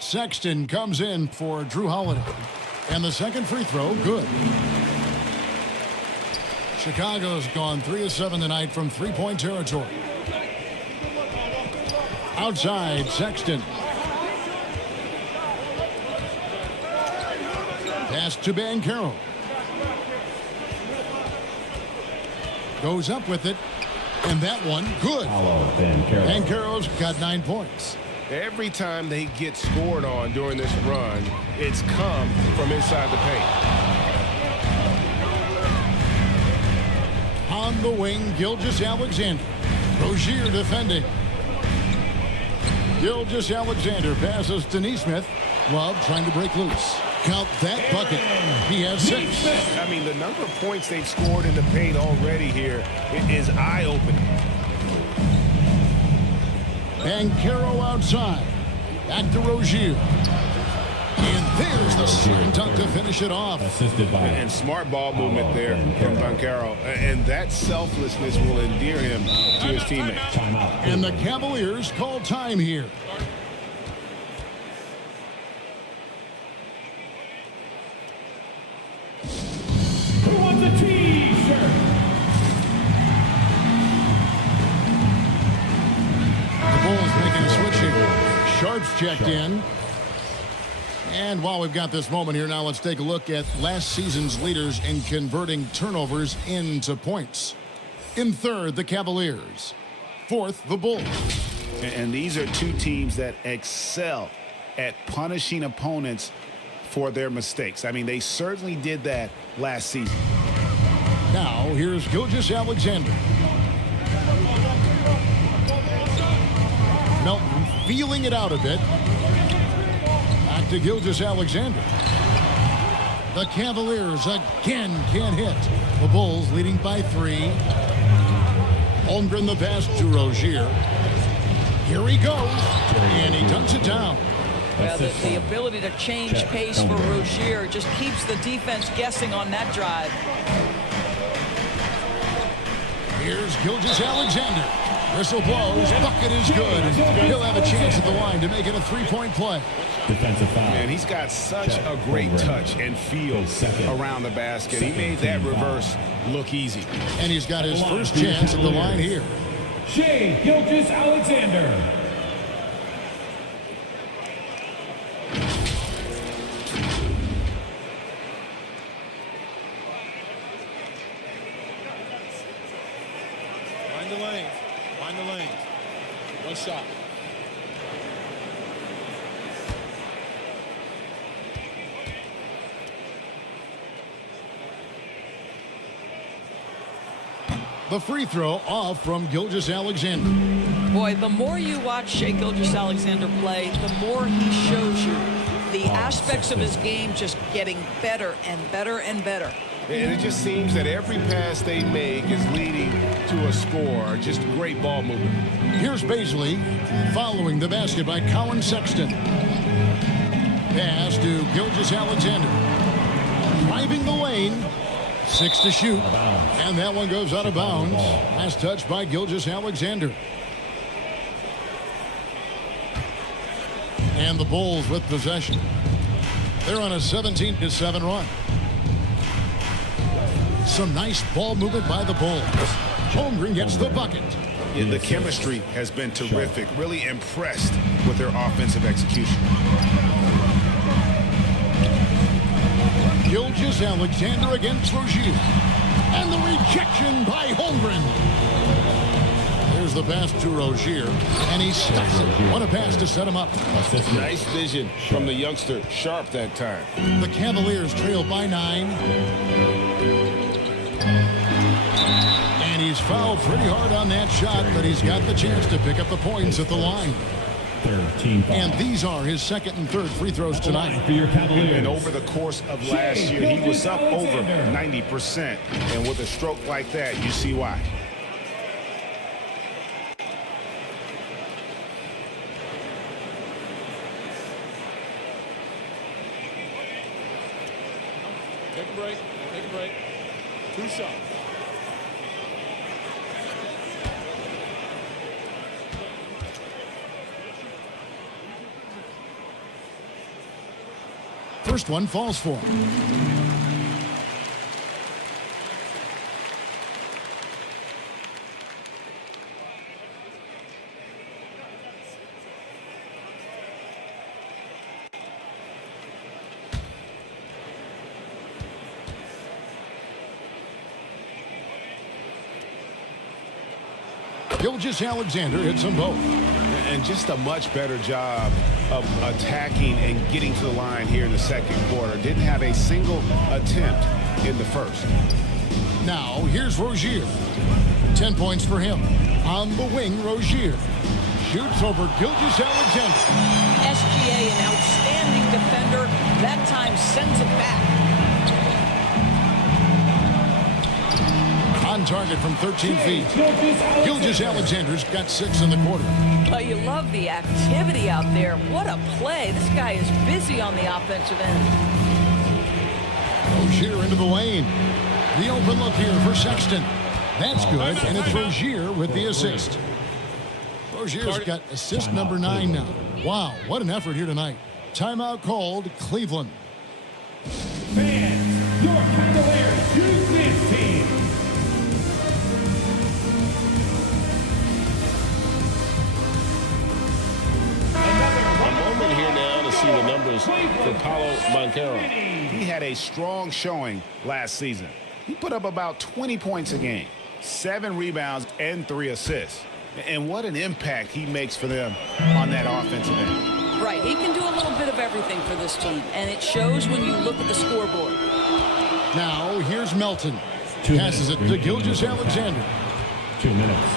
Sexton comes in for Drew Holiday. And the second free throw, good. Chicago's gone 3 of 7 tonight from three-point territory. Outside, Sexton. Pass to Banchero. Goes up with it. And that one, good. Banchero's got 9 points. Every time they get scored on during this run, it's come from inside the paint. On the wing, Gilgeous-Alexander. Rozier defending. Gilgeous-Alexander passes to Neesmith. Love trying to break loose. Count that bucket. He has 6. I mean, the number of points they've scored in the paint already here is eye-opening. Banchero outside. Back to Rozier. And there's the slam dunk to finish it off. And smart ball movement there from Banchero. And that selflessness will endear him to his teammates. And the Cavaliers call time here. Who wants a T-shirt? The Bulls making a switch here. Sharp's checked in. And while we've got this moment here now, let's take a look at last season's leaders in converting turnovers into points. In third, the Cavaliers. Fourth, the Bulls. And these are two teams that excel at punishing opponents for their mistakes. I mean, they certainly did that last season. Now, here's Gilgeous-Alexander. Melton feeling it out a bit. Back to Gilgeous-Alexander. The Cavaliers again can't hit. The Bulls leading by 3. Holmgren the pass to Rozier. Here he goes. And he dunks it down. Well, the ability to change pace for Rozier just keeps the defense guessing on that drive. Here's Gilgeous-Alexander. Whistle blows. Bucket is good. And he'll have a chance at the line to make it a 3-point play. Defensive foul. Man, he's got such a great touch and feel around the basket. He made that reverse look easy. And he's got his first chance at the line here. Shai Gilgeous-Alexander. Find the lanes. Find the lanes. One shot. The free throw off from Gilgeous-Alexander. Boy, the more you watch Shai Gilgeous-Alexander play, the more he shows you the aspects of his game just getting better and better and better. And it just seems that every pass they make is leading to a score. Just great ball movement. Here's Baisley following the basket by Colin Sexton. Pass to Gilgeous-Alexander. Driving the lane. 6 to shoot. And that one goes out of bounds. Last touch by Gilgeous-Alexander. And the Bulls with possession. They're on a 17-7 run. Some nice ball movement by the Bulls. Holmgren gets the bucket. Yeah, the chemistry has been terrific. Really impressed with their offensive execution. Gilgeous-Alexander against Rozier. And the rejection by Holmgren. There's the pass to Rozier. And he stops it. What a pass to set him up. Nice vision from the youngster. Sharp that time. The Cavaliers trail by 9. And he's fouled pretty hard on that shot, but he's got the chance to pick up the points at the line. 13 fouls. And these are his second and third free throws tonight. For your Cavaliers. And over the course of last year, he was up over 90%. And with a stroke like that, you see why. Take a break. Take a break. 2 shots. First one falls for him. Gilgeous-Alexander hits them both. And just a much better job of attacking and getting to the line here in the second quarter. Didn't have a single attempt in the first. Now, here's Rozier. 10 points for him. On the wing, Rozier shoots over Gilgeous-Alexander. SGA, an outstanding defender, That time sends it back. On target from 13 feet. Gilgeous-Alexander's got 6 in the quarter. Well, you love the activity out there. What a play. This guy is busy on the offensive end. Rozier into the lane. The open look here for Sexton. That's good, and it's Rozier with the assist. Rozier's got assist number 9 now. Wow, what an effort here tonight. Timeout called, Cleveland. Fans, your Cavaliers use this team. A moment here now to see the numbers for Paolo Banchero. He had a strong showing last season. He put up about 20 points a game, 7 rebounds, and 3 assists. And what an impact he makes for them on that offensive end. Right, he can do a little bit of everything for this team, and it shows when you look at the scoreboard. Now, here's Melton. Passes it to Gilgeous-Alexander. 2 minutes.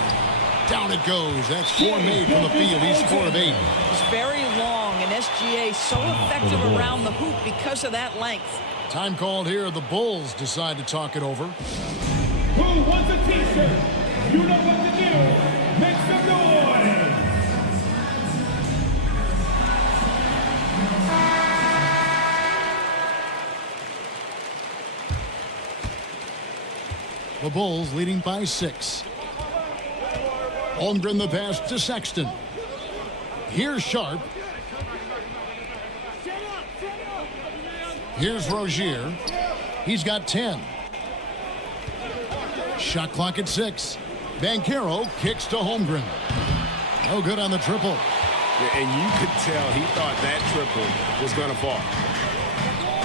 Down it goes. That's 4 made from the field. He's 4 of 8. It's very long, and SGA so effective around the hoop because of that length. Time called here. The Bulls decide to talk it over. Who wants a t-shirt? You know what to do. Make some noise. The Bulls leading by 6. Holmgren the pass to Sexton. Here's Sharp. Here's Rozier. He's got 10. Shot clock at 6. Banchero kicks to Holmgren. No good on the triple. And you could tell he thought that triple was going to fall.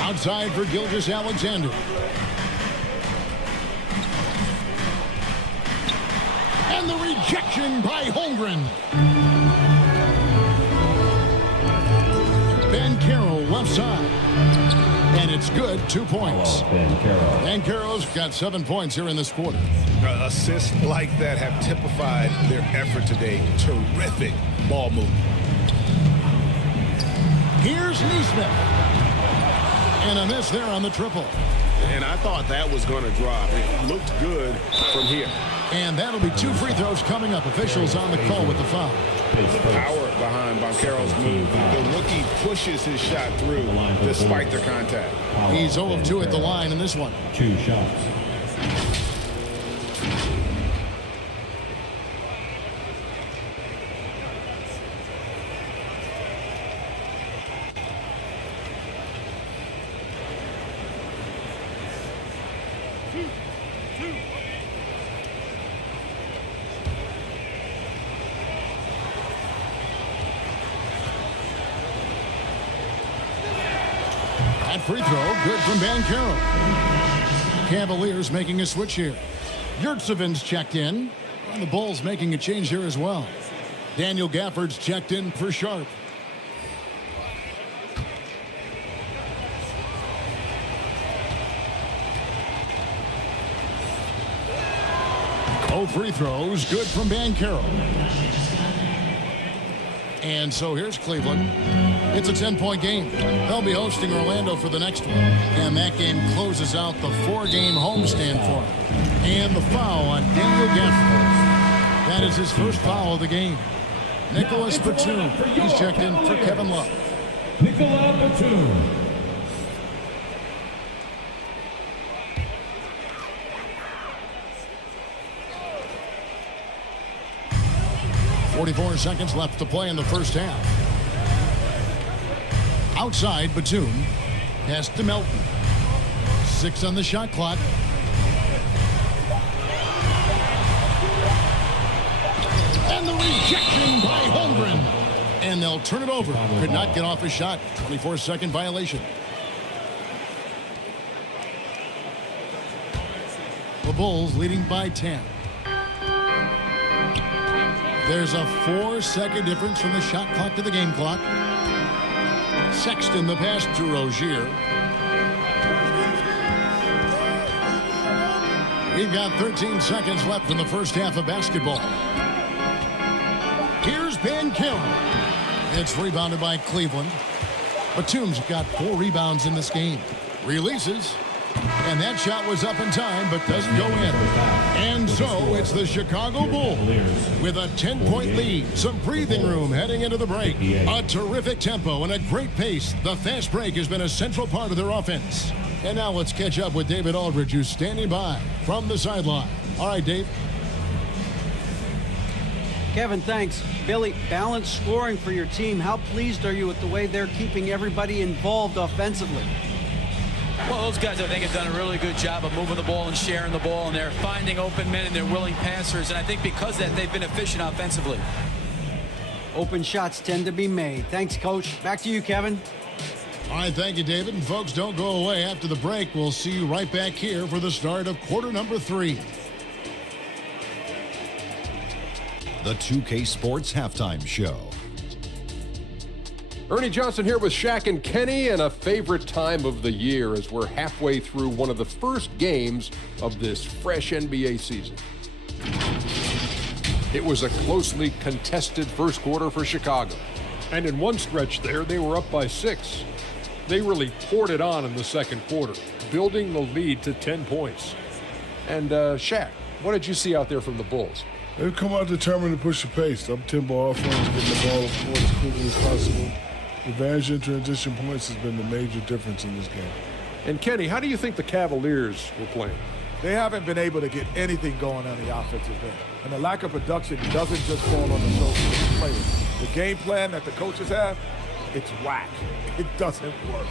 Outside for Gilgeous-Alexander. And the rejection by Holmgren. Banchero left side. And it's good, 2 points. Banchero's got 7 points here in this quarter. Assists like that have typified their effort today. Terrific ball movement. Here's Nesmith. And a miss there on the triple. And I thought that was going to drop. It looked good from here. And that'll be 2 free throws coming up. Officials on the call with the foul. The power behind Banchero's move. The rookie pushes his shot through despite the contact. He's 0 of 2 at the line in this one. 2 shots. Free throw, good from Banchero. Cavaliers making a switch here. Yurtseven's checked in. And the Bulls making a change here as well. Daniel Gafford's checked in for Sharp. Oh, free throws, good from Banchero. And so here's Cleveland. It's a 10-point game. They'll be hosting Orlando for the next one. And that game closes out the 4-game homestand for him. And the foul on Daniel Gafford. That is his first foul of the game. Nicholas Batum. He's checked in for Kevin Love. Nicolas Batum. .44 seconds left to play in the first half. Outside, Batum. Pass to Melton. 6 on the shot clock. And the rejection by Holmgren. And they'll turn it over. Could not get off his shot. 24-second violation. The Bulls leading by 10. There's a 4-second difference from the shot clock to the game clock. Sexton the pass to Rozier. We've got 13 seconds left in the first half of basketball. Here's Banchero. It's rebounded by Cleveland. Batum's got 4 rebounds in this game. Releases. And that shot was up in time, but doesn't go in. And so it's the Chicago Bulls with a 10-point lead. Some breathing room heading into the break. A terrific tempo and a great pace. The fast break has been a central part of their offense. And now let's catch up with David Aldridge, who's standing by from the sideline. All right, Dave. Kevin, thanks. Billy, balanced scoring for your team. How pleased are you with the way they're keeping everybody involved offensively? Well, those guys, I think, have done a really good job of moving the ball and sharing the ball, and they're finding open men and they're willing passers, and I think because of that, they've been efficient offensively. Open shots tend to be made. Thanks, Coach. Back to you, Kevin. All right, thank you, David. And folks, don't go away. After the break, we'll see you right back here for the start of quarter number 3. The 2K Sports Halftime Show. Ernie Johnson here with Shaq and Kenny, and a favorite time of the year as we're halfway through one of the first games of this fresh NBA season. It was a closely contested first quarter for Chicago. And in one stretch there, they were up by 6. They really poured it on in the second quarter, building the lead to 10 points. And Shaq, what did you see out there from the Bulls? They've come out determined to push the pace. Up-tempo offense, getting the ball up court as quickly as possible. Advantage in transition points has been the major difference in this game. And Kenny, how do you think the Cavaliers were playing? They haven't been able to get anything going on the offensive end. And the lack of production doesn't just fall on the shoulders of the players. The game plan that the coaches have, it's whack. It doesn't work.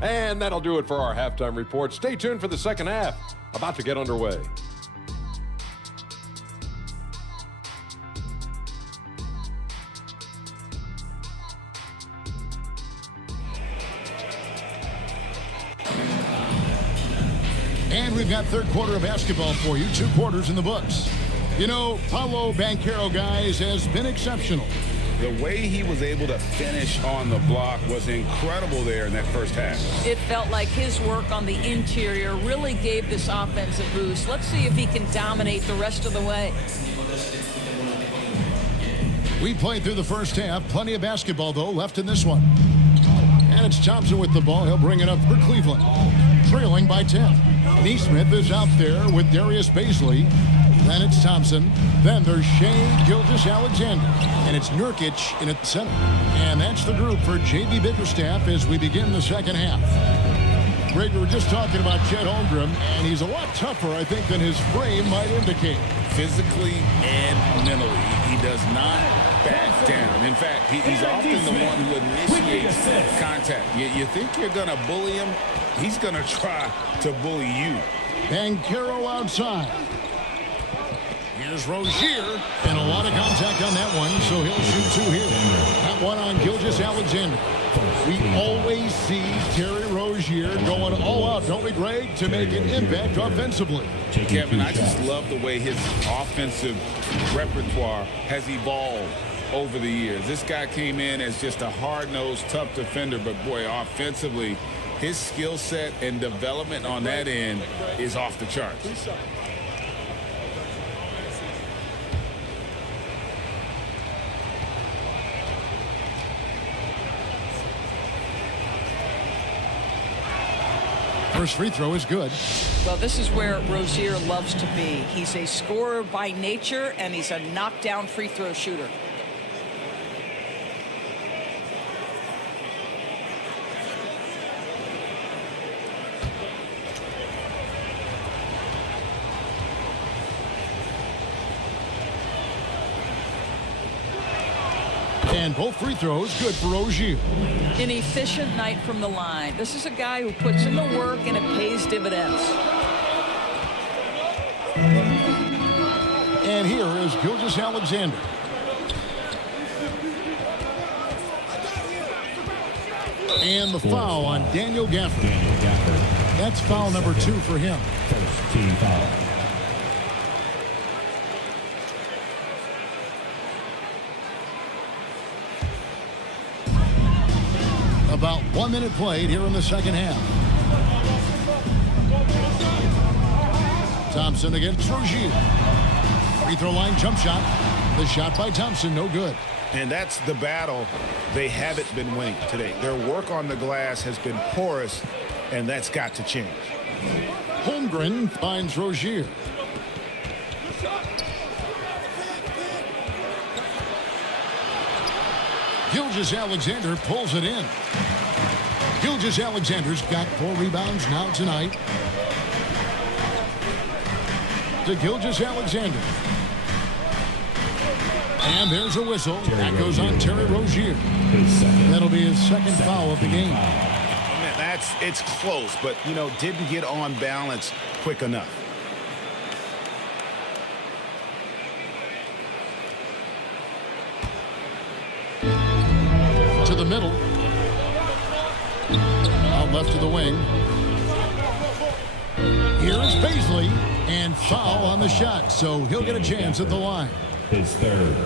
And that'll do it for our halftime report. Stay tuned for the second half, about to get underway. And we've got third quarter of basketball for you. 2 quarters in the books. You know, Paolo Banchero, guys, has been exceptional. The way he was able to finish on the block was incredible there in that first half. It felt like his work on the interior really gave this offense a boost. Let's see if he can dominate the rest of the way. We played through the first half. Plenty of basketball, though, left in this one. And it's Thompson with the ball. He'll bring it up for Cleveland, trailing by 10. Neesmith is out there with Darius Baisley. Then it's Thompson. Then there's Shea Gilgeous-Alexander. And it's Nurkic in at the center. And that's the group for J.B. Bickerstaff as we begin the second half. Greg, we were just talking about Chet Holmgren, and he's a lot tougher, I think, than his frame might indicate. Physically and mentally, he does not back down. In fact, he's often the one who initiates contact. You think you're going to bully him, he's going to try to bully you. Banchero outside. Here's Rozier, and a lot of contact on that one, so he'll shoot 2 here. That one on Gilgeous-Alexander. We always see Terry Rozier going all out, don't we, Greg, to make an impact offensively. Kevin, I just love the way his offensive repertoire has evolved over the years. This guy came in as just a hard-nosed, tough defender, but boy, offensively, his skill set and development on that end is off the charts. First free throw is good. Well, this is where Rozier loves to be. He's a scorer by nature, and he's a knockdown free throw shooter. And both free throws good for Rozier. An efficient night from the line. This is a guy who puts in the work and it pays dividends. And here is Gilgeous-Alexander. And the foul on Daniel Gafford. That's foul number 2 for him. First team foul. About 1 minute played here in the second half. Thompson against Rozier. Free throw line jump shot. The shot by Thompson, no good. And that's the battle they haven't been winning today. Their work on the glass has been porous, and that's got to change. Holmgren finds Rozier. Gilgeous-Alexander pulls it in. Gilgeous-Alexander's got 4 rebounds now tonight. To Gilgeous-Alexander. And there's a whistle. That goes on Terry Rozier. That'll be his second foul of the game. Man, it's close, but, didn't get on balance quick enough. To the middle. Out left to the wing. Here's Baisley, and foul on the shot, so he'll get a chance at the line. His third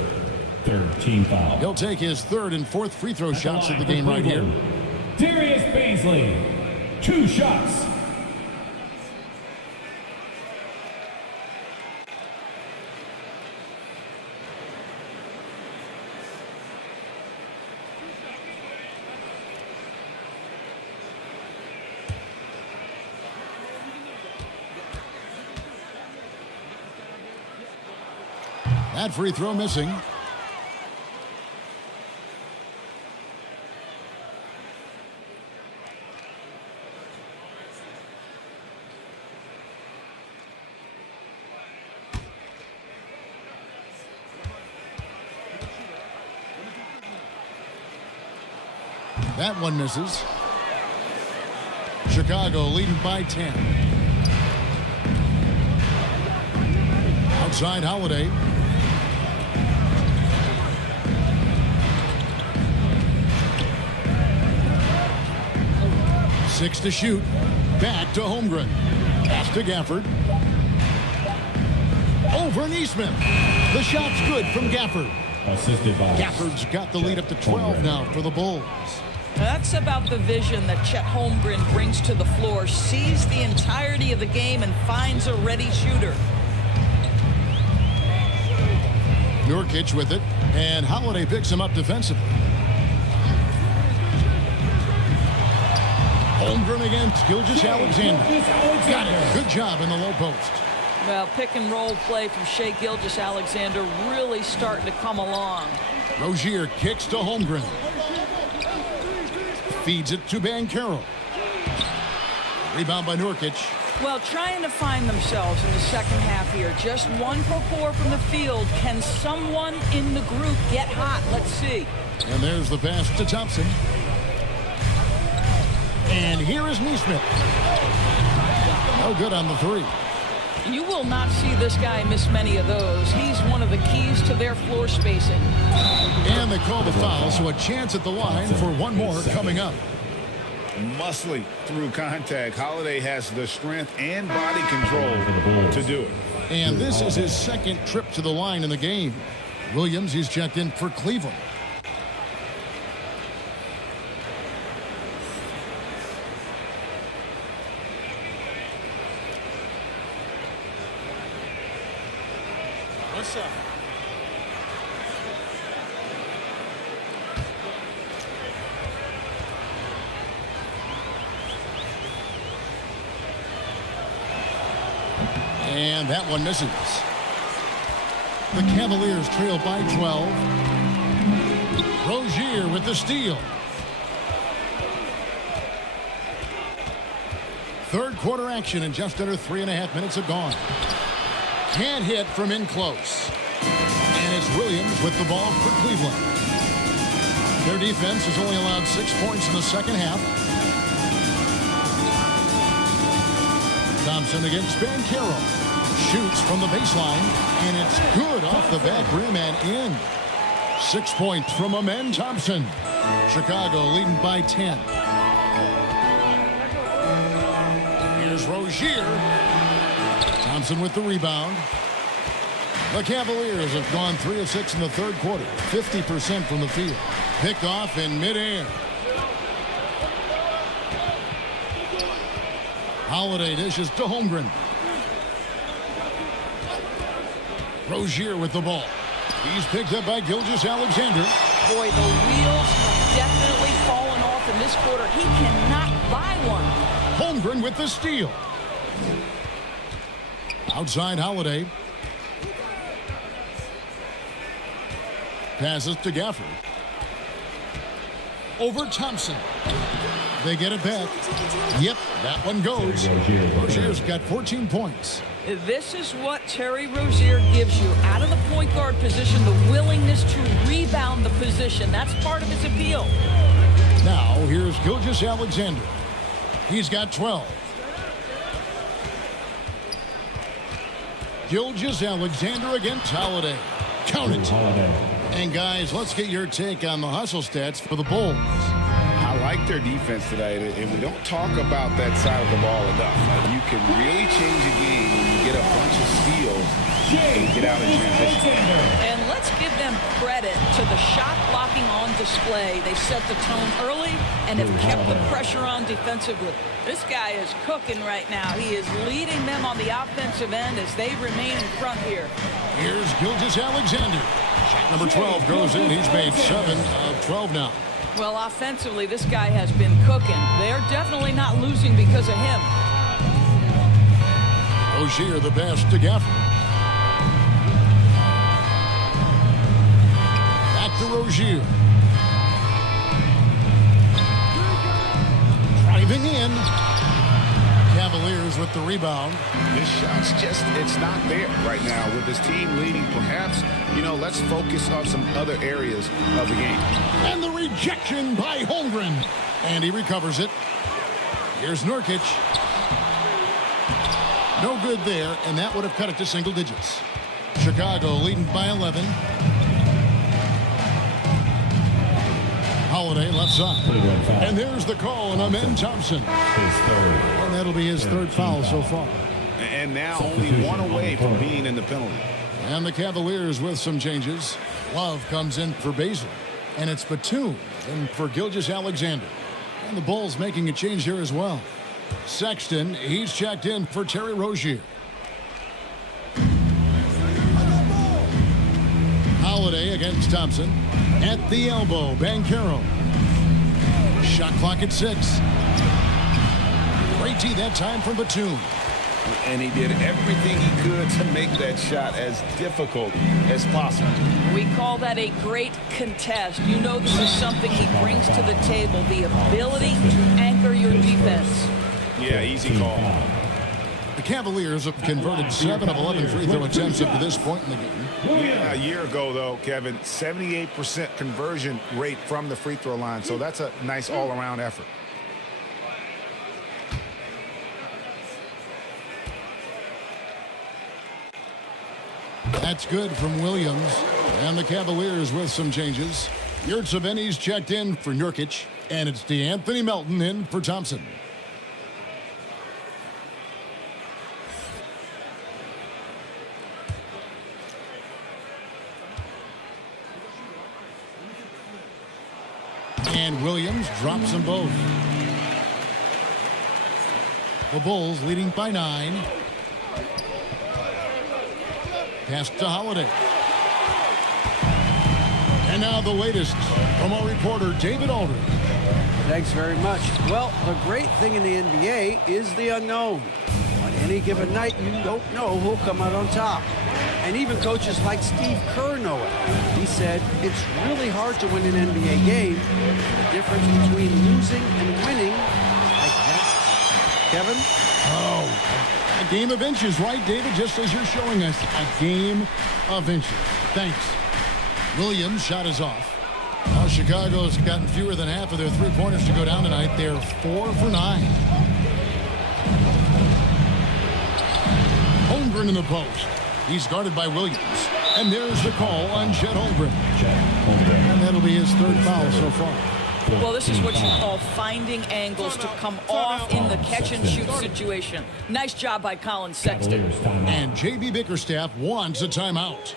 team foul. He'll take his 3rd and 4th free throw shots of the game right here. Darius Baisley, 2 shots. That free throw missing. That one misses. Chicago leading by 10. Outside Holiday. Six to shoot. Back to Holmgren. Pass to Gafford. Over Neesmith. The shot's good from Gafford. Assisted by Gafford's got the lead up to 12 now for the Bulls. That's about the vision that Chet Holmgren brings to the floor. Sees the entirety of the game and finds a ready shooter. Nurkic with it, and Holiday picks him up defensively. Holmgren against Gilgeous-Alexander. Got it. Good job in the low post. Well, pick and roll play from Shai Gilgeous-Alexander really starting to come along. Rozier kicks to Holmgren. Feeds it to Banchero. Rebound by Nurkic. Well, trying to find themselves in the second half here. Just 1 for 4 from the field. Can someone in the group get hot? Let's see. And there's the pass to Thompson. And here is Neesmith. No good on the 3. You will not see this guy miss many of those. He's one of the keys to their floor spacing. And they call the foul, so a chance at the line for one more coming up. Muscly through contact. Holiday has the strength and body control to do it. And this is his second trip to the line in the game. Williams, he's checked in for Cleveland. One shot. And that one misses. The Cavaliers trail by 12. Rozier with the steal. Third quarter action and just under 3.5 minutes have gone. Can't hit from in close. And it's Williams with the ball for Cleveland. Their defense has only allowed 6 points in the second half. Thompson against Banchero. Shoots from the baseline, and it's good off the back rim and in. 6 points from Amen Thompson. Chicago leading by 10. Here's Rozier. Thompson with the rebound. The Cavaliers have gone 3 of 6 in the third quarter. 50% from the field. Picked off in midair. Holiday dishes to Holmgren. Rozier with the ball. He's picked up by Gilgeous-Alexander. Boy, the wheels have definitely fallen off in this quarter. He cannot buy one. Holmgren with the steal. Outside Holiday. Passes to Gafford. Over Thompson. They get it back. Yep, that one goes. Rozier's got 14 points. This is what Terry Rozier gives you. Out of the point guard position, the willingness to rebound the position. That's part of his appeal. Now, here's Gilgeous-Alexander. He's got 12. Gilgeous-Alexander against Holiday. Count it. And guys, let's get your take on the hustle stats for the Bulls. I like their defense tonight, and we don't talk about that side of the ball enough. You can really change a game when you get a bunch of steals and get out in transition. And let's give them credit to the shot blocking on display. They set the tone early and have kept the pressure on defensively. This guy is cooking right now. He is leading them on the offensive end as they remain in front here. Here's Gilgeous-Alexander. Shot number 12 goes in. He's made 7 of 12 now. Well, offensively, this guy has been cooking. They're definitely not losing because of him. Rozier the pass to Gafford. Back to Rozier. Driving in. Cavaliers with the rebound. This shot's just, it's not there right now with this team leading. Perhaps, let's focus on some other areas of the game. And the rejection by Holmgren. And he recovers it. Here's Nurkic. No good there, and that would have cut it to single digits. Chicago leading by 11. Holiday left side. And there's the call on Amen Thompson. And that'll be his third foul so far. And now only one away from being in the penalty. And the Cavaliers with some changes. Love comes in for Baszler. And it's Batum in for Gilgeous-Alexander. And the Bulls making a change here as well. Sexton, he's checked in for Terry Rozier. Holiday against Thompson. At the elbow, Banchero. Shot clock at 6. Great tee that time from Batum. And he did everything he could to make that shot as difficult as possible. We call that a great contest. You know this is something he brings to the table, the ability to anchor your defense. Yeah, easy call. The Cavaliers have converted 7 of 11 free throw attempts up to this point in the game. Yeah, a year ago, though, Kevin, 78% conversion rate from the free throw line. So that's a nice all-around effort. That's good from Williams. And the Cavaliers with some changes. Yurtseven's checked in for Nurkic. And it's DeAnthony Melton in for Thompson. And Williams drops them both. The Bulls leading by 9. Pass to Holiday. And now the latest from our reporter, David Aldridge. Thanks very much. Well, the great thing in the NBA is the unknown. On any given night, you don't know who'll come out on top. And even coaches like Steve Kerr know it. He said, it's really hard to win an NBA game. The difference between losing and winning like that. Kevin? Oh, a game of inches, right, David? Just as you're showing us, a game of inches. Thanks. Williams' shot is off. Now Chicago's gotten fewer than half of their three-pointers to go down tonight. They're 4 for 9. Holmgren in the post. He's guarded by Williams. And there's the call on Chet Holmgren. And that'll be his third foul so far. Well, this is what you call finding angles to come off in the catch-and-shoot situation. Nice job by Colin Sexton. And J.B. Bickerstaff wants a timeout.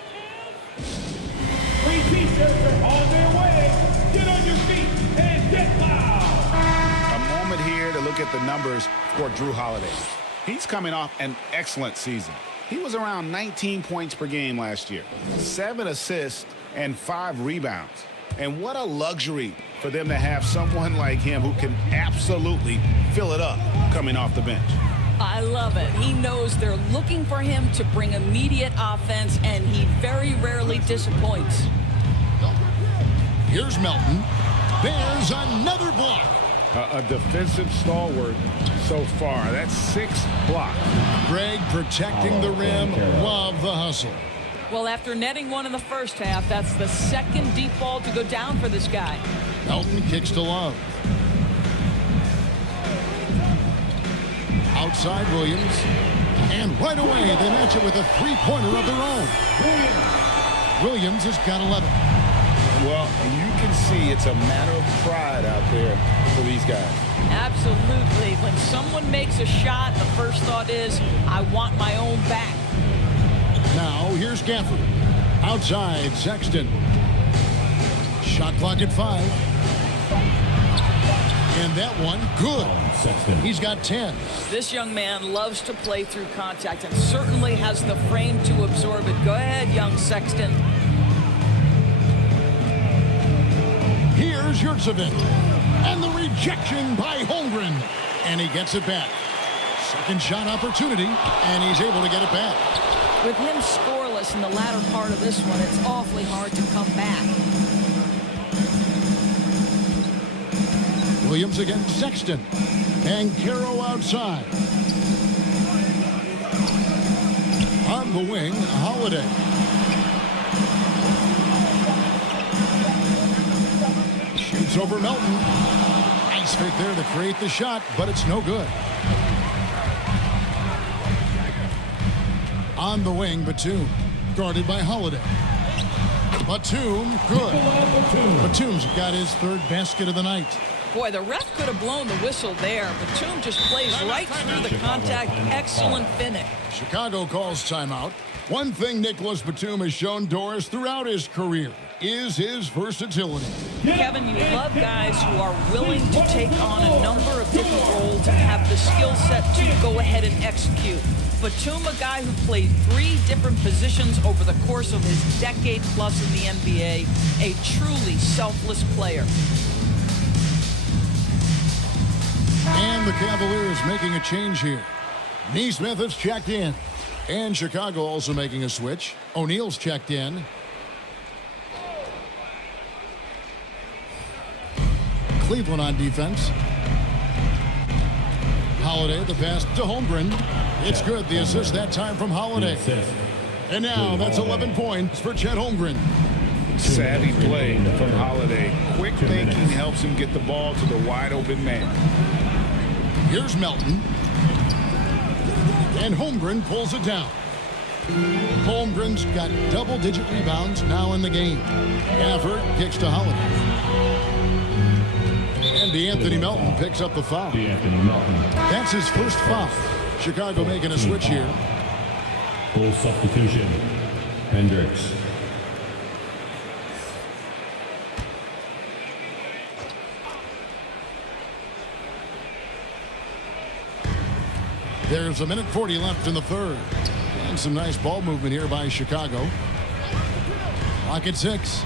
Free T-shirts are on their way. Get on your feet and get loud. A moment here to look at the numbers for Drew Holiday. He's coming off an excellent season. He was around 19 points per game last year, 7 assists and 5 rebounds. And what a luxury for them to have someone like him who can absolutely fill it up coming off the bench. I love it. He knows they're looking for him to bring immediate offense, and he very rarely disappoints. Here's Melton. There's another block. A defensive stalwart so far. That's 6 blocks. Greg protecting the rim. Love the hustle. Well, after netting one in the first half, that's the second deep ball to go down for this guy. Melton kicks to Love. Outside Williams. And right away, they match it with a three-pointer of their own. Williams has got 11. Well, you can see it's a matter of pride out there for these guys. Absolutely. When someone makes a shot, the first thought is, I want my own back. Now, here's Gafford. Outside, Sexton. Shot clock at 5. And that one, good. He's got 10. This young man loves to play through contact and certainly has the frame to absorb it. Go ahead, young Sexton. Here's Yurtseven. And the rejection by Holmgren. And he gets it back. Second shot opportunity, and he's able to get it back. With him scoreless in the latter part of this one, it's awfully hard to come back. Williams against Sexton. And Caro outside. On the wing, Holiday. Shoots over Melton. Nice fake there to create the shot, but it's no good. On the wing, Batum. Guarded by Holiday. Batum, good. Batum's got his third basket of the night. Boy, the ref could have blown the whistle there. Batum just plays right through the contact. Excellent finish. Chicago calls timeout. One thing Nicholas Batum has shown Doris throughout his career is his versatility. Kevin, you love guys who are willing to take on a number of different roles and have the skill set to go ahead and execute. Batum, a guy who played 3 different positions over the course of his decade plus in the NBA, a truly selfless player. And the Cavaliers making a change here. Neesmith has checked in. And Chicago also making a switch. O'Neal's checked in. Cleveland on defense. Holiday, the pass to Holmgren. It's good. The assist that time from Holiday. And now that's 11 points for Chet Holmgren. Savvy play from Holiday. Quick thinking helps him get the ball to the wide open man. Here's Melton. And Holmgren pulls it down. Holmgren's got double-digit rebounds now in the game. Gafford kicks to Holiday. And DeAnthony Melton picks up the foul. That's his first foul. Chicago making a switch here. Full substitution. Hendricks. There's 1:40 left in the third. And some nice ball movement here by Chicago. Clock at 6.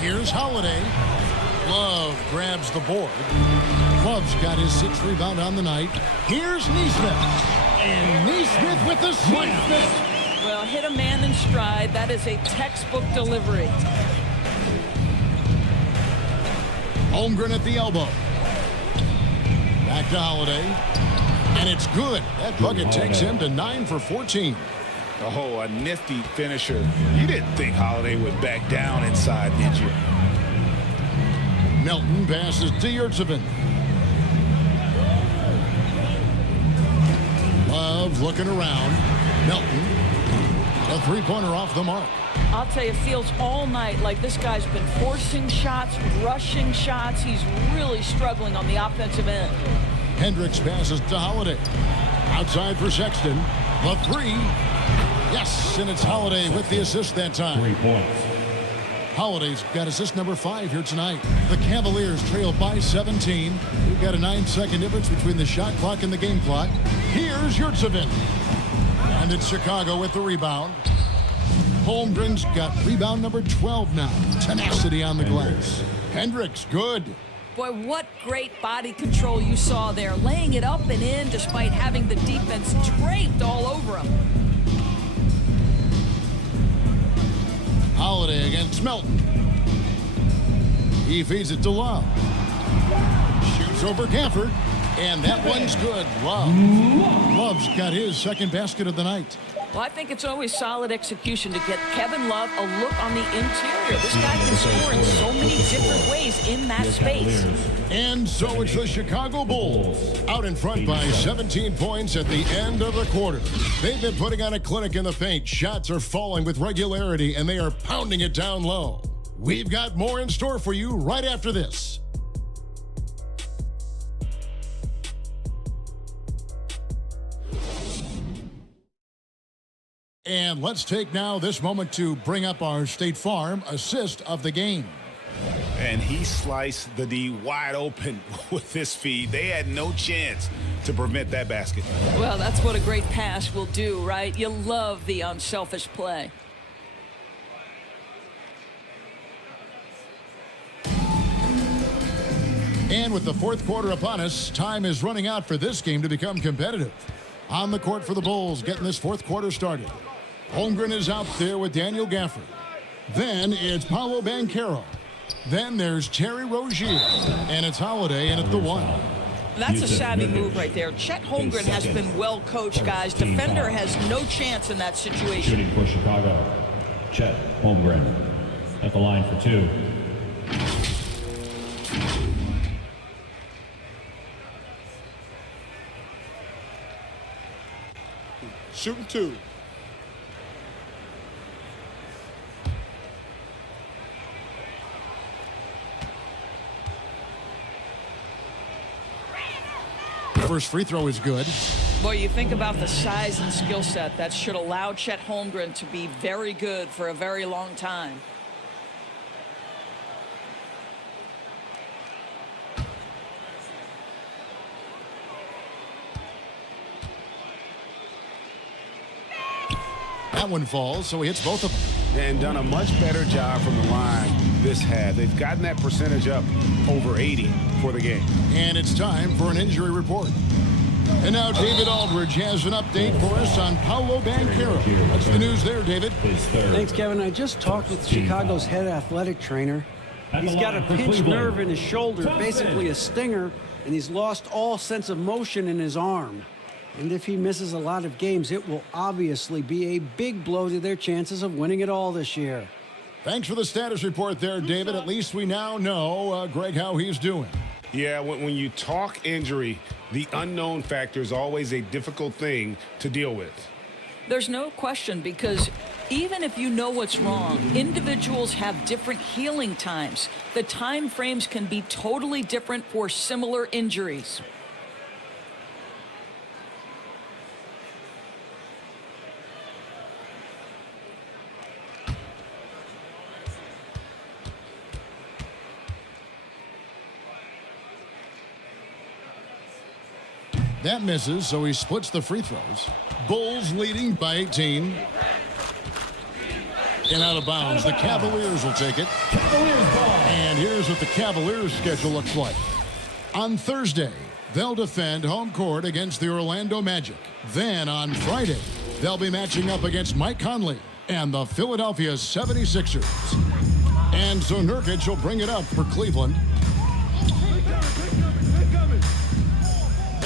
Here's Holiday. Love grabs the board. Love's got his 6th rebound on the night. Here's Neesmith. And Neesmith with the slam. Well, hit a man in stride. That is a textbook delivery. Holmgren at the elbow. Back to Holiday. And it's good. That bucket takes him to 9 for 14. Oh, a nifty finisher. You didn't think Holiday would back down inside, did you? Melton passes to Yurtseven. Love looking around. Melton. A three-pointer off the mark. I'll tell you, it feels all night like this guy's been forcing shots, rushing shots. He's really struggling on the offensive end. Hendricks passes to Holiday. Outside for Sexton. The 3. Yes, and it's Holiday with the assist that time. 3 points. Holiday's got assist number 5 here tonight. The Cavaliers trail by 17. We've got a 9-second difference between the shot clock and the game clock. Here's Yurtseven. And it's Chicago with the rebound. Holmgren's got rebound number 12 now. Tenacity on the glass. Hendricks, good. Boy, what great body control you saw there. Laying it up and in despite having the defense draped all over him. Holiday against Melton. He feeds it to Love. Shoots over Gafford. And that one's good. Love. Love's got his second basket of the night. Well, I think it's always solid execution to get Kevin Love a look on the interior. This guy can score in so many different ways in that space. And so it's the Chicago Bulls out in front by 17 points at the end of the quarter. They've been putting on a clinic in the paint. Shots are falling with regularity, and they are pounding it down low. We've got more in store for you right after this. And let's take now this moment to bring up our State Farm assist of the game. And he sliced the D wide open with his feed. They had no chance to prevent that basket. Well, that's what a great pass will do, right? You love the unselfish play. And with the fourth quarter upon us, time is running out for this game to become competitive. On the court for the Bulls, getting this fourth quarter started. Holmgren is out there with Daniel Gafford. Then it's Paolo Banchero. Then there's Terry Rozier. And it's Holiday in at the 1. That's a savvy move right there. Chet Holmgren has been well coached, guys. Defender has no chance in that situation. Shooting for Chicago, Chet Holmgren at the line for 2. Shooting 2. First free throw is good. Boy, you think about the size and skill set that should allow Chet Holmgren to be very good for a very long time. That one falls, so he hits both of them. And done a much better job from the line this half. They've gotten that percentage up over 80 for the game. And it's time for an injury report. And now David Aldridge has an update for us on Paolo Banchero. What's the news there, David? Thanks, Kevin. I just talked with Chicago's head athletic trainer. He's got a pinched nerve in his shoulder, basically a stinger, and he's lost all sense of motion in his arm. And if he misses a lot of games, it will obviously be a big blow to their chances of winning it all this year. Thanks for the status report there, David. At least we now know, Greg, how he's doing. Yeah, when you talk injury, the unknown factor is always a difficult thing to deal with. There's no question, because even if you know what's wrong, individuals have different healing times. The time frames can be totally different for similar injuries. That misses, so he splits the free throws. Bulls leading by 18. And out of bounds. The Cavaliers will take it. And here's what the Cavaliers' schedule looks like. On Thursday, they'll defend home court against the Orlando Magic. Then on Friday, they'll be matching up against Mike Conley and the Philadelphia 76ers. And so Nurkic will bring it up for Cleveland.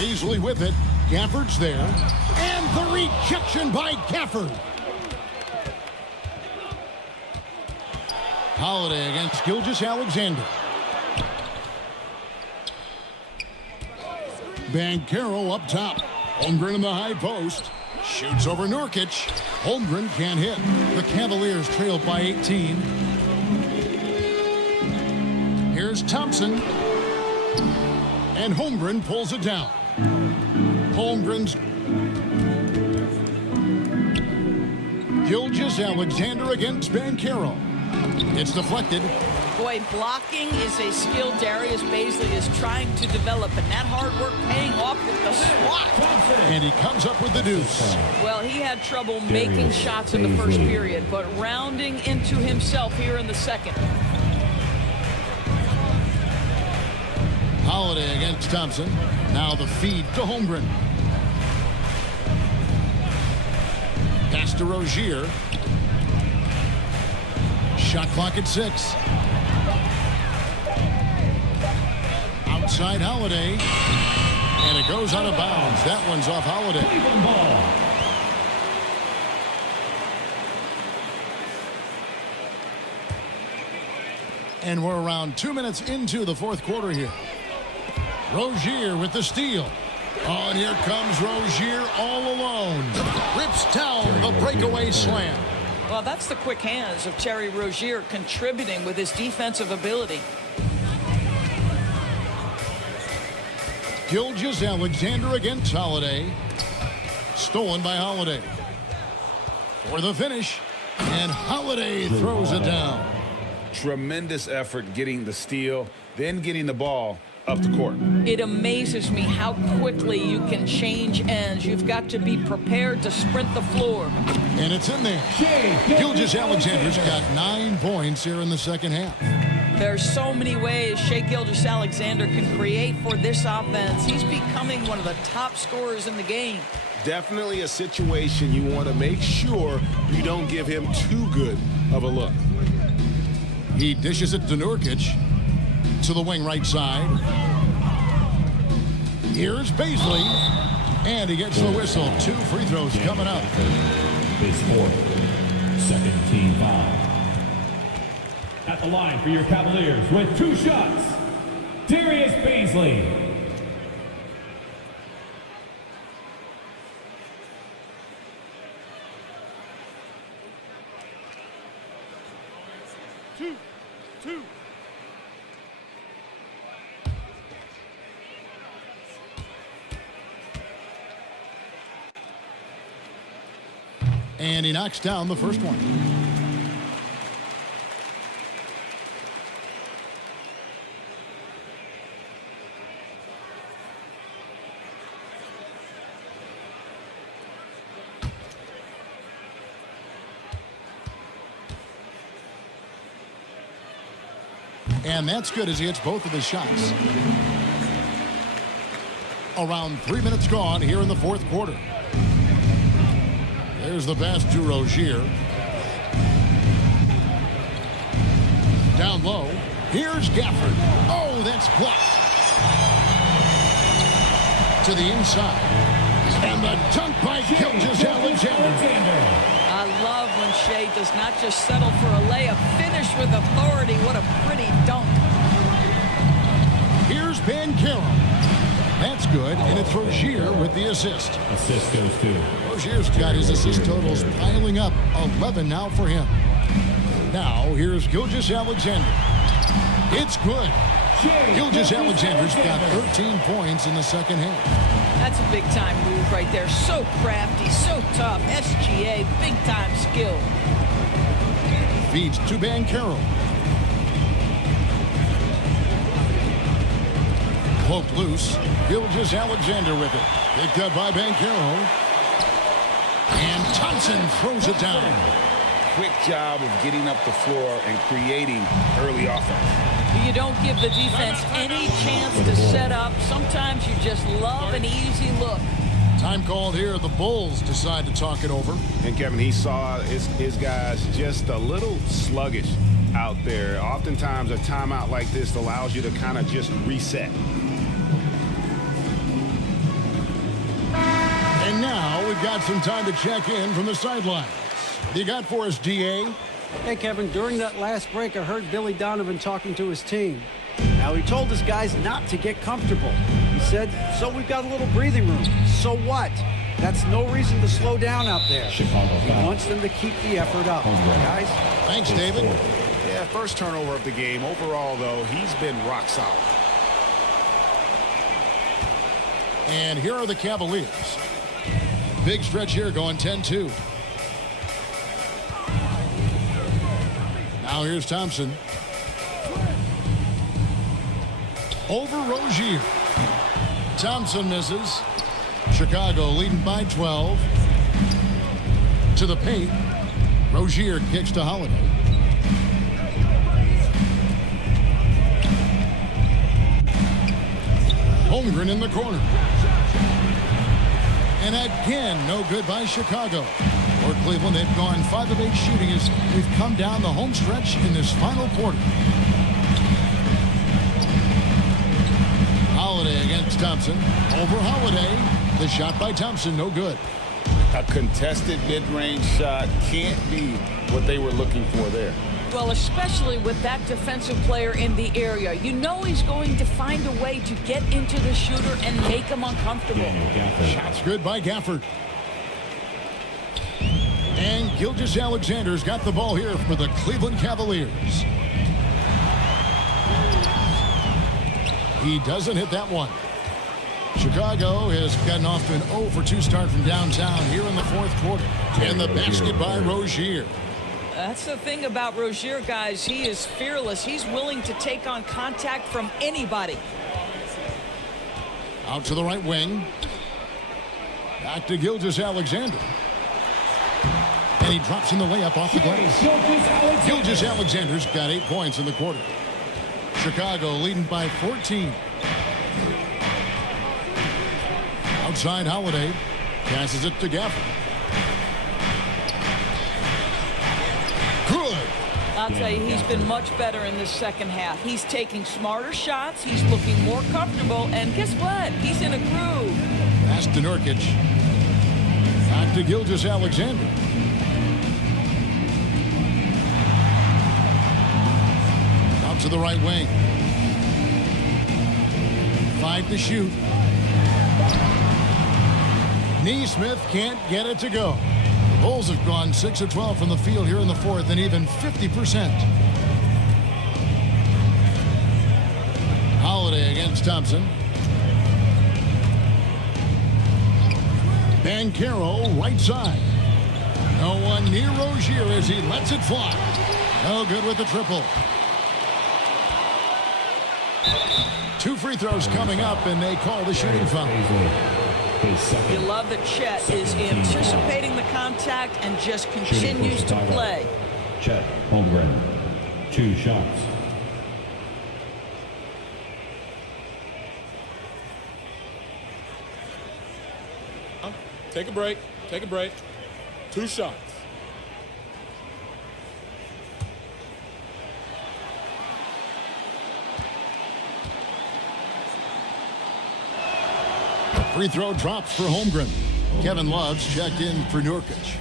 Easily with it. Gafford's there. And the rejection by Gafford. Holiday against Gilgeous-Alexander. Banchero up top. Holmgren in the high post. Shoots over Nurkic. Holmgren can't hit. The Cavaliers trail by 18. Here's Thompson. And Holmgren pulls it down. Holmgren's Gilgeous-Alexander against Banchero. It's deflected. Boy, blocking is a skill Darius Baisley is trying to develop, and that hard work paying off with the swat. And he comes up with the deuce. Well, he had trouble making shots in the first period, but rounding into himself here in the second. Holiday against Thompson. Now the feed to Holmgren. Pass to Rozier. Shot clock at 6. Outside Holiday. And it goes out of bounds. That one's off Holiday. And we're around 2 minutes into the fourth quarter here. Rozier with the steal. Oh, and here comes Rozier all alone. Rips down the breakaway slam. Well, that's the quick hands of Terry Rozier contributing with his defensive ability. Gilgeous-Alexander against Holiday. Stolen by Holiday. For the finish. And Holiday throws it down. Tremendous effort getting the steal, then getting the ball up the court. It amazes me how quickly you can change ends. You've got to be prepared to sprint the floor. And it's in there. Gilgeous-Alexander's got 9 points here in the second half. There's so many ways Shai Gilgeous-Alexander can create for this offense. He's becoming one of the top scorers in the game. Definitely a situation you want to make sure you don't give him too good of a look. He dishes it to Nurkic. To the wing right side. Here's Baisley. And he gets the whistle. 2 free throws coming up. Base 4. Second team foul. At the line for your Cavaliers with 2 shots, Darius Baisley. Two. And he knocks down the first one. And that's good as he hits both of his shots. Around 3 minutes gone here in the fourth quarter. There's the pass to Rozier. Down low. Here's Gafford. Oh, that's blocked. To the inside. And the dunk by Gilgeous-Alexander. I love when Shai does not just settle for a layup. Finish with authority. What a pretty dunk. Here's Banchero. That's good, and it's Rozier with the assist. Assist goes to. Rozier's got his assist totals piling up. 11 now for him. Now, here's Gilgeous-Alexander. It's good. Gilgeous-Alexander's got 13 points in the second half. That's a big-time move right there. So crafty, so tough. SGA, big-time skill. Feeds to Banchero. Poked loose. Gilgeous-Alexander with it. Picked up by Banchero. And Thompson throws it down. Quick job of getting up the floor and creating early offense. You don't give the defense any chance to set up. Sometimes you just love an easy look. Time called here. The Bulls decide to talk it over. And Kevin, he saw his guys just a little sluggish out there. Oftentimes a timeout like this allows you to kind of just reset. And now we've got some time to check in from the sidelines. What do you got for us, DA? Hey, Kevin, during that last break, I heard Billy Donovan talking to his team. Now, he told his guys not to get comfortable. He said, so we've got a little breathing room. So what? That's no reason to slow down out there. Chicago He wants them to keep the effort up. Guys? Thanks, David. Yeah, first turnover of the game. Overall, though, he's been rock solid. And here are the Cavaliers. Big stretch here going 10-2. Now here's Thompson. Over Rozier. Thompson misses. Chicago leading by 12. To the paint. Rozier kicks to Holiday. Holmgren in the corner. And again, no good by Chicago. For Cleveland, they've gone 5 of 8 shooting as we've come down the home stretch in this final quarter. Holiday against Thompson. Over Holiday. The shot by Thompson, no good. A contested mid-range shot can't be what they were looking for there. Well, especially with that defensive player in the area. You know he's going to find a way to get into the shooter and make him uncomfortable. Shots good by Gafford. And Gilgeous-Alexander's got the ball here for the Cleveland Cavaliers. He doesn't hit that one. Chicago has gotten off to an 0 for 2 start from downtown here in the fourth quarter. And the basket by Rozier. That's the thing about Rozier, guys. He is fearless. He's willing to take on contact from anybody. Out to the right wing. Back to Gilgeous-Alexander. And he drops in the layup off the glass. Gilgeous-Alexander's got 8 points in the quarter. Chicago leading by 14. Outside Holiday. Passes it to Gafford. Good. I'll tell you, he's been much better in the second half. He's taking smarter shots. He's looking more comfortable. And guess what? He's in a groove. Pass to Nurkic. Back to Gilgeous-Alexander. Out to the right wing. 5 to shoot. Neesmith can't get it to go. The Bulls have gone 6 of 12 from the field here in the fourth and even 50%. Holiday against Thompson. Banchero right side. No one near Rozier as he lets it fly. No good with the triple. 2 free throws coming up, and they call the shooting foul. You love that Chet is anticipating the contact and just continues to play. Chet Holmgren, 2 shots. Take a break. Take a break. 2 shots. Free throw drops for Holmgren. Kevin Love's checked in for Nurkic.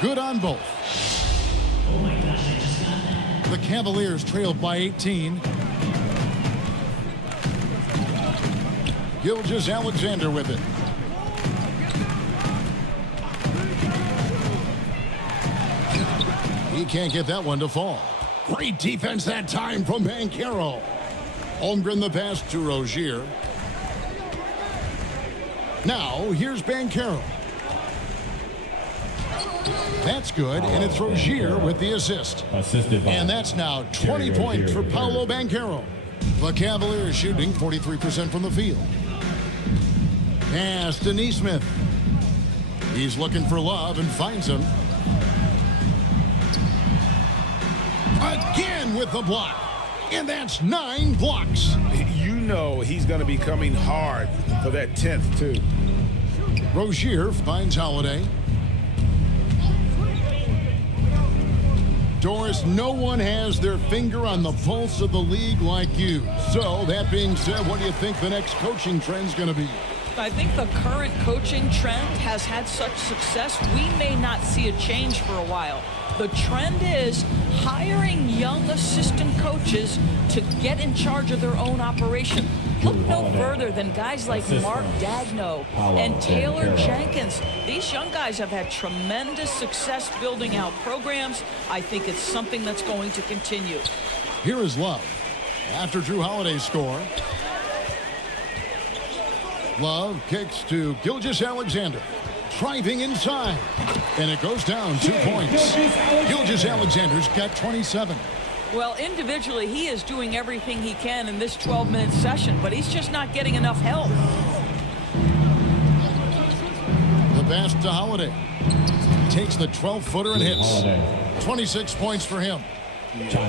Good on both. Oh my gosh, I just got that. The Cavaliers trailed by 18. Gilgeous-Alexander with it. He can't get that one to fall. Great defense that time from Banchero. Holmgren the pass to Rozier. Now here's Banchero. That's good, and it's Rozier with the assist. And that's now 20 points for Paolo Banchero. The Cavaliers shooting 43% from the field. Pass to Neesmith. He's looking for Love and finds him. Again with the block. And that's 9 blocks. You know he's going to be coming hard for that 10th, too. Rozier finds Holiday. Doris, no one has their finger on the pulse of the league like you. So, that being said, what do you think the next coaching trend's going to be? I think the current coaching trend has had such success, we may not see a change for a while. The trend is hiring young assistant coaches to get in charge of their own operation. Look no further than guys like Mark Dagno and Taylor Jenkins. These young guys have had tremendous success building out programs. I think it's something that's going to continue. Here is Love after Drew Holiday's score. Love kicks to Gilgeous-Alexander. Driving inside. And it goes down 2 points. Gilgeous-Alexander's got 27. Well, individually, he is doing everything he can in this 12-minute session, but he's just not getting enough help. The pass to Holiday. Takes the 12-footer and hits. 26 points for him.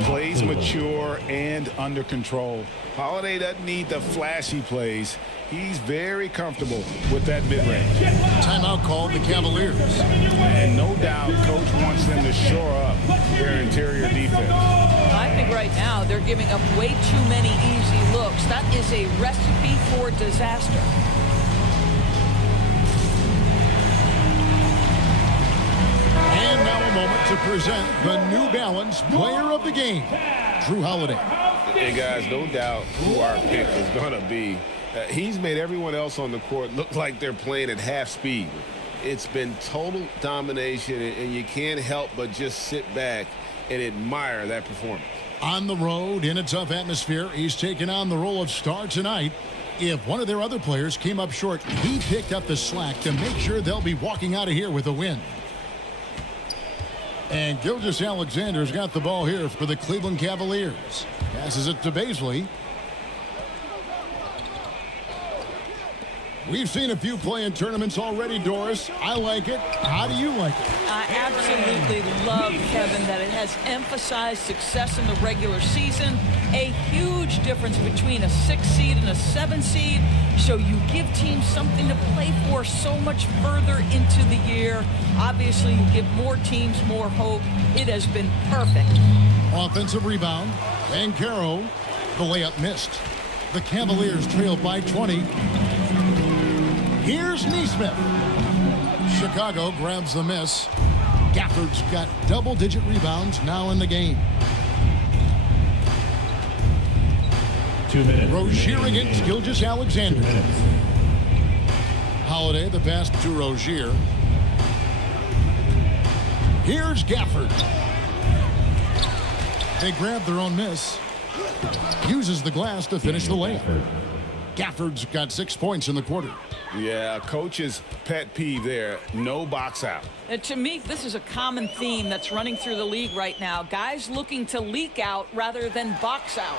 Plays mature and under control. Holiday doesn't need the flashy plays. He's very comfortable with that mid-range. Timeout called the Cavaliers. And no doubt, Coach wants them to shore up their interior defense. I think right now they're giving up way too many easy looks. That is a recipe for disaster. And now a moment to present the New Balance Player of the Game, Drew Holiday. Hey, guys, no doubt who our pick is going to be. He's made everyone else on the court look like they're playing at half speed. It's been total domination, and you can't help but just sit back and admire that performance. On the road, in a tough atmosphere, he's taken on the role of star tonight. If one of their other players came up short, he picked up the slack to make sure they'll be walking out of here with a win. And Gilgeous-Alexander's got the ball here for the Cleveland Cavaliers. Passes it to Bazley. We've seen a few play-in tournaments already, Doris. I like it. How do you like it? I absolutely love, Kevin, that it has emphasized success in the regular season. A huge difference between a 6 seed and a 7 seed. So you give teams something to play for so much further into the year. Obviously, you give more teams more hope. It has been perfect. Offensive rebound. Banchero. The layup missed. The Cavaliers trail by 20. Here's Neesmith. Chicago grabs the miss. Gafford's got double-digit rebounds now in the game. 2 minutes. Rozier against Gilgeous-Alexander. Holiday, the pass to Rozier. Here's Gafford. They grab their own miss. Uses the glass to finish the layup. Gafford's got 6 points in the quarter. Yeah, coach's pet peeve there, no box out. To me, this is a common theme that's running through the league right now. Guys looking to leak out rather than box out.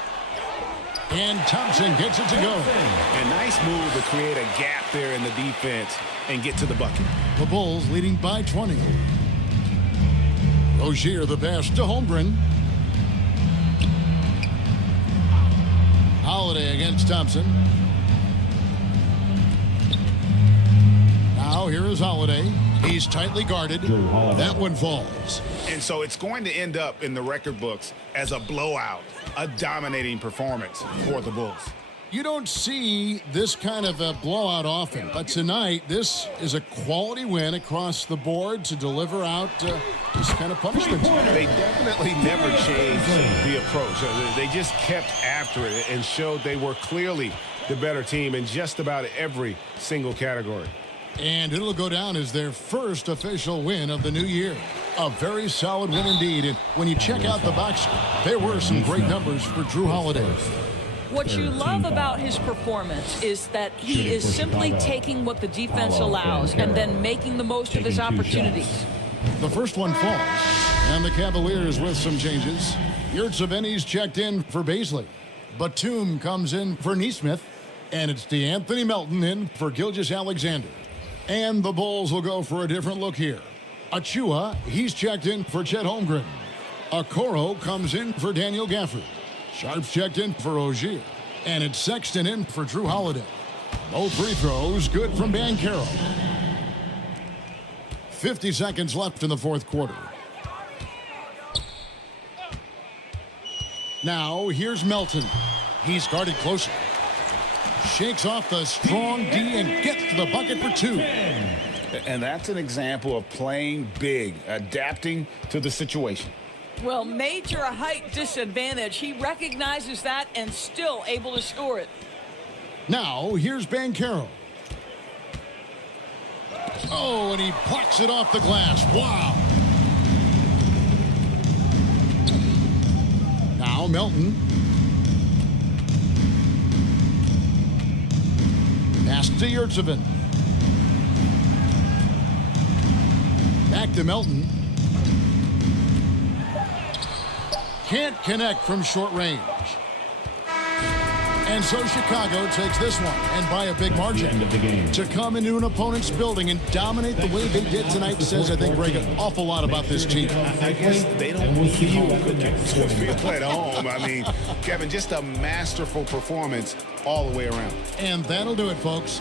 And Thompson gets it to go. A nice move to create a gap there in the defense and get to the bucket. The Bulls leading by 20. Rozier the pass to Holmgren. Holiday against Thompson. Now here is Holiday. He's tightly guarded. That one falls. And so it's going to end up in the record books as a blowout, a dominating performance for the Bulls. You don't see this kind of a blowout often, but tonight this is a quality win across the board to deliver out this kind of punishment. They definitely never changed the approach. They just kept after it and showed they were clearly the better team in just about every single category. And it'll go down as their first official win of the new year. A very solid win indeed. And when you check out the box score, there were some great numbers for Drew Holiday. What you love about his performance is that he is simply taking what the defense allows and then making the most of his opportunities. The first one falls, and the Cavaliers with some changes. Yurtseven's checked in for Bazley. Batum comes in for Neesmith, and it's DeAnthony Melton in for Gilgeous-Alexander. And the Bulls will go for a different look here. Achua, he's checked in for Chet Holmgren. Okoro comes in for Daniel Gafford. Sharp's checked in for Rozier. And it's Sexton in for Drew Holiday. Both free throws good from Banchero. 50 seconds left in the fourth quarter. Now here's Melton. He's guarded closer. Shakes off the strong D and gets to the bucket for 2. And that's an example of playing big, adapting to the situation. Well, major height disadvantage. He recognizes that and still able to score it. Now, here's Banchero. Oh, and he plucks it off the glass. Wow. Now, Melton. Pass to Yurtseven. Back to Melton. Can't connect from short range. And so Chicago takes this one, and by a big margin. To come into an opponent's building and dominate the way they did tonight says, I think, Greg, an awful lot about this team. I guess they don't feel at home. I mean, Kevin, just a masterful performance all the way around. And that'll do it, folks.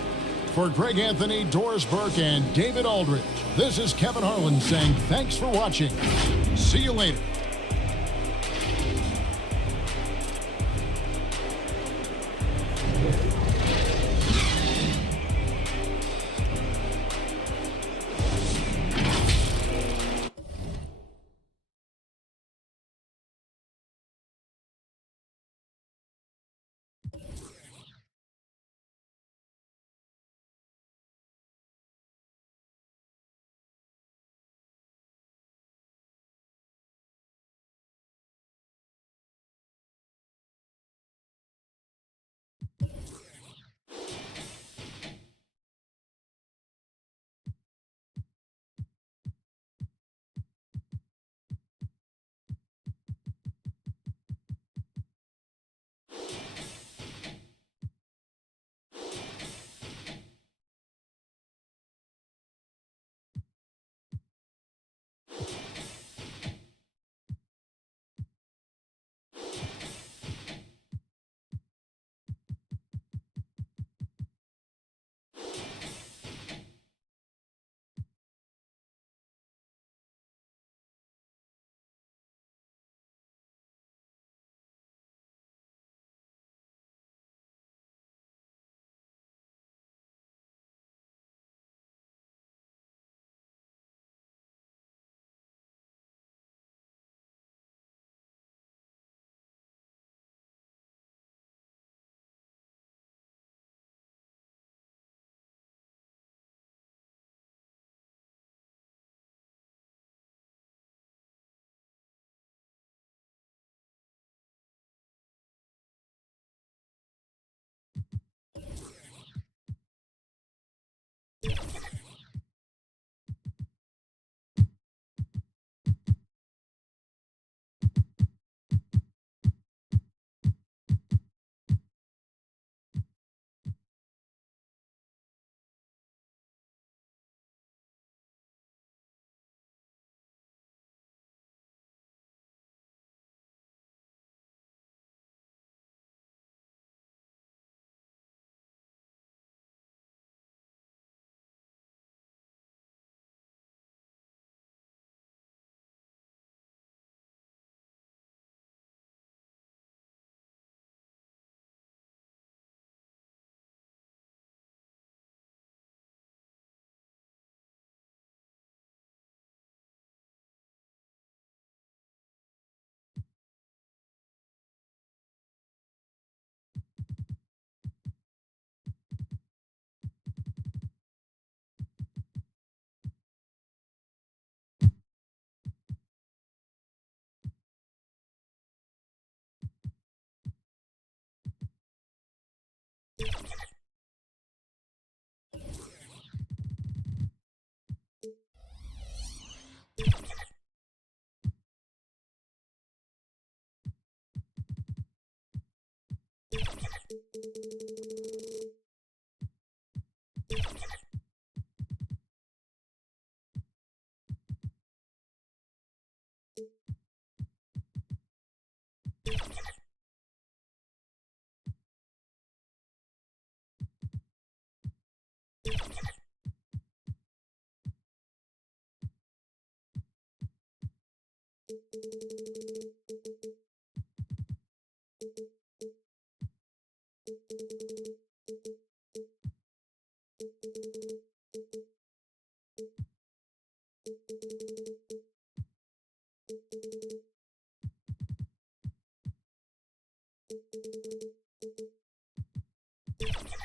For Greg Anthony, Doris Burke, and David Aldridge, this is Kevin Harlan saying thanks for watching. See you later. You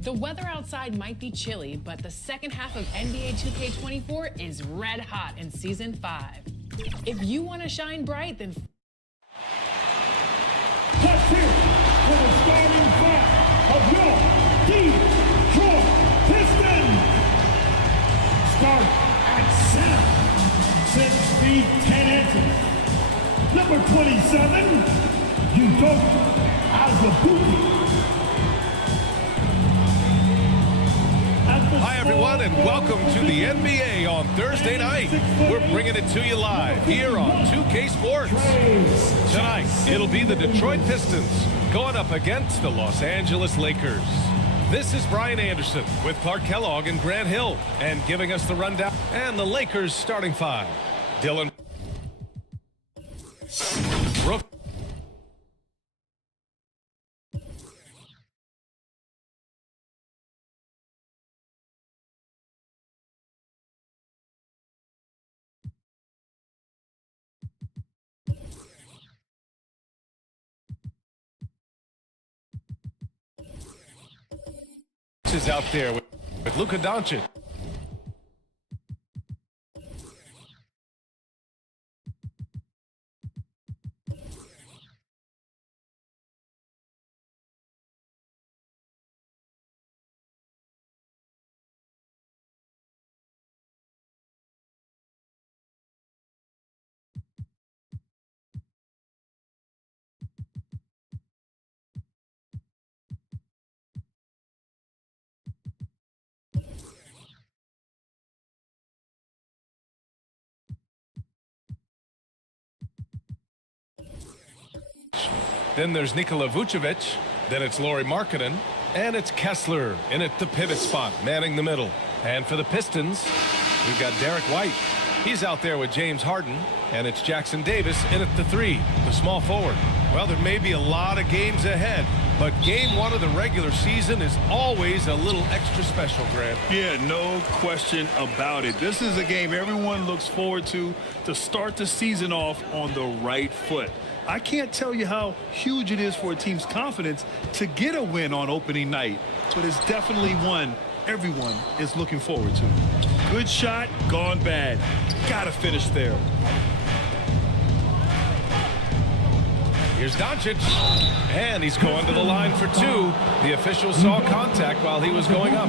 The weather outside might be chilly, but the second half of NBA 2K24 is red hot in Season 5. If you want to shine bright, then Let's hear it for the starting five of your Detroit Pistons. Start at center, 6 feet 10 inches. Number 27, Udoka Azubuike. Hi, everyone, and welcome to the NBA on Thursday night. We're bringing it to you live here on 2K Sports. Tonight, it'll be the Detroit Pistons going up against the Los Angeles Lakers. This is Brian Anderson with Clark Kellogg and Grant Hill, and giving us the rundown. And the Lakers starting five. Dylan Brooks. Is out there with Luka Doncic. Then there's Nikola Vucevic. Then it's Lauri Markkanen. And it's Kessler in at the pivot spot, manning the middle. And for the Pistons, we've got Derek White. He's out there with James Harden. And it's Jackson Davis in at the three, the small forward. Well, there may be a lot of games ahead, but game one of the regular season is always a little extra special, Grant. Yeah, no question about it. This is a game everyone looks forward to start the season off on the right foot. I can't tell you how huge it is for a team's confidence to get a win on opening night, but it's definitely one everyone is looking forward to. Good shot, gone bad. Gotta finish there. Here's Doncic, and he's going to the line for two. The official saw contact while he was going up.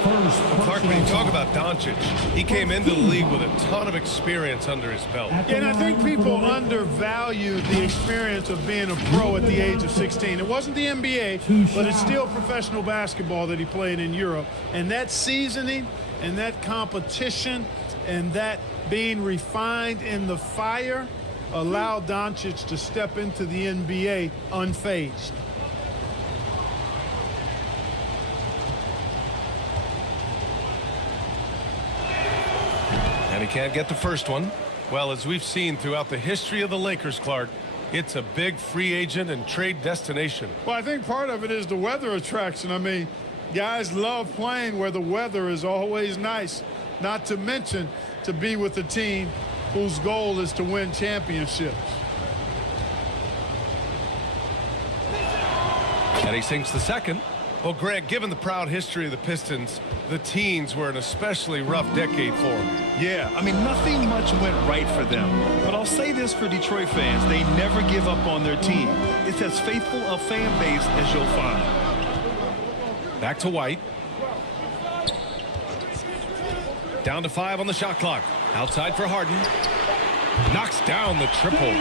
Clark, when you talk about Doncic, he came into the league with a ton of experience under his belt. And I think people undervalue the experience of being a pro at the age of 16. It wasn't the NBA, but it's still professional basketball that he played in Europe. And that seasoning and that competition and that being refined in the fire allowed Doncic to step into the NBA unfazed. And he can't get the first one. Well, as we've seen throughout the history of the Lakers, Clark, it's a big free agent and trade destination. Well, I think part of it is the weather attraction. I mean, guys love playing where the weather is always nice, not to mention to be with a team whose goal is to win championships. And he sinks the second. Well, Grant, given the proud history of the Pistons, the teens were an especially rough decade for them. Yeah, I mean, nothing much went right for them. But I'll say this for Detroit fans, they never give up on their team. It's as faithful a fan base as you'll find. Back to White. Down to 5 on the shot clock. Outside for Harden. Knocks down the triple.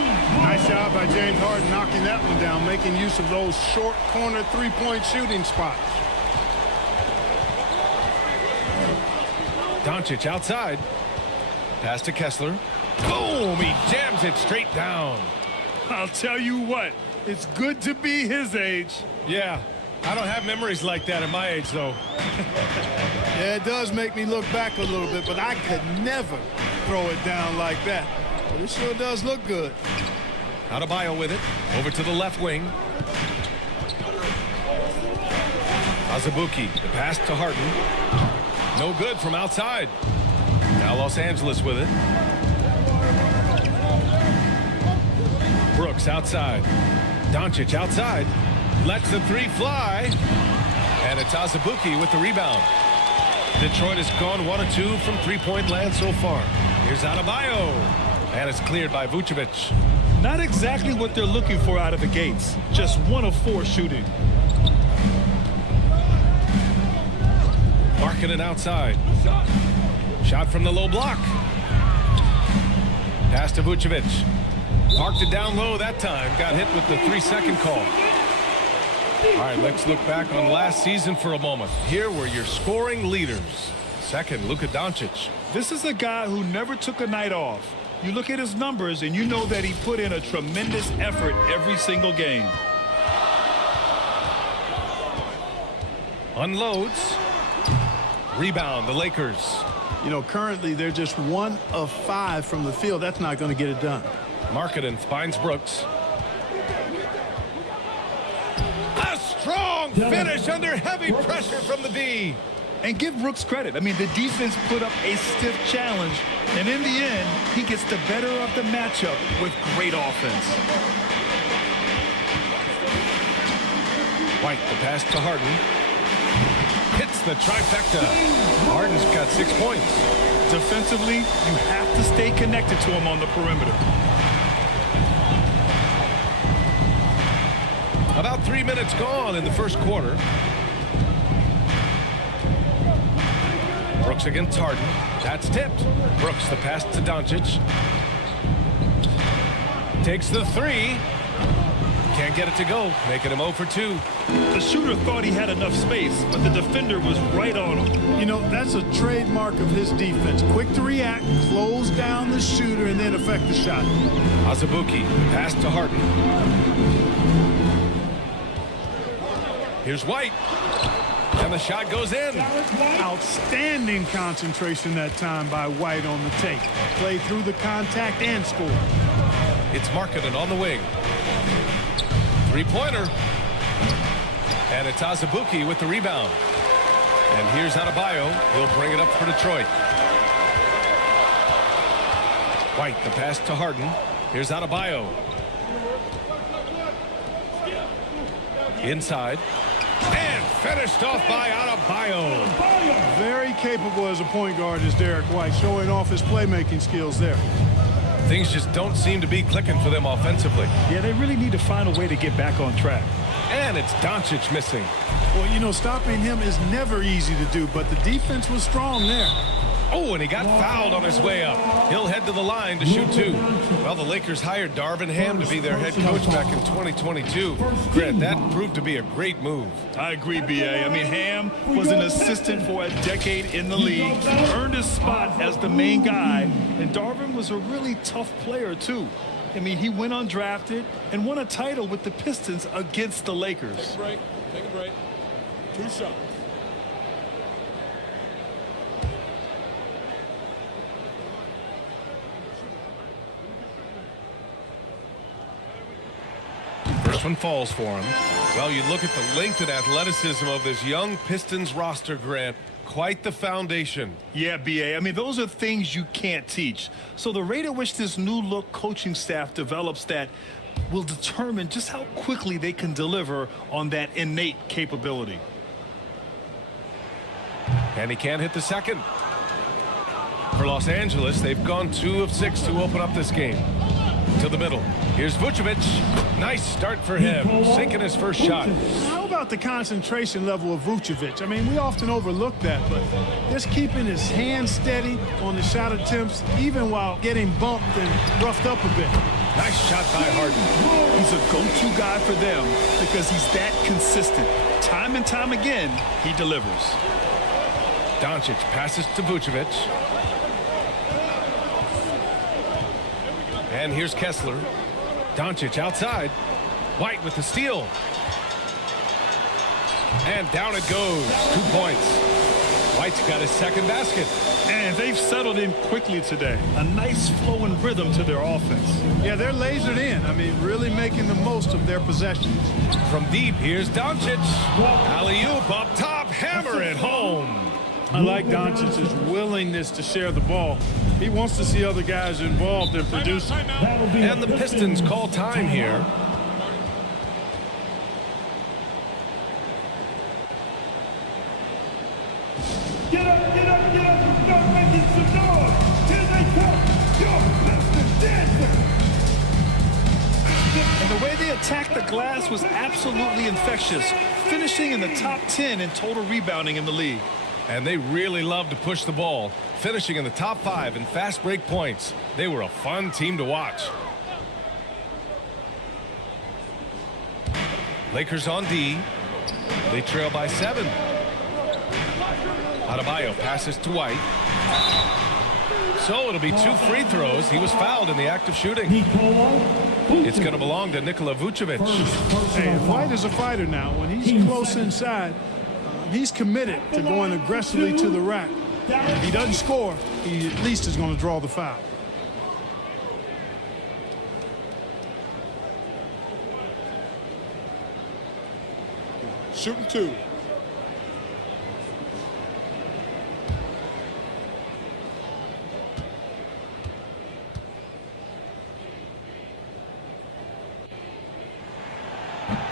Nice job by James Harden knocking that one down, making use of those short corner three-point shooting spots. Doncic outside. Pass to Kessler. Boom! He jams it straight down. I'll tell you what, it's good to be his age. Yeah, I don't have memories like that at my age, though. Yeah, it does make me look back a little bit, but I could never throw it down like that. But it sure does look good. Adebayo with it. Over to the left wing. Azubuike, the pass to Harden. No good from outside. Now Los Angeles with it. Brooks outside. Doncic outside. Lets the three fly. And it's Azubuike with the rebound. Detroit has gone 1 of 2 from three-point land so far. Here's Adebayo. And it's cleared by Vucevic. Not exactly what they're looking for out of the gates. Just 1 of 4 shooting. Markkanen outside. Shot from the low block. Pass to Vucevic. Parked it down low that time. Got hit with the 3-second call. All right, let's look back on last season for a moment. Here were your scoring leaders. Second, Luka Doncic. This is a guy who never took a night off. You look at his numbers and you know that he put in a tremendous effort every single game. Unloads. Rebound, the Lakers. You know, currently they're just 1 of 5 from the field. That's not going to get it done. Markkanen finds Brooks. A strong finish under heavy pressure from the D. And give Brooks credit. I mean, the defense put up a stiff challenge, and in the end, he gets the better of the matchup with great offense. White, the pass to Harden. Hits the trifecta. Harden's got 6 points. Defensively, you have to stay connected to him on the perimeter. About 3 minutes gone in the first quarter. Brooks against Harden. That's tipped. Brooks, the pass to Doncic. Takes the 3. Can't get it to go, making him 0 for 2. The shooter thought he had enough space, but the defender was right on him. You know, that's a trademark of his defense. Quick to react, close down the shooter, and then affect the shot. Azubuike, pass to Harden. Here's White. And the shot goes in. Outstanding concentration that time by White on the take. Play through the contact and score. It's Markkanen on the wing. Three-pointer. And it's Azubuike with the rebound. And here's Adebayo. He'll bring it up for Detroit. White, the pass to Harden. Here's Adebayo. Inside. And finished off by Adebayo. Very capable as a point guard is Derek White, showing off his playmaking skills there. Things just don't seem to be clicking for them offensively. Yeah, they really need to find a way to get back on track. And it's Doncic missing. Well, you know, stopping him is never easy to do, but the defense was strong there. Oh, and he got fouled on his way up. He'll head to the line to shoot 2. Well, the Lakers hired Darvin Ham to be their head coach back in 2022. Grant, that proved to be a great move. I agree, B.A. I mean, Ham was an assistant for a decade in the league, earned his spot as the main guy, and Darvin was a really tough player, too. I mean, he went undrafted and won a title with the Pistons against the Lakers. Take a break. Take a break. 2 shots. First one falls for him. Well, you look at the length and athleticism of this young Pistons roster, Grant. Quite the foundation. Yeah, B.A. I mean, those are things you can't teach. So the rate at which this new look coaching staff develops that will determine just how quickly they can deliver on that innate capability. And he can't hit the second. For Los Angeles, they've gone 2 of 6 to open up this game. To the middle. Here's Vucevic. Nice start for him. Sinking his first shot. How about the concentration level of Vucevic? I mean, we often overlook that, but just keeping his hands steady on the shot attempts, even while getting bumped and roughed up a bit. Nice shot by Harden. He's a go-to guy for them because he's that consistent. Time and time again, he delivers. Doncic passes to Vucevic. And here's Kessler. Doncic outside. White with the steal. And down it goes. 2 points. White's got his second basket. And they've settled in quickly today. A nice flow and rhythm to their offense. Yeah, they're lasered in. I mean, really making the most of their possessions. From deep, here's Doncic. Alley-oop up top. Hammer it home. I like Doncic's willingness to share the ball. He wants to see other guys involved in producing. And the Pistons call time here. Get up, get up, get up, and start making some noise. Here they come, your Pistons dancing. And the way they attacked the glass was absolutely infectious, finishing in the top 10 in total rebounding in the league. And they really love to push the ball, finishing in the top 5 in fast break points. They were a fun team to watch. Lakers on D. They trail by 7. Adebayo passes to White. So it'll be 2 free throws. He was fouled in the act of shooting. It's going to belong to Nikola Vucevic. Hey, White is a fighter now. When he's close inside, He's committed to going aggressively to the rack. And if he doesn't score, he at least is going to draw the foul. Shooting 2.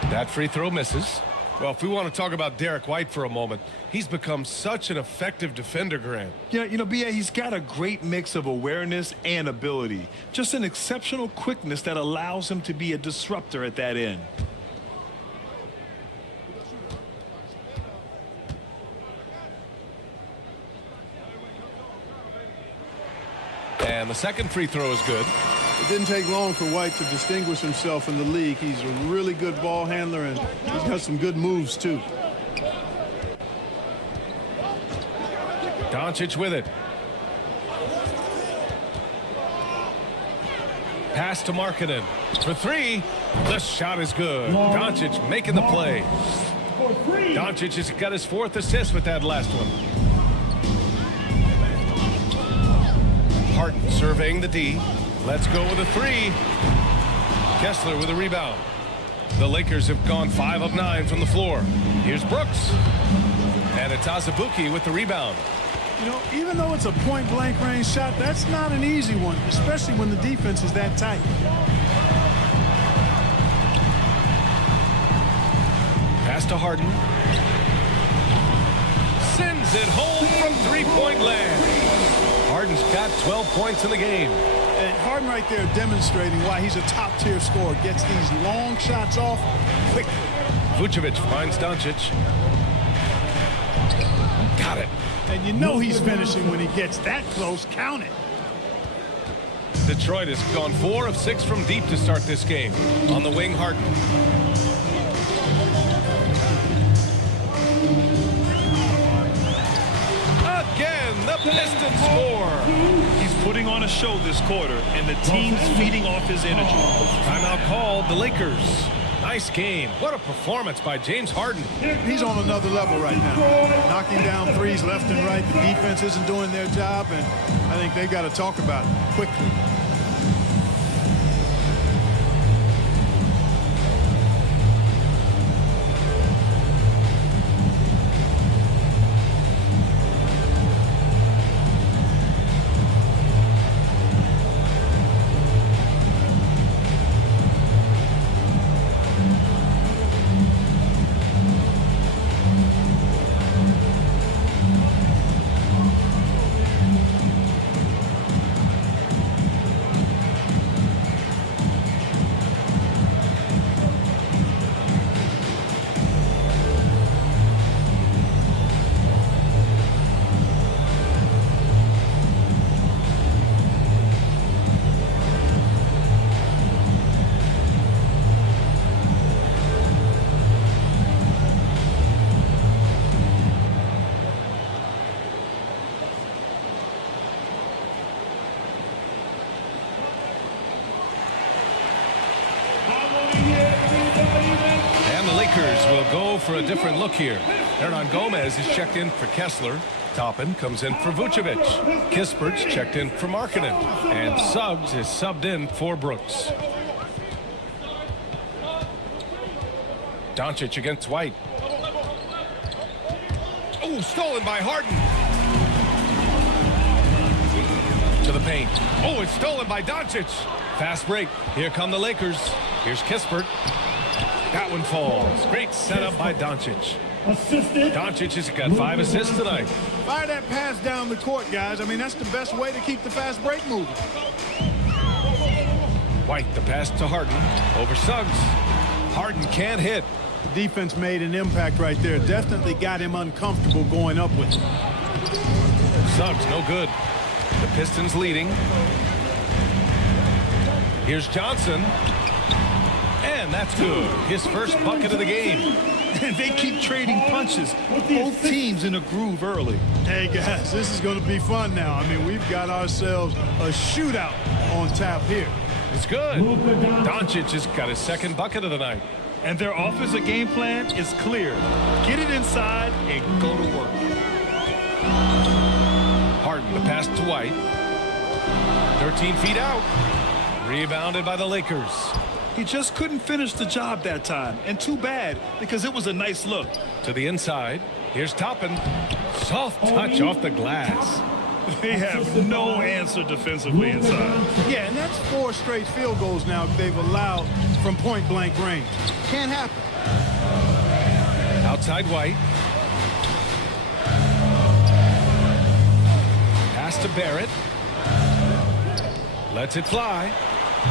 That free throw misses. Well, if we want to talk about Derek White for a moment, he's become such an effective defender, Grant. Yeah, you know, B.A., he's got a great mix of awareness and ability. Just an exceptional quickness that allows him to be a disruptor at that end. And the second free throw is good. It didn't take long for White to distinguish himself in the league. He's a really good ball handler, and he's got some good moves, too. Doncic with it. Pass to Markkanen for 3. The shot is good. Doncic making the play. Doncic has got his 4th assist with that last one. Harden surveying the D. Let's go with a 3. Kessler with a rebound. The Lakers have gone 5 of 9 from the floor. Here's Brooks. And it's Azubuike with the rebound. You know, even though it's a point-blank range shot, that's not an easy one, especially when the defense is that tight. Pass to Harden. Sends it home from three-point land. Harden's got 12 points in the game. And Harden right there demonstrating why he's a top-tier scorer. Gets these long shots off quickly. Vucevic finds Doncic. Got it. And you know he's finishing when he gets that close. Count it. Detroit has gone 4 of 6 from deep to start this game. On the wing, Harden. Again, the Pistons score. He's putting on a show this quarter, and the team's feeding off his energy. Timeout called. The Lakers. Nice game. What a performance by James Harden. He's on another level right now. Knocking down threes left and right. The defense isn't doing their job, and I think they've got to talk about it quickly. For a different look here. Hernan Gomez is checked in for Kessler. Toppin comes in for Vucevic. Kispert's checked in for Markkanen. And Suggs is subbed in for Brooks. Doncic against White. Oh, stolen by Harden. To the paint. Oh, it's stolen by Doncic. Fast break. Here come the Lakers. Here's Kispert. That one falls. Great setup by Doncic. Doncic has got 5 assists tonight. Fire that pass down the court, guys. I mean, that's the best way to keep the fast break moving. White, the pass to Harden. Over Suggs. Harden can't hit. The defense made an impact right there. Definitely got him uncomfortable going up with it. Suggs, no good. The Pistons leading. Here's Johnson. And that's good. His first bucket of the game. They keep trading punches. Both teams in a groove early. Hey, guys, this is going to be fun now. I mean, we've got ourselves a shootout on tap here. It's good. Doncic has got his second bucket of the night. And their offensive game plan is clear. Get it inside and go to work. Harden, the pass to White. 13 feet out. Rebounded by the Lakers. He just couldn't finish the job that time. And too bad, because it was a nice look. To the inside. Here's Toppin. Soft touch off the glass. They have no answer defensively inside. Yeah, and that's 4 straight field goals now they've allowed from point-blank range. Can't happen. Outside White. Pass to Barrett. Lets it fly.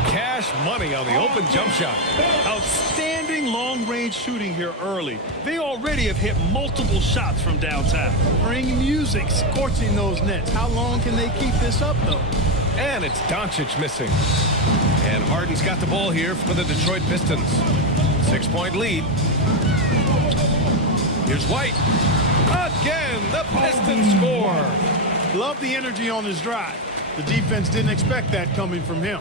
Cash money on the open jump shot. Outstanding long-range shooting here early. They already have hit multiple shots from downtown. Bring music, scorching those nets. How long can they keep this up, though? And it's Doncic missing. And Harden's got the ball here for the Detroit Pistons. 6-point lead. Here's White. Again, the Pistons score. Love the energy on his drive. The defense didn't expect that coming from him.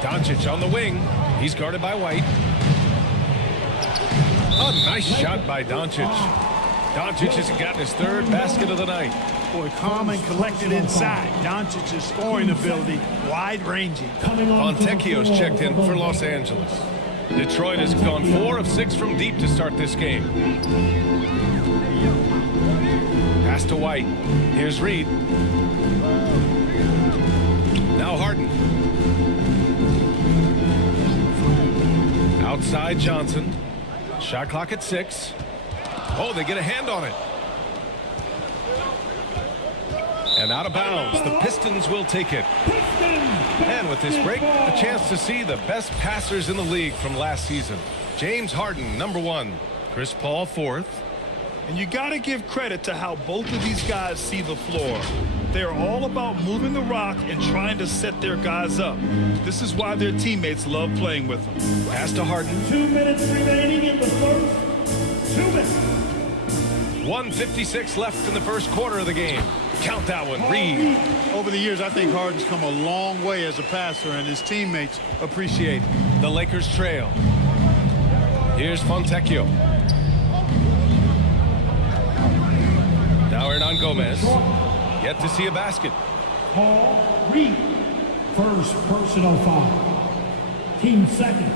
Doncic on the wing. He's guarded by White. A nice shot by Doncic. Doncic has gotten his 3rd basket of the night. Boy, calm and collected inside. Doncic's scoring ability, wide-ranging. Fontecchio's checked in for Los Angeles. Detroit has gone 4 of 6 from deep to start this game. Pass to White. Here's Reed. Now Harden. Outside Johnson. Shot clock at 6. Oh, they get a hand on it. And out of bounds. The Pistons will take it. And with this break, a chance to see the best passers in the league from last season. James Harden, number 1. Chris Paul, 4th. And you got to give credit to how both of these guys see the floor. They're all about moving the rock and trying to set their guys up. This is why their teammates love playing with them. Pass to Harden. 2 minutes remaining in the first. 2 minutes. 1:56 left in the first quarter of the game. Count that one, Reed. Over the years, I think Harden's come a long way as a passer, and his teammates appreciate it. The Lakers trail. Here's Fontecchio. Now Hernan Gomez. Yet to see a basket. Paul Reed. First personal foul. Team second.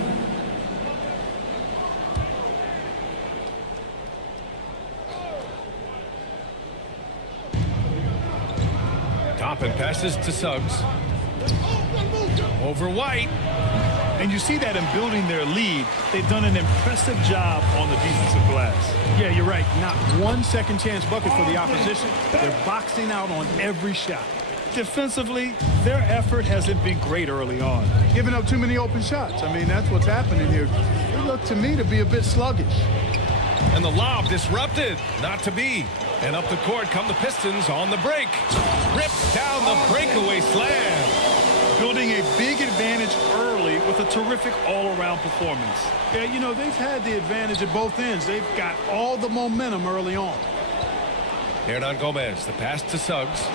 Toppin passes to Suggs. Over White. And you see that in building their lead, they've done an impressive job on the defensive glass. Yeah, you're right. Not one second chance bucket for the opposition. They're boxing out on every shot. Defensively, their effort hasn't been great early on. Giving up too many open shots. I mean, that's what's happening here. They look to me to be a bit sluggish. And the lob disrupted. Not to be. And up the court come the Pistons on the break. Ripped down the breakaway slam. Building a big advantage early with a terrific all-around performance. Yeah, you know, they've had the advantage at both ends. They've got all the momentum early on. Hernan Gomez, the pass to Suggs.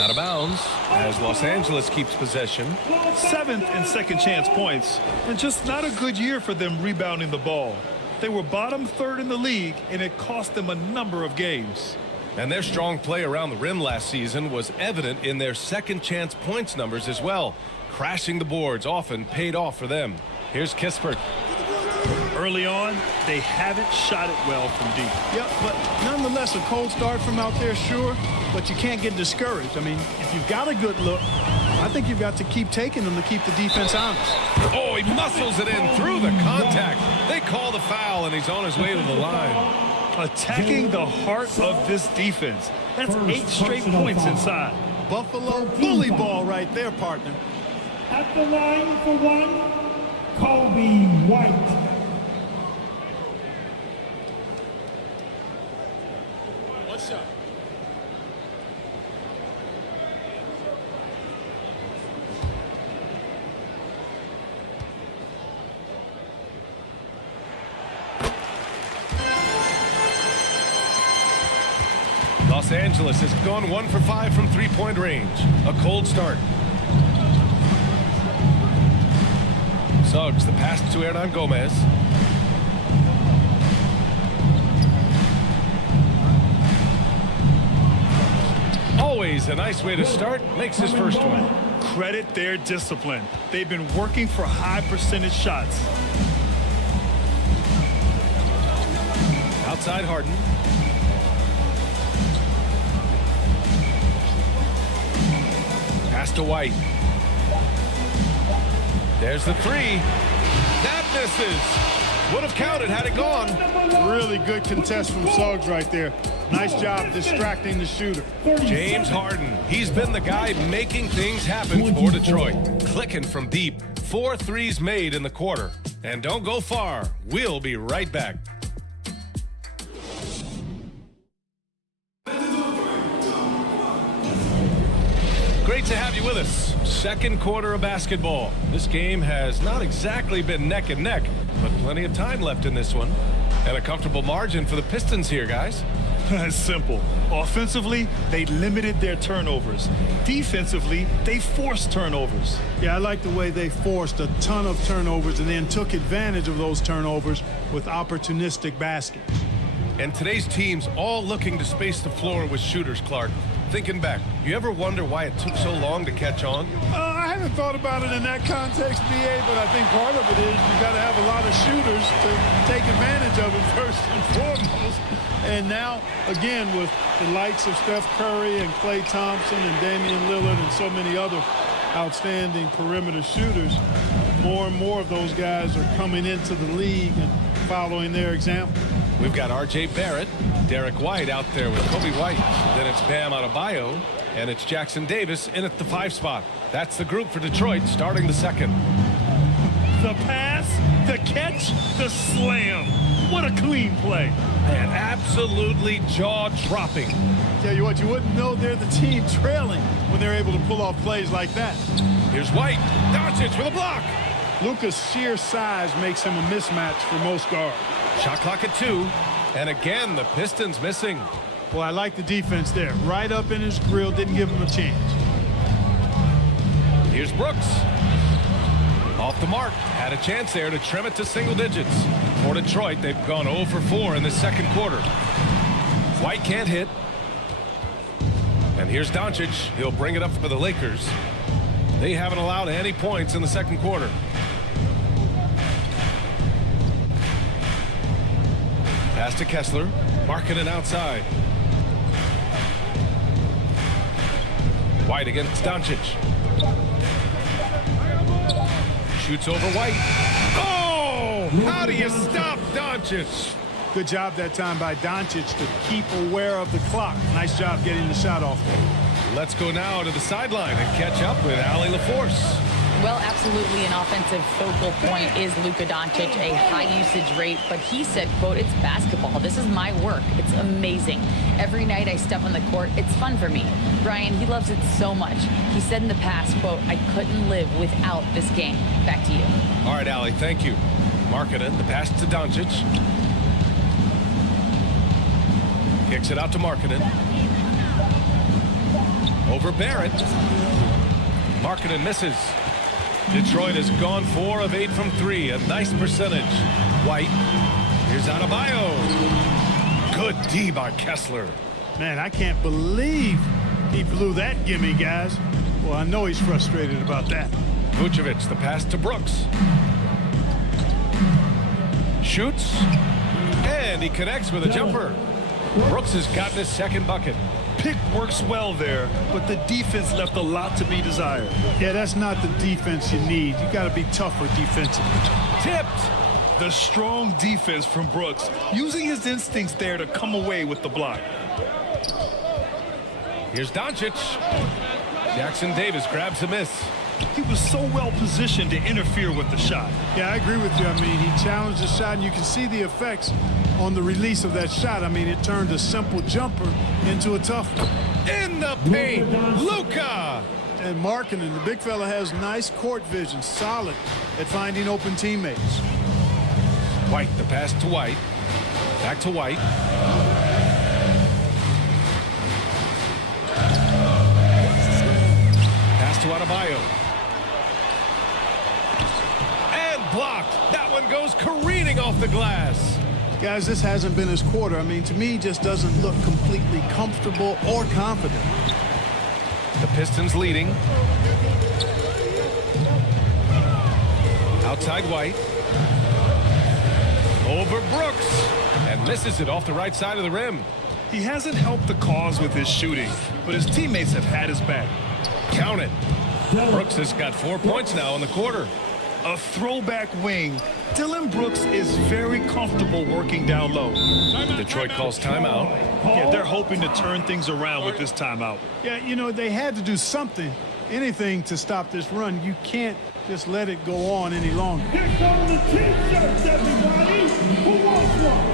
Out of bounds as Los Angeles keeps possession. 7th and second chance points, and just not a good year for them rebounding the ball. They were bottom 3rd in the league, and it cost them a number of games. And their strong play around the rim last season was evident in their second chance points numbers as well. Crashing the boards often paid off for them. Here's Kispert. Early on, they haven't shot it well from deep. Yep, but nonetheless, a cold start from out there, sure, but you can't get discouraged. I mean, if you've got a good look, I think you've got to keep taking them to keep the defense honest. Oh, he muscles it in through the contact. They call the foul, and he's on his way to the line. Attacking the heart of this defense. That's 8 straight points inside. Buffalo bully ball right there, partner. At the line for one, Kobe White. One shot. Los Angeles has gone 1 for 5 from 3-point range. A cold start. Suggs, the pass to Hernan Gomez. Always a nice way to start. Makes his first one. Credit their discipline. They've been working for high percentage shots. Outside Harden. Pass to White. There's the three. That misses. Would have counted had it gone. Really good contest from Suggs right there. Nice job distracting the shooter. James Harden. He's been the guy making things happen for Detroit. Clicking from deep. 4 threes made in the quarter. And don't go far. We'll be right back. Great to have you with us. Second quarter of basketball. This game has not exactly been neck and neck, but plenty of time left in this one. And a comfortable margin for the Pistons here, guys. It's simple. Offensively, they limited their turnovers. Defensively, they forced turnovers. Yeah, I like the way they forced a ton of turnovers and then took advantage of those turnovers with opportunistic baskets. And today's team's all looking to space the floor with shooters, Clark. Thinking back, you ever wonder why it took so long to catch on? I haven't thought about it in that context, BA, but I think part of it is you got to have a lot of shooters to take advantage of it first and foremost. And now, again, with the likes of Steph Curry and Klay Thompson and Damian Lillard and so many other outstanding perimeter shooters, more and more of those guys are coming into the league and following their example. We've got R.J. Barrett, Derek White out there with Kobe White. Then it's Bam Adebayo, and it's Jackson Davis in at the 5 spot. That's the group for Detroit starting the second. The pass, the catch, the slam. What a clean play. Man, absolutely jaw-dropping. Tell you what, you wouldn't know they're the team trailing when they're able to pull off plays like that. Here's White. Doncic with a block. Luka's sheer size makes him a mismatch for most guards. Shot clock at 2. And again, the Pistons missing. Boy, I like the defense there. Right up in his grill, didn't give him a chance. Here's Brooks. Off the mark. Had a chance there to trim it to single digits. For Detroit, they've gone 0 for 4 in the second quarter. White can't hit. And here's Doncic. He'll bring it up for the Lakers. They haven't allowed any points in the second quarter. Pass to Kessler. Marking it outside. White against Doncic. Shoots over White. Oh! How do you stop Doncic? Good job that time by Doncic to keep aware of the clock. Nice job getting the shot off there. Let's go now to the sideline and catch up with Allie LaForce. Well, absolutely an offensive focal point is Luka Doncic, a high usage rate, but he said, quote, "It's basketball. This is my work. It's amazing. Every night I step on the court, it's fun for me." Brian, he loves it so much. He said in the past, quote, "I couldn't live without this game." Back to you. All right, Allie, thank you. Markkanen, the pass to Doncic. Kicks it out to Markkanen. Over Barrett. Markkanen misses. Detroit has gone 4 of 8 from 3. A nice percentage. White. Here's Adebayo. Good D by Kessler. Man, I can't believe he blew that gimme, guys. Well, I know he's frustrated about that. Vucevic, the pass to Brooks. Shoots. And he connects with a jumper. Brooks has gotten his second bucket. Pick works well there, but the defense left a lot to be desired. Yeah, that's not the defense you need. You got to be tougher defensively. Tipped. The strong defense from Brooks, using his instincts there to come away with the block. Here's Doncic. Jackson Davis grabs a miss. He was so well positioned to interfere with the shot. Yeah, I agree with you. I mean, he challenged the shot, and you can see the effects on the release of that shot. I mean, it turned a simple jumper into a tough one. In the paint, Luka! And Markkanen, the big fella, has nice court vision, solid at finding open teammates. White, the pass to White. Back to White. Pass to Adebayo. And goes careening off the glass. Guys, this hasn't been his quarter. I mean, to me, he just doesn't look completely comfortable or confident. The Pistons leading. Outside White. Over Brooks. And misses it off the right side of the rim. He hasn't helped the cause with his shooting, but his teammates have had his back. Count it. Brooks has got 4 points now in the quarter. A throwback wing. Dillon Brooks is very comfortable working down low. Detroit calls timeout. Yeah, they're hoping to turn things around with this timeout. Yeah, you know, they had to do something, anything to stop this run. You can't just let it go on any longer. Here come the T-shirts, everybody. Who wants one?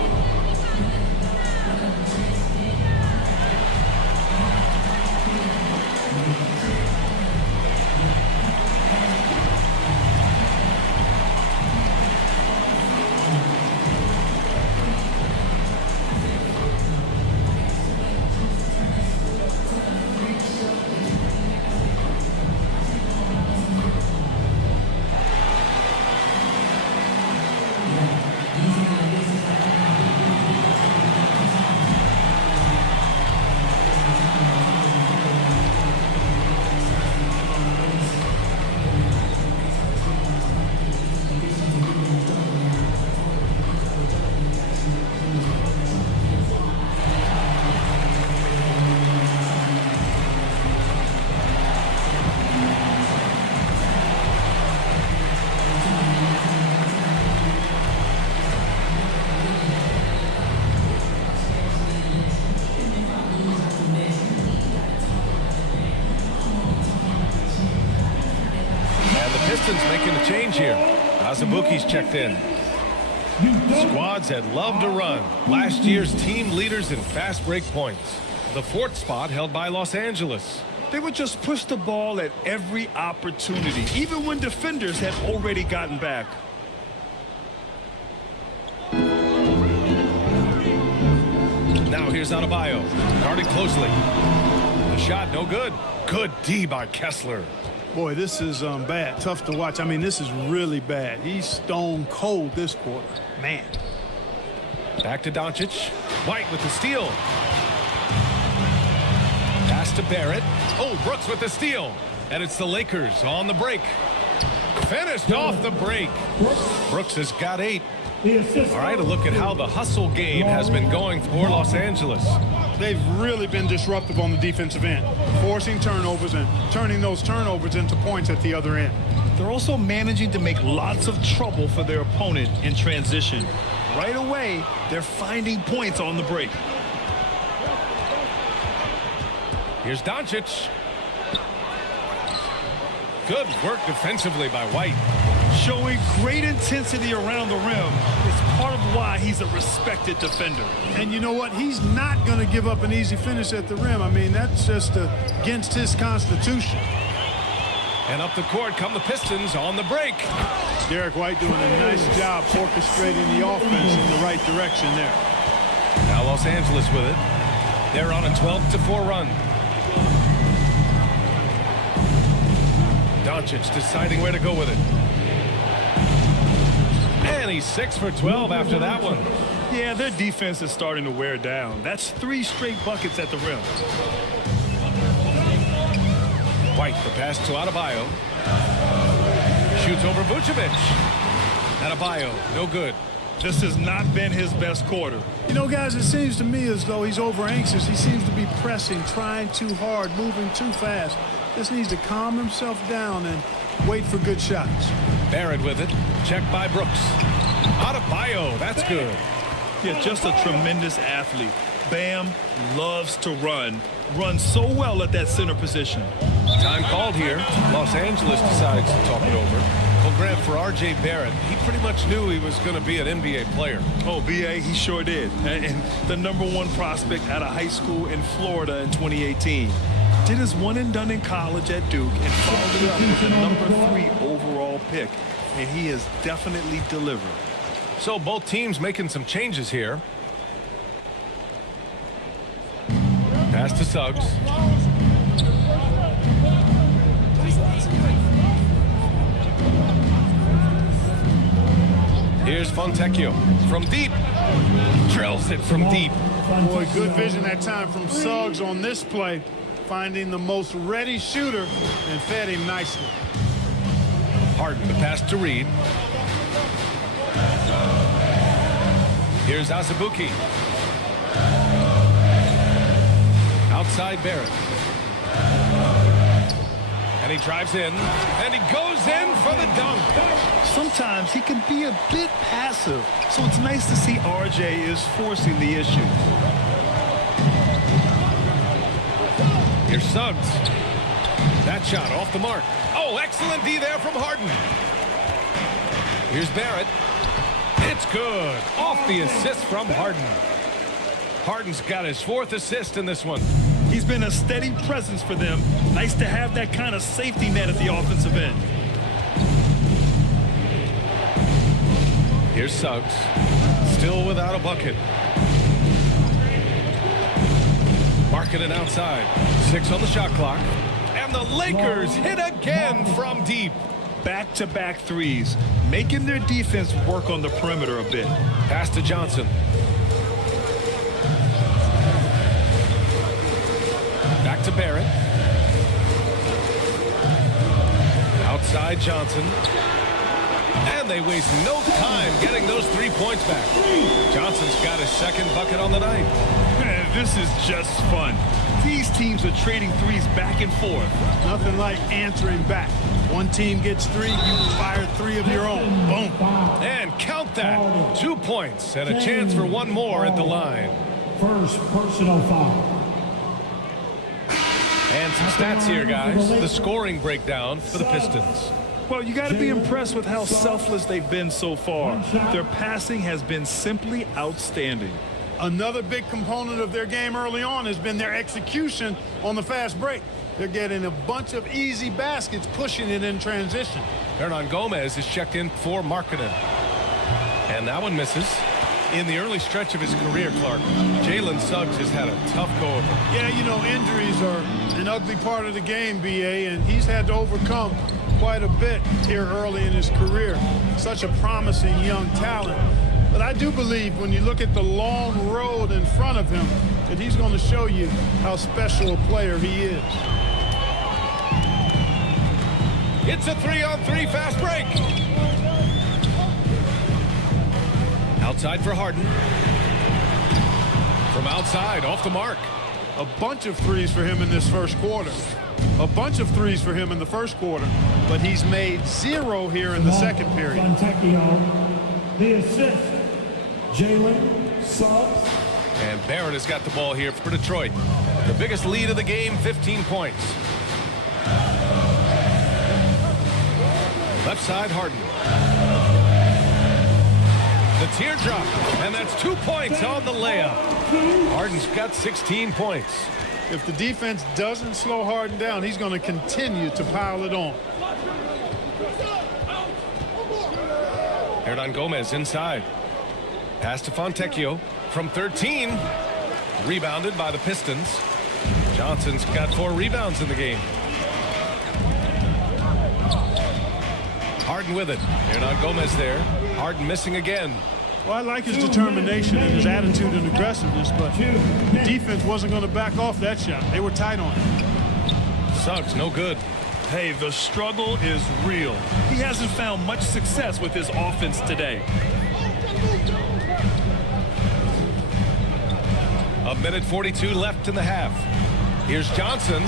Making a change here. Azubuike's checked in. Squads that love to run. Last year's team leaders in fast break points. The 4th spot held by Los Angeles. They would just push the ball at every opportunity, even when defenders had already gotten back. Now here's Adebayo. Guarded closely. The shot no good. Good D by Kessler. Boy, this is bad. Tough to watch. I mean, this is really bad. He's stone cold this quarter. Man. Back to Doncic. White with the steal. Pass to Barrett. Oh, Brooks with the steal. And it's the Lakers on the break. Finished off the break. Brooks has got 8. All right, a look at how the hustle game has been going for Los Angeles. They've really been disruptive on the defensive end, forcing turnovers and turning those turnovers into points at the other end. They're also managing to make lots of trouble for their opponent in transition. Right away, they're finding points on the break. Here's Doncic. Good work defensively by White. Showing great intensity around the rim is part of why he's a respected defender. And you know what? He's not going to give up an easy finish at the rim. I mean, that's just against his constitution. And up the court come the Pistons on the break. Derek White doing a nice job orchestrating the offense in the right direction there. Now Los Angeles with it. They're on a 12-4 run. Doncic deciding where to go with it. And he's 6 for 12 after that one. Yeah, their defense is starting to wear down. That's 3 straight buckets at the rim. White, the pass to Adebayo. Shoots over Vucevic. Adebayo, no good. This has not been his best quarter. You know, guys, it seems to me as though he's over anxious. He seems to be pressing, trying too hard, moving too fast. Just needs to calm himself down and wait for good shots. Barrett with it. Checked by Brooks. Adebayo, that's good. Yeah, just a tremendous athlete. Bam loves to run. Runs so well at that center position. Time called here. Los Angeles decides to talk it over. Well, Grant, for R.J. Barrett, he pretty much knew he was going to be an NBA player. Oh, B.A., he sure did. And the #1 prospect out of high school in Florida in 2018. Did his one and done in college at Duke and followed it up with the #3 overall pick. And he has definitely delivered. So both teams making some changes here. Pass to Suggs. Here's Fontecchio from deep. Drills it from deep. Boy, good vision that time from Suggs on this play, finding the most ready shooter and fed him nicely. Harden, the pass to Reed. Here's Azubuike. Outside Barrett. And he drives in, and he goes in for the dunk. Sometimes he can be a bit passive, so it's nice to see RJ is forcing the issue. Here's Suggs. That shot off the mark. Oh, excellent D there from Harden. Here's Barrett. It's good. Off the assist from Harden. Harden's got his 4th assist in this one. He's been a steady presence for them. Nice to have that kind of safety net at the offensive end. Here's Suggs. Still without a bucket. Markkanen outside. 6 on the shot clock. And the Lakers hit again from deep. Back-to-back threes, making their defense work on the perimeter a bit. Pass to Johnson. Back to Barrett. Outside Johnson. And they waste no time getting those 3 points back. Johnson's got his 2nd bucket on the night. Man, this is just fun. These teams are trading threes back and forth. Nothing like answering back. One team gets 3, you fire 3 of your own. Boom. And count that. 2 points and a chance for 1 more at the line. First personal foul. And some stats here, guys. The scoring breakdown for the Pistons. Well, you got to be impressed with how selfless they've been so far. Their passing has been simply outstanding. Another big component of their game early on has been their execution on the fast break. They're getting a bunch of easy baskets, pushing it in transition. Hernangomez is checked in for Markkanen. And that one misses. In the early stretch of his career, Clark, Jalen Suggs has had a tough go of it. Yeah, you know, injuries are an ugly part of the game, B.A., and he's had to overcome quite a bit here early in his career. Such a promising young talent. But I do believe when you look at the long road in front of him that he's going to show you how special a player he is. It's a 3-on-3 fast break. Outside for Harden. From outside, off the mark. A bunch of threes for him in this first quarter. A bunch of threes for him in the first quarter. But he's made 0 here in the second period. Fontecchio, the assist. Jalen Suggs. And Barrett has got the ball here for Detroit. The biggest lead of the game, 15 points. Left side, Harden. The teardrop, and that's 2 points on the layup. Harden's got 16 points. If the defense doesn't slow Harden down, he's going to continue to pile it on. Hernangomez inside. Pass to Fontecchio from 13. Rebounded by the Pistons. Johnson's got 4 rebounds in the game. Harden with it. Hernangomez there. Harden missing again. Well, I like his determination and his attitude and aggressiveness, but the defense wasn't going to back off that shot. They were tight on it. Suggs, no good. Hey, the struggle is real. He hasn't found much success with his offense today. A minute 42 left in the half. Here's Johnson.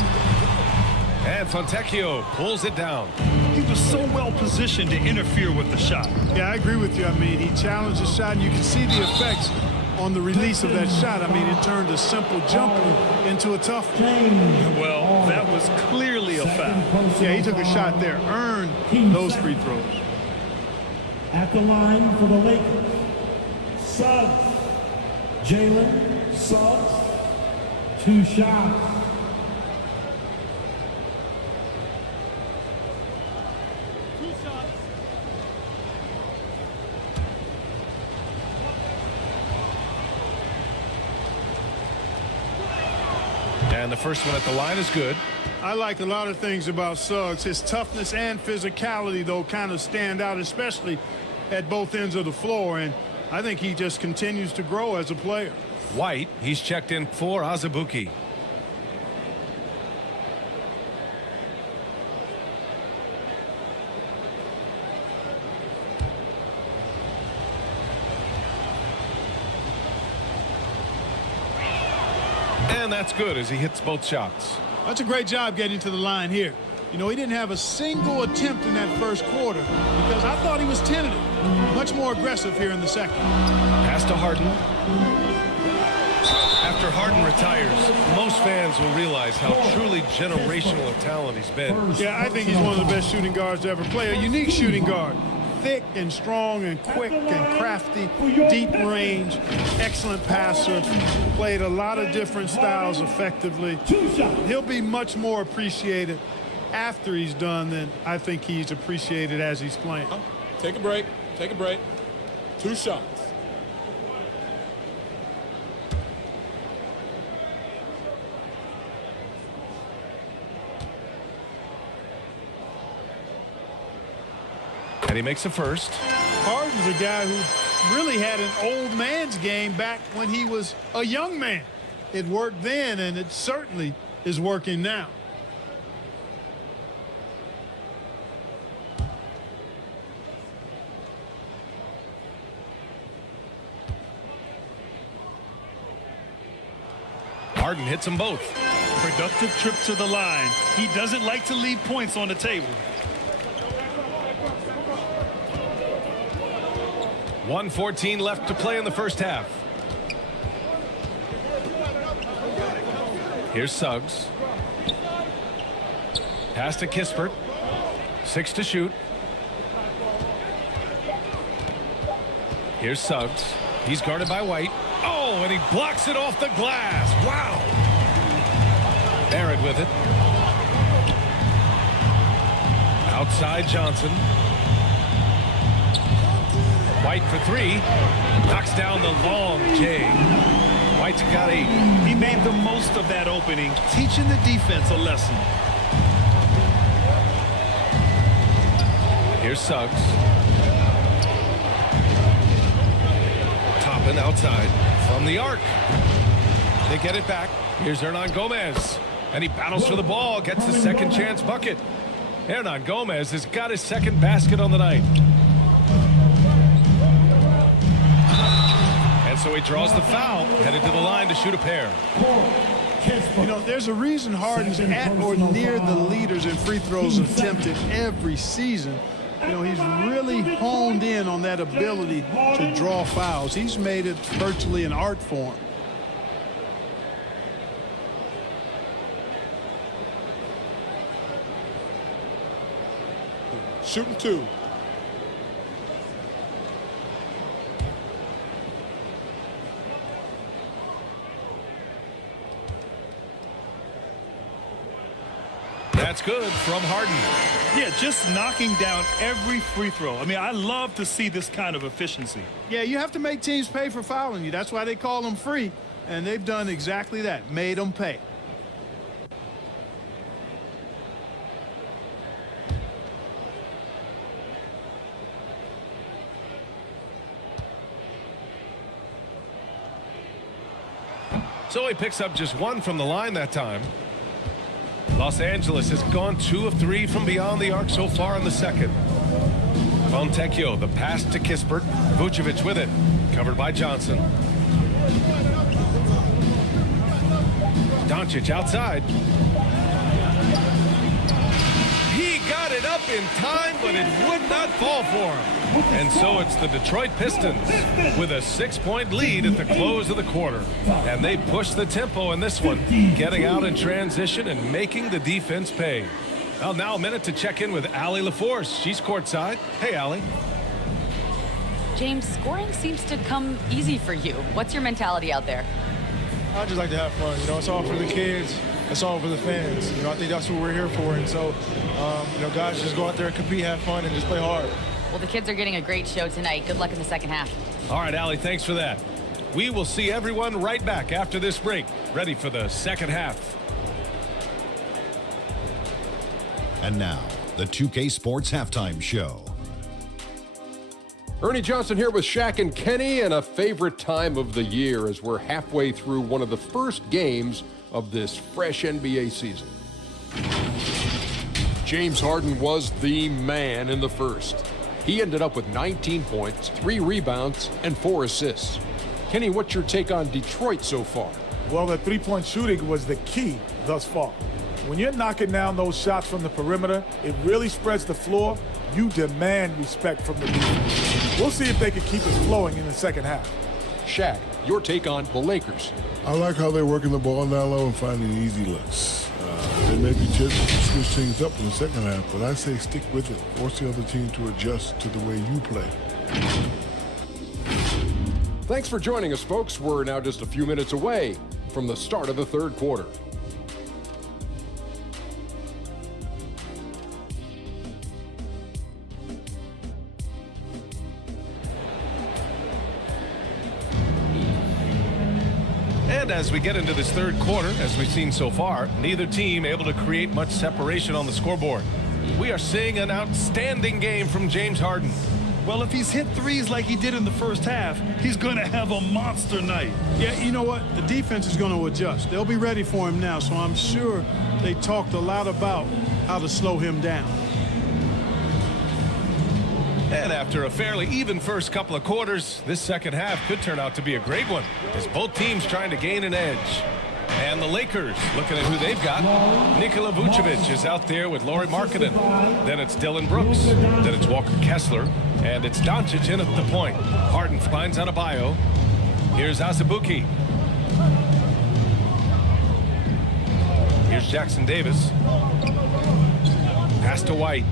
And Fontecchio pulls it down. He was so well positioned to interfere with the shot. Yeah, I agree with you. I mean, he challenged the shot, and you can see the effects on the release of that shot. I mean, it turned a simple jumper into a tough one. Well, that was clearly a foul. Yeah, he took a shot there, earned those free throws. At the line for the Lakers, Suggs. Jalen Suggs. 2 shots. And the first one at the line is good. I like a lot of things about Suggs. His toughness and physicality, though, kind of stand out, especially at both ends of the floor, and I think he just continues to grow as a player. White, he's checked in for Azubuike. And that's good as he hits both shots. That's a great job getting to the line here. You know, he didn't have a single attempt in that first quarter because I thought he was tentative. Much more aggressive here in the second. Pass to Harden. After Harden retires, most fans will realize how truly generational a talent he's been. Yeah, I think he's one of the best shooting guards to ever play. A unique shooting guard. Thick and strong and quick and crafty, deep range, excellent passer, played a lot of different styles effectively. He'll be much more appreciated after he's done than I think he's appreciated as he's playing. Take a break. Take a break. 2 shots. And he makes the first. Harden's a guy who really had an old man's game back when he was a young man. It worked then, and it certainly is working now. Harden hits them both. Productive trip to the line. He doesn't like to leave points on the table. 1:14 left to play in the first half. Here's Suggs. Pass to Kispert. 6 to shoot. Here's Suggs. He's guarded by White. Oh, and he blocks it off the glass. Wow. Barrett with it. Outside Johnson. White for 3. Knocks down the long J. White's got 8. He made the most of that opening, teaching the defense a lesson. Here's Suggs. Toppin outside from the arc. They get it back. Here's Hernan Gomez. And he battles for the ball, gets the second chance bucket. Hernan Gomez has got his second basket on the night. And so he draws the foul, headed to the line to shoot a pair. You know, there's a reason Harden's at or near the leaders in free throws attempted every season. You know, he's really honed in on that ability to draw fouls. He's made it virtually an art form. Shooting 2. That's good from Harden. Yeah, just knocking down every free throw. I mean, I love to see this kind of efficiency. Yeah, you have to make teams pay for fouling you. That's why they call them free. And they've done exactly that, made them pay. So he picks up just 1 from the line that time. Los Angeles has gone 2 of 3 from beyond the arc so far in the second. Fontecchio, the pass to Kispert. Vucevic with it. Covered by Johnson. Doncic outside. He got it up in time, but it would not fall for him. And so it's the Detroit Pistons with a 6-point lead at the close of the quarter. And they push the tempo in this one, getting out in transition and making the defense pay. Well, now a minute to check in with Allie LaForce. She's courtside. Hey, Allie. James, scoring seems to come easy for you. What's your mentality out there? I just like to have fun. You know, it's all for the kids. It's all for the fans. You know, I think that's what we're here for. And so, you know, guys, just go out there and compete, have fun, and just play hard. Well, the kids are getting a great show tonight. Good luck in the second half. All right, Allie, thanks for that. We will see everyone right back after this break, ready for the second half. And now, the 2K Sports Halftime Show. Ernie Johnson here with Shaq and Kenny, and a favorite time of the year as we're halfway through one of the first games of this fresh NBA season. James Harden was the man in the first. He ended up with 19 points, 3 rebounds, and 4 assists. Kenny, what's your take on Detroit so far? Well, the three-point shooting was the key thus far. When you're knocking down those shots from the perimeter, it really spreads the floor. You demand respect from the defense. We'll see if they can keep it flowing in the second half. Shaq, your take on the Lakers. I like how they're working the ball down low and finding easy looks. They may be tempted to switch things up in the second half, but I say stick with it. Force the other team to adjust to the way you play. Thanks for joining us, folks. We're now just a few minutes away from the start of the third quarter. And as we get into this third quarter, as we've seen so far, neither team able to create much separation on the scoreboard. We are seeing an outstanding game from James Harden. Well, if he's hit threes like he did in the first half, he's going to have a monster night. Yeah, you know what? The defense is going to adjust. They'll be ready for him now, so I'm sure they talked a lot about how to slow him down. And after a fairly even first couple of quarters, this second half could turn out to be a great one, as both teams trying to gain an edge. And the Lakers, looking at who they've got, Nikola Vucevic is out there with Lauri Markkanen. Then it's Dylan Brooks. Then it's Walker Kessler. And it's Doncic in at the point. Harden finds Adebayo. Here's Azubuike. Here's Jackson Davis. Pass to White.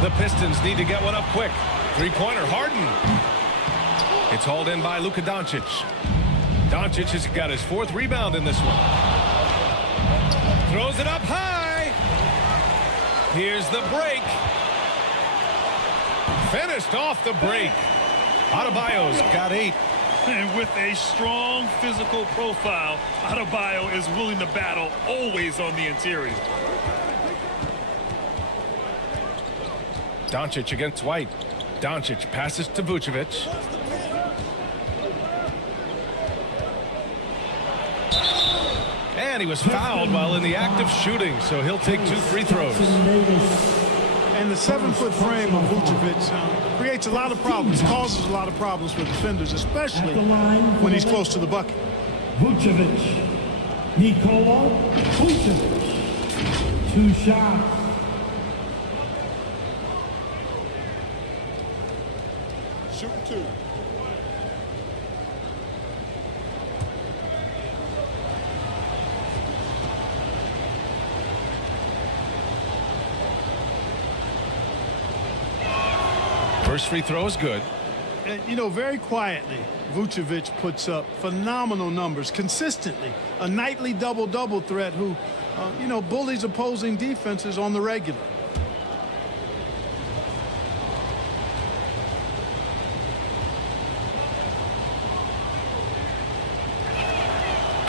The Pistons need to get one up quick. Three-pointer, Harden. It's hauled in by Luka Doncic. Doncic has got his 4th rebound in this one. Throws it up high. Here's the break. Finished off the break. Adebayo's got 8. And with a strong physical profile, Adebayo is willing to battle, always on the interior. Doncic against White. Doncic passes to Vucevic. And he was fouled while in the act of shooting, so he'll take 2 free throws. And the 7-foot frame of Vucevic creates a lot of problems, causes a lot of problems for defenders, especially when he's close to the bucket. Vucevic. Nikola Vucevic. 2 shots. Shoot 2. First free throw is good. And, you know, very quietly, Vucevic puts up phenomenal numbers consistently. A nightly double-double threat who, you know, bullies opposing defenses on the regular.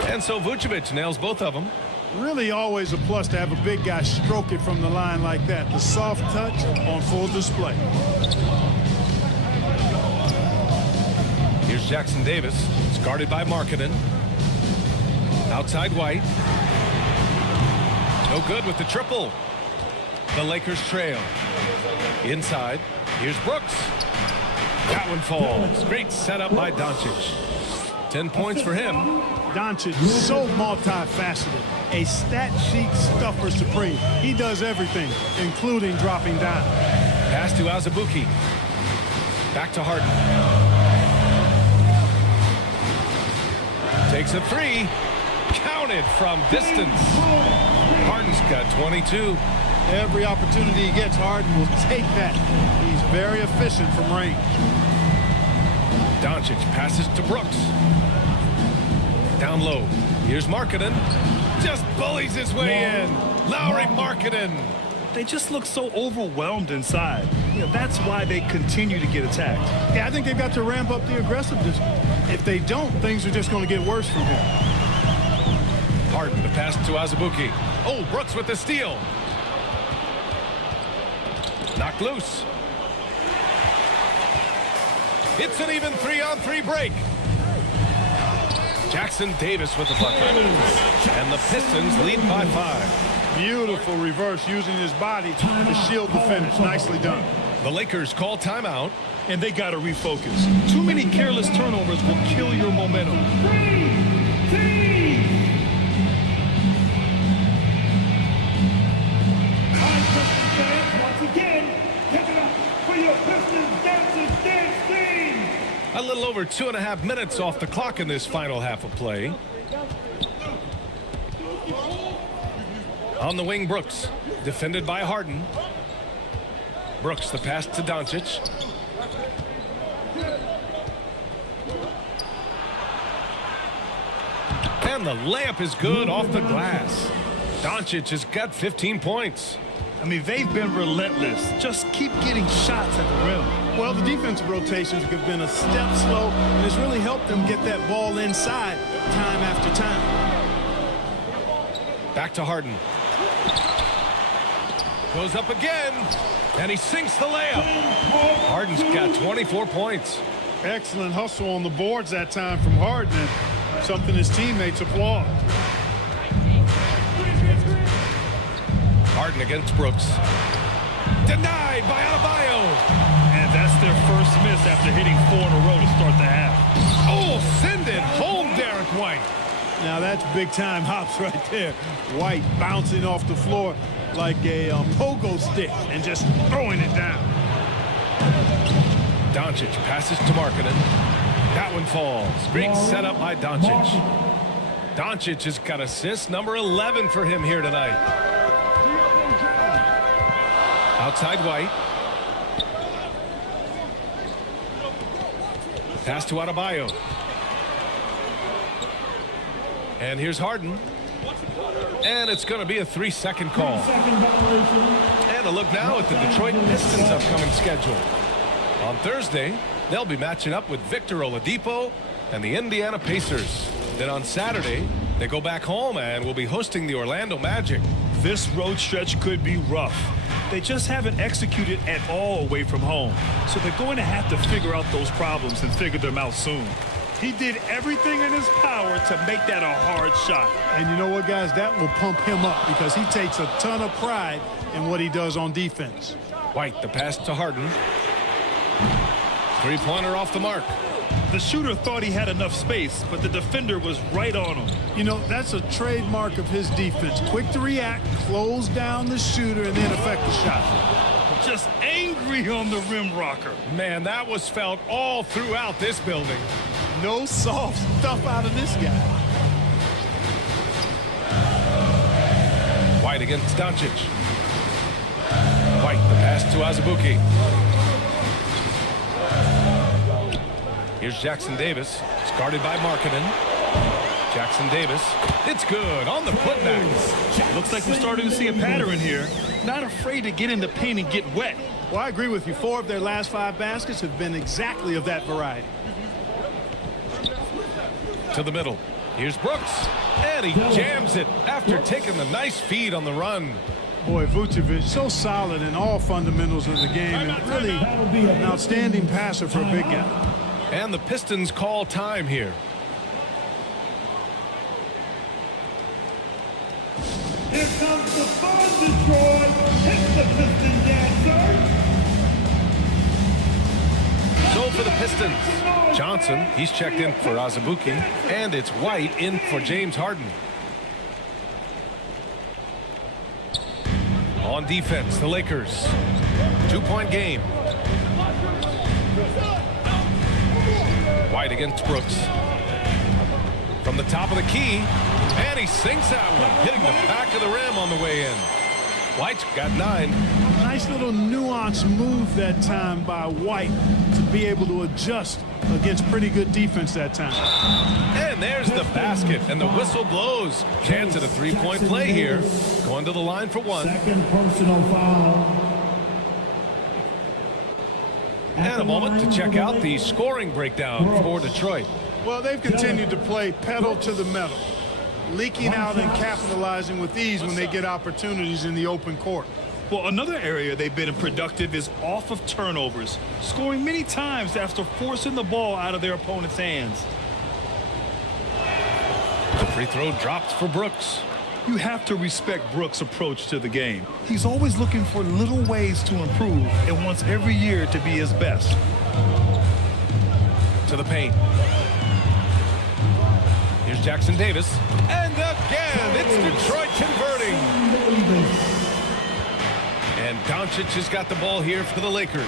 And so Vucevic nails both of them. Really always a plus to have a big guy stroke it from the line like that. The soft touch on full display. Here's Jackson Davis. It's guarded by Markkanen. Outside White. No good with the triple. The Lakers trail. Inside. Here's Brooks. That one falls. Great setup by Doncic. 10 points for him. Doncic, so multifaceted. A stat sheet stuffer supreme. He does everything, including dropping down. Pass to Azubuike. Back to Harden. Takes a 3. Counted from distance. Harden's got 22. Every opportunity he gets, Harden will take that. He's very efficient from range. Doncic passes to Brooks. Down low. Here's Markkanen. Just bullies his way in. Lauri Markkanen. They just look so overwhelmed inside. You know, that's why they continue to get attacked. Yeah, I think they've got to ramp up the aggressiveness. If they don't, things are just going to get worse from him. Harden, the pass to Azubuike. Oh, Brooks with the steal. Knocked loose. It's an even 3-on-3 break. Jackson Davis with the bucket. And the Pistons lead by 5. Beautiful reverse using his body to shield the finish. Nicely done. The Lakers call timeout. And they got to refocus. Too many careless turnovers will kill your momentum. Once again, give it up for your Pistons dancers dance team. A little over 2.5 minutes off the clock in this final half of play. On the wing, Brooks, defended by Harden. Brooks, the pass to Doncic. And the layup is good off the glass. Doncic has got 15 points. I mean, they've been relentless. Just keep getting shots at the rim. Well, the defensive rotations have been a step slow, and it's really helped them get that ball inside time after time. Back to Harden. Goes up again, and he sinks the layup. Harden's got 24 points. Excellent hustle on the boards that time from Harden, and something his teammates applaud. Harden against Brooks. Denied by Adebayo. And that's their first miss after hitting 4 in a row to start the half. Oh, send it home, Derek White. Now that's big-time hops right there. White bouncing off the floor like a pogo stick and just throwing it down. Doncic passes to Markkanen. That one falls. Great setup by Doncic. Doncic has got assist number 11 for him here tonight. Outside White. Pass to Adebayo. And here's Harden. And it's going to be a 3-second call. And a look now at the Detroit Pistons' upcoming schedule. On Thursday, they'll be matching up with Victor Oladipo and the Indiana Pacers. Then on Saturday, they go back home and will be hosting the Orlando Magic. This road stretch could be rough. They just haven't executed at all away from home. So they're going to have to figure out those problems and figure them out soon. He did everything in his power to make that a hard shot. And you know what, guys? That will pump him up because he takes a ton of pride in what he does on defense. White, the pass to Harden. Three-pointer off the mark. The shooter thought he had enough space, but the defender was right on him. You know, that's a trademark of his defense. Quick to react, close down the shooter, and then affect the shot. Just angry on the rim rocker. Man, that was felt all throughout this building. No soft stuff out of this guy. White against Doncic. White, the pass to Azubuike. Here's Jackson Davis. It's guarded by Markkanen. Jackson Davis. It's good on the putback. Looks like we're starting to see a pattern here. Not afraid to get in the paint and get wet. Well, I agree with you. 4 of their last 5 baskets have been exactly of that variety. To the middle. Here's Brooks. And he jams it after taking the nice feed on the run. Boy, Vucevic, so solid in all fundamentals of the game and really an outstanding passer for a big guy. And the Pistons call time here. Here comes the fun, Detroit. It's the Piston Dancers. So for the Pistons, Johnson, he's checked in for Azubuike, and it's White in for James Harden. On defense, the Lakers. 2-point game. White against Brooks. From the top of the key, and he sinks that one, hitting the back of the rim on the way in. White's got 9. Nice little nuanced move that time by White to be able to adjust against pretty good defense that time. And there's the basket, and the whistle blows. Chance at a 3-point play here. Going to the line for 1. Second personal foul. And a moment to check out the scoring breakdown for Detroit. Well, they've continued to play pedal to the metal, leaking out and capitalizing with ease when they get opportunities in the open court. Well, another area they've been productive is off of turnovers, scoring many times after forcing the ball out of their opponent's hands. The free throw dropped for Brooks. You have to respect Brooks' approach to the game. He's always looking for little ways to improve and wants every year to be his best. To the paint. Here's Jackson Davis. And again, it's Detroit converting. And Doncic has got the ball here for the Lakers.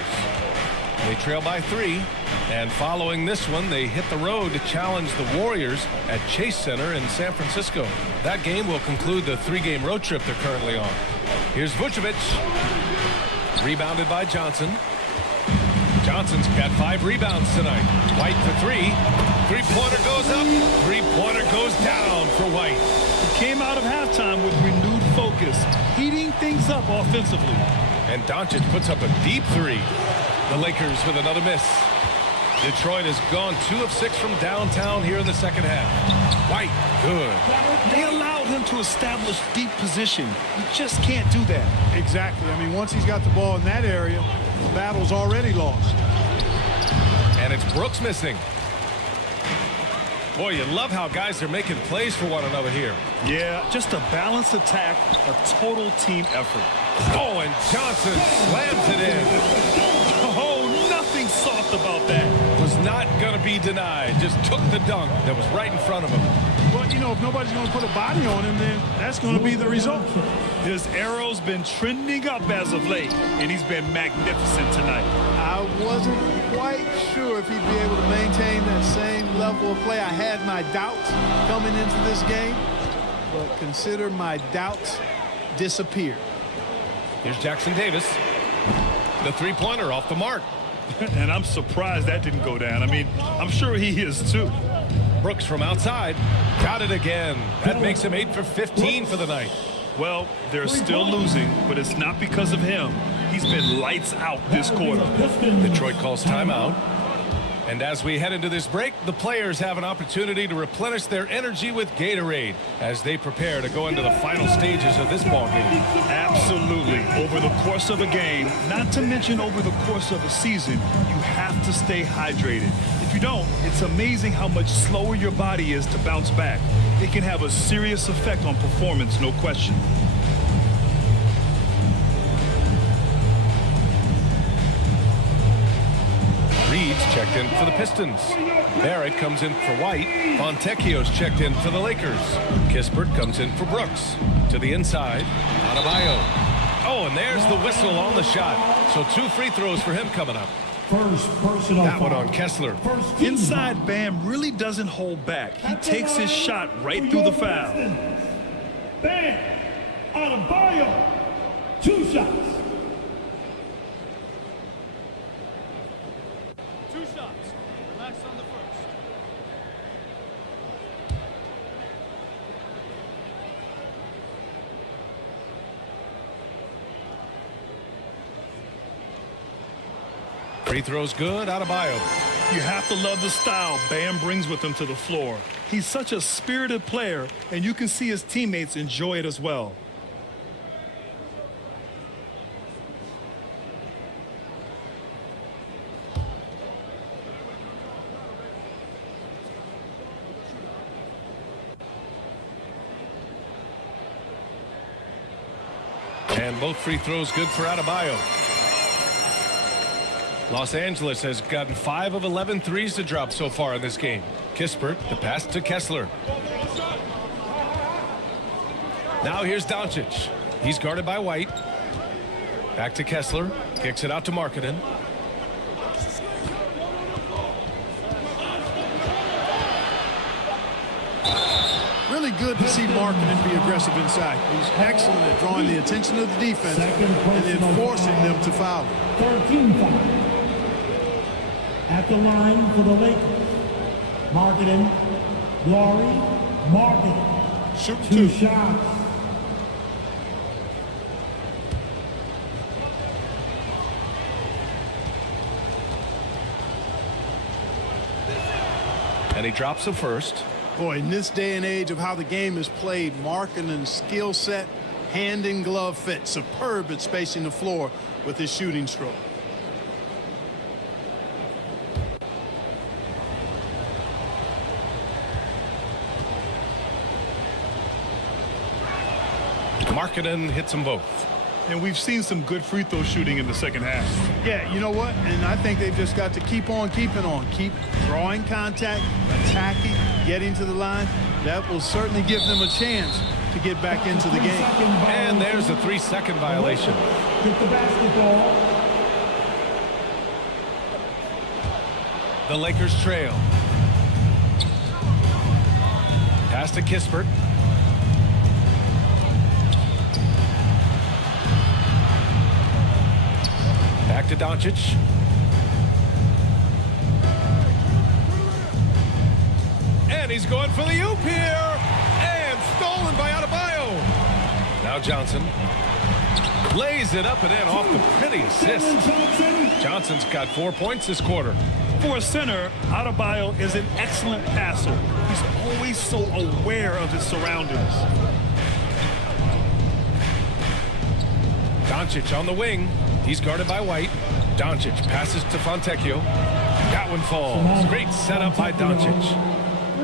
They trail by 3. And following this one, they hit the road to challenge the Warriors at Chase Center in San Francisco. That game will conclude the 3-game road trip they're currently on. Here's Vucevic. Rebounded by Johnson. Johnson's got 5 rebounds tonight. White for 3. Three-pointer goes up. Three-pointer goes down for White. He came out of halftime with renewed focus, heating things up offensively. And Doncic puts up a deep 3. The Lakers with another miss. Detroit has gone 2 of 6 from downtown here in the second half. White, good. They allowed him to establish deep position. You just can't do that. Exactly. I mean, once he's got the ball in that area, the battle's already lost. And it's Brooks missing. Boy, you love how guys are making plays for one another here. Yeah, just a balanced attack, a total team effort. Oh, and Johnson slams it in. Oh, nothing soft about that. Was not going to be denied. Just took the dunk that was right in front of him. Well, you know, if nobody's going to put a body on him, then that's going to be the result. His arrow's been trending up as of late, and he's been magnificent tonight. I wasn't quite sure if he'd be able to maintain that same level of play. I had my doubts coming into this game, but consider my doubts disappeared. Here's Jackson Davis. The three-pointer off the mark. And I'm surprised that didn't go down. I mean, I'm sure he is too. Brooks from outside. Got it again. That makes him 8 for 15 for the night. Well, they're still losing, but it's not because of him. He's been lights out this quarter. Detroit calls timeout. And as we head into this break, the players have an opportunity to replenish their energy with Gatorade as they prepare to go into the final stages of this ball game. Absolutely. Over the course of a game, not to mention over the course of a season, you have to stay hydrated. If you don't, it's amazing how much slower your body is to bounce back. It can have a serious effect on performance, no question. Reeves checked in for the Pistons. Barrett comes in for White. Fontecchio's checked in for the Lakers. Kispert comes in for Brooks. To the inside, Adebayo. Oh, and there's the whistle on the shot. So 2 free throws for him coming up. First personal That one foul. on Kessler. Inside, Bam really doesn't hold back. He takes his shot right through the foul. Bam! Adebayo! 2 shots. 2 shots. Relax on the first. Free throws good. Adebayo. You have to love the style Bam brings with him to the floor. He's such a spirited player, and you can see his teammates enjoy it as well. And both free throws good for Adebayo. Los Angeles has gotten 5 of 11 threes to drop so far in this game. Kispert, the pass to Kessler. Now here's Doncic. He's guarded by White. Back to Kessler. Kicks it out to Markkanen. Really good to see Markkanen be aggressive inside. He's excellent at drawing the attention of the defense and then forcing them to foul. 13 foul. At the line for the Lakers, Markkanen, Lauri Markkanen. Shoot 2 shots. And he drops the first. Boy, in this day and age of how the game is played, Markkanen's skill set hand in glove fit, superb at spacing the floor with his shooting stroke. Markkanen hits them both. And we've seen some good free throw shooting in the second half. Yeah, you know what? And I think they've just got to keep on keeping on. Keep drawing contact, attacking, getting to the line. That will certainly give them a chance to get back into the game. And there's a 3-second violation. Get the basketball. The Lakers trail. Pass to Kispert. Back to Doncic. And he's going for the oop here. And stolen by Adebayo. Now Johnson lays it up and in off the pretty assist. Johnson's got 4 points this quarter. For a center, Adebayo is an excellent passer. He's always so aware of his surroundings. Doncic on the wing. He's guarded by White. Doncic passes to Fontecchio. That one falls. Great setup by Doncic.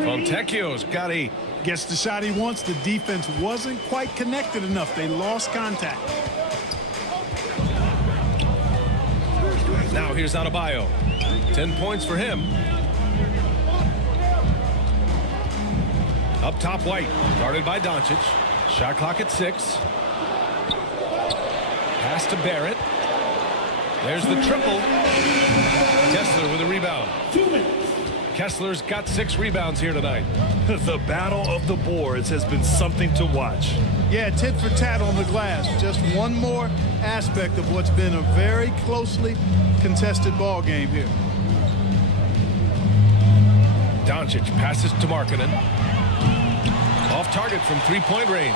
Fontecchio's got 8. Gets the shot he wants. The defense wasn't quite connected enough. They lost contact. Now here's Adebayo. 10 points for him. Up top, White. Guarded by Doncic. Shot clock at 6. Pass to Barrett. There's the triple. Kessler with a rebound. Kessler's got 6 rebounds here tonight. The battle of the boards has been something to watch. Yeah, tit for tat on the glass. Just one more aspect of what's been a very closely contested ball game here. Doncic passes to Markkanen. Off target from 3-point range.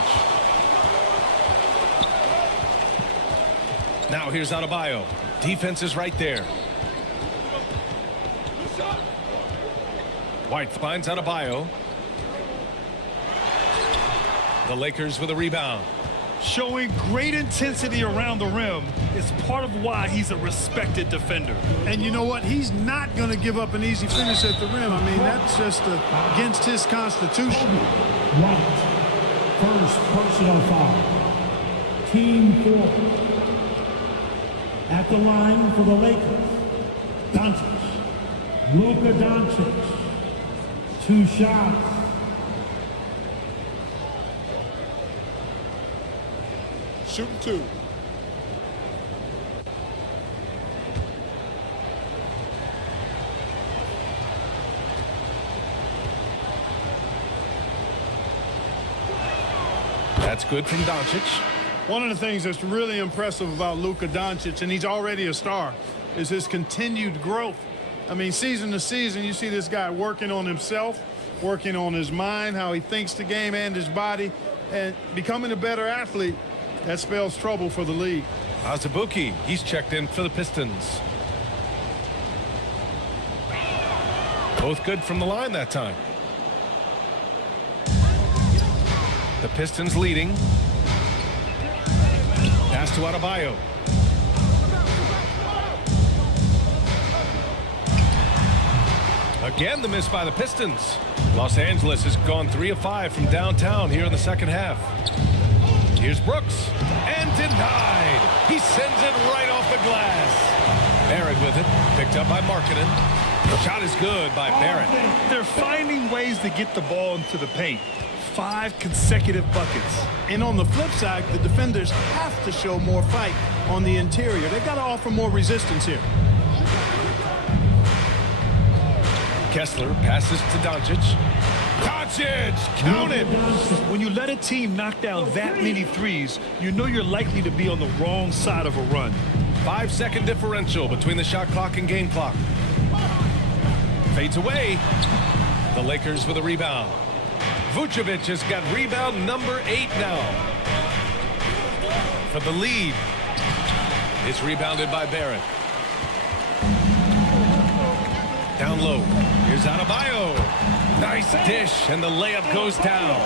Now here's Adebayo. Defense is right there. White finds Adebayo. The Lakers with a rebound. Showing great intensity around the rim is part of why he's a respected defender. And you know what? He's not going to give up an easy finish at the rim. I mean, that's just against his constitution. White. First personal foul. Team 4. At the line for the Lakers, Doncic. Luka Doncic. 2 shots. Shooting 2. That's good from Doncic. One of the things that's really impressive about Luka Doncic, and he's already a star, is his continued growth. I mean, season to season, you see this guy working on himself, working on his mind, how he thinks the game and his body, and becoming a better athlete. That spells trouble for the league. Azubuike, he's checked in for the Pistons. Both good from the line that time. The Pistons leading. Pass to Adebayo. Again, the miss by the Pistons. Los Angeles has gone 3 of 5 from downtown here in the second half. Here's Brooks. And denied. He sends it right off the glass. Barrett with it. Picked up by Markkanen. The shot is good by Barrett. They're finding ways to get the ball into the paint. 5 consecutive buckets. And on the flip side, the defenders have to show more fight on the interior. They've got to offer more resistance here. Kessler passes to Doncic. Doncic, count it. When you let a team knock down that many threes, you know you're likely to be on the wrong side of a run. 5-second differential between the shot clock and game clock. Fades away. The Lakers with a rebound. Vucevic has got rebound number 8 now. For the lead. It's rebounded by Barrett. Down low. Here's Adebayo. Nice dish, and the layup goes down.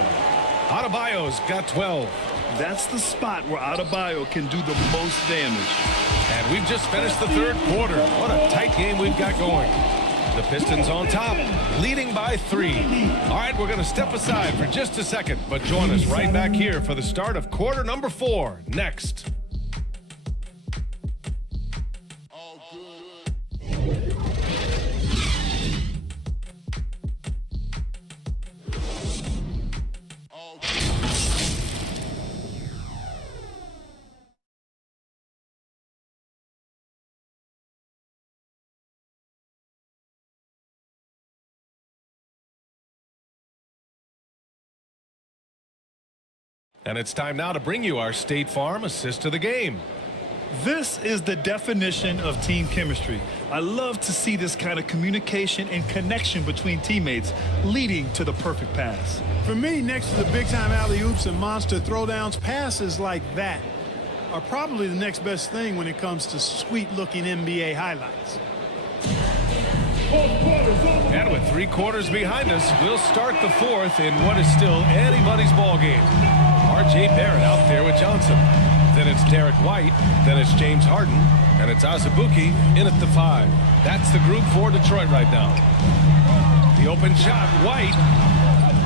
Adebayo's got 12. That's the spot where Adebayo can do the most damage. And we've just finished the third quarter. What a tight game we've got going. The Pistons on top, leading by 3. All right, we're going to step aside for just a second, but join us right back here for the start of quarter number 4 next. And it's time now to bring you our State Farm assist of the game. This is the definition of team chemistry. I love to see this kind of communication and connection between teammates leading to the perfect pass. For me, next to the big-time alley-oops and monster throwdowns, passes like that are probably the next best thing when it comes to sweet-looking NBA highlights. And with 3 quarters behind us, we'll start the 4th in what is still anybody's ball game. R.J. Barrett out there with Johnson. Then it's Derek White. Then it's James Harden. And it's Azubuike in at the 5. That's the group for Detroit right now. The open shot, White.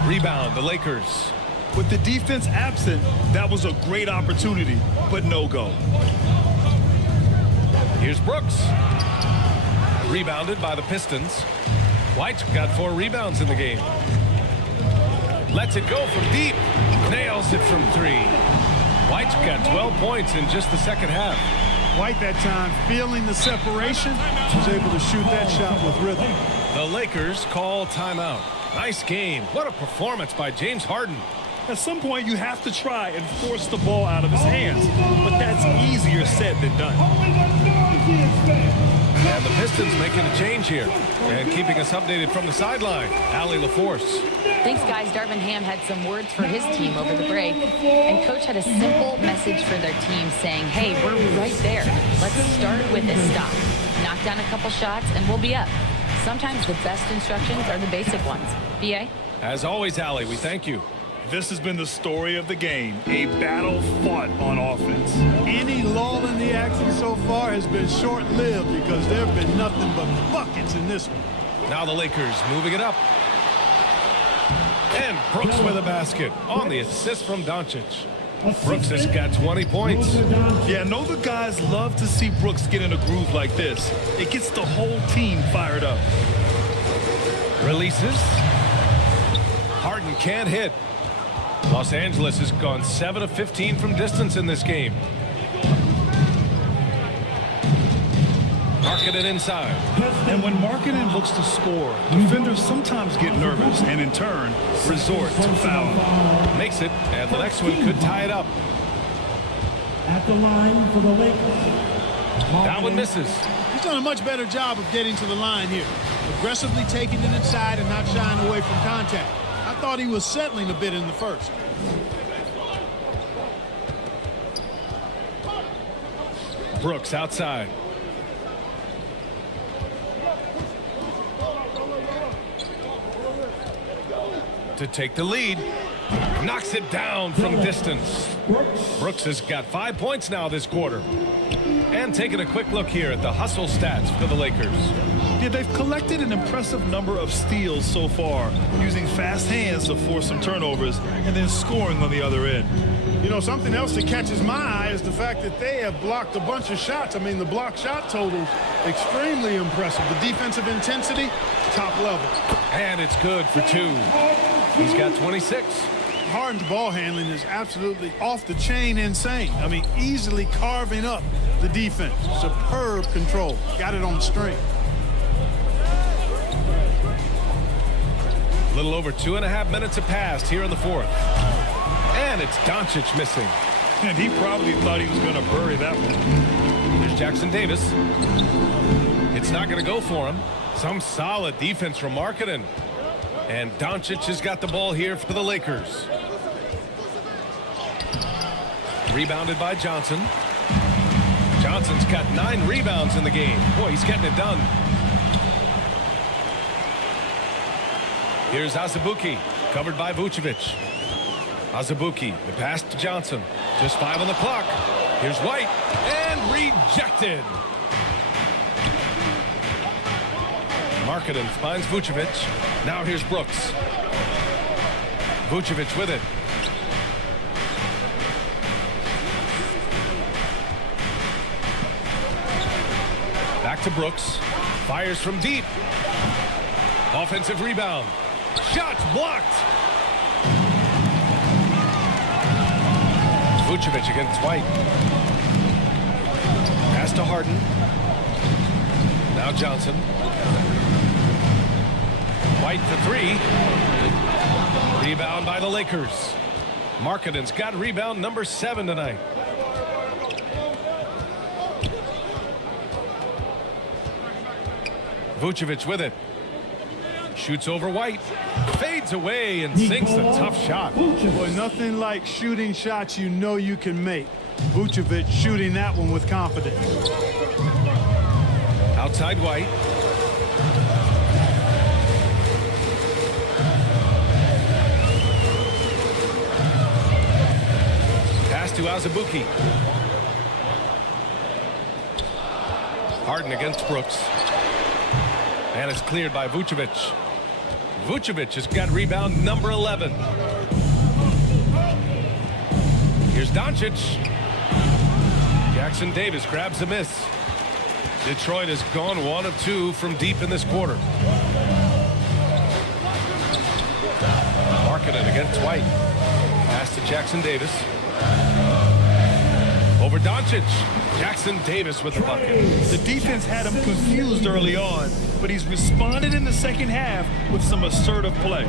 Rebound, the Lakers. With the defense absent, that was a great opportunity, but no go. Here's Brooks. Rebounded by the Pistons. White's got 4 rebounds in the game. Lets it go from deep. Nails it from 3. White's got 12 points in just the second half. White that time, feeling the separation, was able to shoot that shot with rhythm. The Lakers call timeout. Nice game. What a performance by James Harden. At some point, you have to try and force the ball out of his hands, but that's easier said than done. And the Pistons making a change here and keeping us updated from the sideline. Allie LaForce. Thanks, guys. Darvin Ham had some words for his team over the break, and Coach had a simple message for their team saying, hey, we're right there. Let's start with a stop. Knock down a couple shots, and we'll be up. Sometimes the best instructions are the basic ones. B.A.? As always, Allie, we thank you. This has been the story of the game, a battle fought on offense. Any lull in the action so far has been short-lived because there have been nothing but buckets in this one. Now the Lakers moving it up. And Brooks with a basket on the assist from Doncic. Brooks has got 20 points. Yeah, I know the guys love to see Brooks get in a groove like this. It gets the whole team fired up. Releases. Harden can't hit. Los Angeles has gone 7 of 15 from distance in this game. Markkanen inside. And when Markkanen looks to score, defenders sometimes get nervous and in turn resort to fouling. Makes it, and the next one could tie it up. At the line for the Lakers. That one misses. He's done a much better job of getting to the line here. Aggressively taking it inside and not shying away from contact. I thought he was settling a bit in the first. Brooks outside. To take the lead. Knocks it down from distance. Brooks has got 5 points now this quarter. And taking a quick look here at the hustle stats for the Lakers. Yeah, they've collected an impressive number of steals so far, using fast hands to force some turnovers and then scoring on the other end. You know, something else that catches my eye is the fact that they have blocked a bunch of shots. I mean, the block shot totals extremely impressive. The defensive intensity, top level. And it's good for 2. He's got 26. Harden's ball handling is absolutely off the chain insane. I mean, easily carving up the defense. Superb control. Got it on the string. A little over 2.5 minutes have passed here in the 4th. And it's Doncic missing. And he probably thought he was going to bury that one. There's Jackson Davis. It's not going to go for him. Some solid defense from Markkanen. And Doncic has got the ball here for the Lakers. Rebounded by Johnson. Johnson's got 9 rebounds in the game. Boy, he's getting it done. Here's Azubuike, covered by Vucevic. Azubuike, the pass to Johnson. Just 5 on the clock. Here's White, and rejected. Markkanen finds Vucevic. Now here's Brooks. Vucevic with it. Back to Brooks. Fires from deep. Offensive rebound. Shots blocked. Vucevic against White. Pass to Harden. Now Johnson. White for 3. Rebound by the Lakers. Markkanen's got rebound number 7 tonight. Vucevic with it. Shoots over White. Fades away and sinks a tough shot. Boy, nothing like shooting shots you know you can make. Vucevic shooting that one with confidence. Outside White. Pass to Azubuike. Harden against Brooks. And it's cleared by Vucevic. Vucevic has got rebound number 11. Here's Doncic. Jackson Davis grabs a miss. Detroit has gone 1 of 2 from deep in this quarter. Markkanen against White. Pass to Jackson Davis. Over Doncic. Jackson Davis with the bucket. The defense had him confused early on, but he's responded in the second half with some assertive play.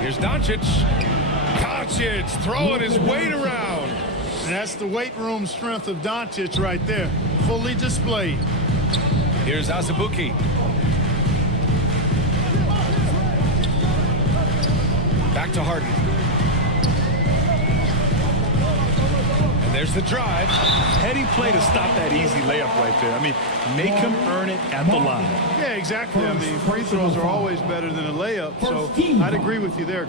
Here's Doncic. Doncic throwing his weight around. And that's the weight room strength of Doncic right there. Fully displayed. Here's Azubuike. Back to Harden. And there's the drive. Heady play to stop that easy layup right there. I mean, make him earn it at the line. Yeah, exactly. I mean, free throws are always better than a layup, so I'd agree with you there.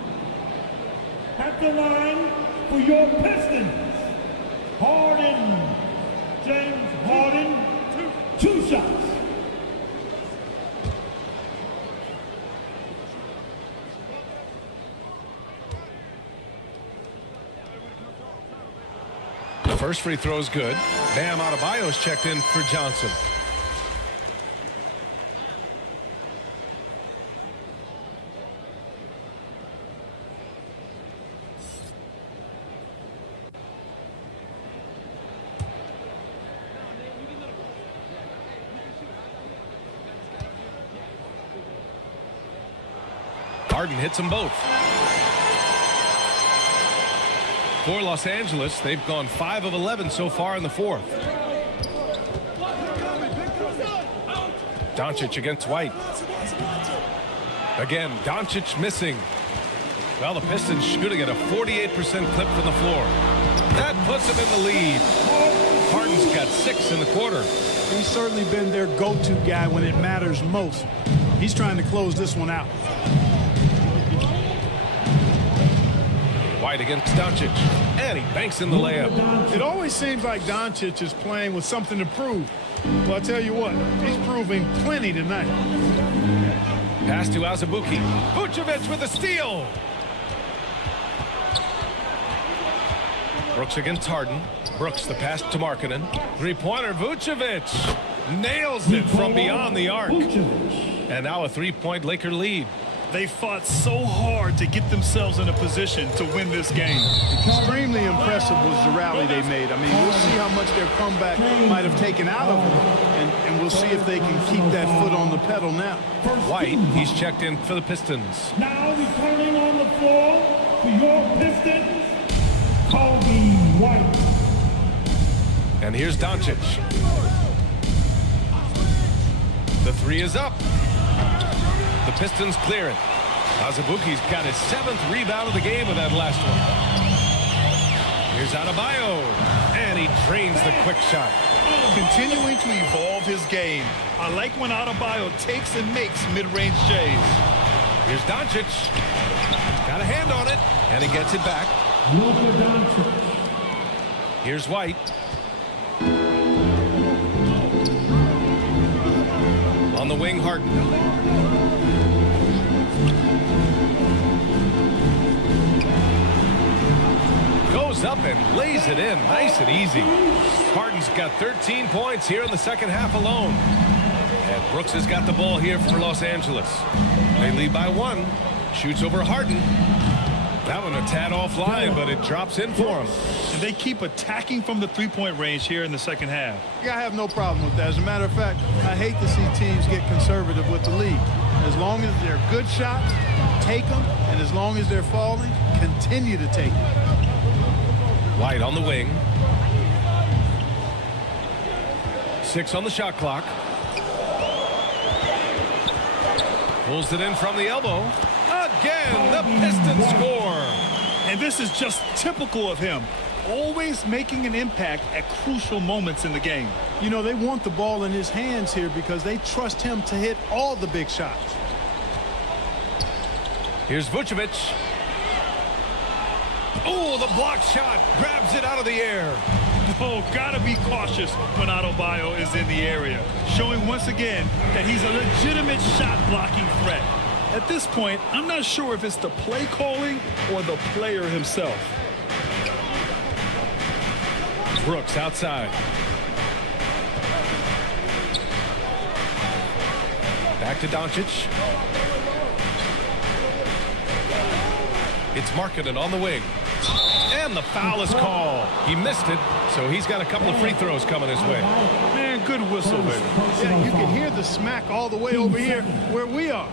At the line for your Pistons, Harden. James Harden, 2 shots. The first free throw is good. Bam Adebayo's checked in for Johnson. Harden hits them both. For Los Angeles, they've gone 5 of 11 so far in the 4th. Doncic against White. Again, Doncic missing. Well, the Pistons shooting at a 48% clip from the floor. That puts them in the lead. Harden's got 6 in the quarter. He's certainly been their go-to guy when it matters most. He's trying to close this one out. White against Doncic, and he banks in the layup. It always seems like Doncic is playing with something to prove. Well, I'll tell you what, he's proving plenty tonight. Pass to Azubuike. Vucevic with a steal. Brooks against Harden. Brooks the pass to Markkanen. Three-pointer, Vucevic nails it from beyond the arc. And now a 3-point Laker lead. They fought so hard to get themselves in a position to win this game. Extremely impressive was the rally they made. I mean, we'll see how much their comeback might have taken out of them, and we'll see if they can keep that foot on the pedal now. White, he's checked in for the Pistons. Now returning on the floor for your Pistons, Kobe White. And here's Doncic. The 3 is up. The Pistons clear it. Azubuike's got his 7th rebound of the game with that last one. Here's Adebayo, and he drains the quick shot. Continuing to evolve his game. I like when Adebayo takes and makes mid-range J's. Here's Doncic. Got a hand on it, and he gets it back. Luka Doncic. Here's White. On the wing, Harden. Goes up and lays it in nice and easy. Harden's got 13 points here in the second half alone. And Brooks has got the ball here for Los Angeles. They lead by 1. Shoots over Harden. That one a tad offline, but it drops in for him. And they keep attacking from the three-point range here in the second half. Yeah, I have no problem with that. As a matter of fact, I hate to see teams get conservative with the lead. As long as they're good shots, take them. And as long as they're falling, continue to take them. White on the wing. 6 on the shot clock. Pulls it in from the elbow. Again, the Pistons score. And this is just typical of him. Always making an impact at crucial moments in the game. You know, they want the ball in his hands here because they trust him to hit all the big shots. Here's Vucevic. Oh, the block shot. Grabs it out of the air. Oh, gotta be cautious when Adebayo is in the area. Showing once again that he's a legitimate shot-blocking threat. At this point, I'm not sure if it's the play calling or the player himself. Brooks outside. Back to Doncic. It's Markkanen on the wing. And the foul is called. He missed it, so he's got a couple of free throws coming his way. Man, good whistle, baby. Yeah, you can hear the smack all the way over here where we are.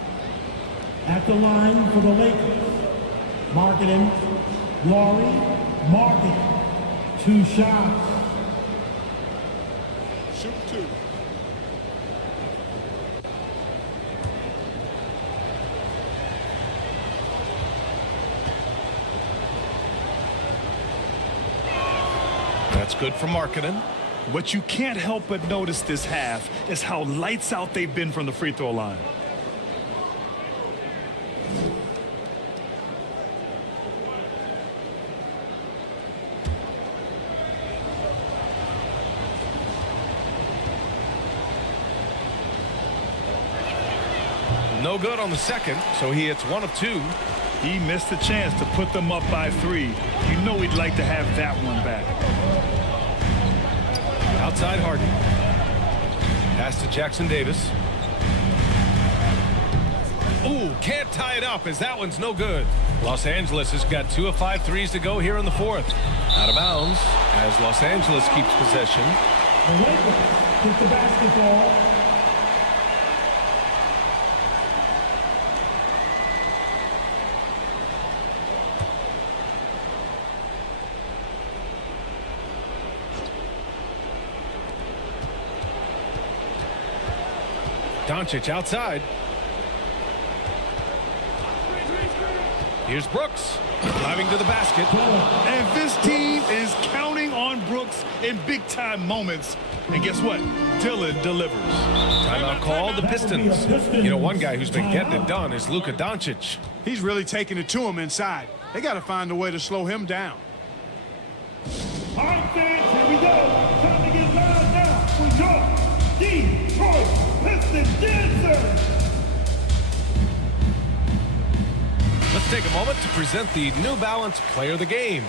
At the line for the Lakers, Markkanen, Lauri Markkanen. 2 shots. Shoot 2. That's good for Markkanen. What you can't help but notice this half is how lights out they've been from the free throw line. No good on the second, so he hits 1 of 2. He missed the chance to put them up by 3. You know he'd like to have that one back. Outside Harden. Pass to Jackson Davis. Ooh, can't tie it up as that one's no good. Los Angeles has got 2 of 5 threes to go here in the 4th. Out of bounds as Los Angeles keeps possession. The Lakers with the basketball. Doncic outside. Here's Brooks driving to the basket. And this team is counting on Brooks in big-time moments. And guess what? Dillon delivers. Timeout called the Pistons. You know, one guy who's been getting it done is Luka Doncic. He's really taking it to him inside. They got to find a way to slow him down. All right, fans, here we go. Time to get loud now with your Detroit Pistons dancers. Let's take a moment to present the New Balance Player of the Game,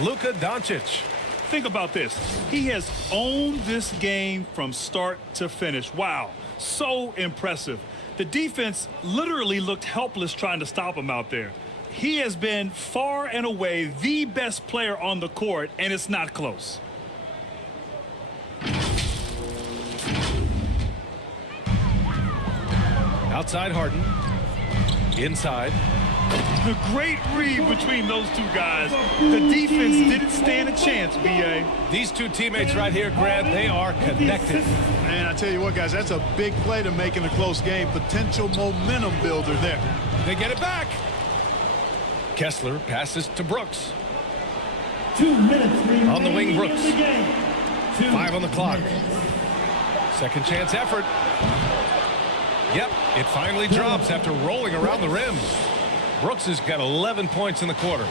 Luka Doncic. Think about this. He has owned this game from start to finish. Wow, so impressive. The defense literally looked helpless trying to stop him out there. He has been far and away the best player on the court, and it's not close. Outside Harden. Inside. The great read between those two guys. The defense didn't stand a chance, B.A. These two teammates right here, Grant, they are connected. Man, I tell you what, guys, that's a big play to make in a close game. Potential momentum builder there. They get it back. Kessler passes to Brooks. 2 minutes remaining on the wing, Brooks. in the game. 5 on the clock. Second chance effort. Yep, it finally drops after rolling around the rim. Brooks has got 11 points in the quarter.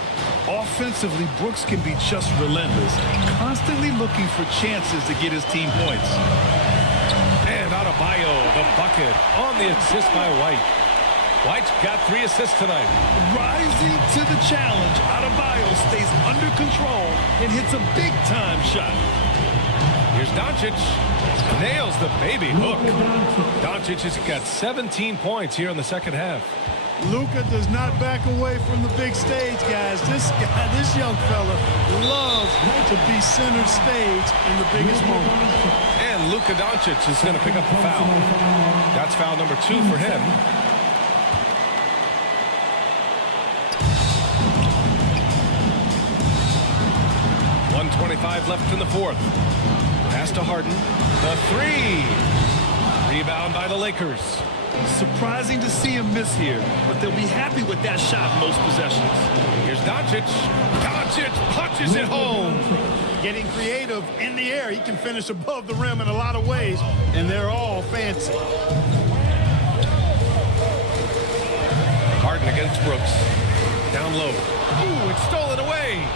Offensively, Brooks can be just relentless, constantly looking for chances to get his team points. And Adebayo, the bucket, on the assist by White. White's got 3 assists tonight. Rising to the challenge, Adebayo stays under control and hits a big-time shot. Here's Doncic. Nails the baby hook. Doncic has got 17 points here in the second half. Luka does not back away from the big stage, guys. This young fella loves to be center stage in the biggest moment. And Luka Doncic is going to pick up the foul. That's foul number 2 for him. .125 left in the fourth. Pass to Harden. The 3. Rebound by the Lakers. Surprising to see him miss here, but they'll be happy with that shot most possessions. Here's Doncic. Doncic punches it home. Getting creative in the air. He can finish above the rim in a lot of ways, and they're all fancy. Harden against Brooks. Down low. Ooh, it's stolen away.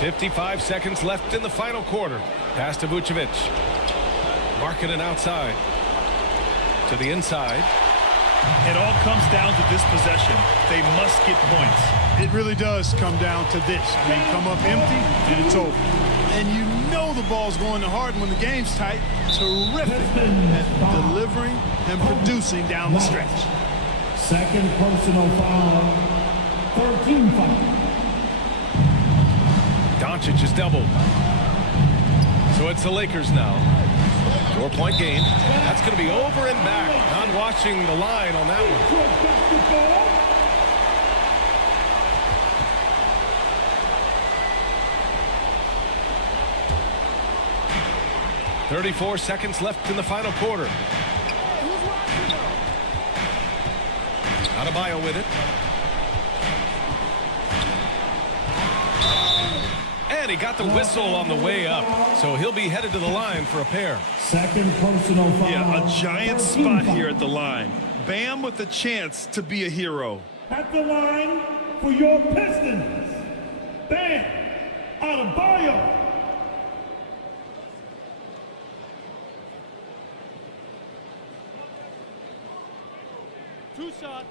55 seconds left in the final quarter. Pass to Vucevic. Marking it outside. To the inside. It all comes down to this possession. They must get points. It really does come down to this. They come up empty, and it's over. And you know the ball's going to Harden when the game's tight. Terrific at delivering and producing down the stretch. Second personal foul. 13 foul. Doncic is doubled. So it's the Lakers now. 4-point game. That's going to be over and back. Not watching the line on that one. 34 seconds left in the final quarter. Adebayo with it. And he got the whistle on the way up, so he'll be headed to the line for a pair. Second personal foul. Yeah, a giant spot here at the line. Bam with a chance to be a hero. At the line for your Pistons, Bam Adebayo. Two shots.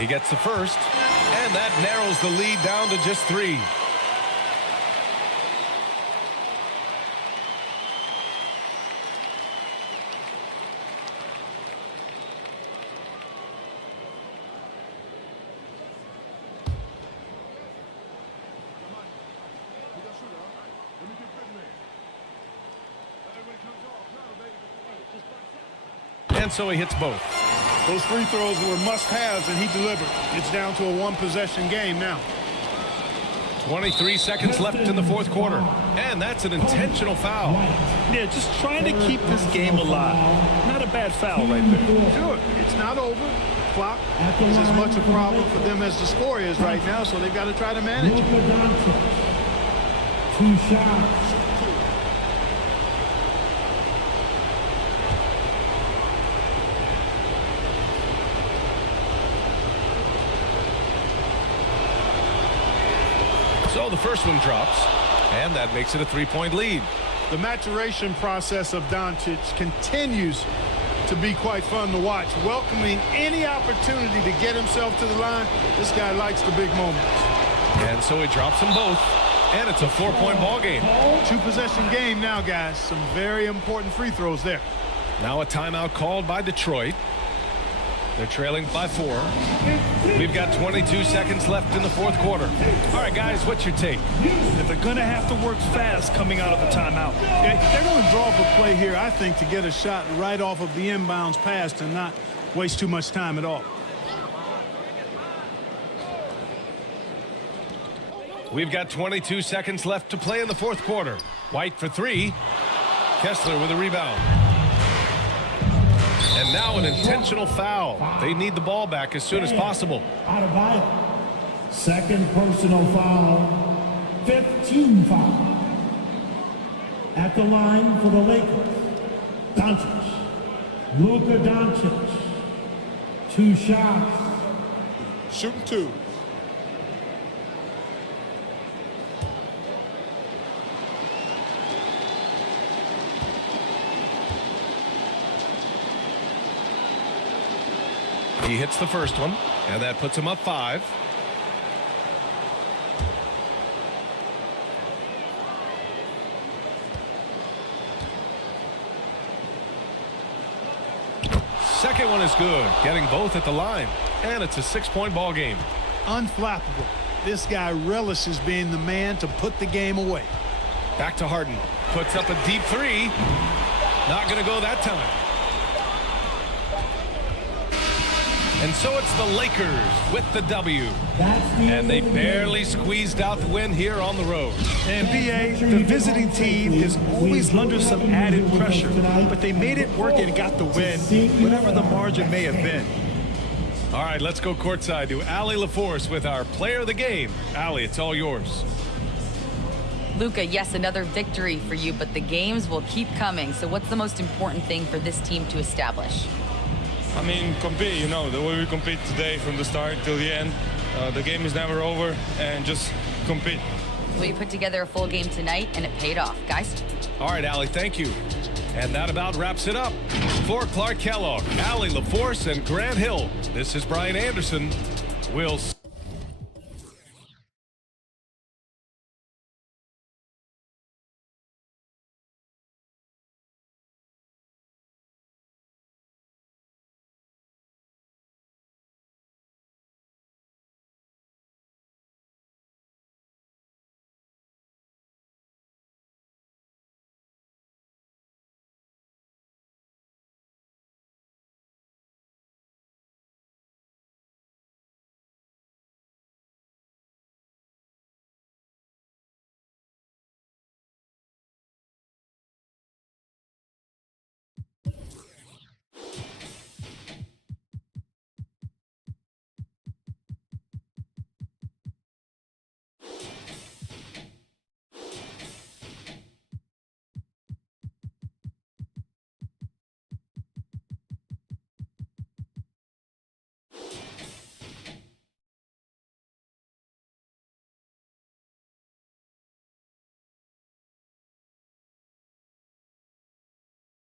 He gets the first, and that narrows the lead down to just 3. And so he hits both. Those free throws were must-haves, and he delivered. It's down to a one-possession game now. 23 seconds left in the fourth quarter. And that's an intentional foul. Yeah, just trying to keep this game alive. Not a bad foul right there. Sure, it's not over. Clock is as much a problem for them as the score is right now, so they've got to try to manage it. 2 shots. So the first one drops, and that makes it a 3-point lead. The maturation process of Doncic continues to be quite fun to watch. Welcoming any opportunity to get himself to the line. This guy likes the big moments. And so he drops them both, and it's a 4-point ball game. 2-possession game now, guys. Some very important free throws there. Now a timeout called by Detroit. They're trailing by 4. We've got 22 seconds left in the fourth quarter. All right, guys, what's your take? If they're going to have to work fast coming out of the timeout. They're going to draw up a play here, I think, to get a shot right off of the inbounds pass and not waste too much time at all. We've got 22 seconds left to play in the fourth quarter. White for 3. Kessler with a rebound. And now an intentional foul. They need the ball back as soon as possible. Out of bounds. Second personal foul. 5th team foul. At the line for the Lakers, Doncic. Luka Doncic. 2 shots. Shooting 2. He hits the first one, and that puts him up 5. Second one is good, getting both at the line, and it's a 6-point ball game. Unflappable. This guy relishes being the man to put the game away. Back to Harden. Puts up a deep 3. Not going to go that time. And so it's the Lakers with the W. And they barely squeezed out the win here on the road. And BA, the visiting team is always under some added pressure, but they made it work and got the win, whatever the margin may have been. All right, let's go courtside to Allie LaForce with our player of the game. Allie, it's all yours. Luka, yes, another victory for you, but the games will keep coming. So what's the most important thing for this team to establish? I mean, compete, you know, the way we compete today from the start till the end. The game is never over, and just compete. Well, you put together a full game tonight, and it paid off. Guys? All right, Allie, thank you. And that about wraps it up. For Clark Kellogg, Allie LaForce, and Grant Hill, this is Brian Anderson. We'll